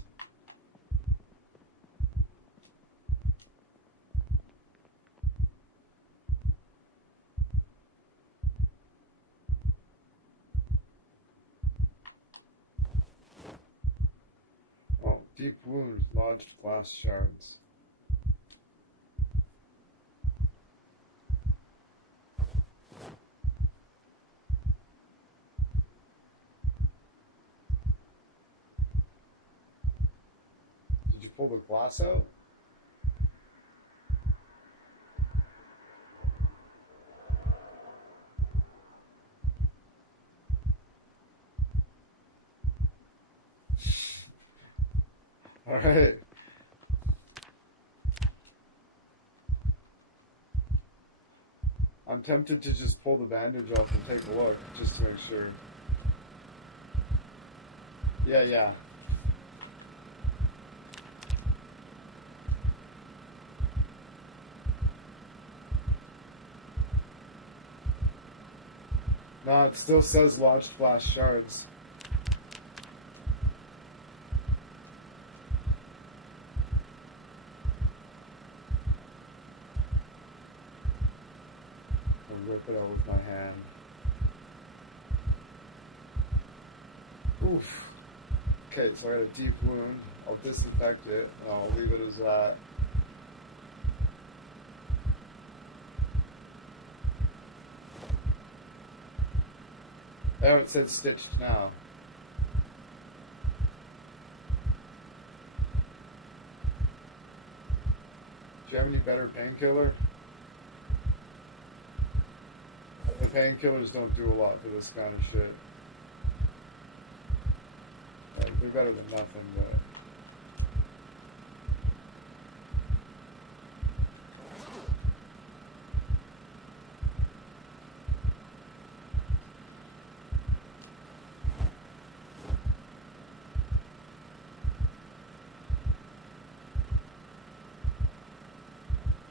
Oh, deep wound, lodged glass shards. Did you pull the glass out? All right. I'm tempted to just pull the bandage off and take a look, just to make sure. Yeah, yeah. No, it still says launched blast shards. I'll rip it out with my hand. Oof. Okay, so I got a deep wound. I'll disinfect it, and I'll leave it as that. Oh, it said stitched now. Do you have any better painkiller? The painkillers don't do a lot for this kind of shit. Like, they're better than nothing, but...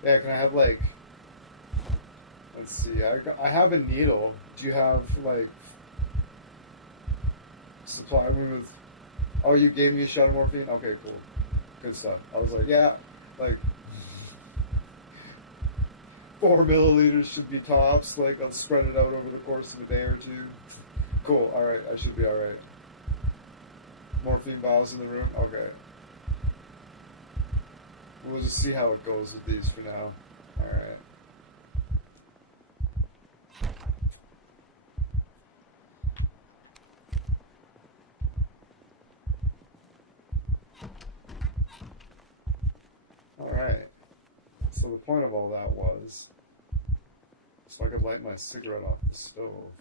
Yeah, can I have, like... Let's see, I have a needle. Do you have, like... Supply me with... Oh, you gave me a shot of morphine? Okay, cool. Good stuff. I was like, yeah, like... 4 milliliters should be tops. Like, I'll spread it out over the course of a day or two. Cool, alright, I should be alright. Morphine vials in the room? Okay. We'll just see how it goes with these for now. Alright. Alright. So the point of all that was so I could light my cigarette off the stove.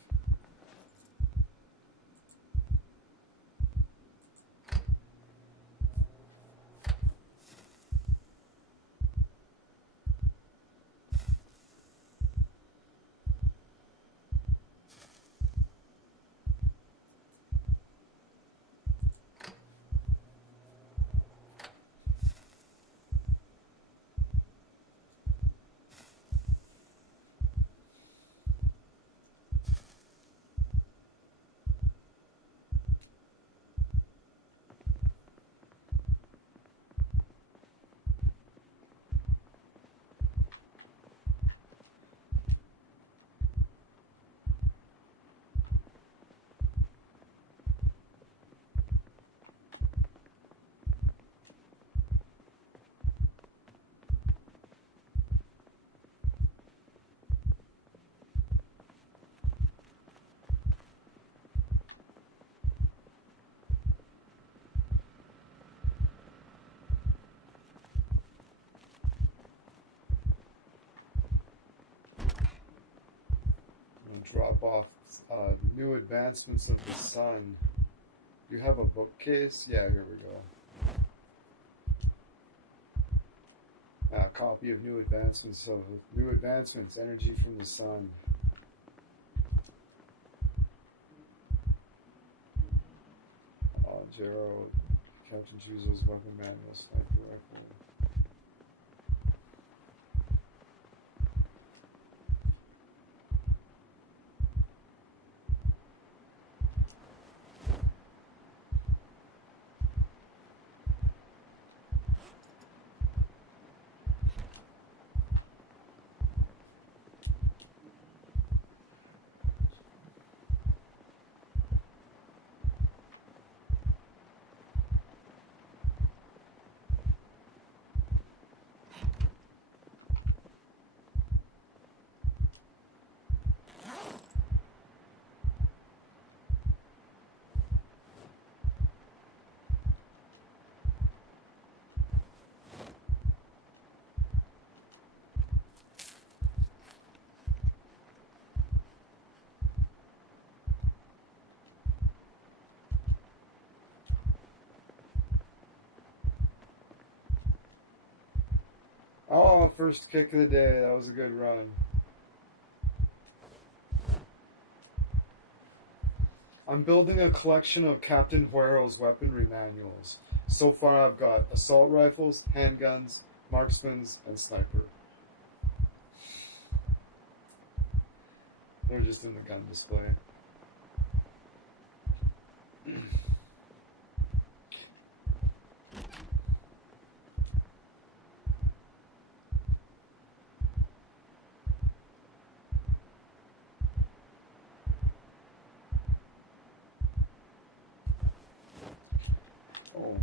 Drop off New Advancements of the Sun. You have a bookcase? Yeah, here we go. A copy of New Advancements, Energy from the Sun. Jero, Captain Chuzo's weapon manual, sniper rifle. first kick of the day. That was a good run. I'm building a collection of Captain Huero's weaponry manuals. So far I've got assault rifles, handguns, marksmans, and sniper. They're just in the gun display. Oh.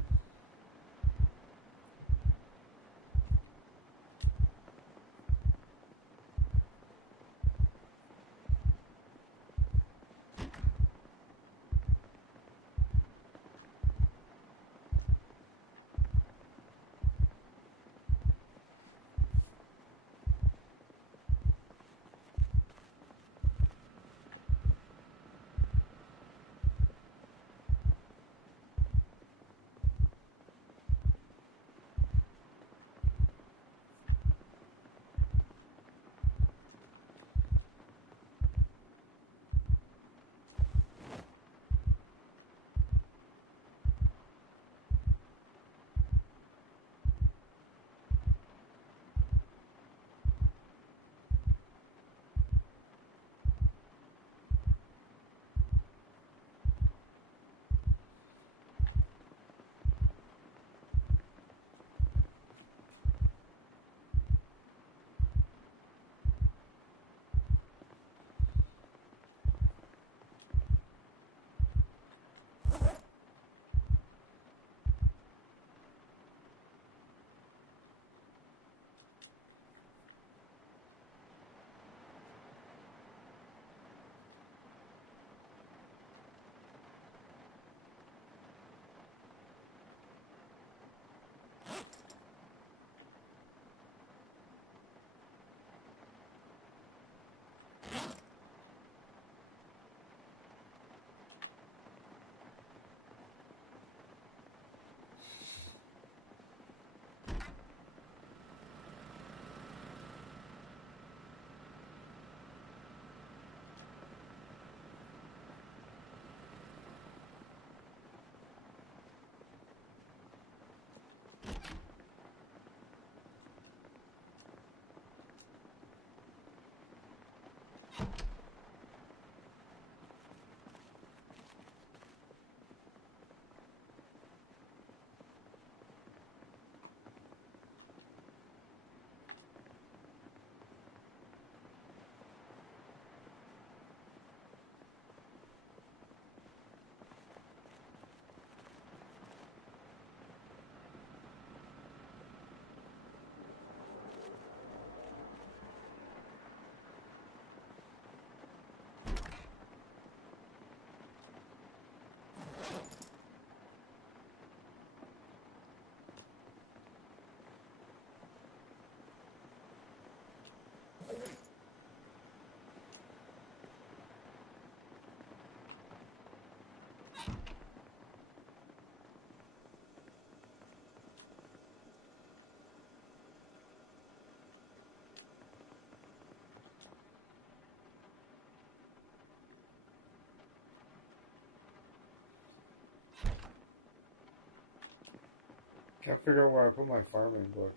Can't figure out where I put my farming book.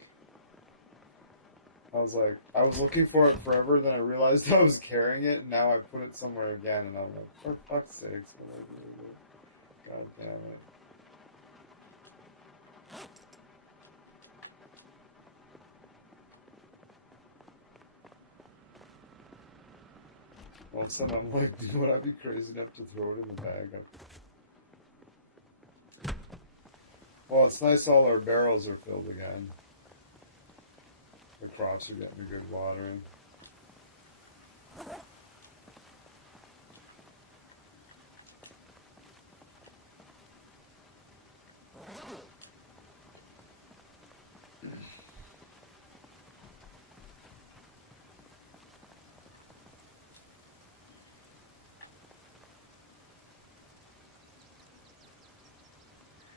I was looking for it forever, then I realized I was carrying it, and now I put it somewhere again, and I'm like, for fuck's sakes, what do I do with it? God damn it. All of a sudden I'm like, would I be crazy enough to throw it in the bag? Well, it's nice all our barrels are filled again. The crops are getting a good watering.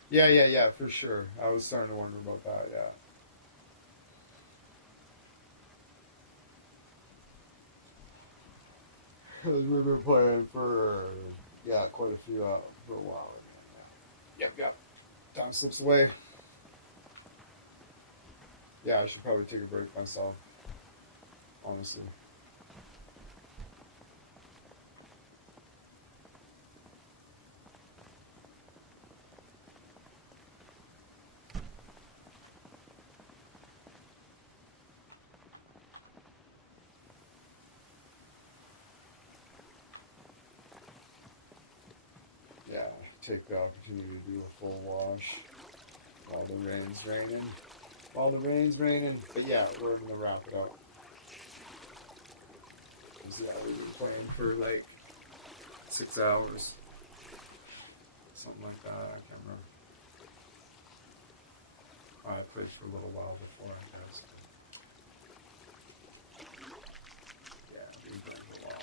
Yeah, for sure. I was starting to wonder about that, yeah. Because we've been playing for, quite a few out for a while. Yep. Time slips away. Yeah, I should probably take a break myself. Honestly. Yeah, take the opportunity to do a full wash while the rain's raining. But yeah, we're gonna wrap it up. 'Cause, yeah, we've been playing for like 6 hours. Something like that, I can't remember. I played for a little while before, I guess. Yeah, we've been for a while.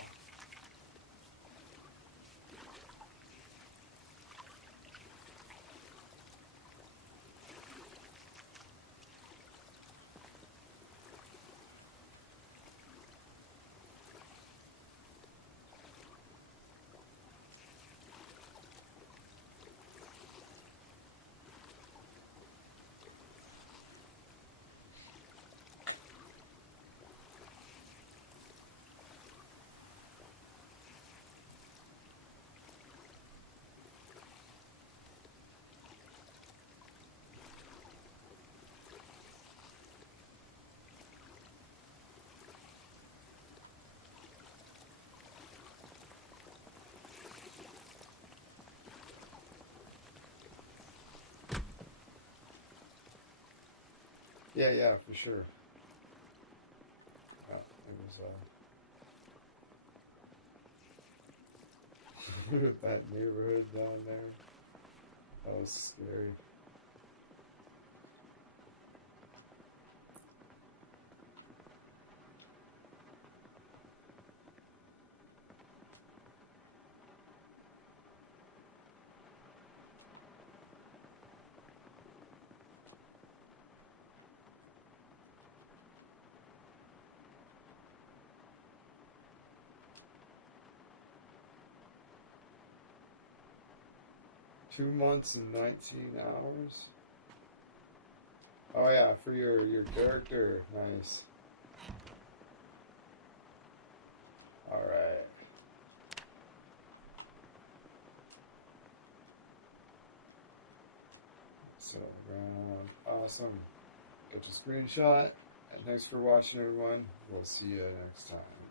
Yeah, for sure. Yeah, it was that neighborhood down there. That was scary. $2 months and 19 hours. Oh yeah, for your character. Nice. Alright. So awesome. Get your screenshot. And thanks for watching, everyone. We'll see you next time.